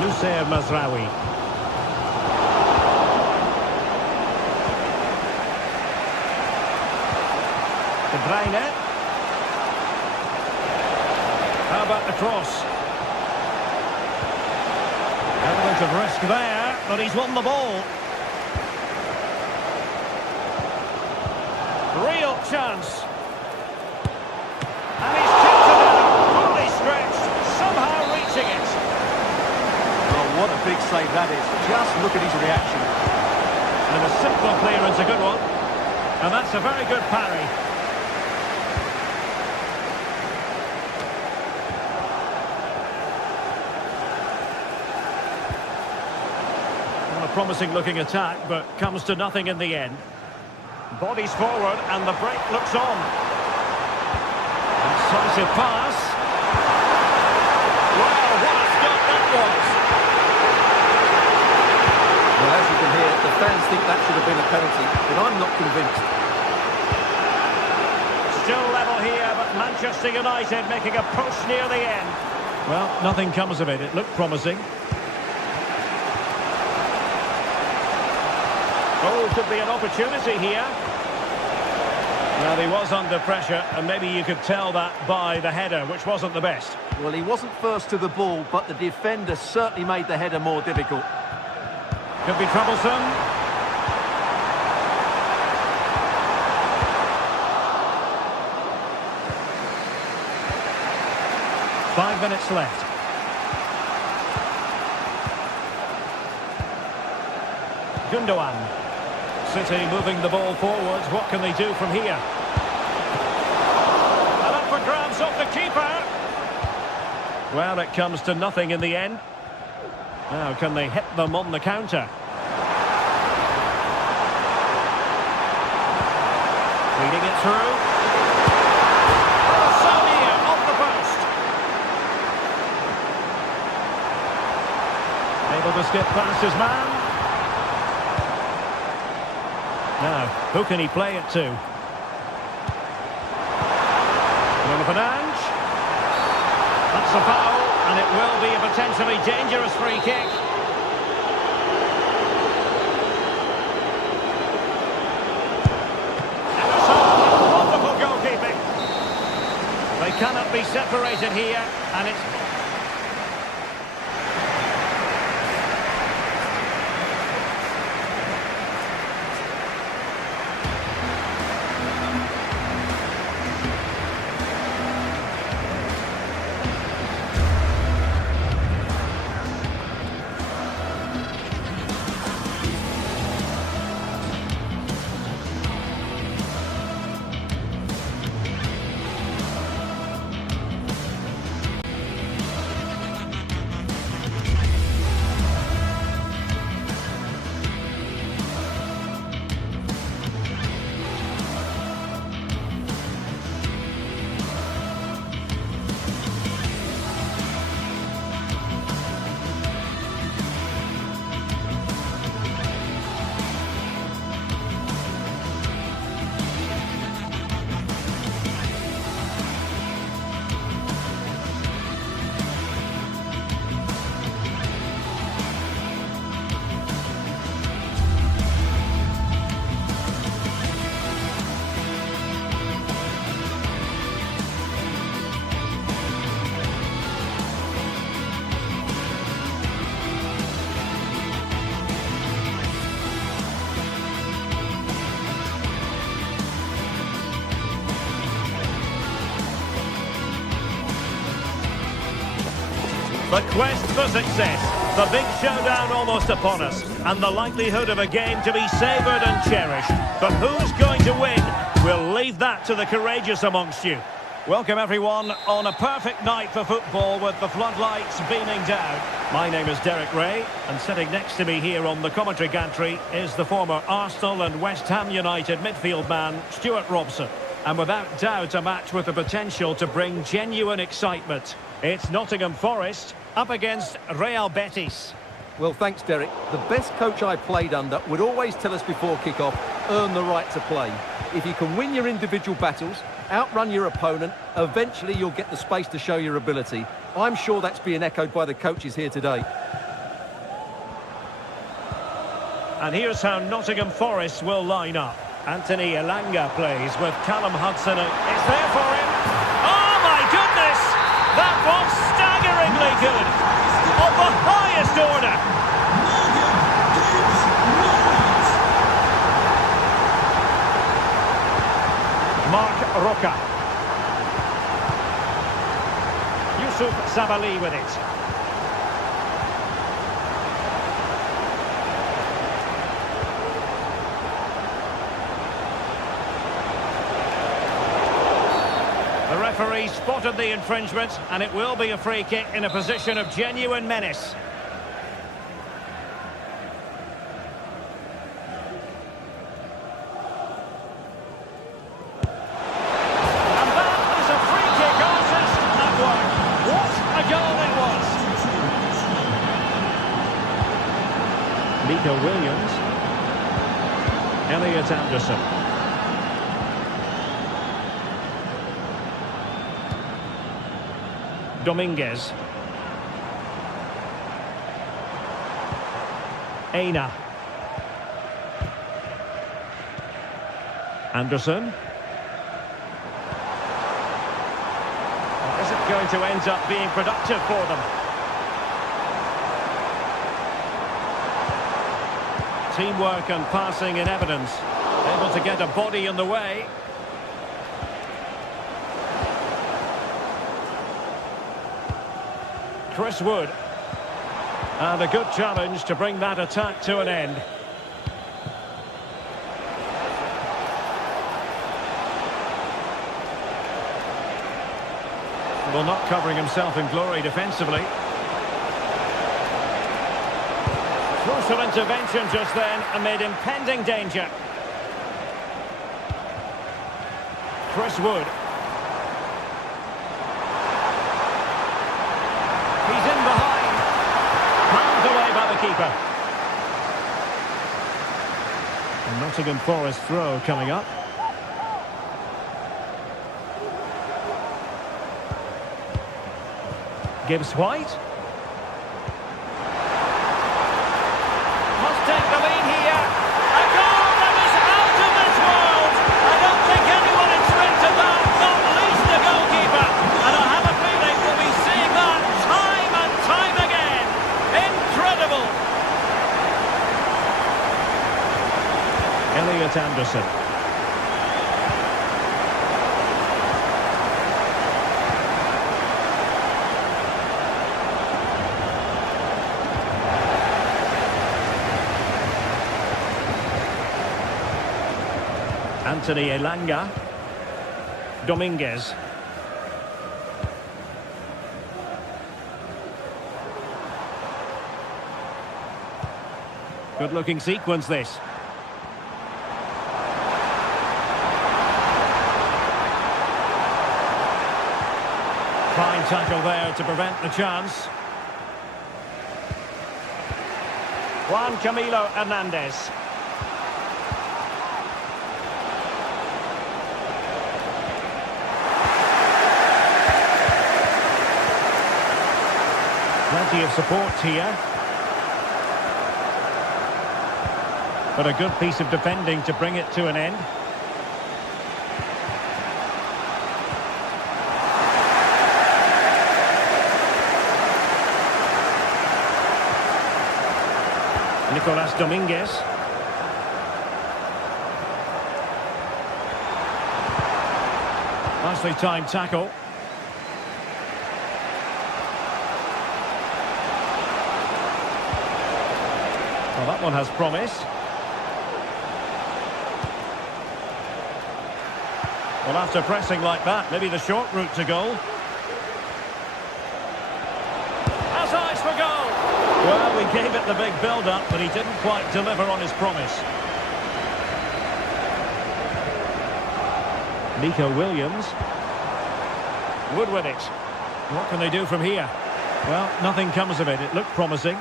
Nusayr Mazraoui. De Bruyne. How about the cross? Element of risk there, but he's won the ball. Real chance. And he's tipped it out. Fully stretched, somehow reaching it. What a big save that is. Just look at his reaction. And a simple clearance, a good one. And that's a very good parry. Well, a promising looking attack, but comes to nothing in the end. Bodies forward and the break looks on. Incisive pass. Wow, what a start that was. Well, as you can hear, the fans think that should have been a penalty, but I'm not convinced. Still level here, but Manchester United making a push near the end. Well, nothing comes of it. It looked promising. Oh, could be an opportunity here. Well, he was under pressure, and maybe you could tell that by the header, which wasn't the best. Well, he wasn't first to the ball, but the defender certainly made the header more difficult. Could be troublesome. Five minutes left. Gundogan. City moving the ball forwards. What can they do from here? And up for grabs off the keeper. Well, it comes to nothing in the end. Now, can they hit them on the counter? Leading it through. Oh, so near, off the post. Able to skip past his man. Now, who can he play it to? Bruno Fernandes. That's a foul, and it will be a potentially dangerous free kick. Wonderful goalkeeping. They cannot be separated here, and it's... The quest for success, the big showdown almost upon us, and the likelihood of a game to be savoured and cherished. But who's going to win? We'll leave that to the courageous amongst you. Welcome everyone on a perfect night for football with the floodlights beaming down. My name is Derek Ray, and sitting next to me here on the commentary gantry is the former Arsenal and West Ham United midfield man, Stuart Robson. And without doubt a match with the potential to bring genuine excitement. It's Nottingham Forest up against Real Betis. Well, thanks, Derek. The best coach I played under would always tell us before kick-off, earn the right to play. If you can win your individual battles, outrun your opponent, eventually you'll get the space to show your ability. I'm sure that's being echoed by the coaches here today. And here's how Nottingham Forest will line up. Anthony Elanga plays with Callum Hudson. It's there for him. Oh, my goodness! That was staggeringly good. Of the highest order. Mark Roca. Yusuf Sabali with it. The referee spotted the infringement, and it will be a free kick in a position of genuine menace. And that is a free kick assist at work. What a goal it was! Nico Williams. Elliot Anderson. Dominguez. Aina. Anderson. Or is it going to end up being productive for them? Teamwork and passing in evidence. Able to get a body in the way. Chris Wood. And a good challenge to bring that attack to an end. Well, not covering himself in glory defensively. Crucial intervention just then amid impending danger. Chris Wood. He's in behind. Palmed away by the keeper. And Nottingham Forest throw coming up. Gibbs White. Must take the lead here. A goal that is out of this world. I don't think anyone expected that, not least the goalkeeper. And I have a feeling we'll be seeing that time and time again. Incredible. Elliot Anderson. Anthony Elanga. Dominguez. Good looking sequence this. Fine tackle there to prevent the chance. Juan Camilo Hernandez. Plenty of support here. But a good piece of defending to bring it to an end. Nicolas Dominguez. Nicely timed tackle. Well, that one has promise. Well, after pressing like that, maybe the short route to goal. Has eyes for goal! Well, we gave it the big build-up, but he didn't quite deliver on his promise. Nico Williams. Wood with it. What can they do from here? Well, nothing comes of it. It looked promising.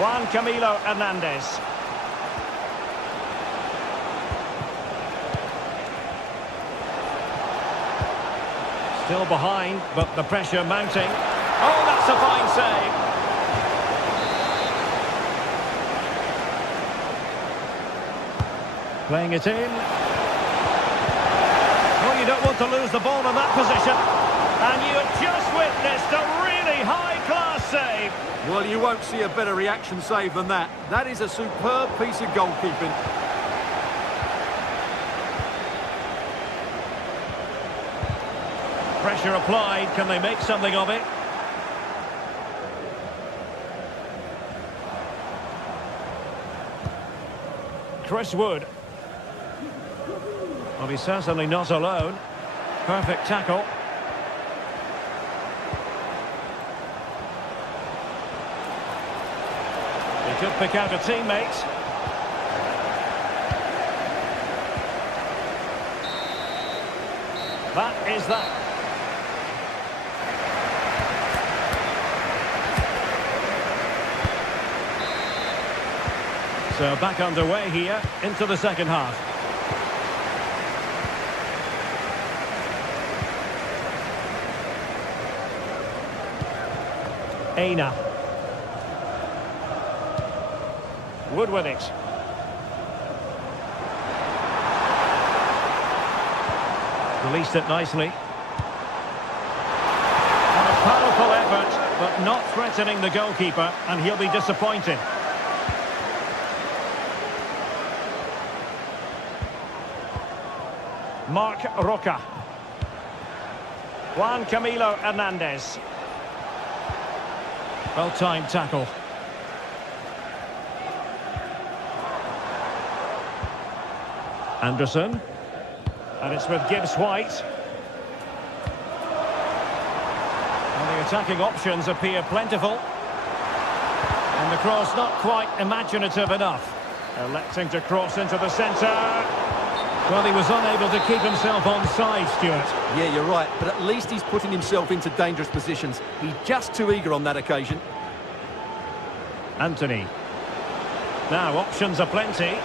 Juan Camilo Hernandez. Still behind, but the pressure mounting. Oh, that's a fine save. Playing it in. Well, you don't want to lose the ball in that position. And you have just witnessed a really high-class save. Well, you won't see a better reaction save than that. That is a superb piece of goalkeeping. Pressure applied. Can they make something of it? Chris Wood. Well, he's certainly not alone. Perfect tackle. He could pick out a teammate. That is that. So back underway here into the second half. Aina. Wood with it. Released it nicely. And a powerful effort, but not threatening the goalkeeper, and he'll be disappointed. Marc Roca. Juan Camilo Hernandez. Well-timed tackle. Anderson. And it's with Gibbs White. And the attacking options appear plentiful. And the cross not quite imaginative enough. Electing to cross into the centre. Well, he was unable to keep himself onside, Stuart. Yeah, you're right, but at least he's putting himself into dangerous positions. He's just too eager on that occasion. Anthony. Now, options are plenty.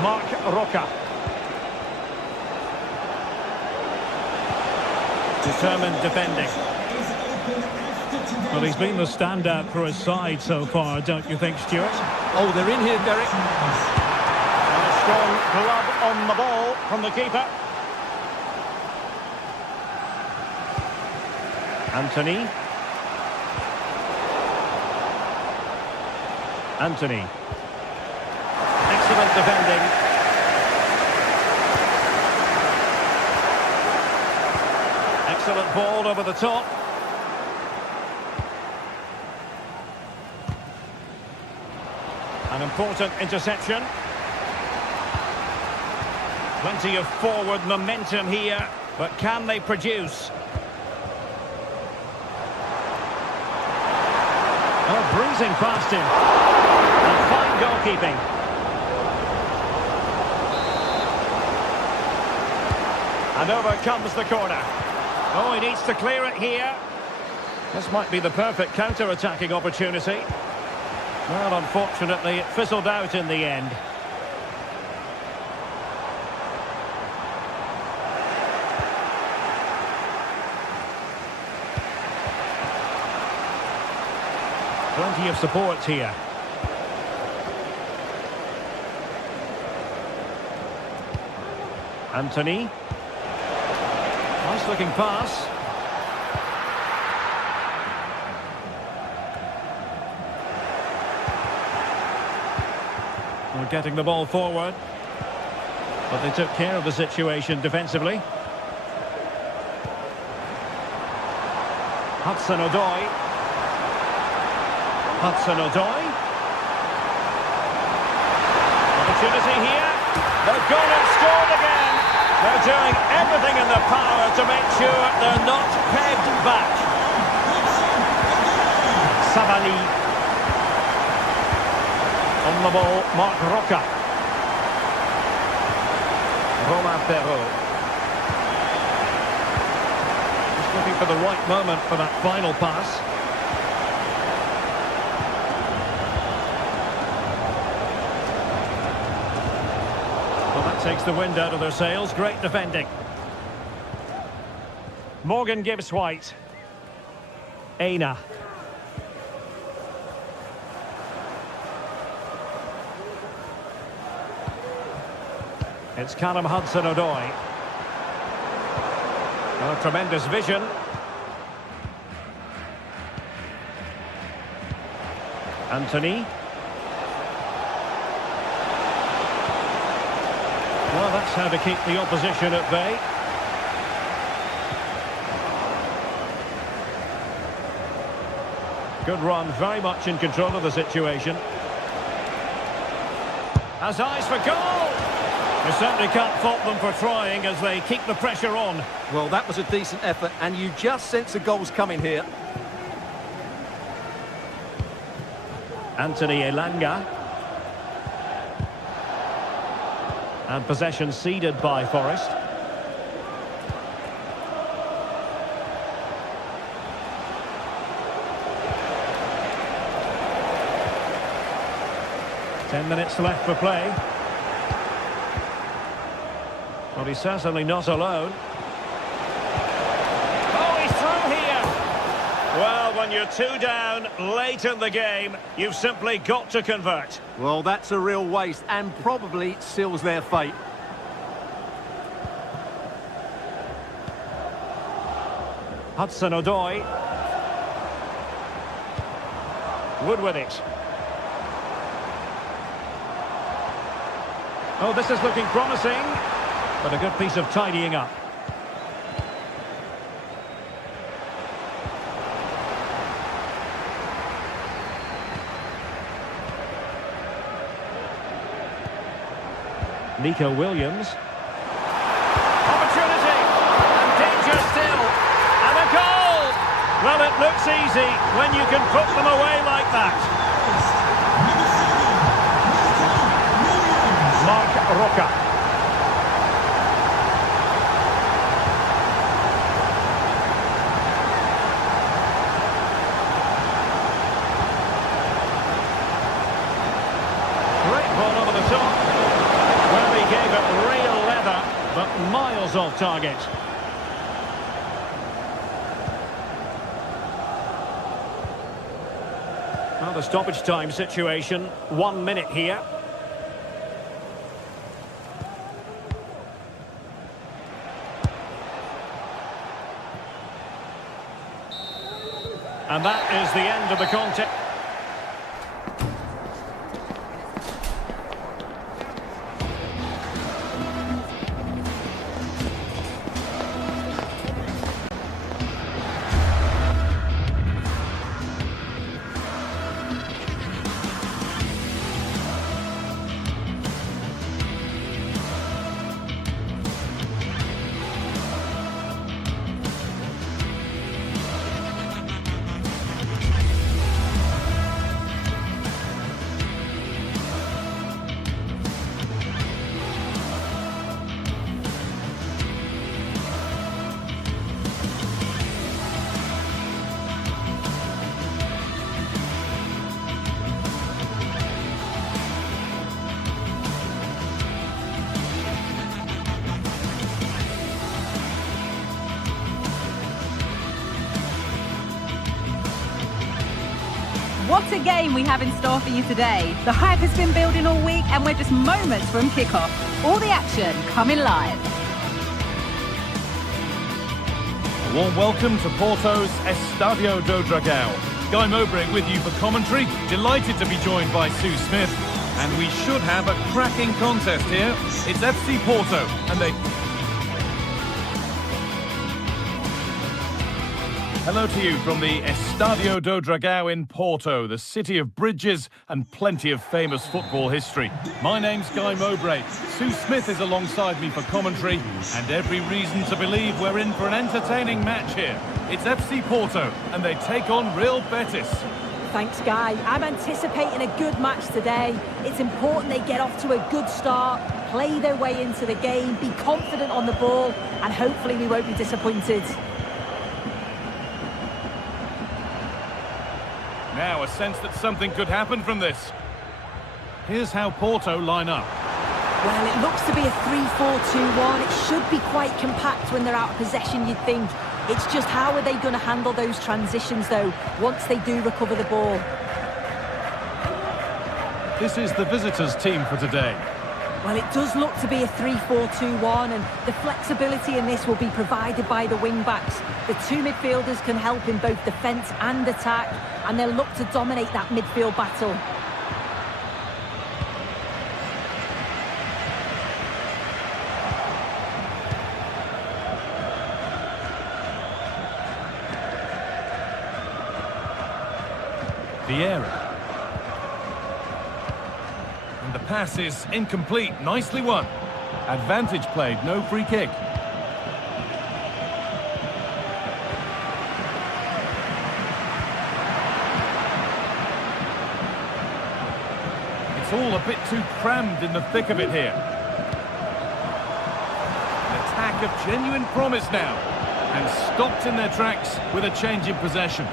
Marc Roca. Determined defending. Well, he's been the standout for his side so far, don't you think, Stuart? Oh, they're in here, Derek. And a strong glove on the ball from the keeper. Anthony. Anthony. Excellent defending. Excellent ball over the top. An important interception. Plenty of forward momentum here, but can they produce? Oh, breezing past him. And fine goalkeeping. And over comes the corner. Oh, he needs to clear it here. This might be the perfect counter-attacking opportunity. Well, unfortunately, it fizzled out in the end. Plenty of support here. Anthony. Nice looking pass. We're getting the ball forward. But they took care of the situation defensively. Hudson-Odoi. Hudson-Odoi. Opportunity here. They've gone and scored again. They're doing everything in their power to make sure they're not pegged back. Savali. On the ball, Marc Roca. Romain Perrault. Just looking for the right moment for that final pass. Well, that takes the wind out of their sails. Great defending. Morgan Gibbs-White. Aina. It's Callum Hudson-Odoi. Well, tremendous vision. Anthony. Well, that's how to keep the opposition at bay. Good run, very much in control of the situation. Has eyes for goal! You certainly can't fault them for trying as they keep the pressure on. Well, that was a decent effort, and you just sense the goals coming here. Anthony Elanga. And possession ceded by Forest. Ten minutes left for play. Well, he's certainly not alone. Oh, he's through here! Well, when you're 2 down late in the game, you've simply got to convert. Well, that's a real waste and probably seals their fate. Hudson-Odoi. Wood with it. Oh, this is looking promising, but a good piece of tidying up. Nico Williams. Opportunity! And danger still! And a goal! Well, it looks easy when you can put them away like that. Marc Roca. Great ball over the top. Well, he gave it real leather, but miles off target. Well, the stoppage time situation, 1 minute here. And that is the end of the contest. What a game we have in store for you today. The hype has been building all week and we're just moments from kickoff. All the action coming live. A warm welcome to Porto's Estadio do Dragão. Guy Mowbray with you for commentary. Delighted to be joined by Sue Smith. And we should have a cracking contest here. It's FC Porto and they... Hello to you from the Estadio do Dragão in Porto, the city of bridges and plenty of famous football history. My name's Guy Mowbray. Sue Smith is alongside me for commentary, and every reason to believe we're in for an entertaining match here. It's FC Porto, and they take on Real Betis. Thanks, Guy. I'm anticipating a good match today. It's important they get off to a good start, play their way into the game, be confident on the ball, and hopefully we won't be disappointed. Now, a sense that something could happen from this. Here's how Porto line up. Well, it looks to be a 3-4-2-1. It should be quite compact when they're out of possession, you'd think. It's just how are they going to handle those transitions, though, once they do recover the ball. This is the visitors' team for today. Well, it does look to be a 3-4-2-1, and the flexibility in this will be provided by the wing-backs. The two midfielders can help in both defence and attack, and they'll look to dominate that midfield battle. Vieira. And the pass is incomplete. Nicely won. Advantage played, no free kick. It's all a bit too crammed in the thick of it here. An attack of genuine promise now. And stopped in their tracks with a change in possession.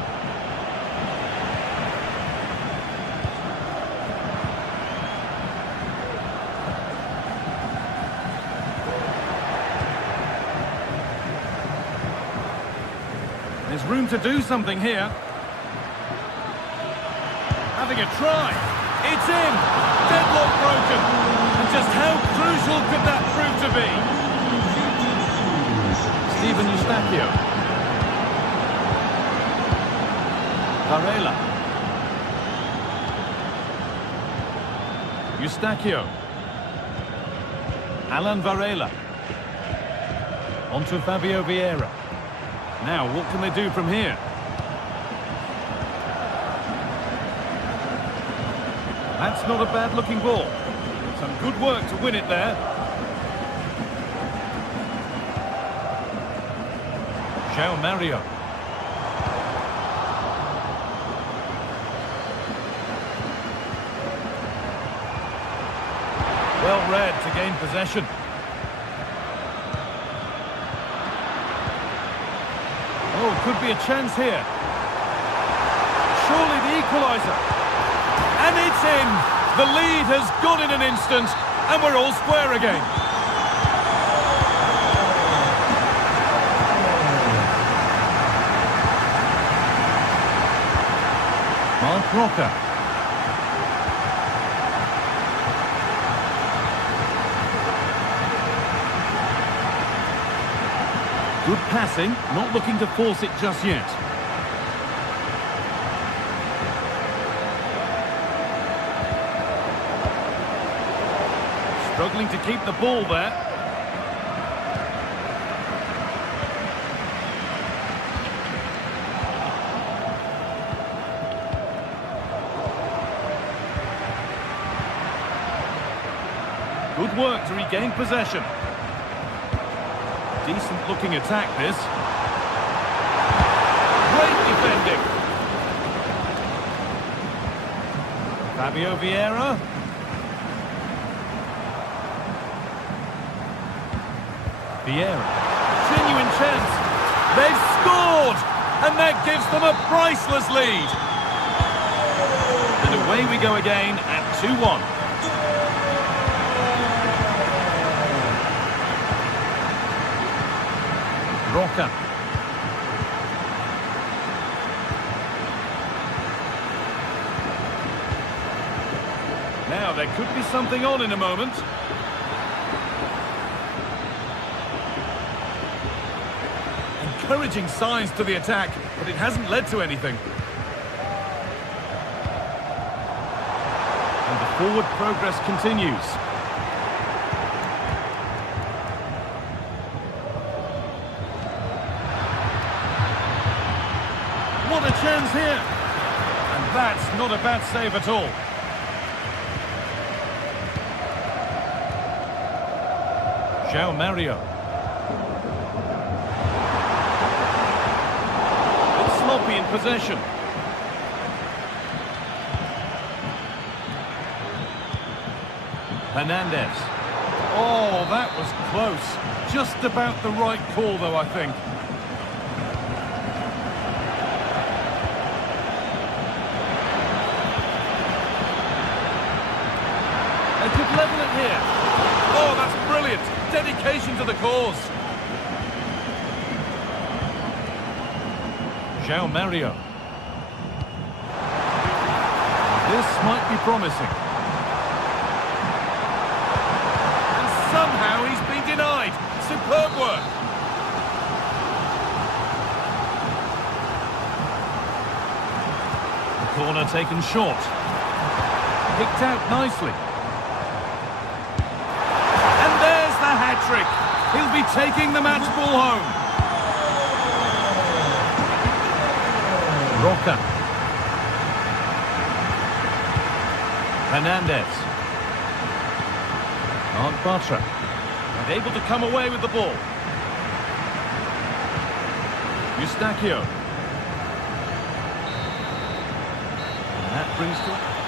There's room to do something here. Having a try. It's in. Deadlock broken. And just how crucial could that prove to be? Steven Eustáquio. Varela. Eustáquio. Alan Varela. On to Fabio Vieira. Now, what can they do from here? That's not a bad-looking ball. Some good work to win it there. João Mario. Well read to gain possession. Oh, could be a chance here. Surely the equaliser. And it's in. The lead has gone in an instant, and we're all square again. Mark Roca. Good passing, not looking to force it just yet. Struggling to keep the ball there. Good work to regain possession. Decent looking attack this. Great defending. Fabio Vieira. Vieira. Genuine chance. They've scored! And that gives them a priceless lead. And away we go again at 2-1. Roca. Now there could be something on in a moment. Encouraging signs to the attack, but it hasn't led to anything. And the forward progress continues. chance here. And that's not a bad save at all. João Mario. It's sloppy in possession. Hernandez. Oh, that was close. Just about the right call, though, I think. They could level it here. Oh, that's brilliant. Dedication to the cause. João Mario. This might be promising. And somehow he's been denied. Superb work. The corner taken short. Picked out nicely. Hat-trick. He'll be taking the match ball home. Roca. Hernandez. Mark Bartra. And able to come away with the ball. Eustachio. And that brings to...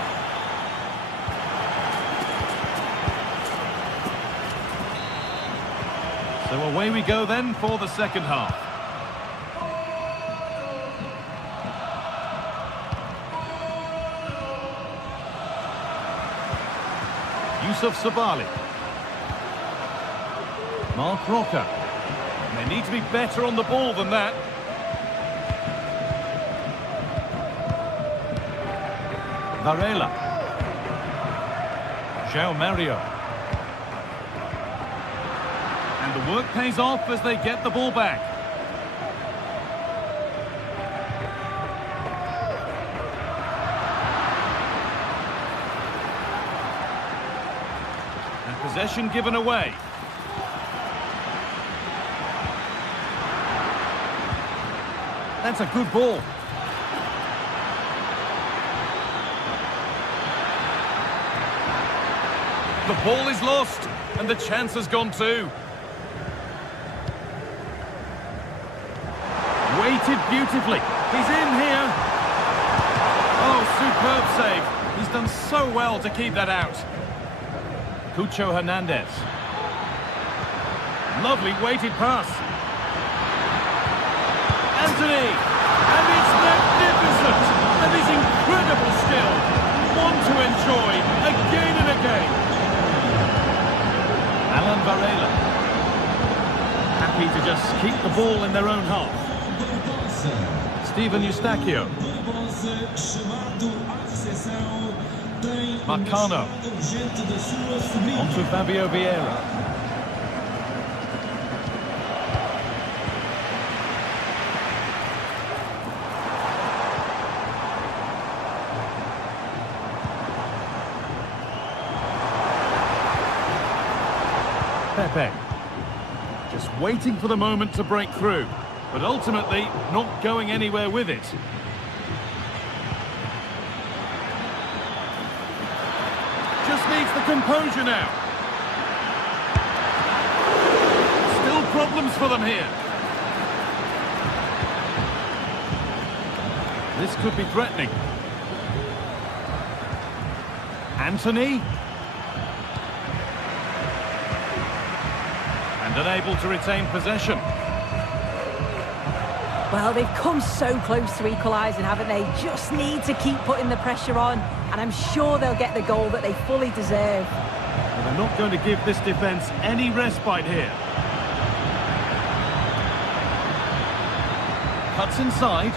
So away we go then for the second half. Yusuf Sabali. Mark Roca. They need to be better on the ball than that. Varela. João Mario. And the work pays off as they get the ball back. And possession given away. That's a good ball. The ball is lost, and the chance has gone too. Waited beautifully. He's in here. Oh, superb save. He's done so well to keep that out. Cucho Hernandez. Lovely weighted pass. Anthony. And it's magnificent. And his incredible skill. One to enjoy again and again. Alan Varela. Happy to just keep the ball in their own half. Steven Eustachio. Marcano. On to Fabio Vieira. Pepe. Just waiting for the moment to break through. But ultimately, not going anywhere with it. Just needs the composure now. Still problems for them here. This could be threatening. Anthony. And unable to retain possession. Well, they've come so close to equalising, haven't they? Just need to keep putting the pressure on, and I'm sure they'll get the goal that they fully deserve. Well, they're not going to give this defence any respite here. Cuts inside.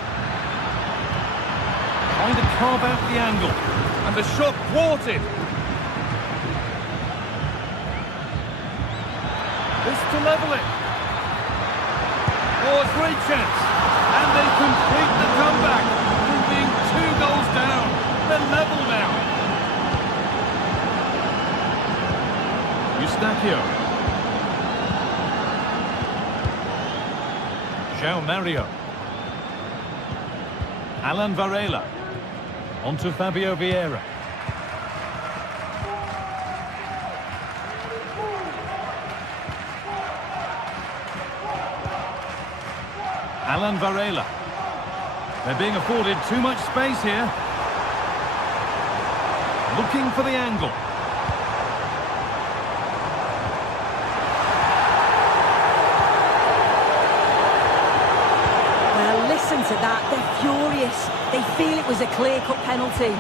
Trying to carve out the angle. And the shot thwarted. This to level it. Oh, a great chance. And they complete the comeback from being 2 goals down. They're level now. Eustachio. João Mario. Alan Varela. On to Fabio Vieira. Alan Varela. They're being afforded too much space here. Looking for the angle. Well, listen to that. They're furious. They feel it was a clear-cut penalty.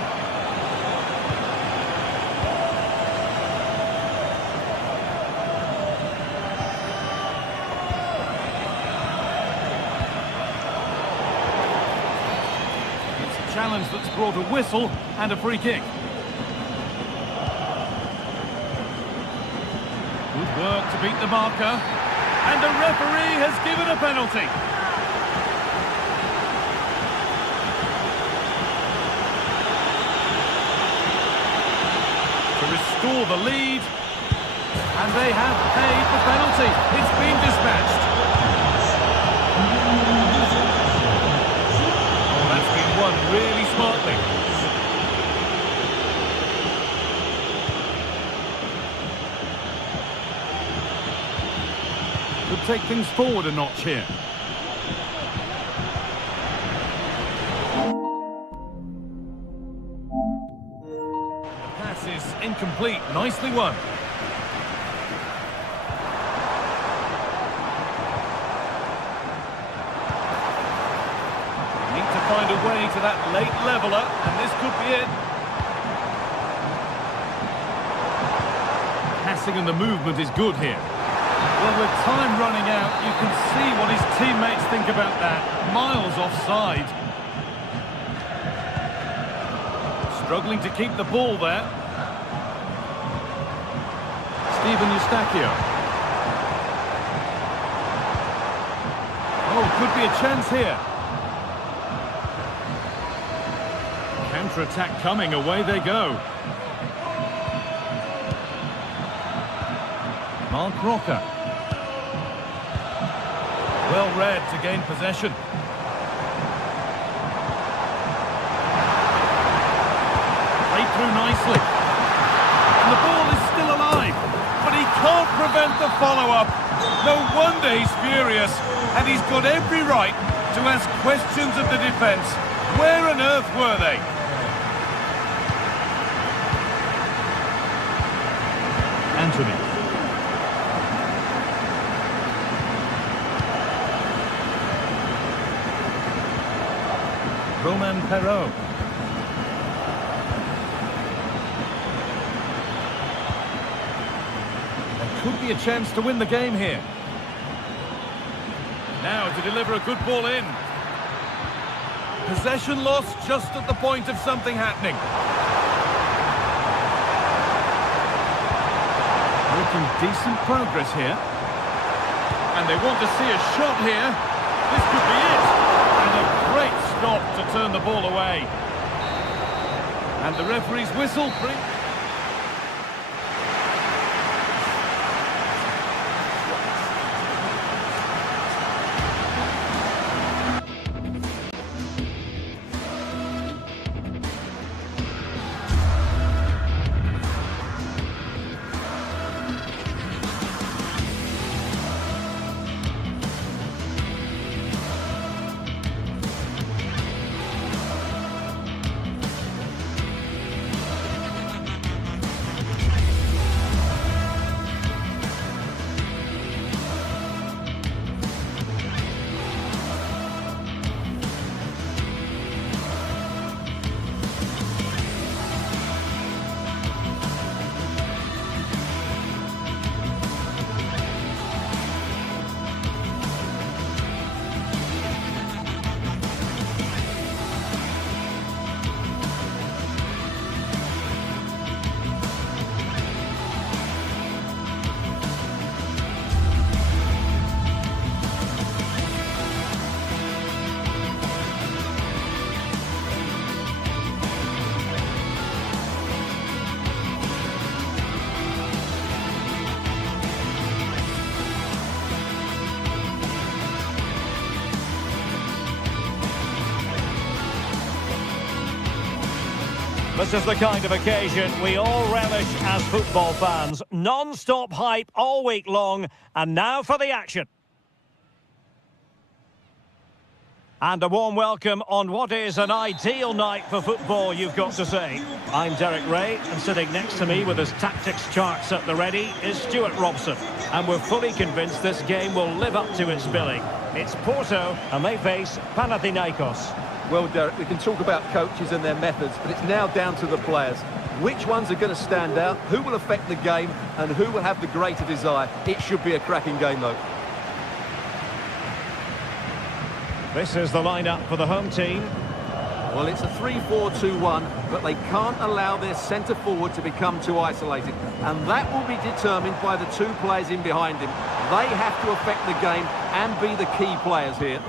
Challenge that's brought a whistle and a free kick. Good work to beat the marker. And the referee has given a penalty. To restore the lead. And they have paid the penalty. It's been dispatched. Won really smartly. Could take things forward a notch here. The pass is incomplete. Nicely won. Find a way to that late leveller, and this could be it. Passing and the movement is good here. Well, with time running out, you can see what his teammates think about that. Miles offside. Struggling to keep the ball there. Steven Eustachio. Oh, could be a chance here. Counter-attack coming, away they go. Mark Rocker. Well read to gain possession. Played through nicely. And the ball is still alive, but he can't prevent the follow-up. No wonder he's furious, and he's got every right to ask questions of the defence. Where on earth were they? Anthony. Roman Perrault. There could be a chance to win the game here. Now to deliver a good ball in. Possession lost just at the point of something happening. Making decent progress here. And they want to see a shot here. This could be it. And a great stop to turn the ball away. And the referee's whistle brings... This is the kind of occasion we all relish as football fans. Non-stop hype all week long, and now for the action. And a warm welcome on what is an ideal night for football, you've got to say. I'm Derek Ray, and sitting next to me with his tactics charts at the ready is Stuart Robson. And we're fully convinced this game will live up to its billing. It's Porto, and they face Panathinaikos. Well, Derek, we can talk about coaches and their methods, but it's now down to the players. Which ones are going to stand out, who will affect the game, and who will have the greater desire? It should be a cracking game, though. This is the lineup for the home team. Well, it's a 3-4-2-1, but they can't allow their centre-forward to become too isolated. And that will be determined by the two players in behind him. They have to affect the game and be the key players here.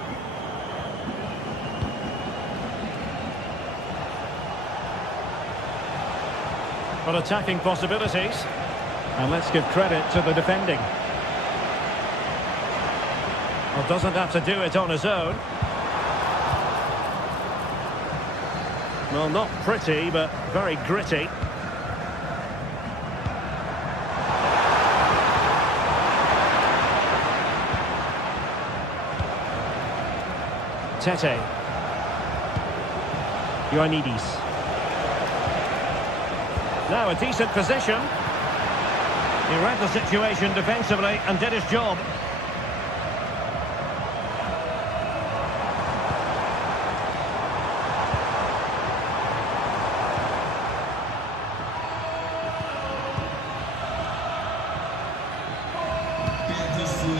For attacking possibilities. And let's give credit to the defending. Well, doesn't have to do it on his own. Well, not pretty, but very gritty. Tete. Ioannidis. Now a decent position. He read the situation defensively and did his job.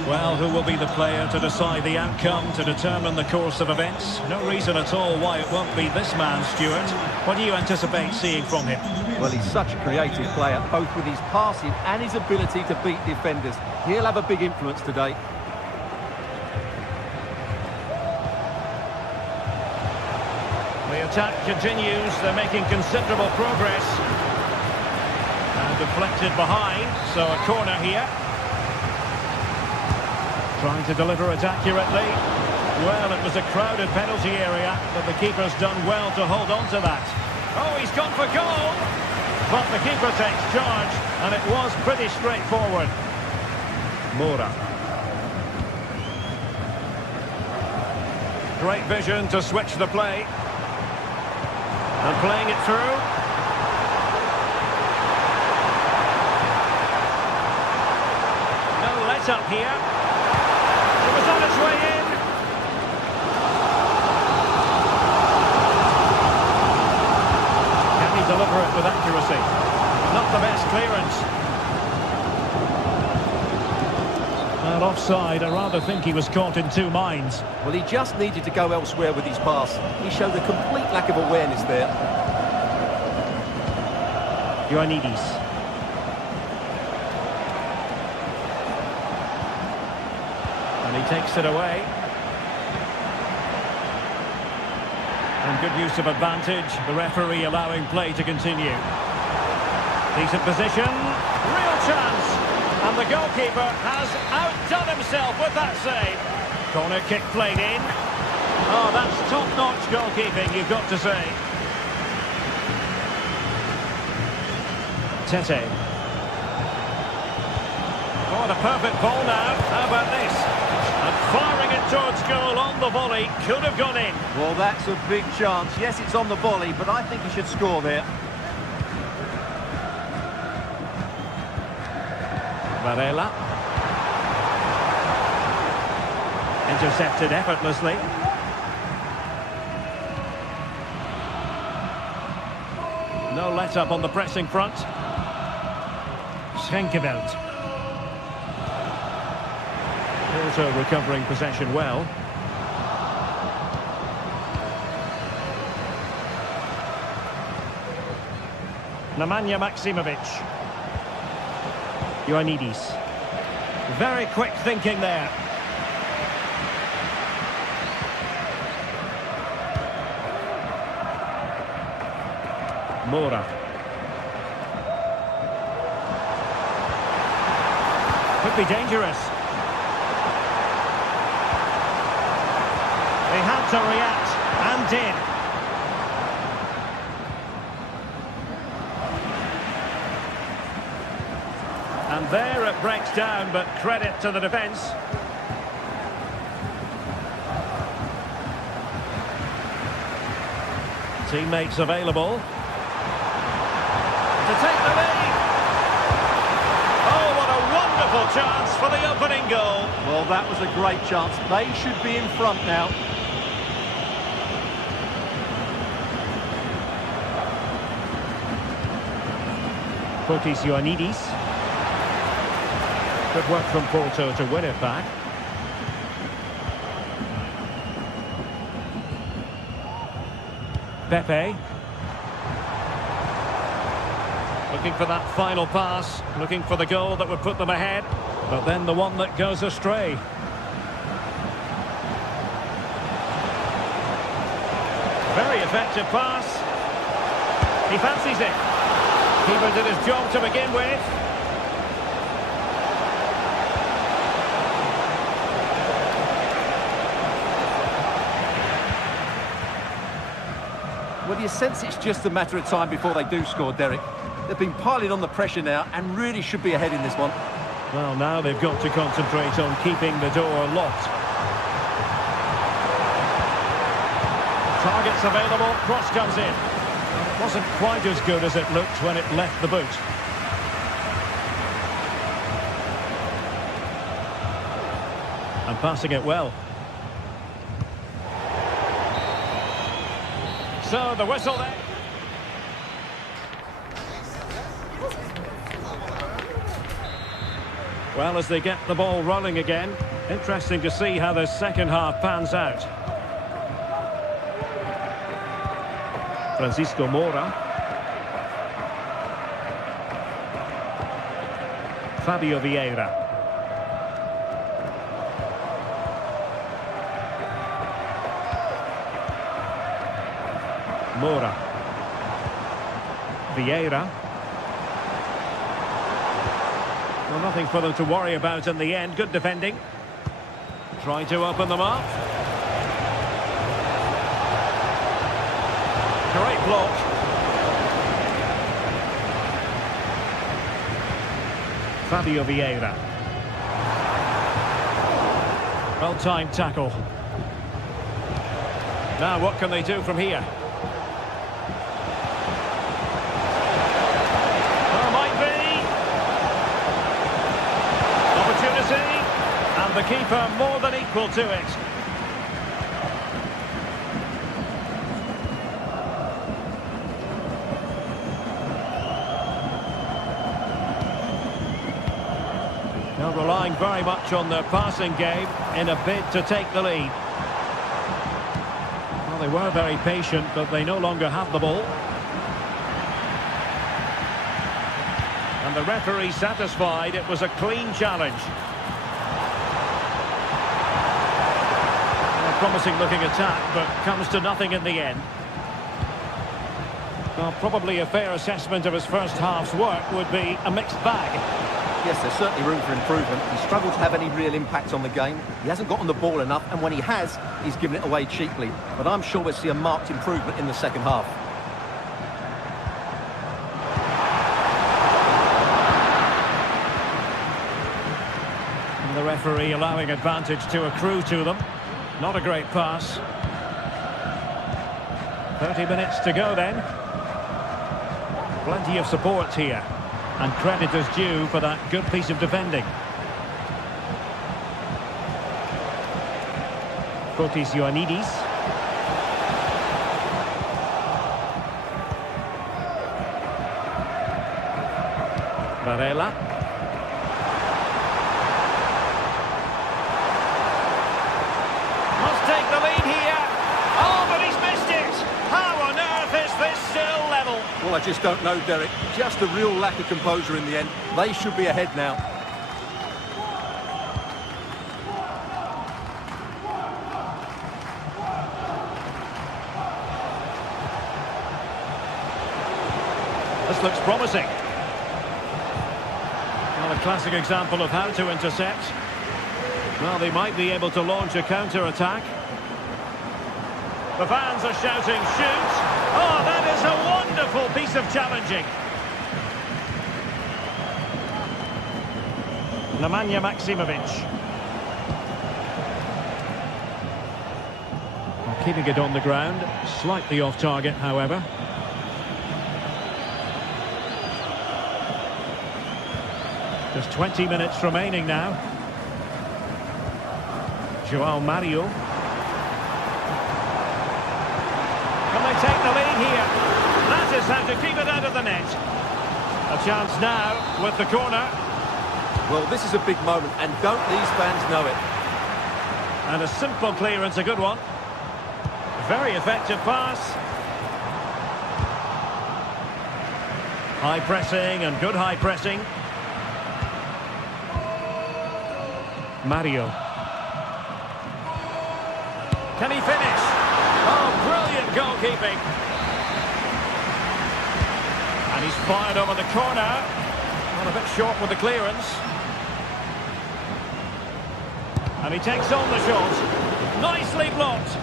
Well, who will be the player to decide the outcome, to determine the course of events? No reason at all why it won't be this man, Stuart. What do you anticipate seeing from him? Well, he's such a creative player, both with his passing and his ability to beat defenders. He'll have a big influence today. The attack continues. They're making considerable progress. And deflected behind, so a corner here. Trying to deliver it accurately. Well, it was a crowded penalty area, but the keeper's done well to hold on to that. Oh, he's gone for goal! But the keeper takes charge, and it was pretty straightforward. Moura. Great vision to switch the play. And playing it through. No let-up here. On its way in. Can he deliver it with accuracy? Not the best clearance. And offside, I rather think he was caught in two minds. Well, he just needed to go elsewhere with his pass. He showed a complete lack of awareness there. Ioannidis. He takes it away. And good use of advantage. The referee allowing play to continue. Decent position. Real chance. And the goalkeeper has outdone himself with that save. Corner kick played in. Oh, that's top-notch goalkeeping, you've got to say. Tete. Oh, the perfect ball now. How about this? And firing it towards goal on the volley, could have gone in. Well, that's a big chance. Yes, it's on the volley, but I think he should score there. Varela. Intercepted effortlessly. No let-up on the pressing front. Schenkeveld. Also recovering possession well. Nemanja Maksimovic. Ioannidis. Very quick thinking there. Moura. Could be dangerous. They had to react, and did. And there it breaks down, but credit to the defence. Teammates available to take the lead. Oh, what a wonderful chance for the opening goal. Well, that was a great chance. They should be in front now. Fotis Ioannidis. Good work from Porto to win it back. Pepe. Looking for that final pass, looking for the goal that would put them ahead, but then the one that goes astray. Very effective pass. He fancies it. Keeper did his job to begin with. Well, you sense it's just a matter of time before they do score, Derek. They've been piling on the pressure now and really should be ahead in this one. Well, now they've got to concentrate on keeping the door locked. Targets available, cross comes in. It wasn't quite as good as it looked when it left the boot. And passing it well. So the whistle there. Well, as they get the ball rolling again, interesting to see how the second half pans out. Francisco Moura. Fabio Vieira. Moura. Vieira. Well, nothing for them to worry about in the end. Good defending. Trying to open them up. Great block. Fabio Vieira. Well-timed tackle. Now what can they do from here? Oh, might be. Opportunity. And the keeper more than equal to it. Now relying very much on their passing game in a bid to take the lead. Well, they were very patient, but they no longer have the ball. And the referee satisfied it was a clean challenge. A promising looking attack, but comes to nothing in the end. Well, probably a fair assessment of his first half's work would be a mixed bag. Yes, there's certainly room for improvement. He struggled to have any real impact on the game. He hasn't gotten the ball enough, and when he has, he's given it away cheaply. But I'm sure we'll see a marked improvement in the second half. And the referee allowing advantage to accrue to them. Not a great pass. 30 minutes to go then. Plenty of support here. And credit is due for that good piece of defending. Fotis Ioannidis. Varela. Must take the lead here. Oh, but he's missed it. How on earth is this still level? Well, I just don't know, Derek. Just a real lack of composure in the end. They should be ahead now. This looks promising. Well, a classic example of how to intercept. Well, they might be able to launch a counter-attack. The fans are shouting, shoot! Oh, that is a wonderful piece of challenging. Nemanja Maksimovic. Keeping it on the ground, slightly off target, however. Just 20 minutes remaining now. João Mario. Can they take the lead here? That is how to keep it out of the net. A chance now with the corner. Well, this is a big moment, and don't these fans know it? And a simple clearance, a good one. Very effective pass. High pressing and good high pressing. Mario. Can he finish? Oh, brilliant goalkeeping. And he's fired over the corner. Well, a bit short with the clearance. And he takes on the shot. Nicely blocked.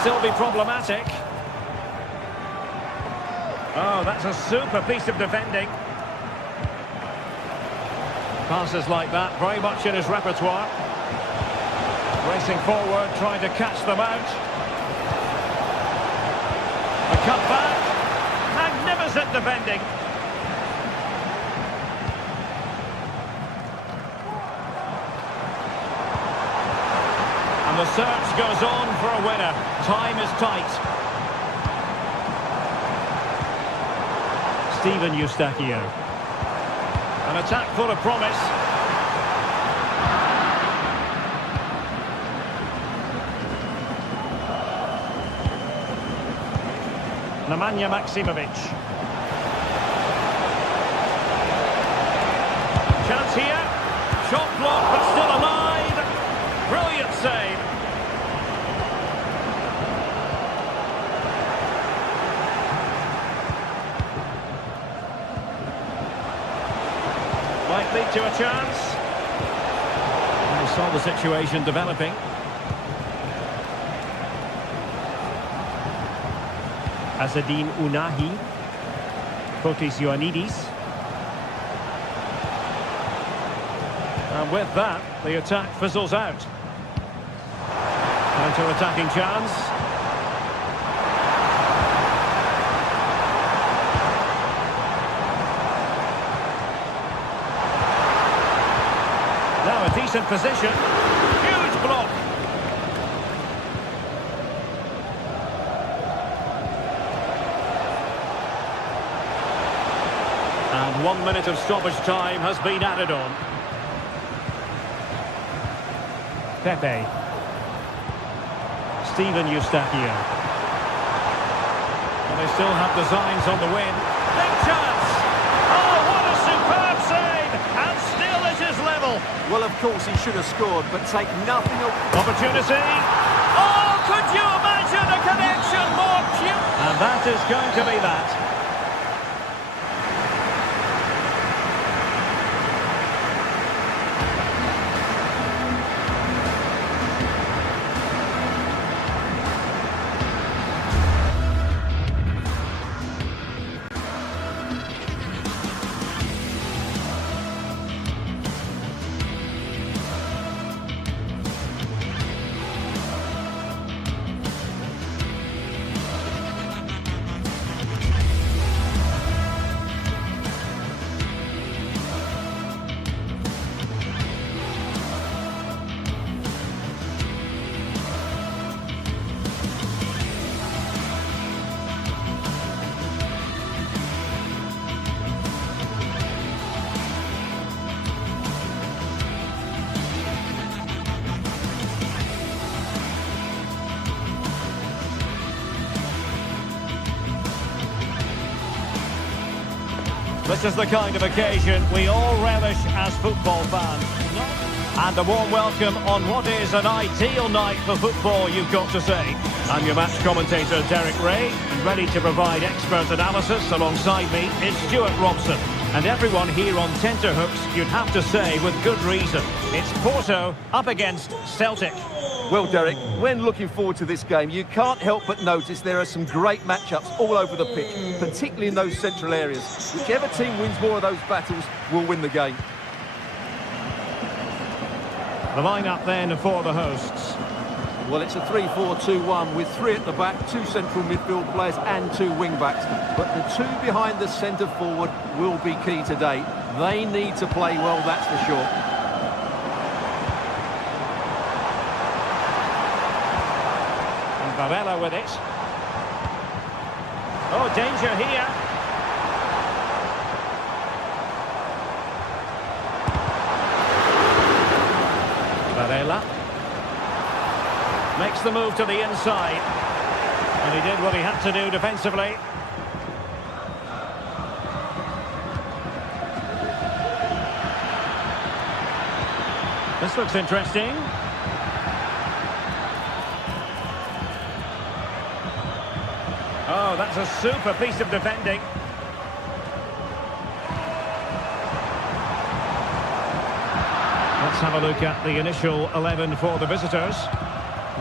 Still be problematic. Oh, that's a super piece of defending. Passes like that, very much in his repertoire. Racing forward, trying to catch them out. A cut back. Magnificent defending. The search goes on for a winner. Time is tight. Steven Eustachio. An attack full of promise. Nemanja Maksimovic. Chance here. Shot blocked, but still alive. Brilliant save. Might lead to a chance. We saw the situation developing. Azzedine Ounahi. Fotis Ioannidis. And with that, the attack fizzles out. Counter-attacking chance. Now a decent position. Huge block. And 1 minute of stoppage time has been added on. Pepe. Steven Eustachio. And they still have designs on the win. Big chance! Oh, what a superb save! And still it is level. Well, of course he should have scored, but take nothing of... Opportunity. Oh, could you imagine a connection more cute? And that is going to be that. This is the kind of occasion we all relish as football fans. And a warm welcome on what is an ideal night for football, you've got to say. I'm your match commentator, Derek Ray, and ready to provide expert analysis alongside me is Stuart Robson. And everyone here on tenterhooks, you'd have to say with good reason. It's Porto up against Celtic. Well, Derek, when looking forward to this game, you can't help but notice there are some great matchups all over the pitch, particularly in those central areas. Whichever team wins more of those battles will win the game. The line-up then for the hosts. Well, it's a 3-4-2-1 with 3 at the back, 2 central midfield players and 2 wing-backs. But the 2 behind the centre forward will be key today. They need to play well, that's for sure. Varela with it. Oh, danger here. Varela makes the move to the inside. And he did what he had to do defensively. This looks interesting. Oh, that's a super piece of defending. Let's have a look at the initial 11 for the visitors.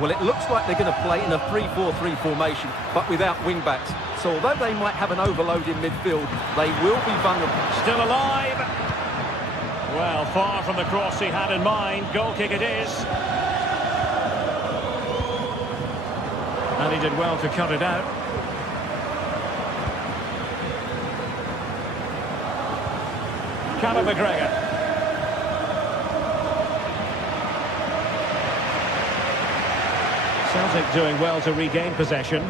Well, it looks like they're going to play in a 3-4-3 formation, but without wing-backs. So although they might have an overload in midfield, they will be vulnerable. Still alive. Well, far from the cross he had in mind. Goal kick it is. And he did well to cut it out. Conor McGregor. Celtic doing well to regain possession.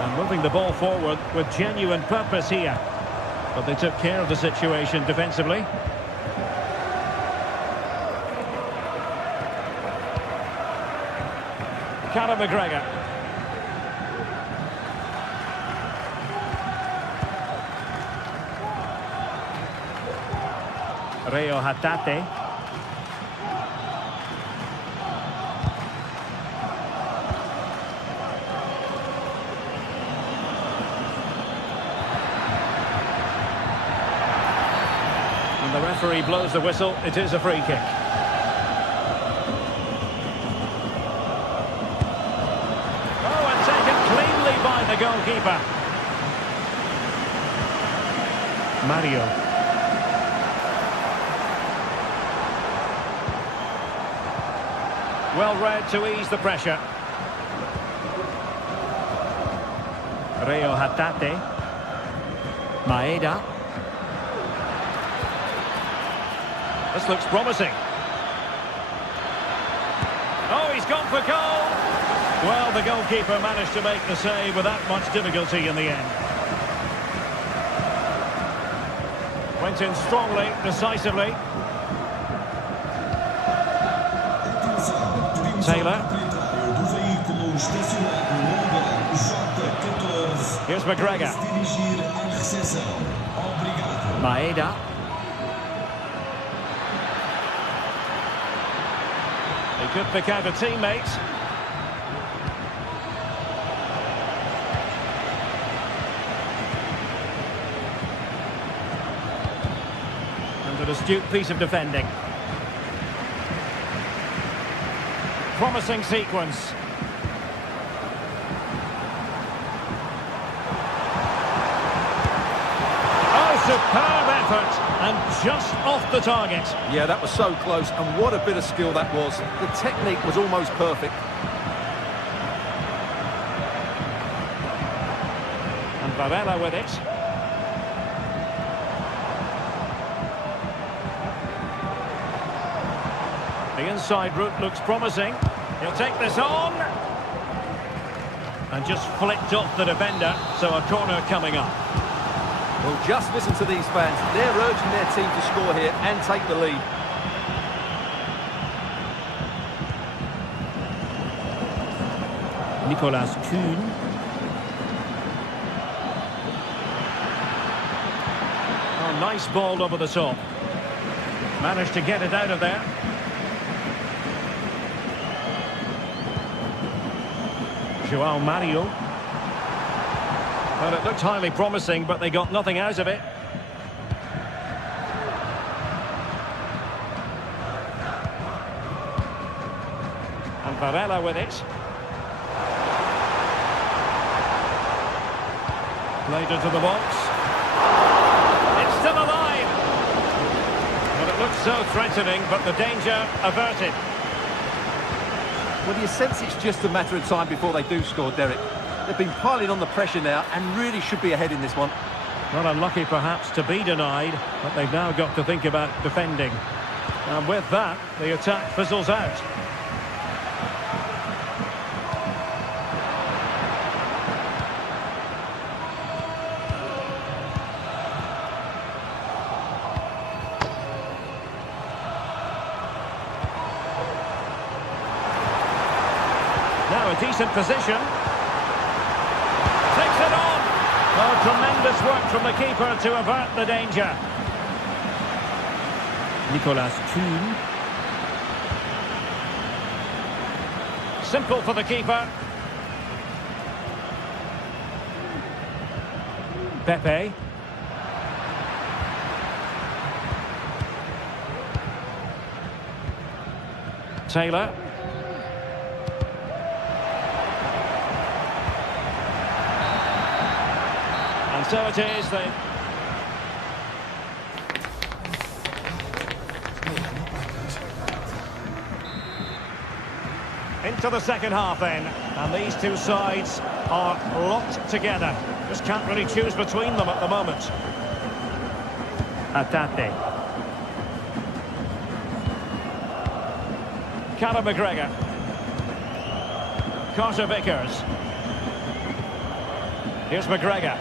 And moving the ball forward with genuine purpose here. But they took care of the situation defensively. Conor McGregor. Reo Hatate. And the referee blows the whistle. It is a free kick. Oh, and taken cleanly by the goalkeeper. Mario. Well read to ease the pressure. Reo Hatate. Maeda. This looks promising. Oh, he's gone for goal. Well, the goalkeeper managed to make the save without much difficulty in the end. Went in strongly, decisively. Taylor. Here's McGregor. Maeda. He could pick out a teammate. And an astute piece of defending. Promising sequence. Oh, superb effort, and just off the target. Yeah, that was so close, and what a bit of skill that was. The technique was almost perfect. And Varela with it. The inside route looks promising. He'll take this on. And just flicked off the defender, so a corner coming up. Well, just listen to these fans. They're urging their team to score here and take the lead. Nicolas Kuhn. Oh, nice ball over the top. Managed to get it out of there. Joao Mario. Well, it looked highly promising, but they got nothing out of it. Varela with it. Played into the box. It's still alive. Well, it looks so threatening, but the danger averted. Well, you sense it's just a matter of time before they do score, Derek. They've been piling on the pressure now and really should be ahead in this one. Well, unlucky perhaps to be denied, but they've now got to think about defending. And with that, the attack fizzles out. Now a decent position. Takes it on. Oh, tremendous work from the keeper to avert the danger. Nicolas Thun. Simple for the keeper. Pepe. Taylor. And so it is. Into the second half then, and these two sides are locked together. Just can't really choose between them at the moment. Atate. Callum McGregor. Carter Vickers. Here's McGregor.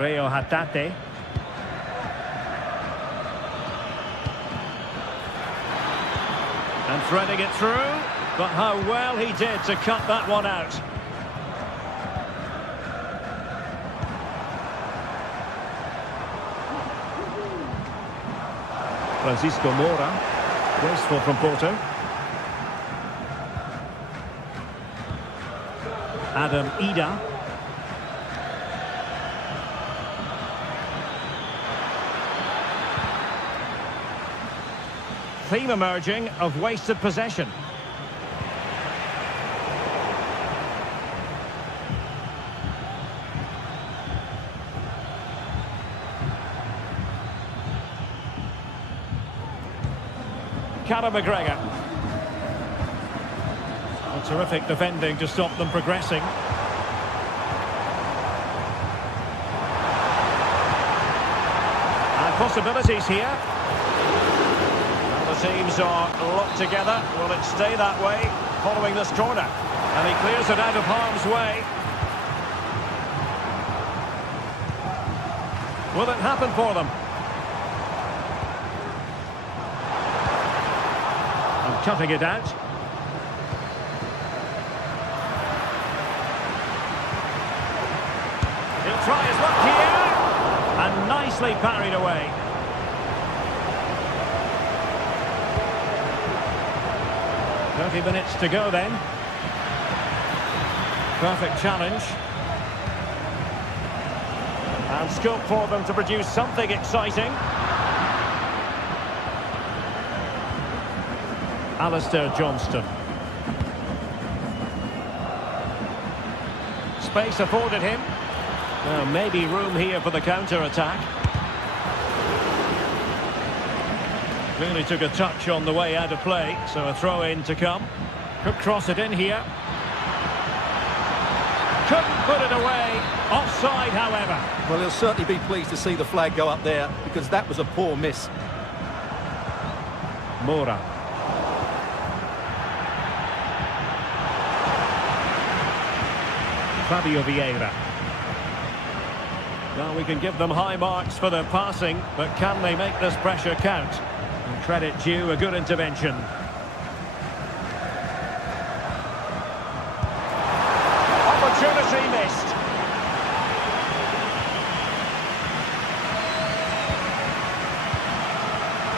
Rio Hatate. And threading it through, but how well he did to cut that one out. Francisco Moura, graceful from Porto. Adam Ida. Theme emerging of wasted possession. Callum McGregor. A terrific defending to stop them progressing. And possibilities here. Teams are locked together. Will it stay that way following this corner? And he clears it out of harm's way. Will it happen for them? And cutting it out. He'll try his luck here. And nicely parried away. 30 minutes to go then. Perfect challenge. And scope for them to produce something exciting. Alistair Johnston. Space afforded him. Maybe room here for the counter-attack. Clearly took a touch on the way out of play, so a throw-in to come. Could cross it in here. Couldn't put it away. Offside, however. Well, he'll certainly be pleased to see the flag go up there, because that was a poor miss. Moura. Fabio Vieira. Well, we can give them high marks for their passing, but can they make this pressure count? And credit due, a good intervention. Opportunity missed.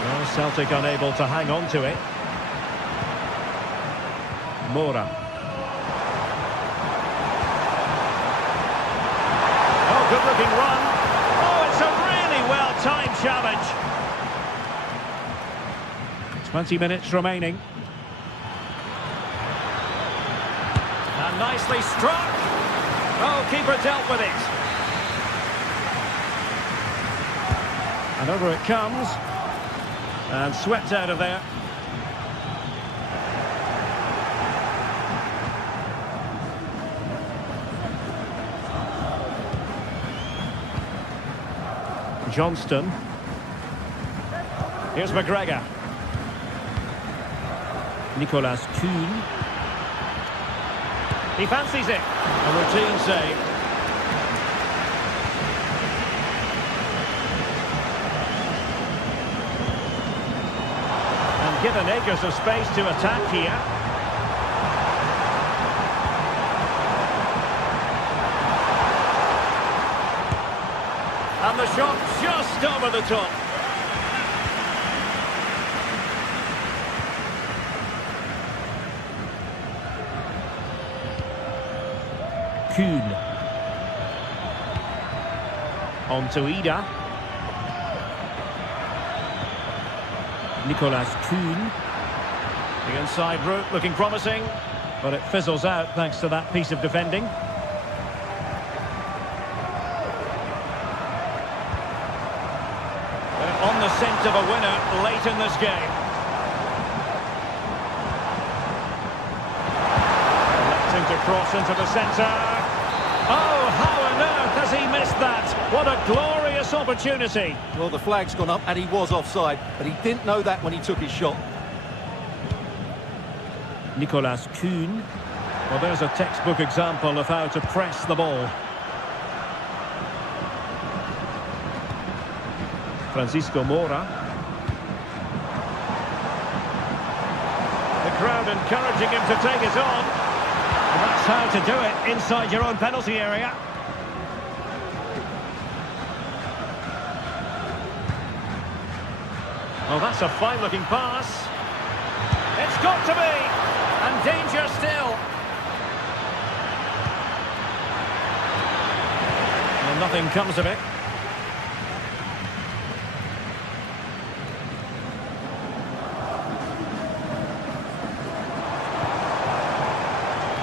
Well, Celtic unable to hang on to it. Moura. Oh, good looking run. Oh, it's a really well time challenge. 20 minutes remaining. And nicely struck. Oh, keeper dealt with it. And over it comes. And swept out of there. Johnston. Here's McGregor. Nicolas Kuhn. He fancies it. A routine save. And given acres of space to attack here. And the shot just over the top. Kuhn. On to Ida. Nicolas Kuhn. The inside route looking promising, but it fizzles out thanks to that piece of defending. On the scent of a winner late in this game. Electing to cross into the centre. Oh, how on earth has he missed that? What a glorious opportunity. Well, the flag's gone up and he was offside, but he didn't know that when he took his shot. Nicolas Kuhn. Well, there's a textbook example of how to press the ball. Francisco Mora. The crowd encouraging him to take it on. And that's how to do it inside your own penalty area. Oh, that's a fine-looking pass. It's got to be! And danger still. Well, nothing comes of it.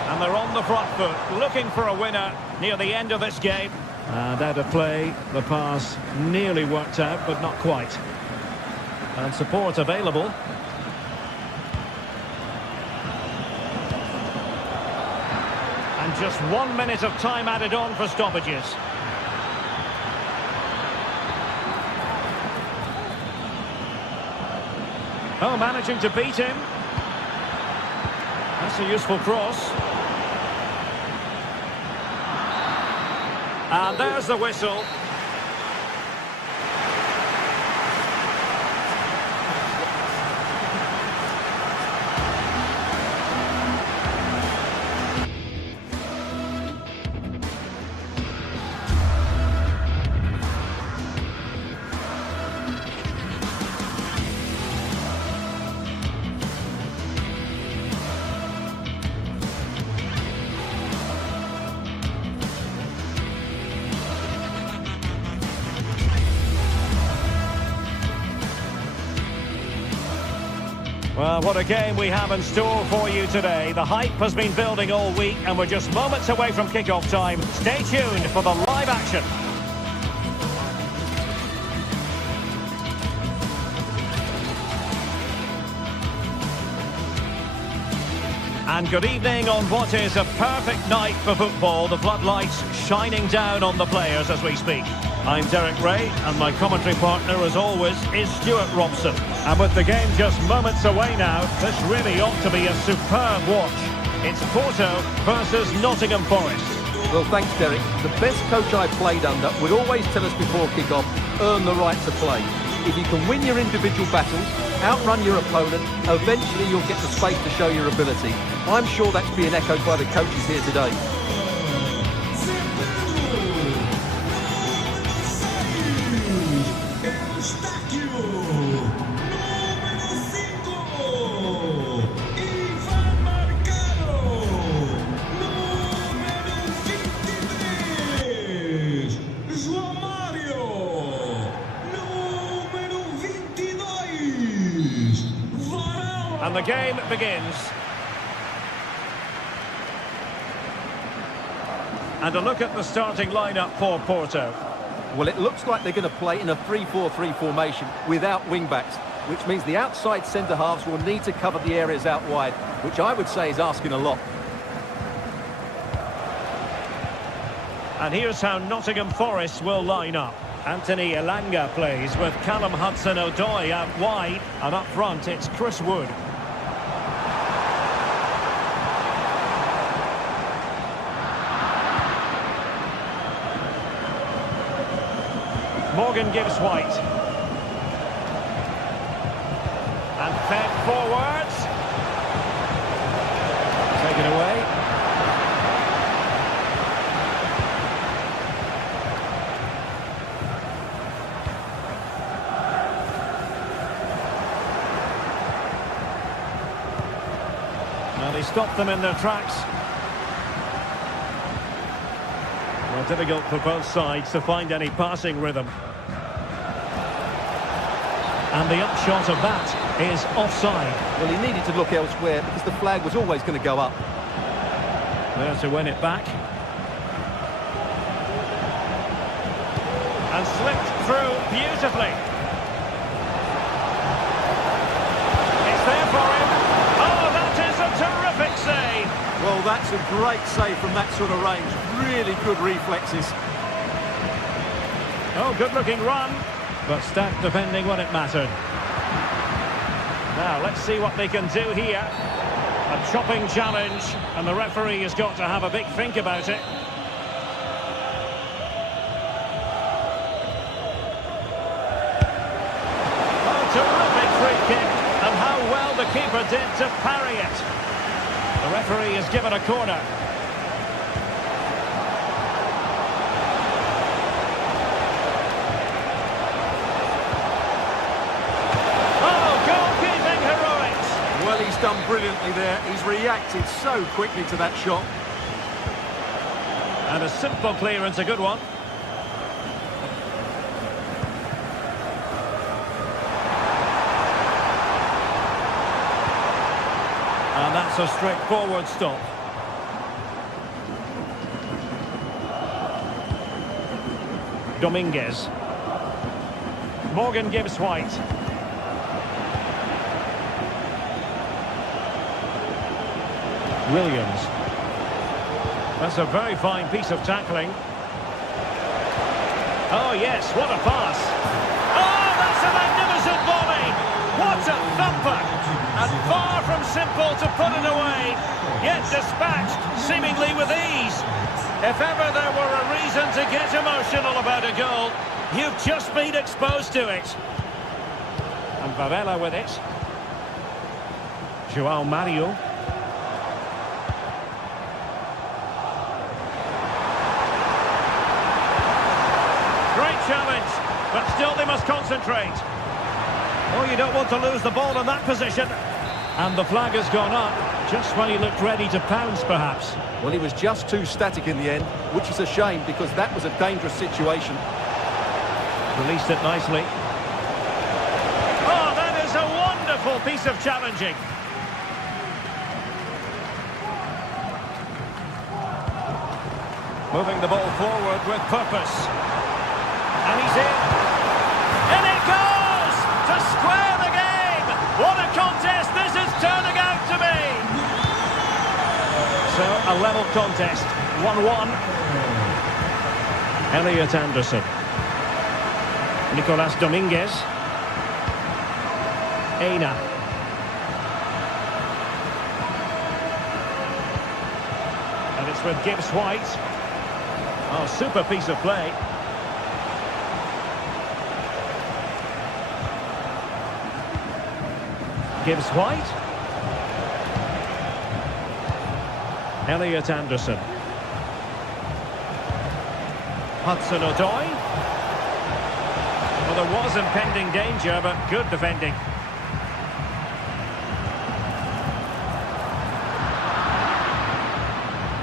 And they're on the front foot, looking for a winner near the end of this game. And out of play, the pass nearly worked out, but not quite. And support available. And just 1 minute of time added on for stoppages. Oh, managing to beat him. That's a useful cross. And there's the whistle. Well, what a game we have in store for you today. The hype has been building all week and we're just moments away from kick-off time. Stay tuned for the live action. And good evening on what is a perfect night for football. The floodlights shining down on the players as we speak. I'm Derek Ray, and my commentary partner, as always, is Stuart Robson. And with the game just moments away now, this really ought to be a superb watch. It's Porto versus Nottingham Forest. Well, thanks, Derek. The best coach I played under would always tell us before kick-off, earn the right to play. If you can win your individual battles, outrun your opponent, eventually you'll get the space to show your ability. I'm sure that's being echoed by the coaches here today. And the game begins. And a look at the starting lineup for Porto. Well, it looks like they're going to play in a 3-4-3 formation without wing-backs, which means the outside centre-halves will need to cover the areas out wide, which I would say is asking a lot. And here's how Nottingham Forest will line up. Anthony Elanga plays with Callum Hudson-Odoi out wide, and up front it's Chris Wood. Morgan gives White. And fed forwards. Taken away. Now they stopped them in their tracks. Well, difficult for both sides to find any passing rhythm. And the upshot of that is offside. Well, he needed to look elsewhere because the flag was always going to go up. There to win it back. And slipped through beautifully. It's there for him. Oh, that is a terrific save. Well, that's a great save from that sort of range. Really good reflexes. Oh, good-looking run, but stout defending when it mattered. Now, let's see what they can do here. A chopping challenge, and the referee has got to have a big think about it. Oh, terrific free kick, and how well the keeper did to parry it. The referee has given a corner. He's done brilliantly there. He's reacted so quickly to that shot. And a simple clearance, a good one. And that's a straightforward stop. Dominguez. Morgan gives White. Williams. That's a very fine piece of tackling. Oh yes, what a pass. Oh, that's a magnificent volley. What a thumper. And far from simple to put it away, yet dispatched seemingly with ease. If ever there were a reason to get emotional about a goal, you've just been exposed to it. And Varela with it. João Mario. Challenge, but still they must concentrate. Oh, you don't want to lose the ball in that position. And the flag has gone up, just when he looked ready to pounce, perhaps. Well, he was just too static in the end, which is a shame because that was a dangerous situation. Released it nicely. Oh, that is a wonderful piece of challenging. Moving the ball forward with purpose. And he's in. And it goes to square the game. What a contest this is turning out to be. So a level contest, 1-1. Elliot Anderson. Nicolas Dominguez. Aina. And it's with Gibbs White. Oh, super piece of play. Gibbs White. Elliot Anderson. Hudson-Odoi. Well, there was impending danger, but good defending.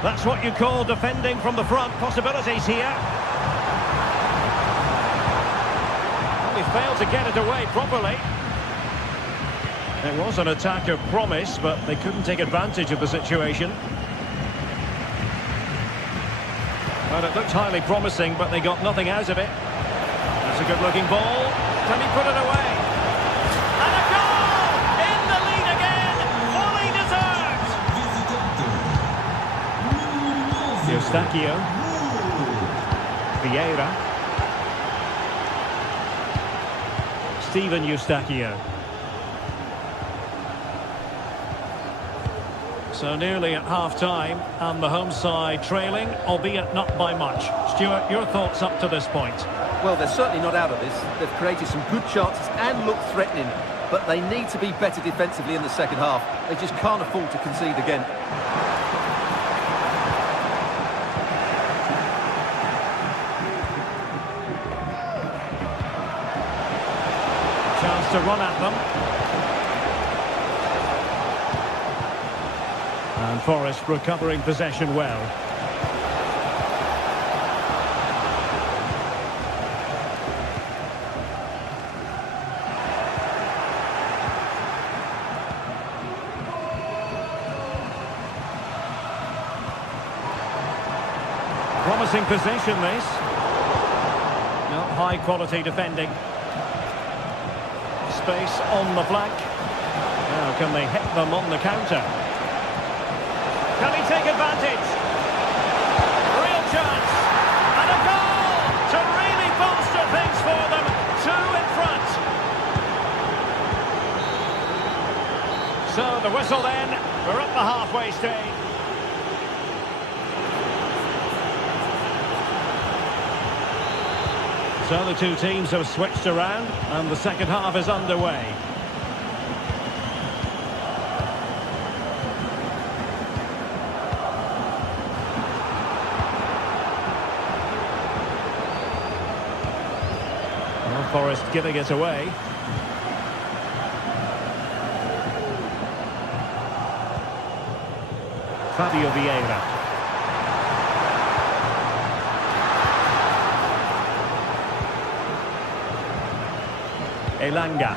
That's what you call defending from the front. Possibilities here. Well, he failed to get it away properly. It was an attack of promise, but they couldn't take advantage of the situation. Well, it looked highly promising, but they got nothing out of it. That's a good-looking ball. Can he put it away? And a goal! In the lead again! Fully deserved! Eustachio. Vieira. Steven Eustachio. So nearly at half-time, and the home side trailing, albeit not by much. Stuart, your thoughts up to this point? Well, they're certainly not out of this. They've created some good chances and look threatening, but they need to be better defensively in the second half. They just can't afford to concede again. Chance to run at them. And Forest recovering possession well. Promising possession, this. Not high quality defending. Space on the flank. Now can they hit them on the counter? Can he take advantage? Real chance. And a goal to really bolster things for them. 2 in front. So the whistle then. We're at the halfway stage. So the two teams have switched around and the second half is underway. Forest giving it away. Fabio Vieira. Elanga.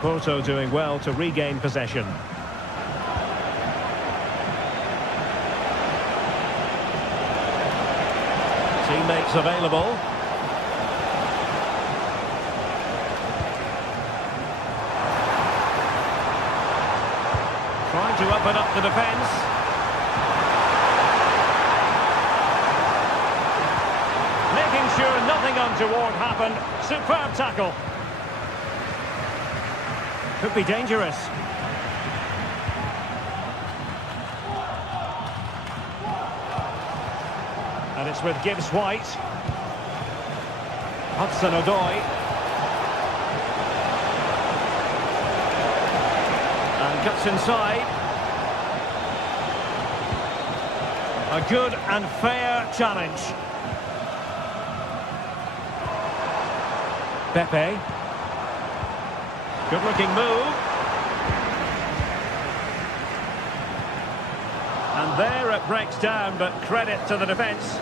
Porto doing well to regain possession. Teammates available. Trying to open up the defence. Making sure nothing untoward happened. Superb tackle. Could be dangerous. And it's with Gibbs-White. Hudson-Odoi. And cuts inside. A good and fair challenge. Pepe. Good-looking move. And there it breaks down, but credit to the defence.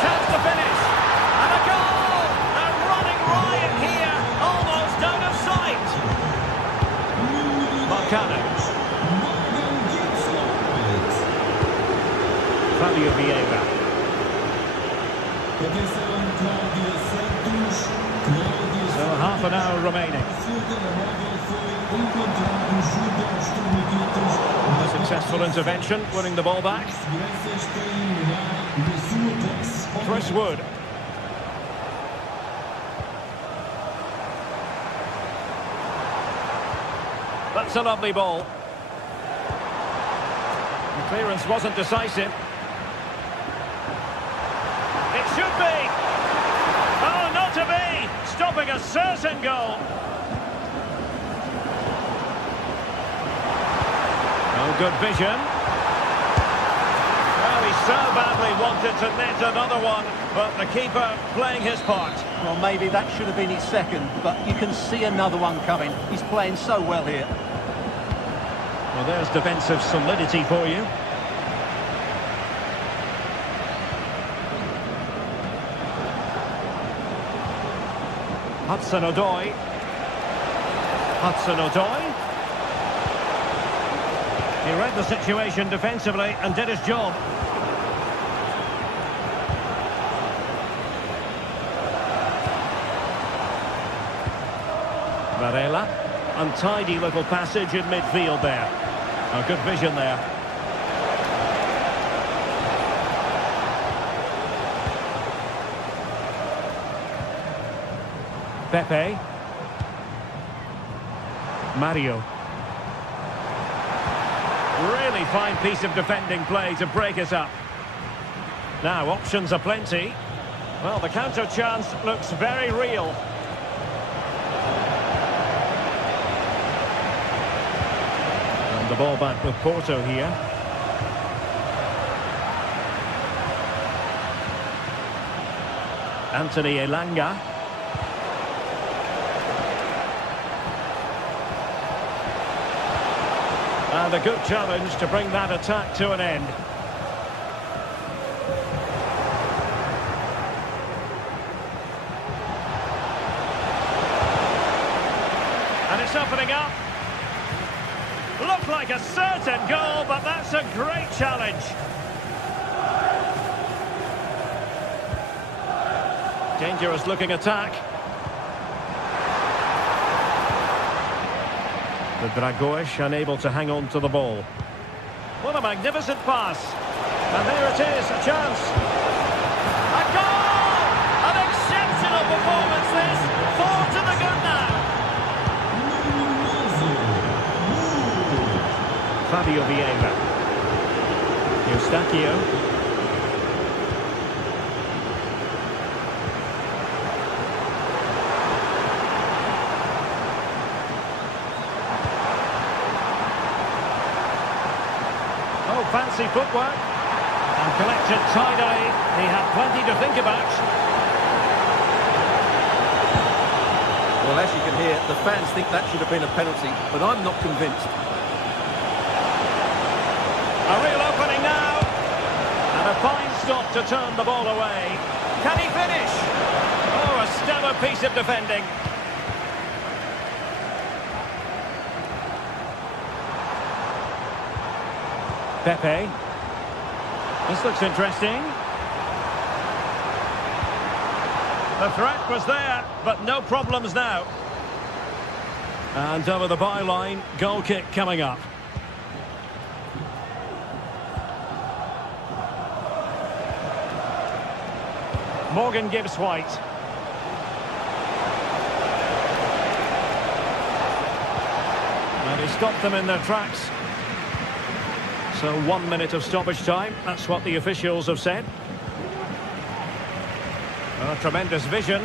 Chance to finish. And a goal! A running riot here, almost out of sight. Marcano. Fabio Vieira. So half an hour remaining. A successful intervention, winning the ball back. Chris Wood. That's a lovely ball. The clearance wasn't decisive. It should be. Oh, not to be. Stopping a certain goal. Oh, good vision. Well, he so badly wanted to net another one, but the keeper playing his part. Well, maybe that should have been his second, but you can see another one coming. He's playing so well here. Well, there's defensive solidity for you. Hudson-Odoi. Hudson-Odoi. He read the situation defensively and did his job. Varela. Untidy little passage in midfield there. A good vision there. Pepe. Mario. Really fine piece of defending play to break us up. Now, options are plenty. Well, the counter chance looks very real. And the ball back with Porto here. Anthony Elanga. And a good challenge to bring that attack to an end. And it's opening up. Looked like a certain goal, but that's a great challenge. Dangerous looking attack. The Dragoish unable to hang on to the ball. What a magnificent pass. And there it is, a chance. A goal! An exceptional performance this. 4 to the good now. Fabio Vieira. Eustachio. Fancy footwork and collected tidily. He had plenty to think about. Well, as you can hear, the fans think that should have been a penalty, but I'm not convinced. A real opening now. And a fine stop to turn the ball away. Can he finish? Oh, a stellar piece of defending. Pepe. This looks interesting. The threat was there, but no problems now. And over the byline, goal kick coming up. Morgan Gibbs-White. And he stopped them in their tracks. So 1 minute of stoppage time, that's what the officials have said. A tremendous vision.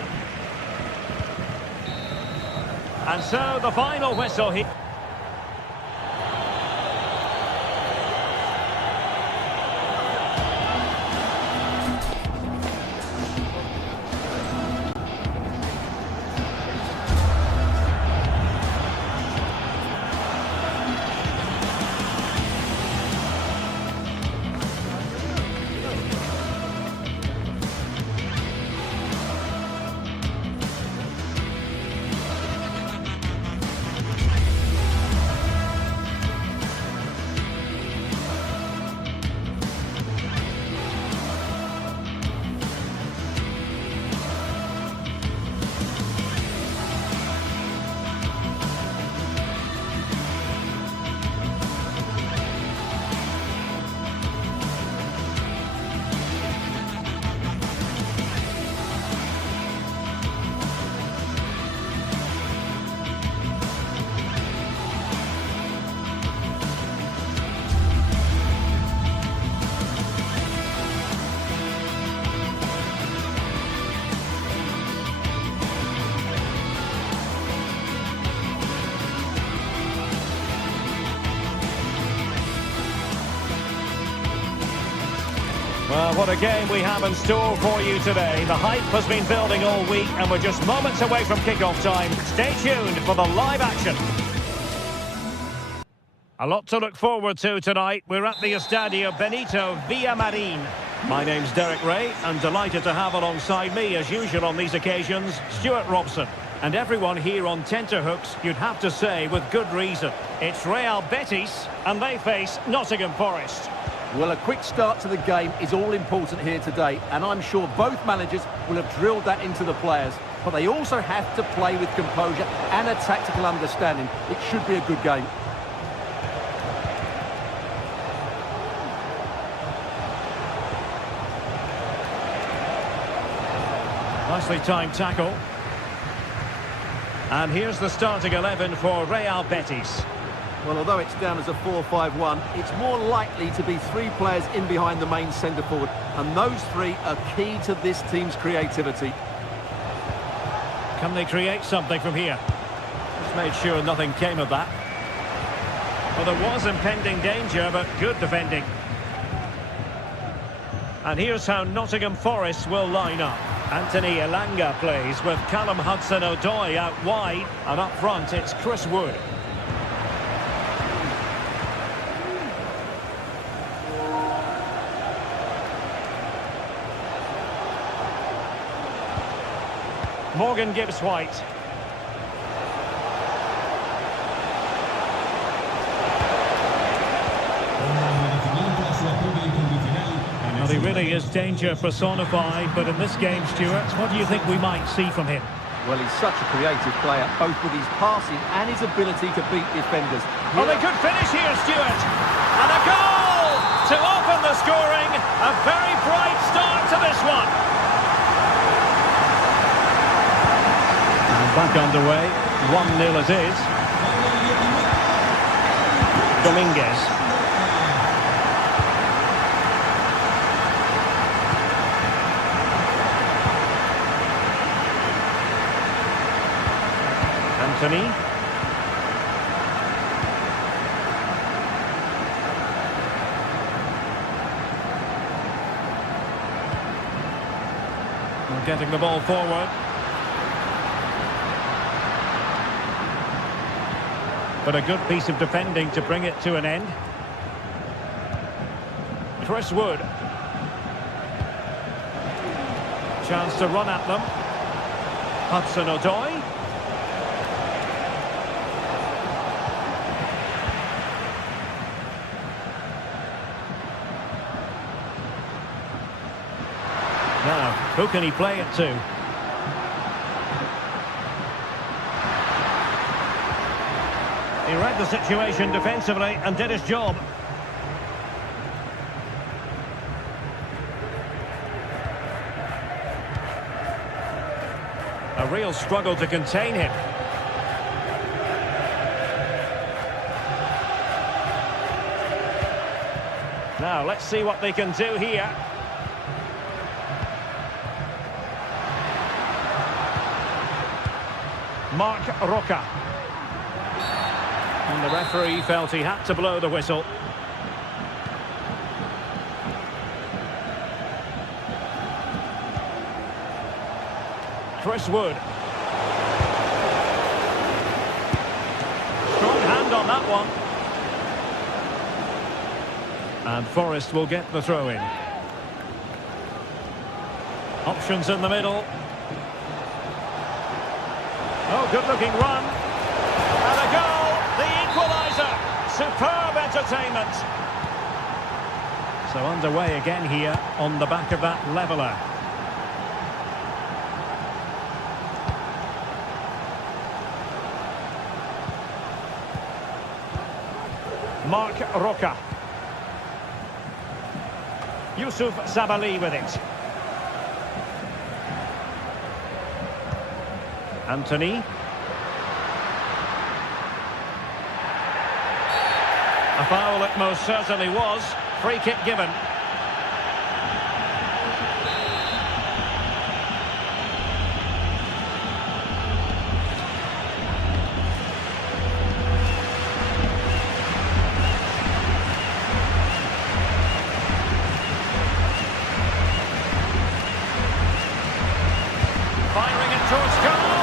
And so the final whistle here. Well, what a game we have in store for you today. The hype has been building all week and we're just moments away from kick-off time. Stay tuned for the live action. A lot to look forward to tonight. We're at the Estadio Benito Villamarin. My name's Derek Ray and delighted to have alongside me, as usual on these occasions, Stuart Robson. And everyone here on tenterhooks, you'd have to say, with good reason. It's Real Betis, and they face Nottingham Forest. Well, a quick start to the game is all important here today, and I'm sure both managers will have drilled that into the players. But they also have to play with composure and a tactical understanding. It should be a good game. Nicely timed tackle. And here's the starting 11 for Real Betis. Well, although it's down as a 4-5-1, it's more likely to be three players in behind the main centre-forward. And those three are key to this team's creativity. Can they create something from here? Just made sure nothing came of that. Well, there was impending danger, but good defending. And here's how Nottingham Forest will line up. Anthony Elanga plays with Callum Hudson-Odoi out wide. And up front, it's Chris Wood. Morgan Gibbs-White. Well, he really is danger personified, but in this game, Stuart, what do you think we might see from him? Well, he's such a creative player, both with his passing and his ability to beat defenders. Oh, they could finish here, Stuart. And a goal to open the scoring. A very bright start to this one. And back underway. 1-0 it is. Dominguez. Anthony. Well, getting the ball forward. But a good piece of defending to bring it to an end. Chris Wood. Chance to run at them. Hudson-Odoi. Now, who can he play it to? He read the situation defensively and did his job. A real struggle to contain him. Now, let's see what they can do here. Mark Roca. And the referee felt he had to blow the whistle. Chris Wood. Strong hand on that one. And Forest will get the throw in. Options in the middle. Oh, good-looking run. And a goal, the equaliser. Superb entertainment. So underway again here on the back of that leveller. Mark Roca. Yusuf Sabali with it. Anthony. A foul it most certainly was. Free kick given. Firing it towards goal.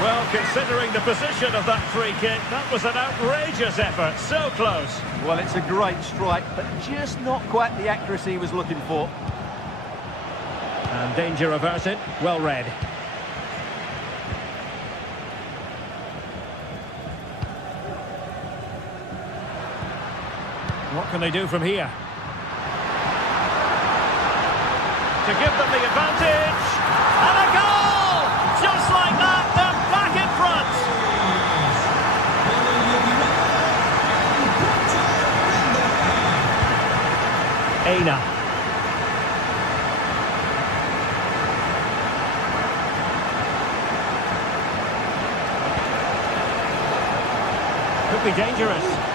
Well, considering the position of that free kick, that was an outrageous effort. So close. Well, it's a great strike, but just not quite the accuracy he was looking for. And danger averted. Well read. What can they do from here? To give them the advantage. And a goal! Just like that, they're back in front. Aina. Could be dangerous.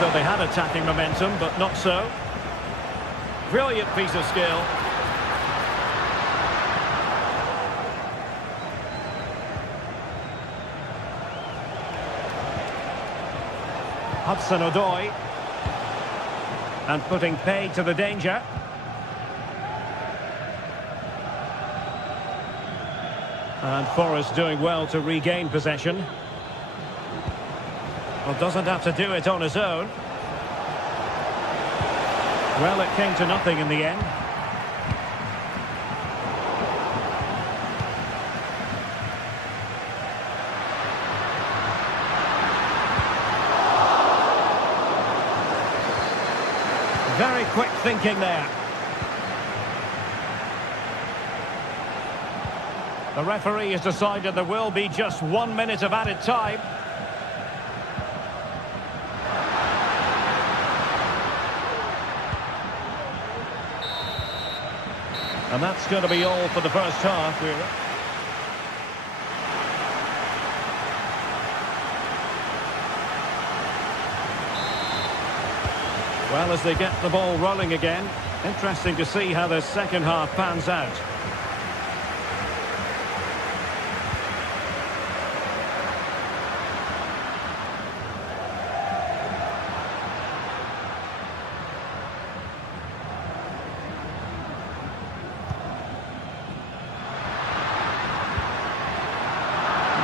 So they had attacking momentum, but not so. Brilliant piece of skill. Hudson-Odoi. And putting pay to the danger. And Forest doing well to regain possession. Well, doesn't have to do it on his own. Well, it came to nothing in the end. Very quick thinking there. The referee has decided there will be just 1 minute of added time. And that's going to be all for the first half. Well, as they get the ball rolling again, interesting to see how the second half pans out.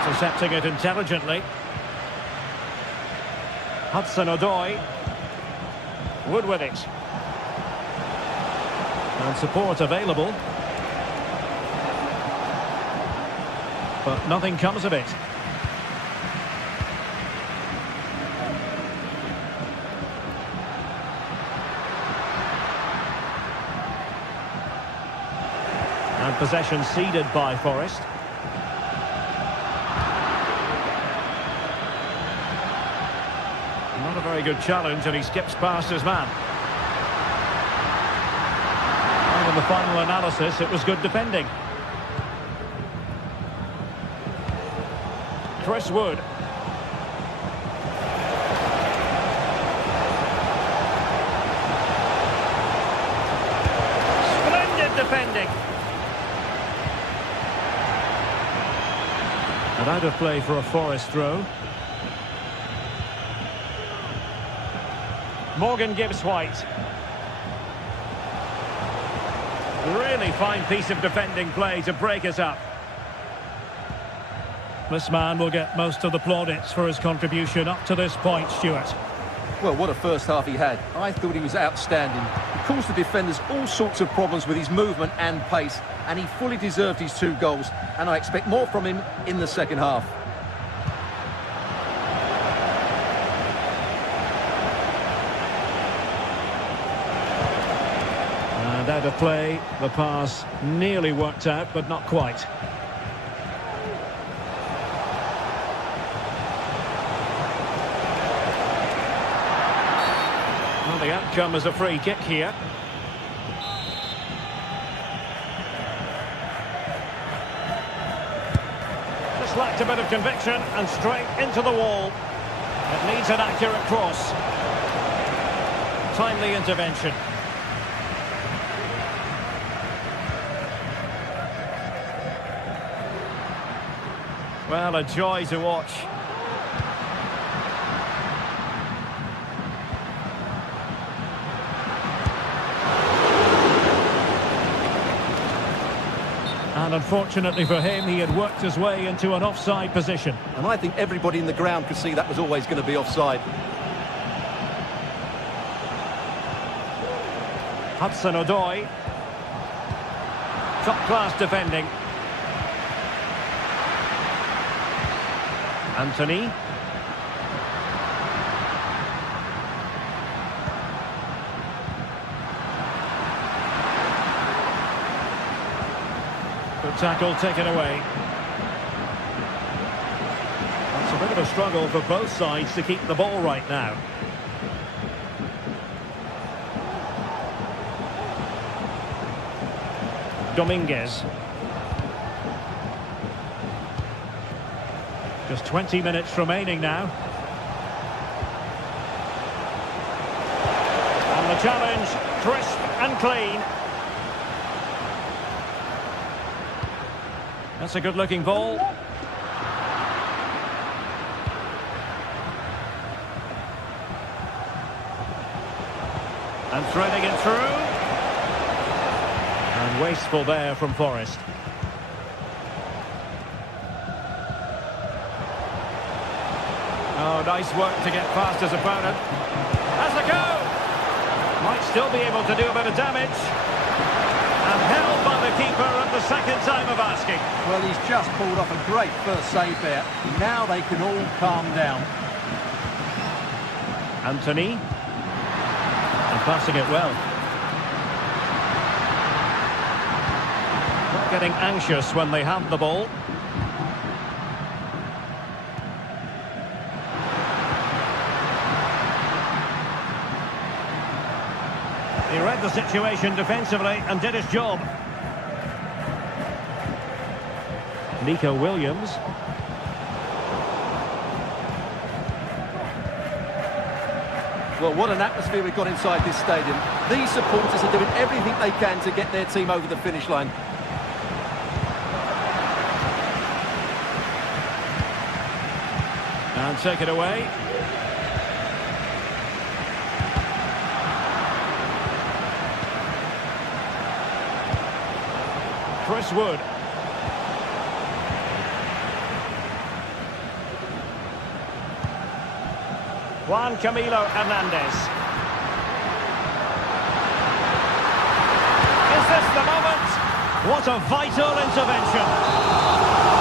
Intercepting it intelligently. Hudson-Odoi. Wood with it. And support available. But nothing comes of it. And possession ceded by Forest. Not a very good challenge, and he skips past his man. And in the final analysis, it was good defending. Chris Wood. Splendid defending. And out of play for a Forest throw. Morgan Gibbs-White. Really fine piece of defending play to break us up. This man will get most of the plaudits for his contribution up to this point, Stuart. Well, what a first half he had. I thought he was outstanding. He caused the defenders all sorts of problems with his movement and pace, and he fully deserved his 2 goals, and I expect more from him in the second half. And out of play, the pass nearly worked out, but not quite. Well, the outcome is a free kick here. Just lacked a bit of conviction and straight into the wall. It needs an accurate cross. Timely intervention. Well, a joy to watch. And unfortunately for him, he had worked his way into an offside position. And I think everybody in the ground could see that was always going to be offside. Hudson-Odoi. Top-class defending. Anthony. Good tackle taken away. It's a bit of a struggle for both sides to keep the ball right now. Dominguez. Just 20 minutes remaining now. And the challenge, crisp and clean. That's a good-looking ball. And threading it through. And wasteful there from Forest. Oh, nice work to get past his opponent. Has a go! Might still be able to do a bit of damage. And held by the keeper at the second time of asking. Well, he's just pulled off a great first save there. Now they can all calm down. Anthony. And passing it well. Not getting anxious when they have the ball. He read the situation defensively and did his job. Nico Williams. Well, what an atmosphere we've got inside this stadium. These supporters are doing everything they can to get their team over the finish line. And take it away. Chris Wood. Juan Camilo Hernandez. Is this the moment? What a vital intervention.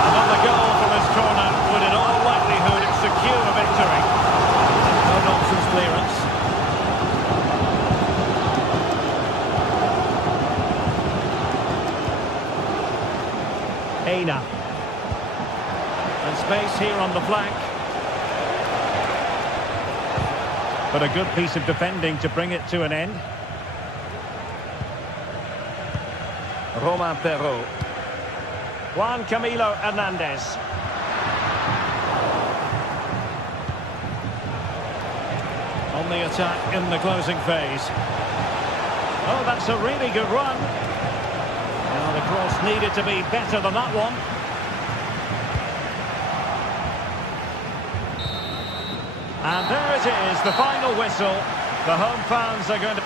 Another goal from his corner would in all likelihood secure a victory. No nonsense clearance. Aina. And space here on the flank. But a good piece of defending to bring it to an end. Romain Perrault. Juan Camilo Hernandez. On the attack in the closing phase. Oh, that's a really good run. Now the cross needed to be better than that one. And there it is, the final whistle. The home fans are going to...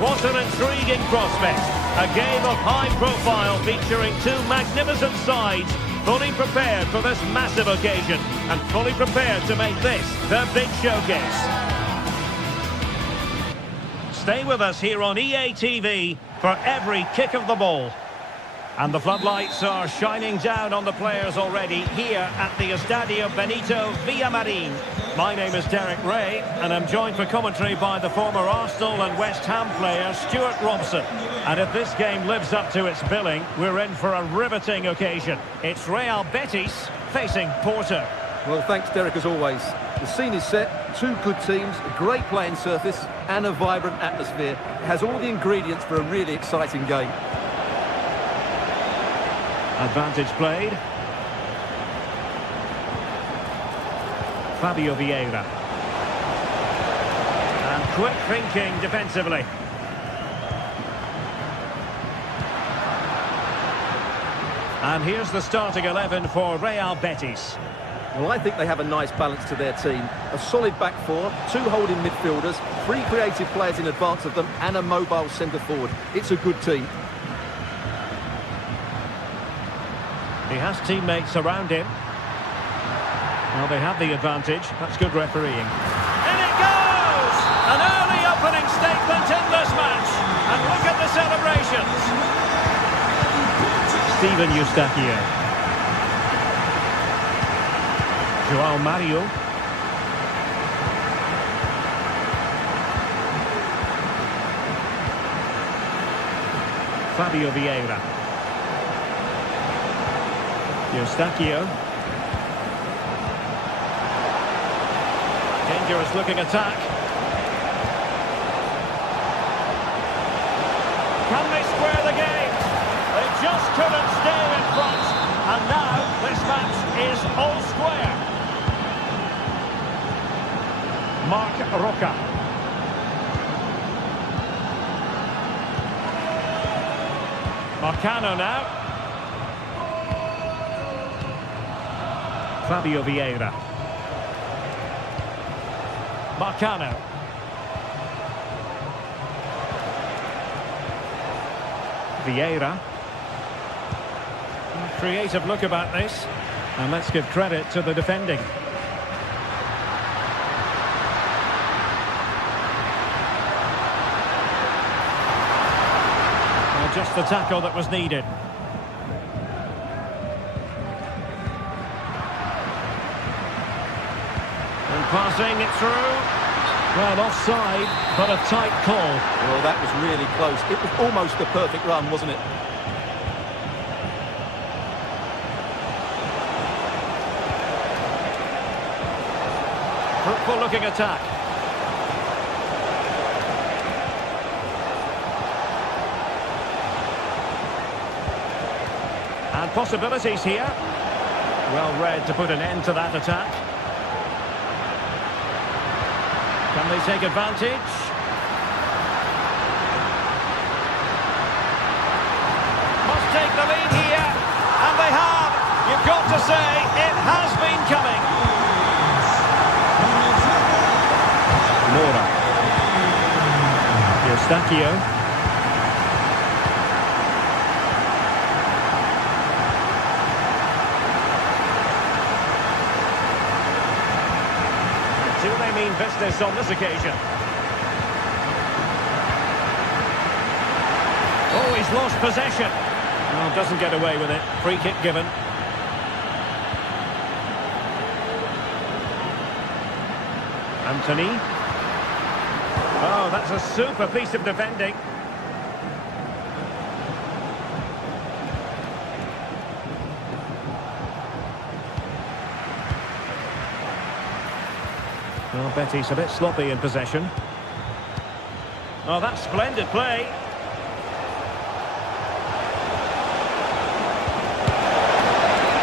What an intriguing prospect. A game of high profile featuring two magnificent sides, fully prepared for this massive occasion and fully prepared to make this their big showcase. Stay with us here on EA TV for every kick of the ball. And the floodlights are shining down on the players already here at the Estadio Benito Villamarín. My name is Derek Ray, and I'm joined for commentary by the former Arsenal and West Ham player Stuart Robson. And if this game lives up to its billing, we're in for a riveting occasion. It's Real Betis facing Porto. Well, thanks, Derek, as always. The scene is set, two good teams, a great playing surface and a vibrant atmosphere. It has all the ingredients for a really exciting game. Advantage played. Fabio Vieira. And quick thinking defensively. And here's the starting 11 for Real Betis. Well, I think they have a nice balance to their team. A solid back four, two holding midfielders, three creative players in advance of them, and a mobile centre-forward. It's a good team. He has teammates around him. Well, they have the advantage. That's good refereeing. In it goes! An early opening statement in this match. And look at the celebrations. Steven Eustachio. Joao Mario. Fabio Vieira. Eustachio. Dangerous looking attack. Can they square the game? They just couldn't stay in front. And now this match is all square. Marc Roca. Marcano now. Fabio Vieira. Marcano. Vieira. Creative look about this. And let's give credit to the defending. Well, just the tackle that was needed. Passing it through. Well, offside, but a tight call. Well, that was really close. It was almost a perfect run, wasn't it? Fruitful looking attack. And possibilities here. Well read to put an end to that attack. Can they take advantage? Must take the lead here, and they have. You've got to say, it has been coming. Mora. Eustachio. Do they mean business on this occasion? Oh, he's lost possession. Well, doesn't get away with it. Free kick given. Anthony. Oh, that's a super piece of defending. Well, Betis a bit sloppy in possession. Oh, that's splendid play.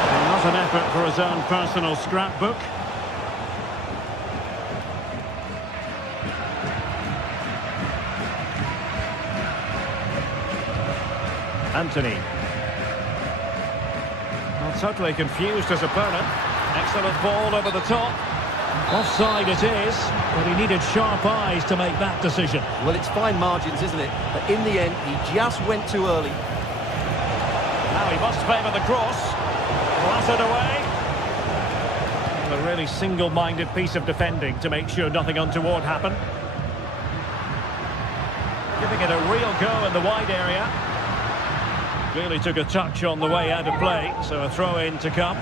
Well, not an effort for his own personal scrapbook. Anthony. Well, totally confused his opponent. Excellent ball over the top. Offside it is, but he needed sharp eyes to make that decision. Well, it's fine margins, isn't it? But in the end, he just went too early. Now he must favour the cross. Blasted away. Well, a really single-minded piece of defending to make sure nothing untoward happened. Giving it a real go in the wide area. Clearly took a touch on the way out of play, so a throw-in to come.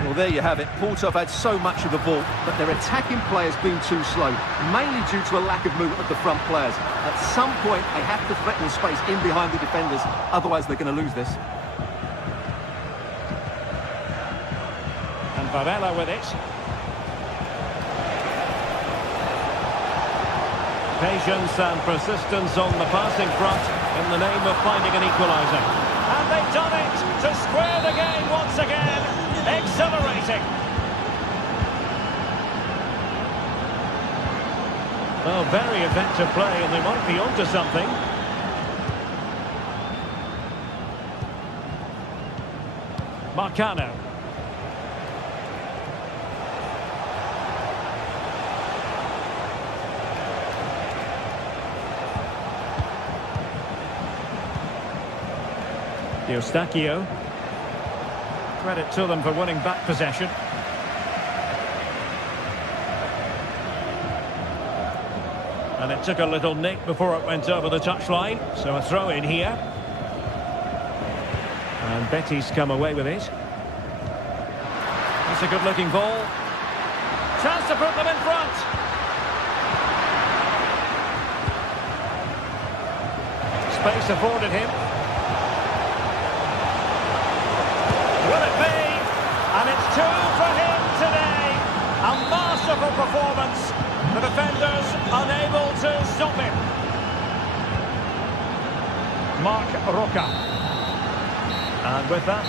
Well, there you have it. Porto have had so much of the ball, but their attacking players been too slow, mainly due to a lack of movement of the front players. At some point, they have to threaten the space in behind the defenders, otherwise they're going to lose this. And Varela with it. Patience and persistence on the passing front in the name of finding an equaliser. And they've done it to square the game once again. Exhilarating. Oh, very effective play, and they might be onto something. Marcano. Eustachio. Credit to them for winning back possession. And it took a little nick before it went over the touchline, so a throw in here. And Betis come away with it. That's a good looking ball. Chance to put them in front. Space afforded him. Will it be? And it's 2 for him today. A masterful performance. The defenders unable to stop him. Marc Roca. And with that...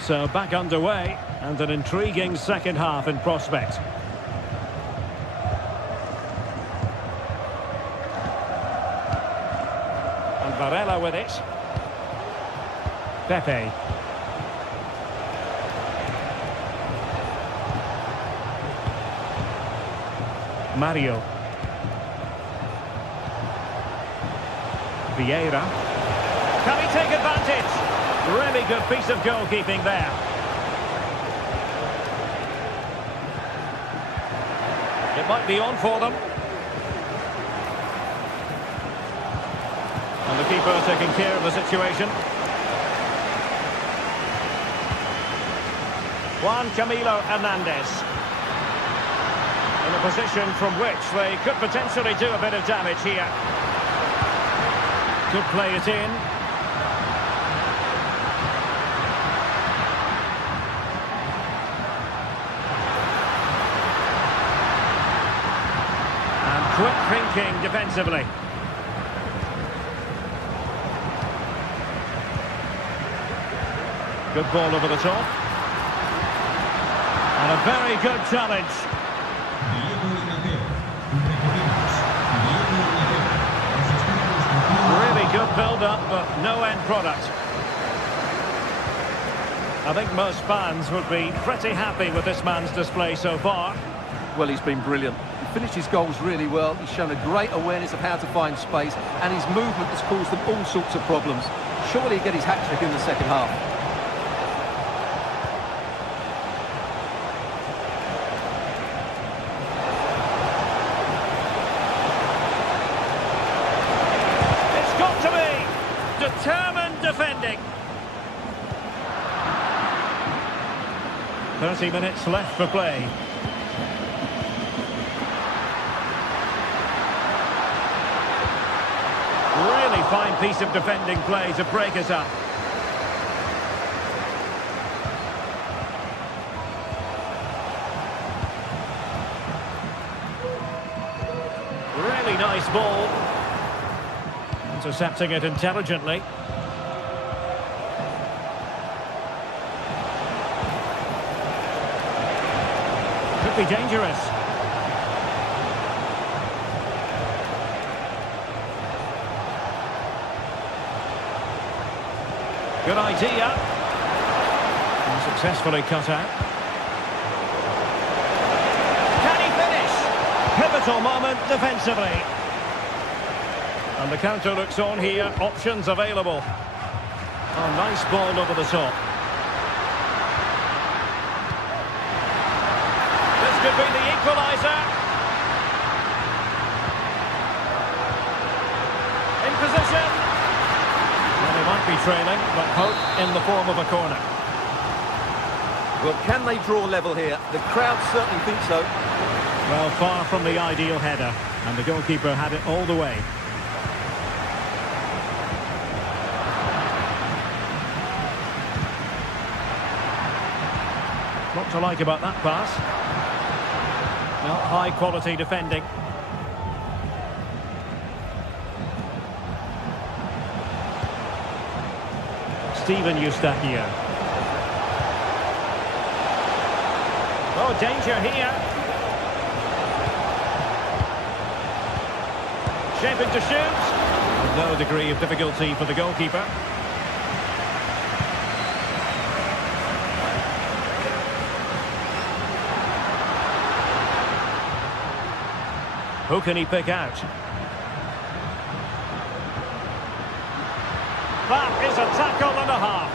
So back underway, and an intriguing second half in prospect. And Varela with it. Pepe. Mario. Vieira. Can he take advantage? Really good piece of goalkeeping there. It might be on for them. And the keeper taking care of the situation. Juan Camilo Hernandez. In a position from which they could potentially do a bit of damage here. Could play it in. And quick thinking defensively. Good ball over the top. And a very good challenge. Really good build-up, but no end product. I think most fans would be pretty happy with this man's display so far. Well, he's been brilliant. He finished his goals really well. He's shown a great awareness of how to find space, and his movement has caused them all sorts of problems. Surely he'll get his hat-trick in the second half. Determined defending. 30 minutes left for play. Really fine piece of defending play to break us up. Really nice ball. Intercepting it intelligently. Could be dangerous. Good idea. And successfully cut out. Can he finish? Pivotal moment defensively. And the counter looks on here, options available. Oh, nice ball over the top. This could be the equaliser. In position. Well, they might be trailing, but hope in the form of a corner. Well, can they draw level here? The crowd certainly think so. Well, far from the ideal header, and the goalkeeper had it all the way. What to like about that pass? Well, high quality defending. Steven Eustachio. Oh, danger here. Shaping to shoot. With no degree of difficulty for the goalkeeper. Who can he pick out? That is a tackle and a half.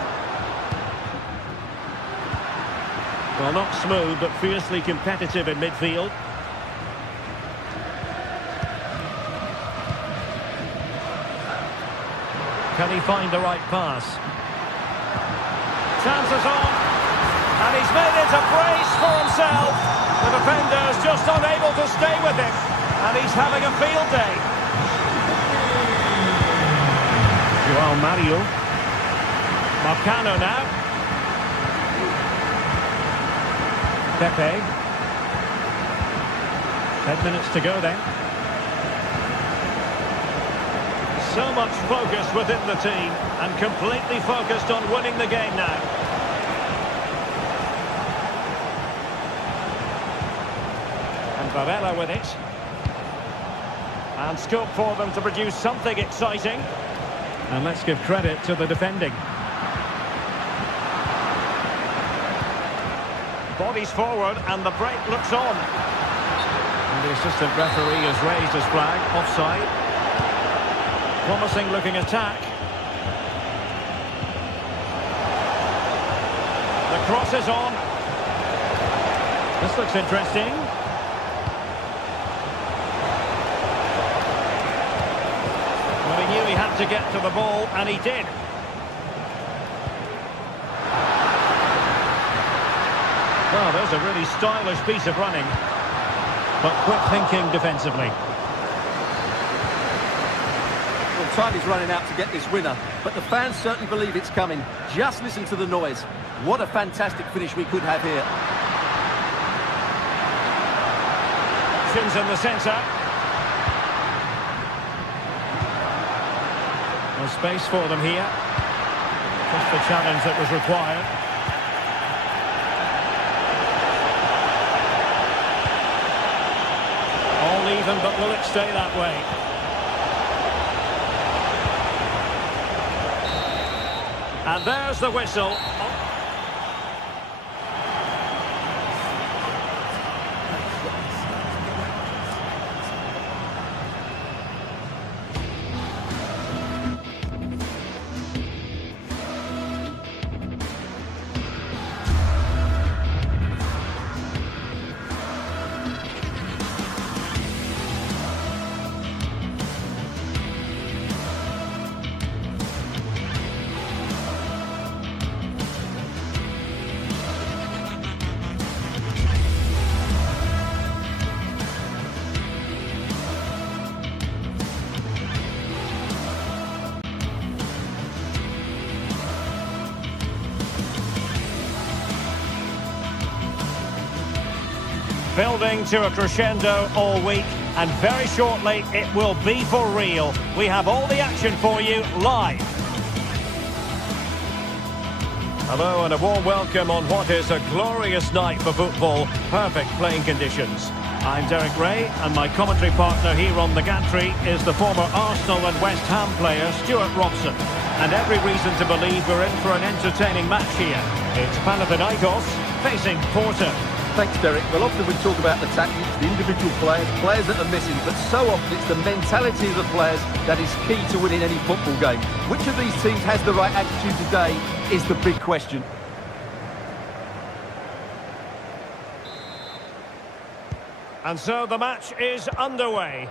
Well, not smooth, but fiercely competitive in midfield. Can he find the right pass? Chances on. And he's made it a brace for himself. The defender's just unable to stay with him. And he's having a field day. Joao Mario. Marcano now. Pepe. 10 minutes to go then. So much focus within the team and completely focused on winning the game now. And Varela with it. And scope for them to produce something exciting. And let's give credit to the defending. Bodies forward and the break looks on. And the assistant referee has raised his flag, offside. Promising looking attack. The cross is on. This looks interesting. Well, he knew he had to get to the ball, and he did. Well, there's a really stylish piece of running, but quick thinking defensively. Well, time is running out to get this winner, but the fans certainly believe it's coming. Just listen to the noise. What a fantastic finish we could have here. Options in the centre. No space for them here. Just the challenge that was required. All even, but will it stay that way? And there's the whistle. Building to a crescendo all week, and very shortly it will be for real. We have all the action for you live. Hello and a warm welcome on what is a glorious night for football. Perfect playing conditions. I'm Derek Ray, and my commentary partner here on the gantry is the former Arsenal and West Ham player Stuart Robson. And every reason to believe we're in for an entertaining match here. It's Panathinaikos facing Porto. Thanks, Derek. Well, often we talk about the tactics, the individual players that are missing, but so often it's the mentality of the players that is key to winning any football game. Which of these teams has the right attitude today is the big question. And so the match is underway.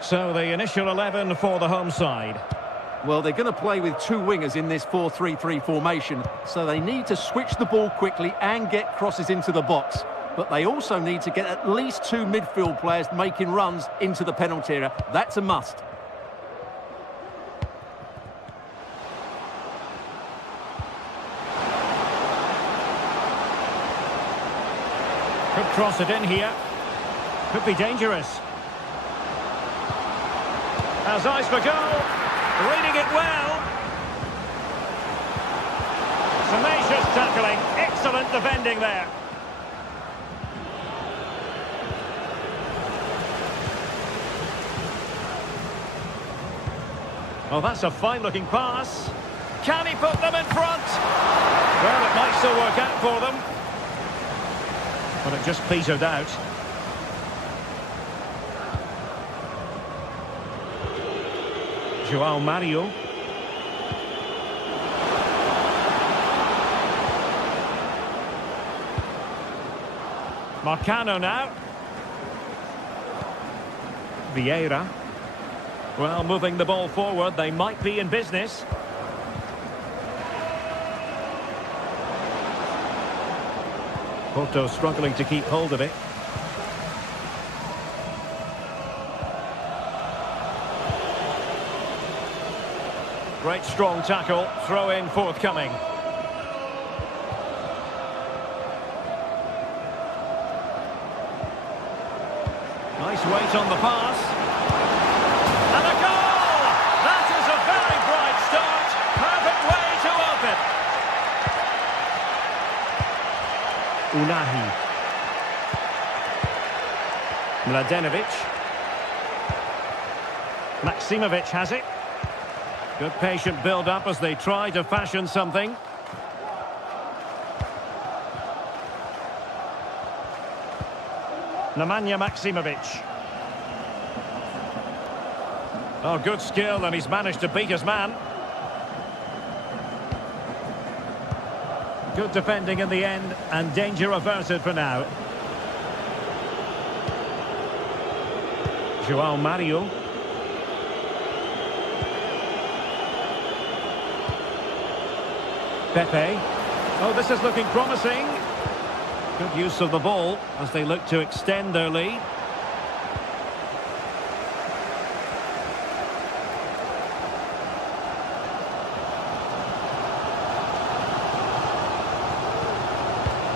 So the initial 11 for the home side. Well, they're going to play with two wingers in this 4-3-3 formation, so they need to switch the ball quickly and get crosses into the box. But they also need to get at least two midfield players making runs into the penalty area. That's a must. Could cross it in here. Could be dangerous. Has eyes for goal. Reading it well. Tenacious tackling. Excellent defending there. Oh, that's a fine-looking pass. Can he put them in front? Well, it might still work out for them. But it just petered out. João Mario. Marcano now. Vieira. Well, moving the ball forward, they might be in business. Porto struggling to keep hold of it. Great strong tackle, throw in forthcoming. Nice weight on the pass. And a goal! That is a very bright start. Perfect way to open. Unahi. Mladenovic. Maksimovic has it. Good patient build-up as they try to fashion something. Nemanja Maksimovic. Oh, good skill, and he's managed to beat his man. Good defending in the end, and danger averted for now. João Mario. Pepe. Oh, this is looking promising. Good use of the ball as they look to extend their lead.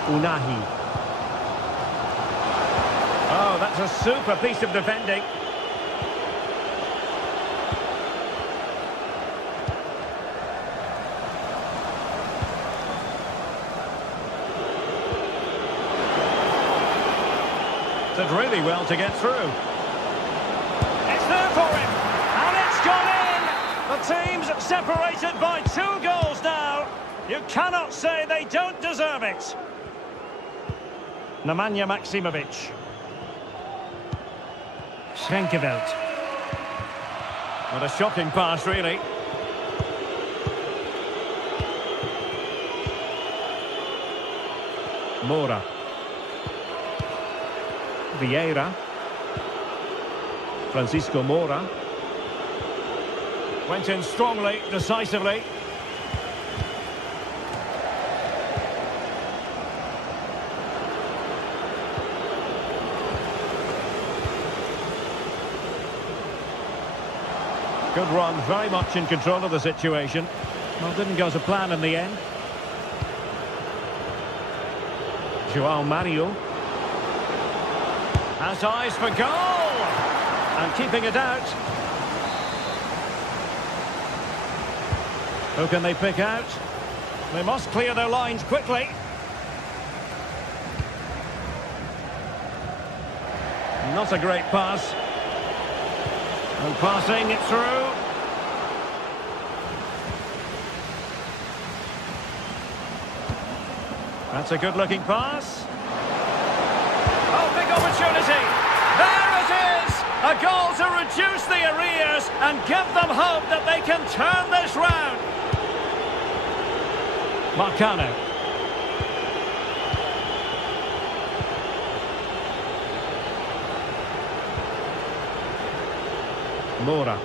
Unahi. Oh, that's a super piece of defending. Did really well to get through. It's there for him, and it's gone in. The team's separated by 2 goals now. You cannot say they don't deserve it. Nemanja Maksimovic. Schenkeveld. What a shocking pass, really. Moura. Vieira. Francisco Moura. Went in strongly, decisively. Good run, very much in control of the situation. Well, didn't go to plan in the end. João Mario. Has eyes for goal! And keeping it out. Who can they pick out? They must clear their lines quickly. Not a great pass. And passing it through. That's a good-looking pass. Oh, big opportunity. There it is! A goal to reduce the arrears and give them hope that they can turn this round. Marcano. Bora.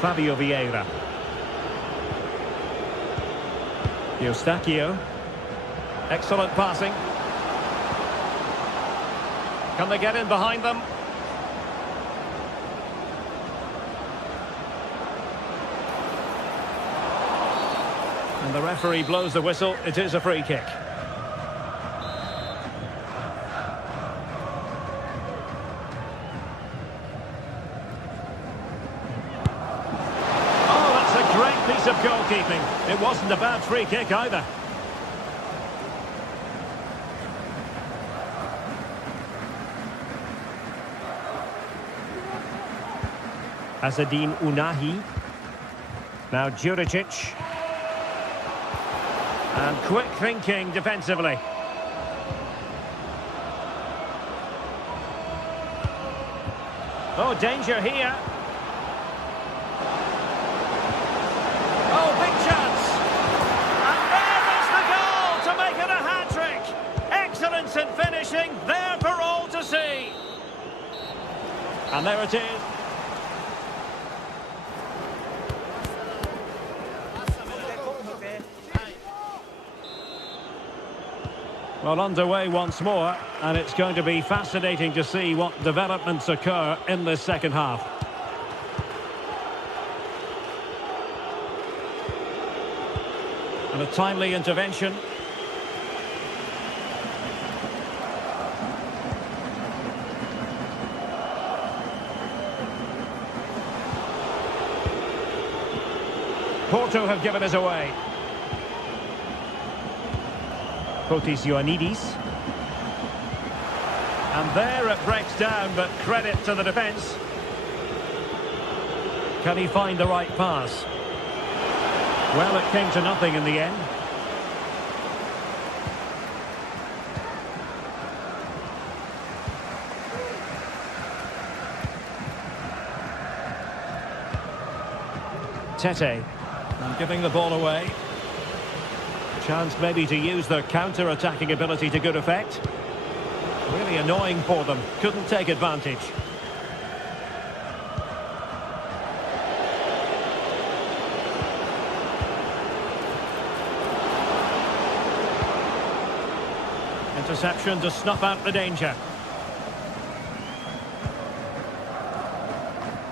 Fabio Vieira. Eustachio. Excellent passing. Can they get in behind them? And the referee blows the whistle. It is a free kick. Oh, that's a great piece of goalkeeping. It wasn't a bad free kick either. Azzedine Ounahi. Now Juricic. And quick thinking defensively. Oh, danger here. Oh, big chance. And there is the goal to make it a hat-trick. Excellence in finishing, there for all to see. And there it is. Well, underway once more, and it's going to be fascinating to see what developments occur in this second half. And a timely intervention. Porto have given us away. Fotis Ioannidis. And there it breaks down, but credit to the defence. Can he find the right pass? Well, it came to nothing in the end. Tete. And giving the ball away. Chance maybe to use their counter-attacking ability to good effect. Really annoying for them. Couldn't take advantage. Interception to snuff out the danger.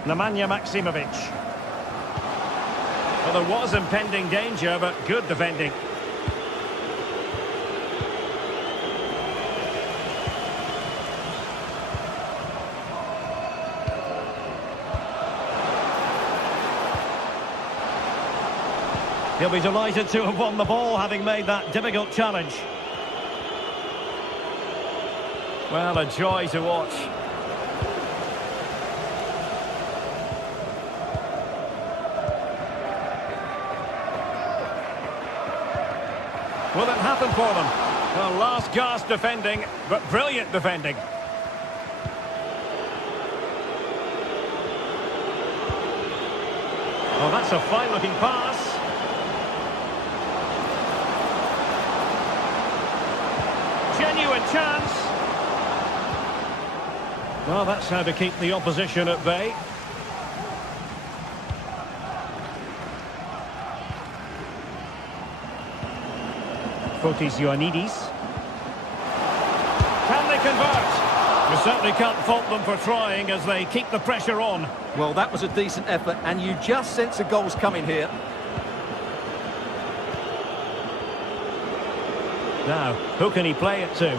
Nemanja Maksimovic. Well, there was impending danger, but good defending. He'll be delighted to have won the ball, having made that difficult challenge. Well, a joy to watch. Will it happen for them? Well, last gasp defending, but brilliant defending. Oh, that's a fine-looking pass. Genuine chance. Well, that's how to keep the opposition at bay. Fotis Ioannidis. Can they convert? You certainly can't fault them for trying as they keep the pressure on. Well, that was a decent effort, and you just sense a goal's coming here. Now, who can he play it to?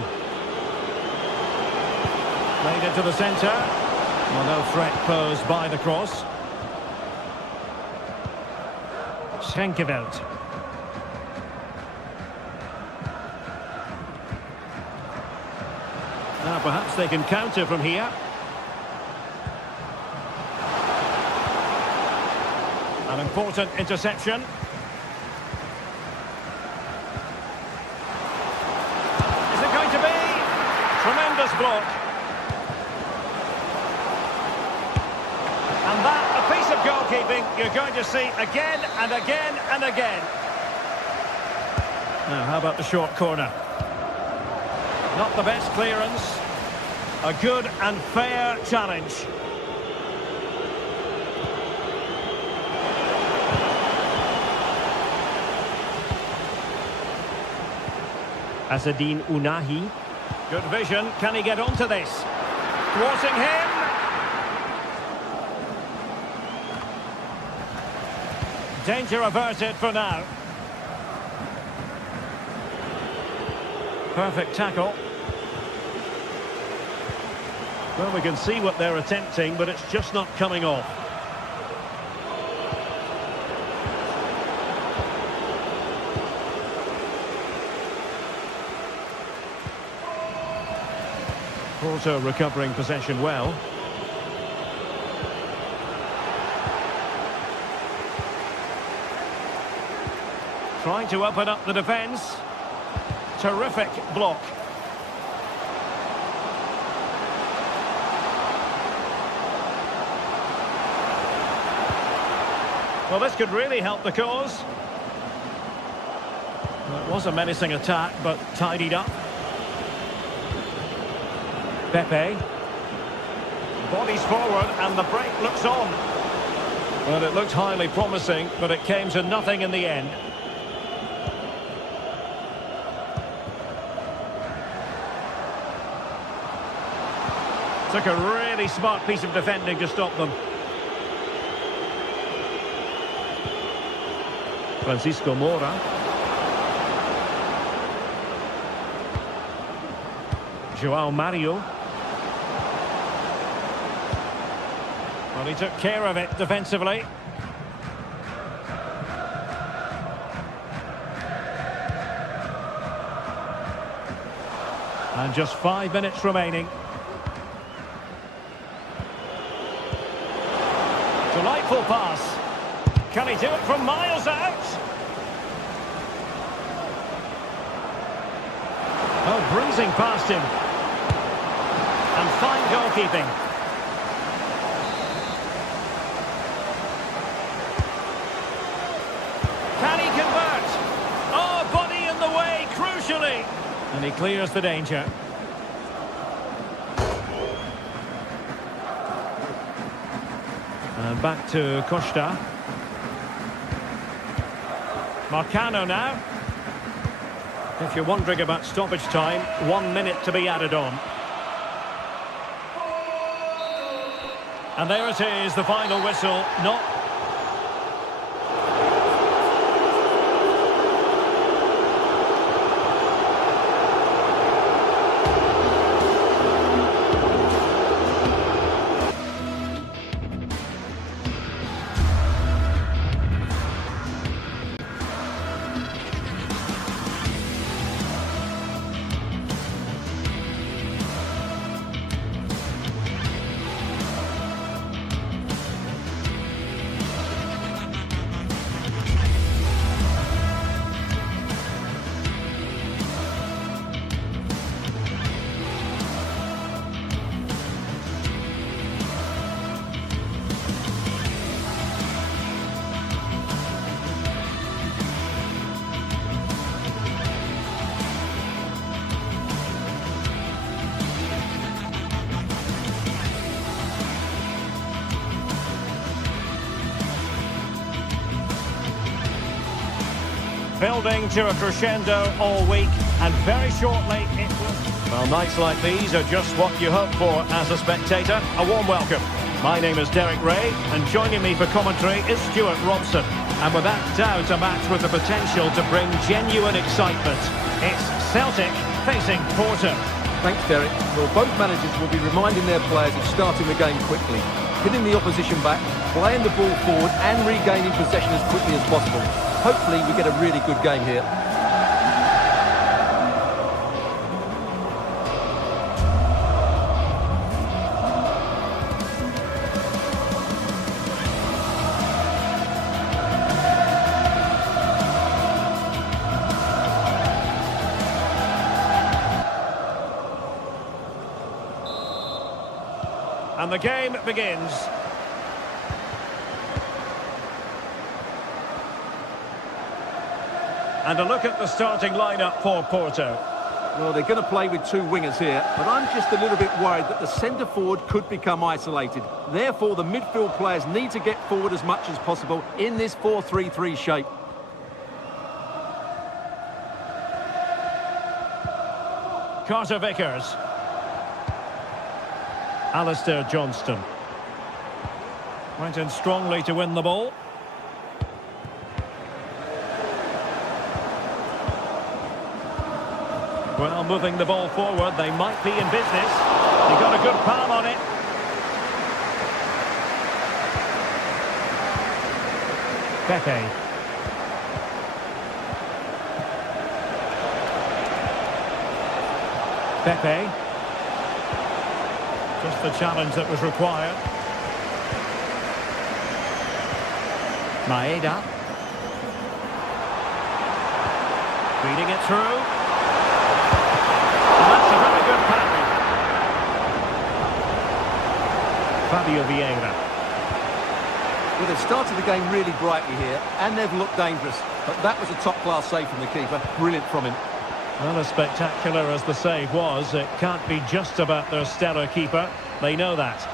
Played it to the centre. Well, no threat posed by the cross. Schenkeveld. Now, perhaps they can counter from here. An important interception. Is it going to be? Tremendous block. And that, a piece of goalkeeping you're going to see again and again and again. Now, how about the short corner? Not the best clearance. A good and fair challenge. Asadine Unahi. Good vision. Can he get onto this? Thwarting him. Danger averted for now. Perfect tackle. Well, we can see what they're attempting, but it's just not coming off. Porto recovering possession well. Trying to open up the defence. Terrific block. Well, this could really help the cause. Well, it was a menacing attack, but tidied up. Pepe. Bodies forward, and the break looks on. Well, it looked highly promising, but it came to nothing in the end. Took a really smart piece of defending to stop them. Francisco Mora. João Mario. Well, he took care of it defensively. And just 5 minutes remaining. Delightful pass. Can he do it from miles out? Oh, breezing past him. And fine goalkeeping. Can he convert? Oh, body in the way, crucially. And he clears the danger. And back to Costa. Marcano now. If you're wondering about stoppage time, 1 minute to be added on. And there it is, the final whistle. Not building to a crescendo all week, and very shortly it will... Well, nights like these are just what you hope for as a spectator. A warm welcome. My name is Derek Ray, and joining me for commentary is Stuart Robson. And without doubt, a match with the potential to bring genuine excitement. It's Celtic facing Porto. Thanks, Derek. Well, both managers will be reminding their players of starting the game quickly, hitting the opposition back, playing the ball forward and regaining possession as quickly as possible. Hopefully we get a really good game here. And the game begins. And a look at the starting lineup for Porto. Well, they're going to play with two wingers here, but I'm just a little bit worried that the centre forward could become isolated. Therefore, the midfield players need to get forward as much as possible in this 4-3-3 shape. Carter Vickers. Alistair Johnston. Went in strongly to win the ball. Well, moving the ball forward, they might be in business. He got a good palm on it. Pepe. Pepe. Just the challenge that was required. Maeda. Feeding it through. And that's a very good pass. Fabio Vieira. Well, they've started the game really brightly here, and they've looked dangerous. But that was a top-class save from the keeper. Brilliant from him. Well, as spectacular as the save was, it can't be just about their stellar keeper. They know that.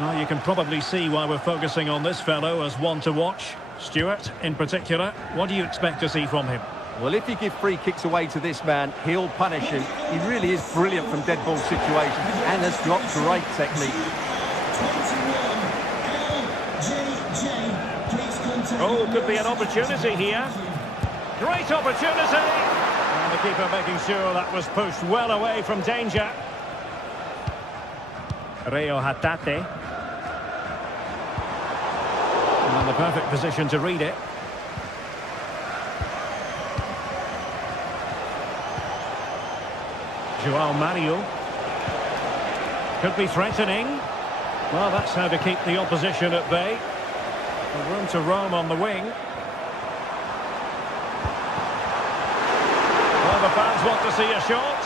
Well, you can probably see why we're focusing on this fellow as one to watch. Stuart, in particular, what do you expect to see from him? Well, if you give free kicks away to this man, he'll punish you. He really is brilliant from dead ball situations and has got great technique. Oh, could be an opportunity here. Great opportunity! And the keeper making sure that was pushed well away from danger. Reo Hatate. And the perfect position to read it. Joao Mario. Could be threatening. Well, that's how to keep the opposition at bay. Room to roam on the wing. Well, the fans want to see a shot.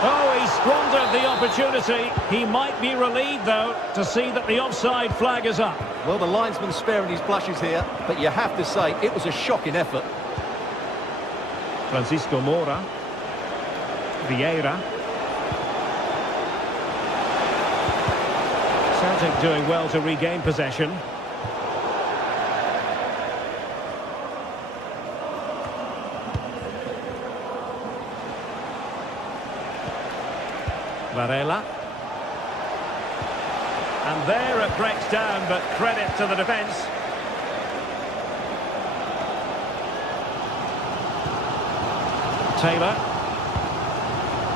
Oh, he squandered the opportunity. He might be relieved, though, to see that the offside flag is up. Well, the linesman's sparing his blushes here, but you have to say it was a shocking effort. Francisco Moura. Vieira. Celtic doing well to regain possession. Varela. And there it breaks down, but credit to the defence. Taylor.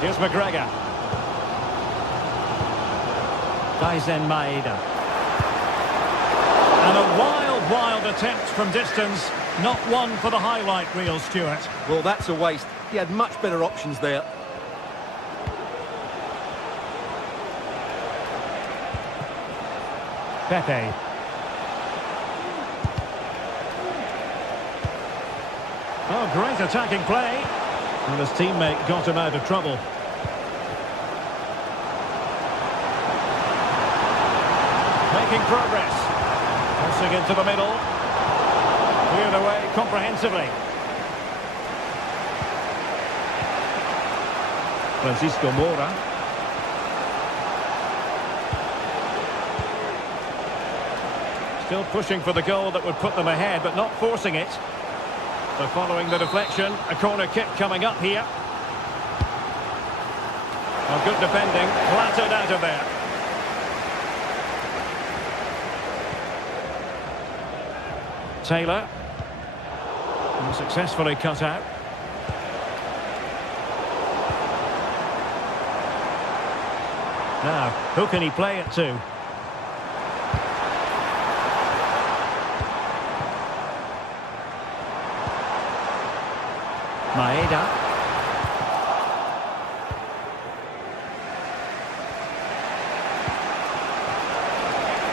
Here's McGregor. Daisen Maeda. And a wild attempt from distance. Not one for the highlight reel, Stuart. Well, that's a waste. He had much better options there. Pepe. Oh, great attacking play. And his teammate got him out of trouble. Making progress. Crossing into the middle. Cleared away comprehensively. Francisco Moura. Still pushing for the goal that would put them ahead, but not forcing it. So following the deflection, a corner kick coming up here. Well, good defending, clattered out of there. Taylor. And successfully cut out. Now, who can he play it to? Maeda.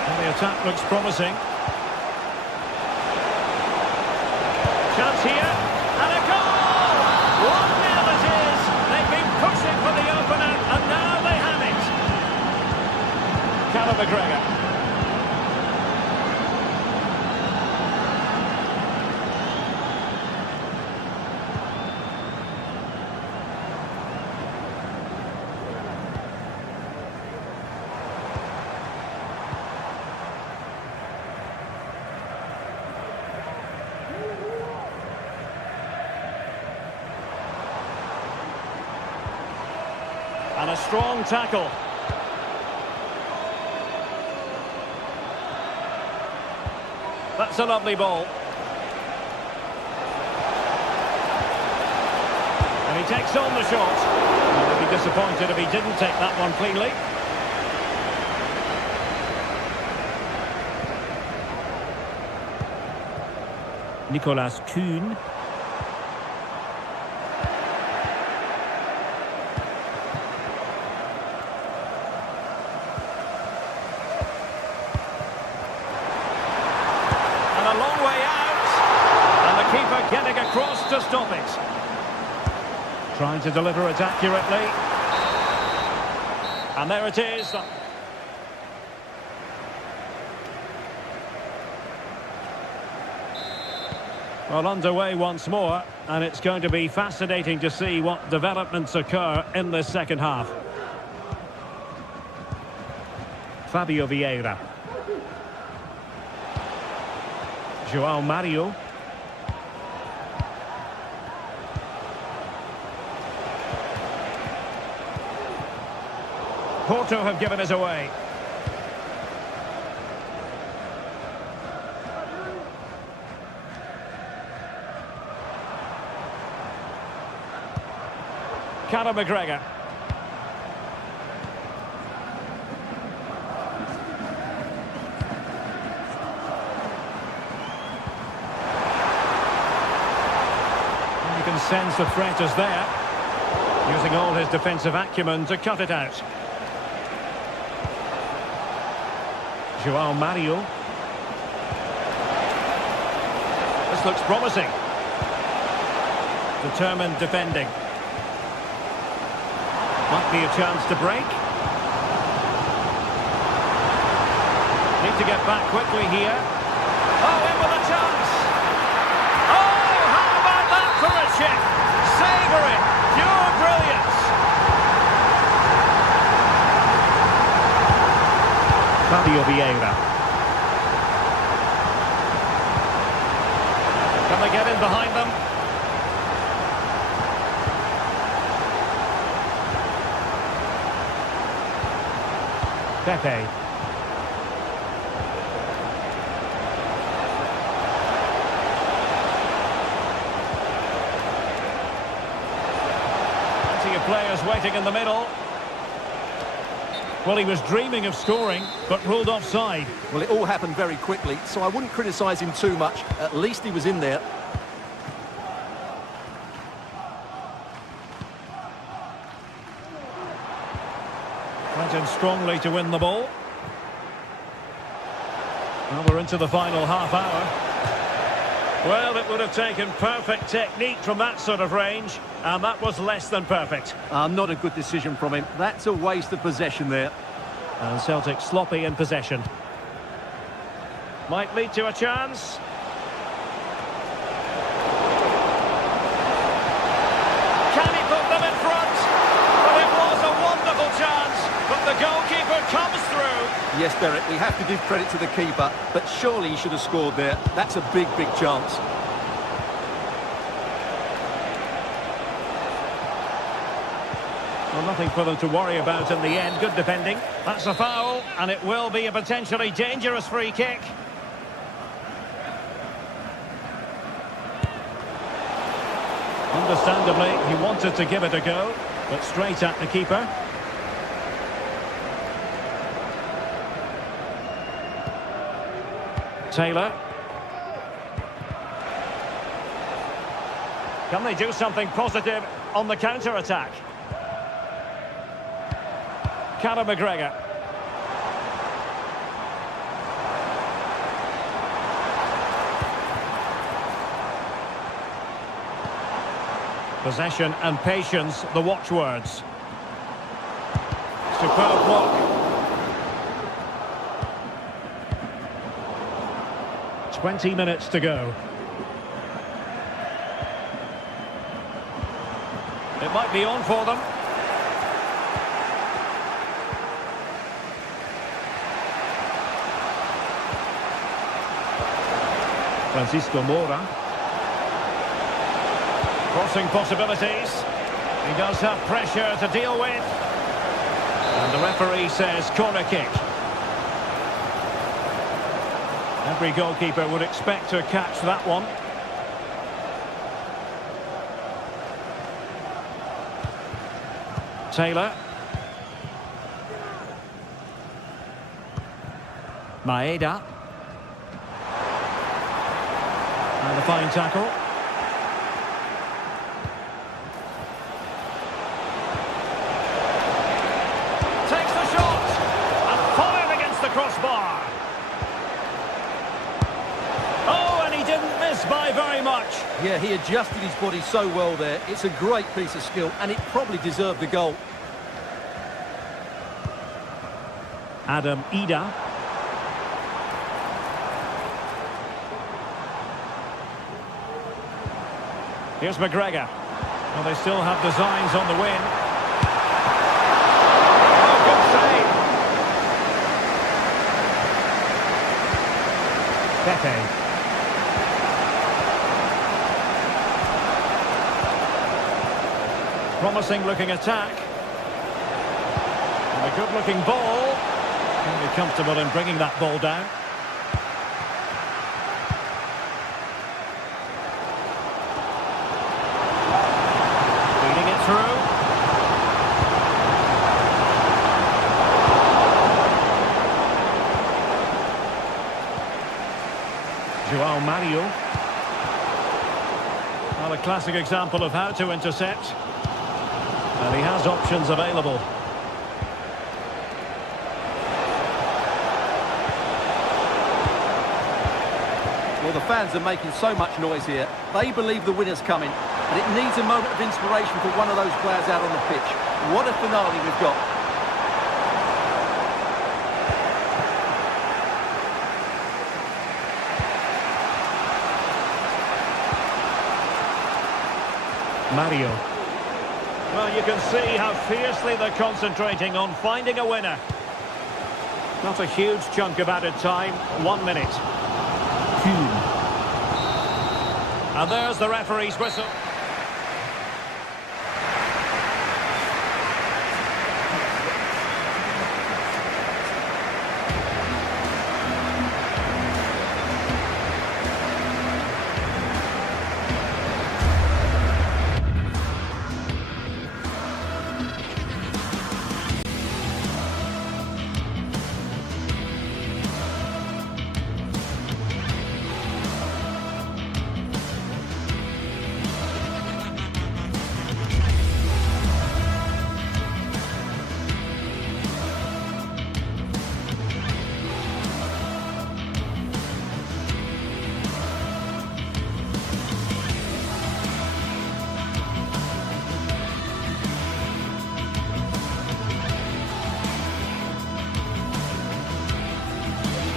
And the attack looks promising. Chance here, and a goal! And a strong tackle. That's a lovely ball. And he takes on the shot. He'd be disappointed if he didn't take that one cleanly. Nicolas Kuhn. And a long way out. And the keeper getting across to stop it. Trying to deliver it accurately. And there it is. Well, underway once more, and it's going to be fascinating to see what developments occur in this second half. Fabio Vieira. João Mario. Porto have given us away. Conor McGregor. And you can sense the threat is there. Using all his defensive acumen to cut it out. João Mario. This looks promising. Determined defending. Might be a chance to break. Need to get back quickly here. Oh, in with a chance. Oh, how about that for a chip? Savouring, pure brilliance. Fabio Vieira. Can they get in behind them? Pepe. Plenty of players waiting in the middle. Well, he was dreaming of scoring, but ruled offside. Well, it all happened very quickly, so I wouldn't criticise him too much. At least he was in there. Went in strongly to win the ball. Well, we're into the final half hour. Well, it would have taken perfect technique from that sort of range, and that was less than perfect. Not a good decision from him. That's a waste of possession there. And Celtic sloppy in possession. Might lead to a chance. Can he put them in front? Well, it was a wonderful chance, but the goalkeeper comes through. Yes, Derek, we have to give credit to the keeper, but surely he should have scored there. That's a big, big chance. Well, nothing for them to worry about in the end. Good defending. That's a foul, and it will be a potentially dangerous free kick. Understandably, he wanted to give it a go, but straight at the keeper. Taylor. Can they do something positive on the counter-attack? Conor McGregor. Possession and patience, the watchwords. Superb block. 20 minutes to go. It might be on for them. Francisco Moura. Crossing possibilities. He does have pressure to deal with. And the referee says corner kick. Every goalkeeper would expect to catch that one. Taylor. Maeda. And a fine tackle. Takes the shot. And fired against the crossbar. Oh, and he didn't miss by very much. Yeah, he adjusted his body so well there. It's a great piece of skill, and it probably deserved the goal. Adam Ida. Here's McGregor. Well, they still have designs on the win. Oh, good save. Pepe. Promising looking attack. And a good looking ball. Can be comfortable in bringing that ball down. Feeding it through. João Mario. Well, a classic example of how to intercept. And he has options available. Well, the fans are making so much noise here. They believe the winner's coming, but it needs a moment of inspiration for one of those players out on the pitch. What a finale we've got. Mario. Well, you can see how fiercely they're concentrating on finding a winner. Not a huge chunk of added time, 1 minute. And there's the referee's whistle.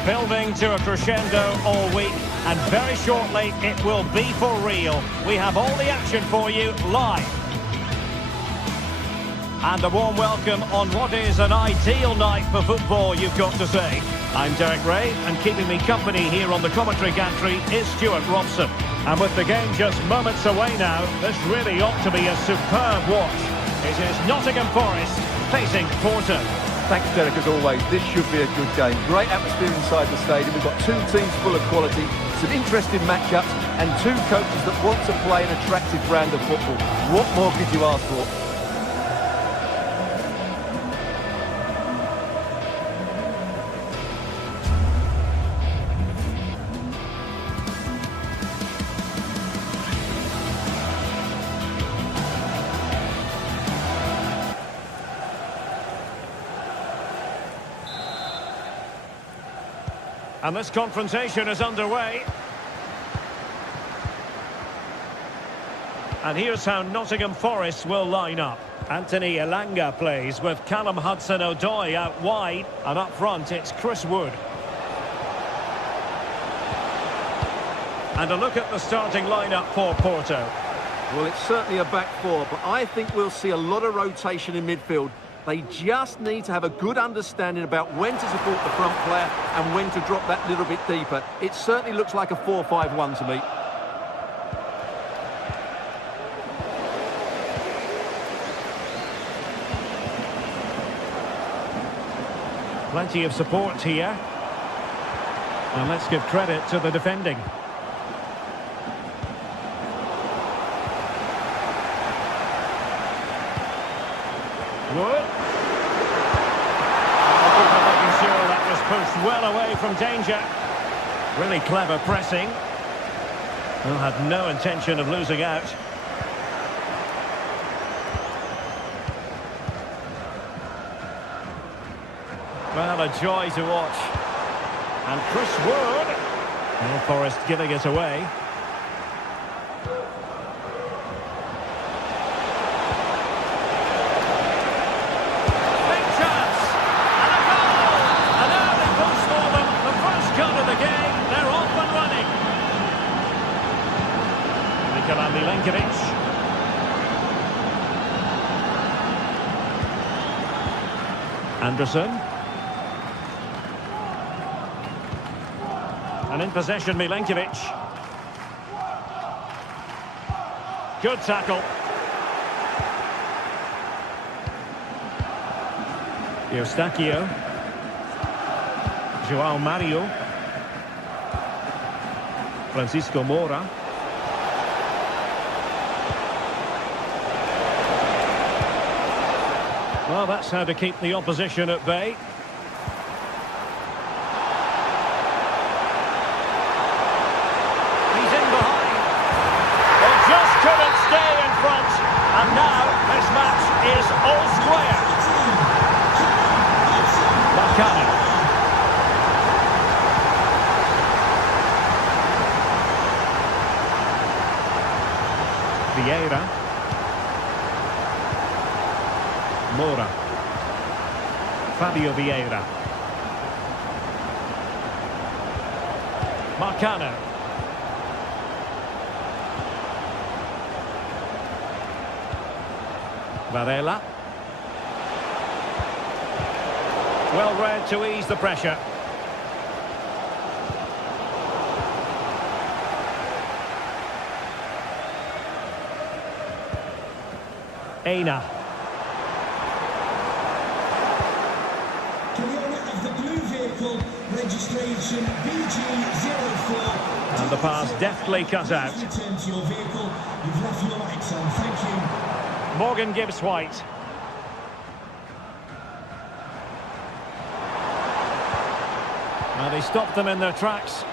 Building to a crescendo all week, and very shortly it will be for real. We have all the action for you live. And a warm welcome on what is an ideal night for football, you've got to say. I'm Derek Ray, and keeping me company here on the commentary gantry is Stuart Robson. And with the game just moments away now, this really ought to be a superb watch. It is Nottingham Forest facing Porto. Thanks, Derek, as always. This should be a good game. Great atmosphere inside the stadium. We've got two teams full of quality, some interesting matchups, and two coaches that want to play an attractive brand of football. What more could you ask for? And this confrontation is underway. And here's how Nottingham Forest will line up. Anthony Elanga plays with Callum Hudson-Odoi out wide. And up front, it's Chris Wood. And a look at the starting lineup for Porto. Well, it's certainly a back four, but I think we'll see a lot of rotation in midfield. They just need to have a good understanding about when to support the front player and when to drop that little bit deeper. It certainly looks like a 4-5-1 to me. Plenty of support here. And let's give credit to the defending. Wood. Making sure that was pushed well away from danger. Really clever pressing. Well, had no intention of losing out. Well, a joy to watch. And Chris Wood. Well, Forest giving it away. Big chance. And a goal. And now it goes for them. The first cut of the game. They're off and running. Nikola Milenkovic. Anderson. And in possession, Milenkovic. Good tackle. Eustáquio. João Mario. Francisco Moura. Well, that's how to keep the opposition at bay. Couldn't stay in front, and now this match is all square. Bacana. Vieira. Moura. Fabio Vieira. Bacana. Varela. Well read to ease the pressure. Aina. To the owner of the blue vehicle, registration BG04. And the pass deftly cut out. Return to your vehicle. You've left your lights on. Thank you. Morgan Gibbs White. Now they stopped them in their tracks.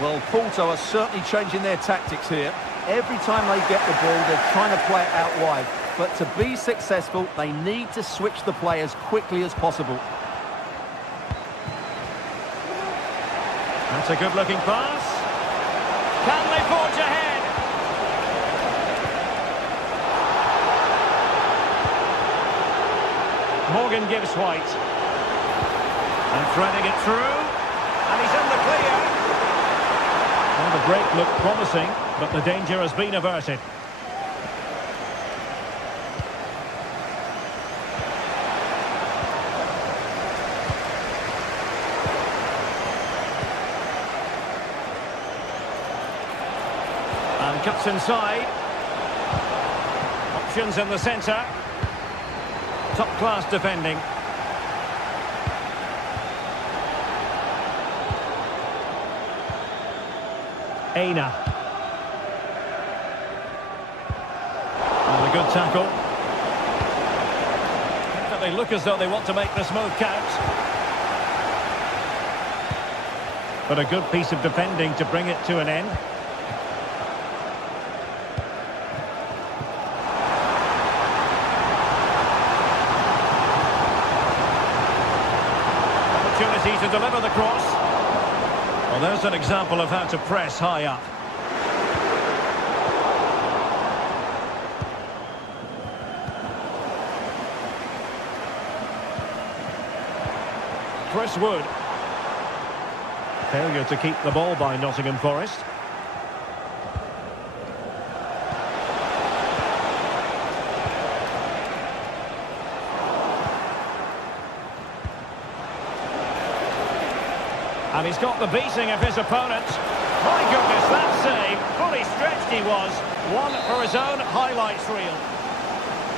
Well, Porto are certainly changing their tactics here. Every time they get the ball, they're trying to play it out wide. But to be successful, they need to switch the play as quickly as possible. That's a good-looking pass. Can they forge ahead? Morgan Gibbs White. And threading it through. And he's in the clear. Well, the break looked promising, but the danger has been averted. And cuts inside. Options in the centre. Top-class defending. Aina. And a good tackle. But they look as though they want to make this move count. But a good piece of defending to bring it to an end. Opportunity to deliver the cross. Well, there's an example of how to press high up. Chris Wood. Failure to keep the ball by Nottingham Forest. And he's got the beating of his opponent. My goodness, that save. Fully stretched he was. One for his own highlights reel.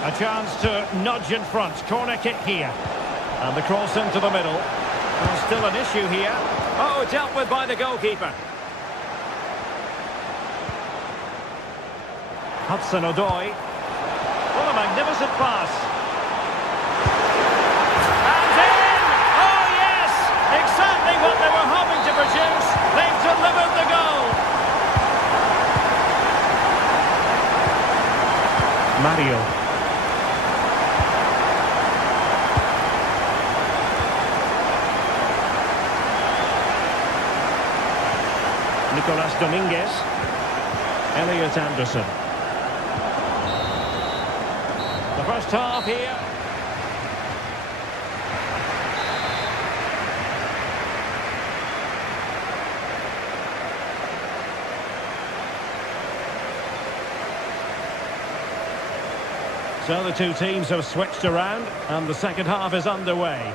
A chance to nudge in front. Corner kick here. And the cross into the middle. There's still an issue here. Oh, dealt with by the goalkeeper. Hudson-Odoi. What a magnificent pass. And in! Oh, yes! Exactly what they were hoping to produce. They've delivered the goal. Mario. Nicolas Dominguez. Elliot Anderson. The first half here. So the two teams have switched around and the second half is underway.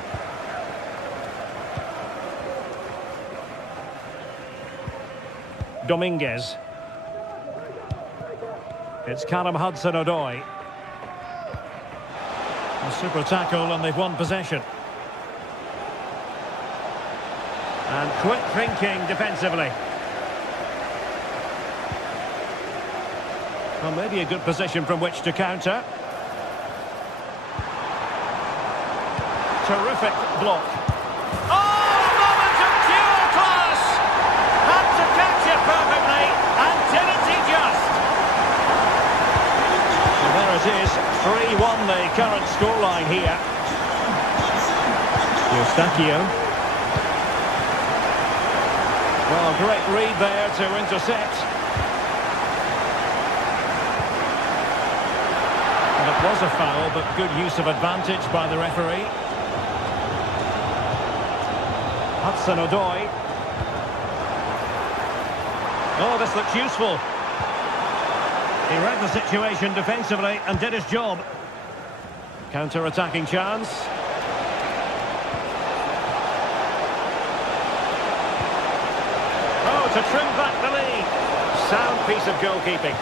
Dominguez. It's Callum Hudson-Odoi. A super tackle and they've won possession. And quick thinking defensively. Well, maybe a good position from which to counter. Terrific block. Oh, moment of pure class! Had to catch it perfectly, and didn't he just? And there it is, 3-1 the current scoreline here. Eustachio. Well, great read there to intercept. And it was a foul, but good use of advantage by the referee. Hudson-Odoi. Oh, this looks useful. He read the situation defensively and did his job. Counter-attacking chance. Oh, to trim back the lead. Sound piece of goalkeeping.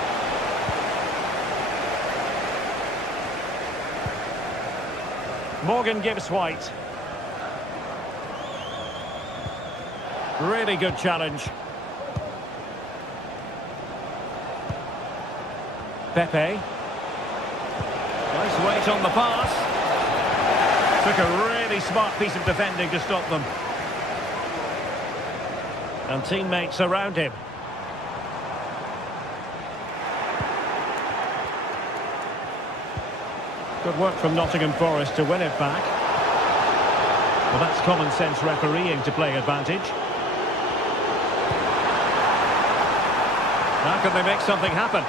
Morgan Gibbs-White. Really good challenge. Pepe. Nice weight on the pass. Took a really smart piece of defending to stop them. And teammates around him. Good work from Nottingham Forest to win it back. Well, that's common sense refereeing to play advantage. How can they make something happen?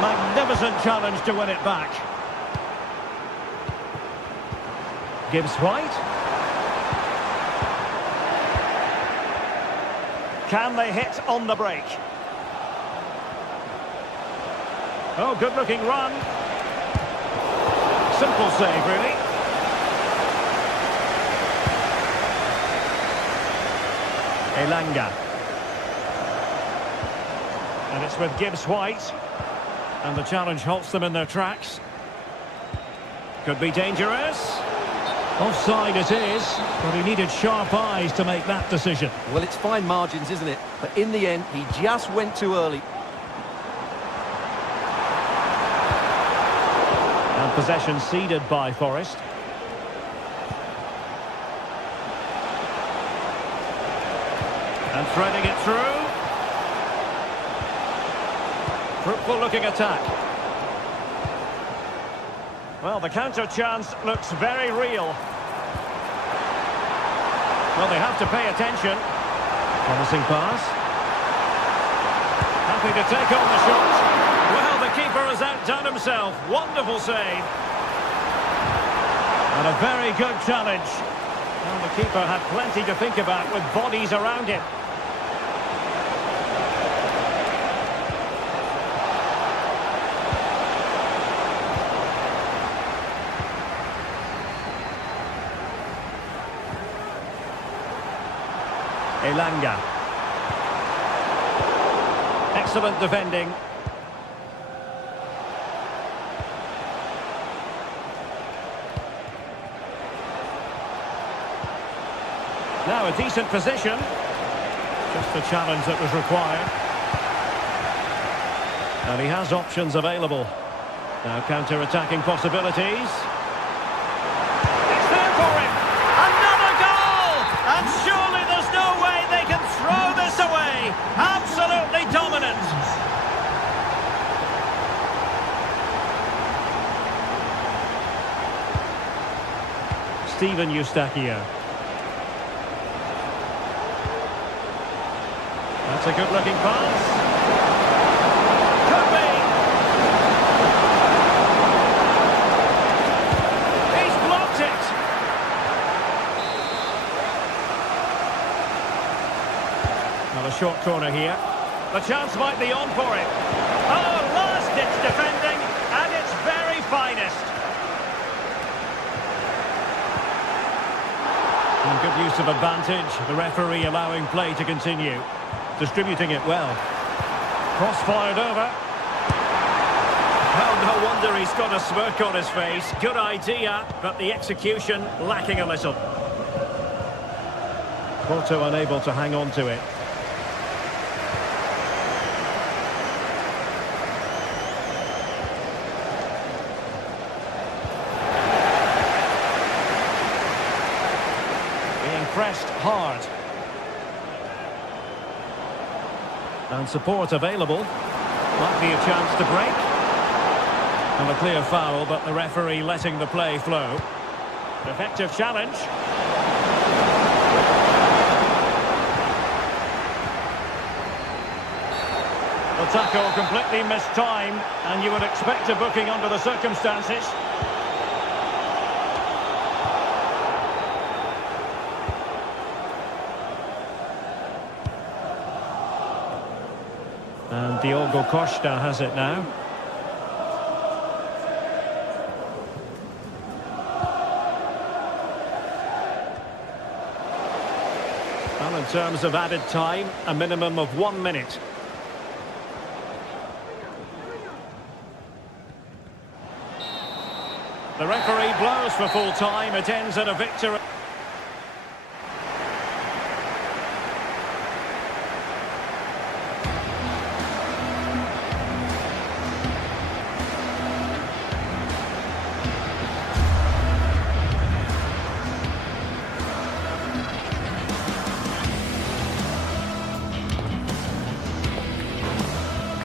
Magnificent challenge to win it back. Gibbs-White. Can they hit on the break? Oh, good-looking run. Simple save, really. Elanga. And it's with Gibbs-White. And the challenge halts them in their tracks. Could be dangerous. Offside it is, but he needed sharp eyes to make that decision. Well, it's fine margins, isn't it? But in the end, he just went too early. And possession ceded by Forest. And threading it through. Fruitful looking attack. Well, the counter chance looks very real. Well, they have to pay attention. Promising pass. Happy to take on the shot. Well, the keeper has outdone himself. Wonderful save. And a very good challenge. Well, the keeper had plenty to think about with bodies around him. Elanga. Excellent defending. Now a decent position. Just the challenge that was required. And he has options available. Now counter-attacking possibilities. It's there for him! Another goal! And surely there's no way they can throw this away! Absolutely dominant! Steven Eustachio. That's a good-looking pass. Could be. He's blocked it. Now a short corner here. The chance might be on for it. Oh, last-ditch defending at its very finest. And good use of advantage. The referee allowing play to continue. Distributing it well. Cross fired over. Oh, no wonder he's got a smirk on his face. Good idea, but the execution lacking a little. Porto unable to hang on to it. Being pressed hard. And support available. Might be a chance to break. And a clear foul, but the referee letting the play flow. Effective challenge. The tackle completely mistimed, and you would expect a booking under the circumstances. And Diogo Costa has it now. Well, in terms of added time, a minimum of 1 minute. The referee blows for full time. It ends in a victory.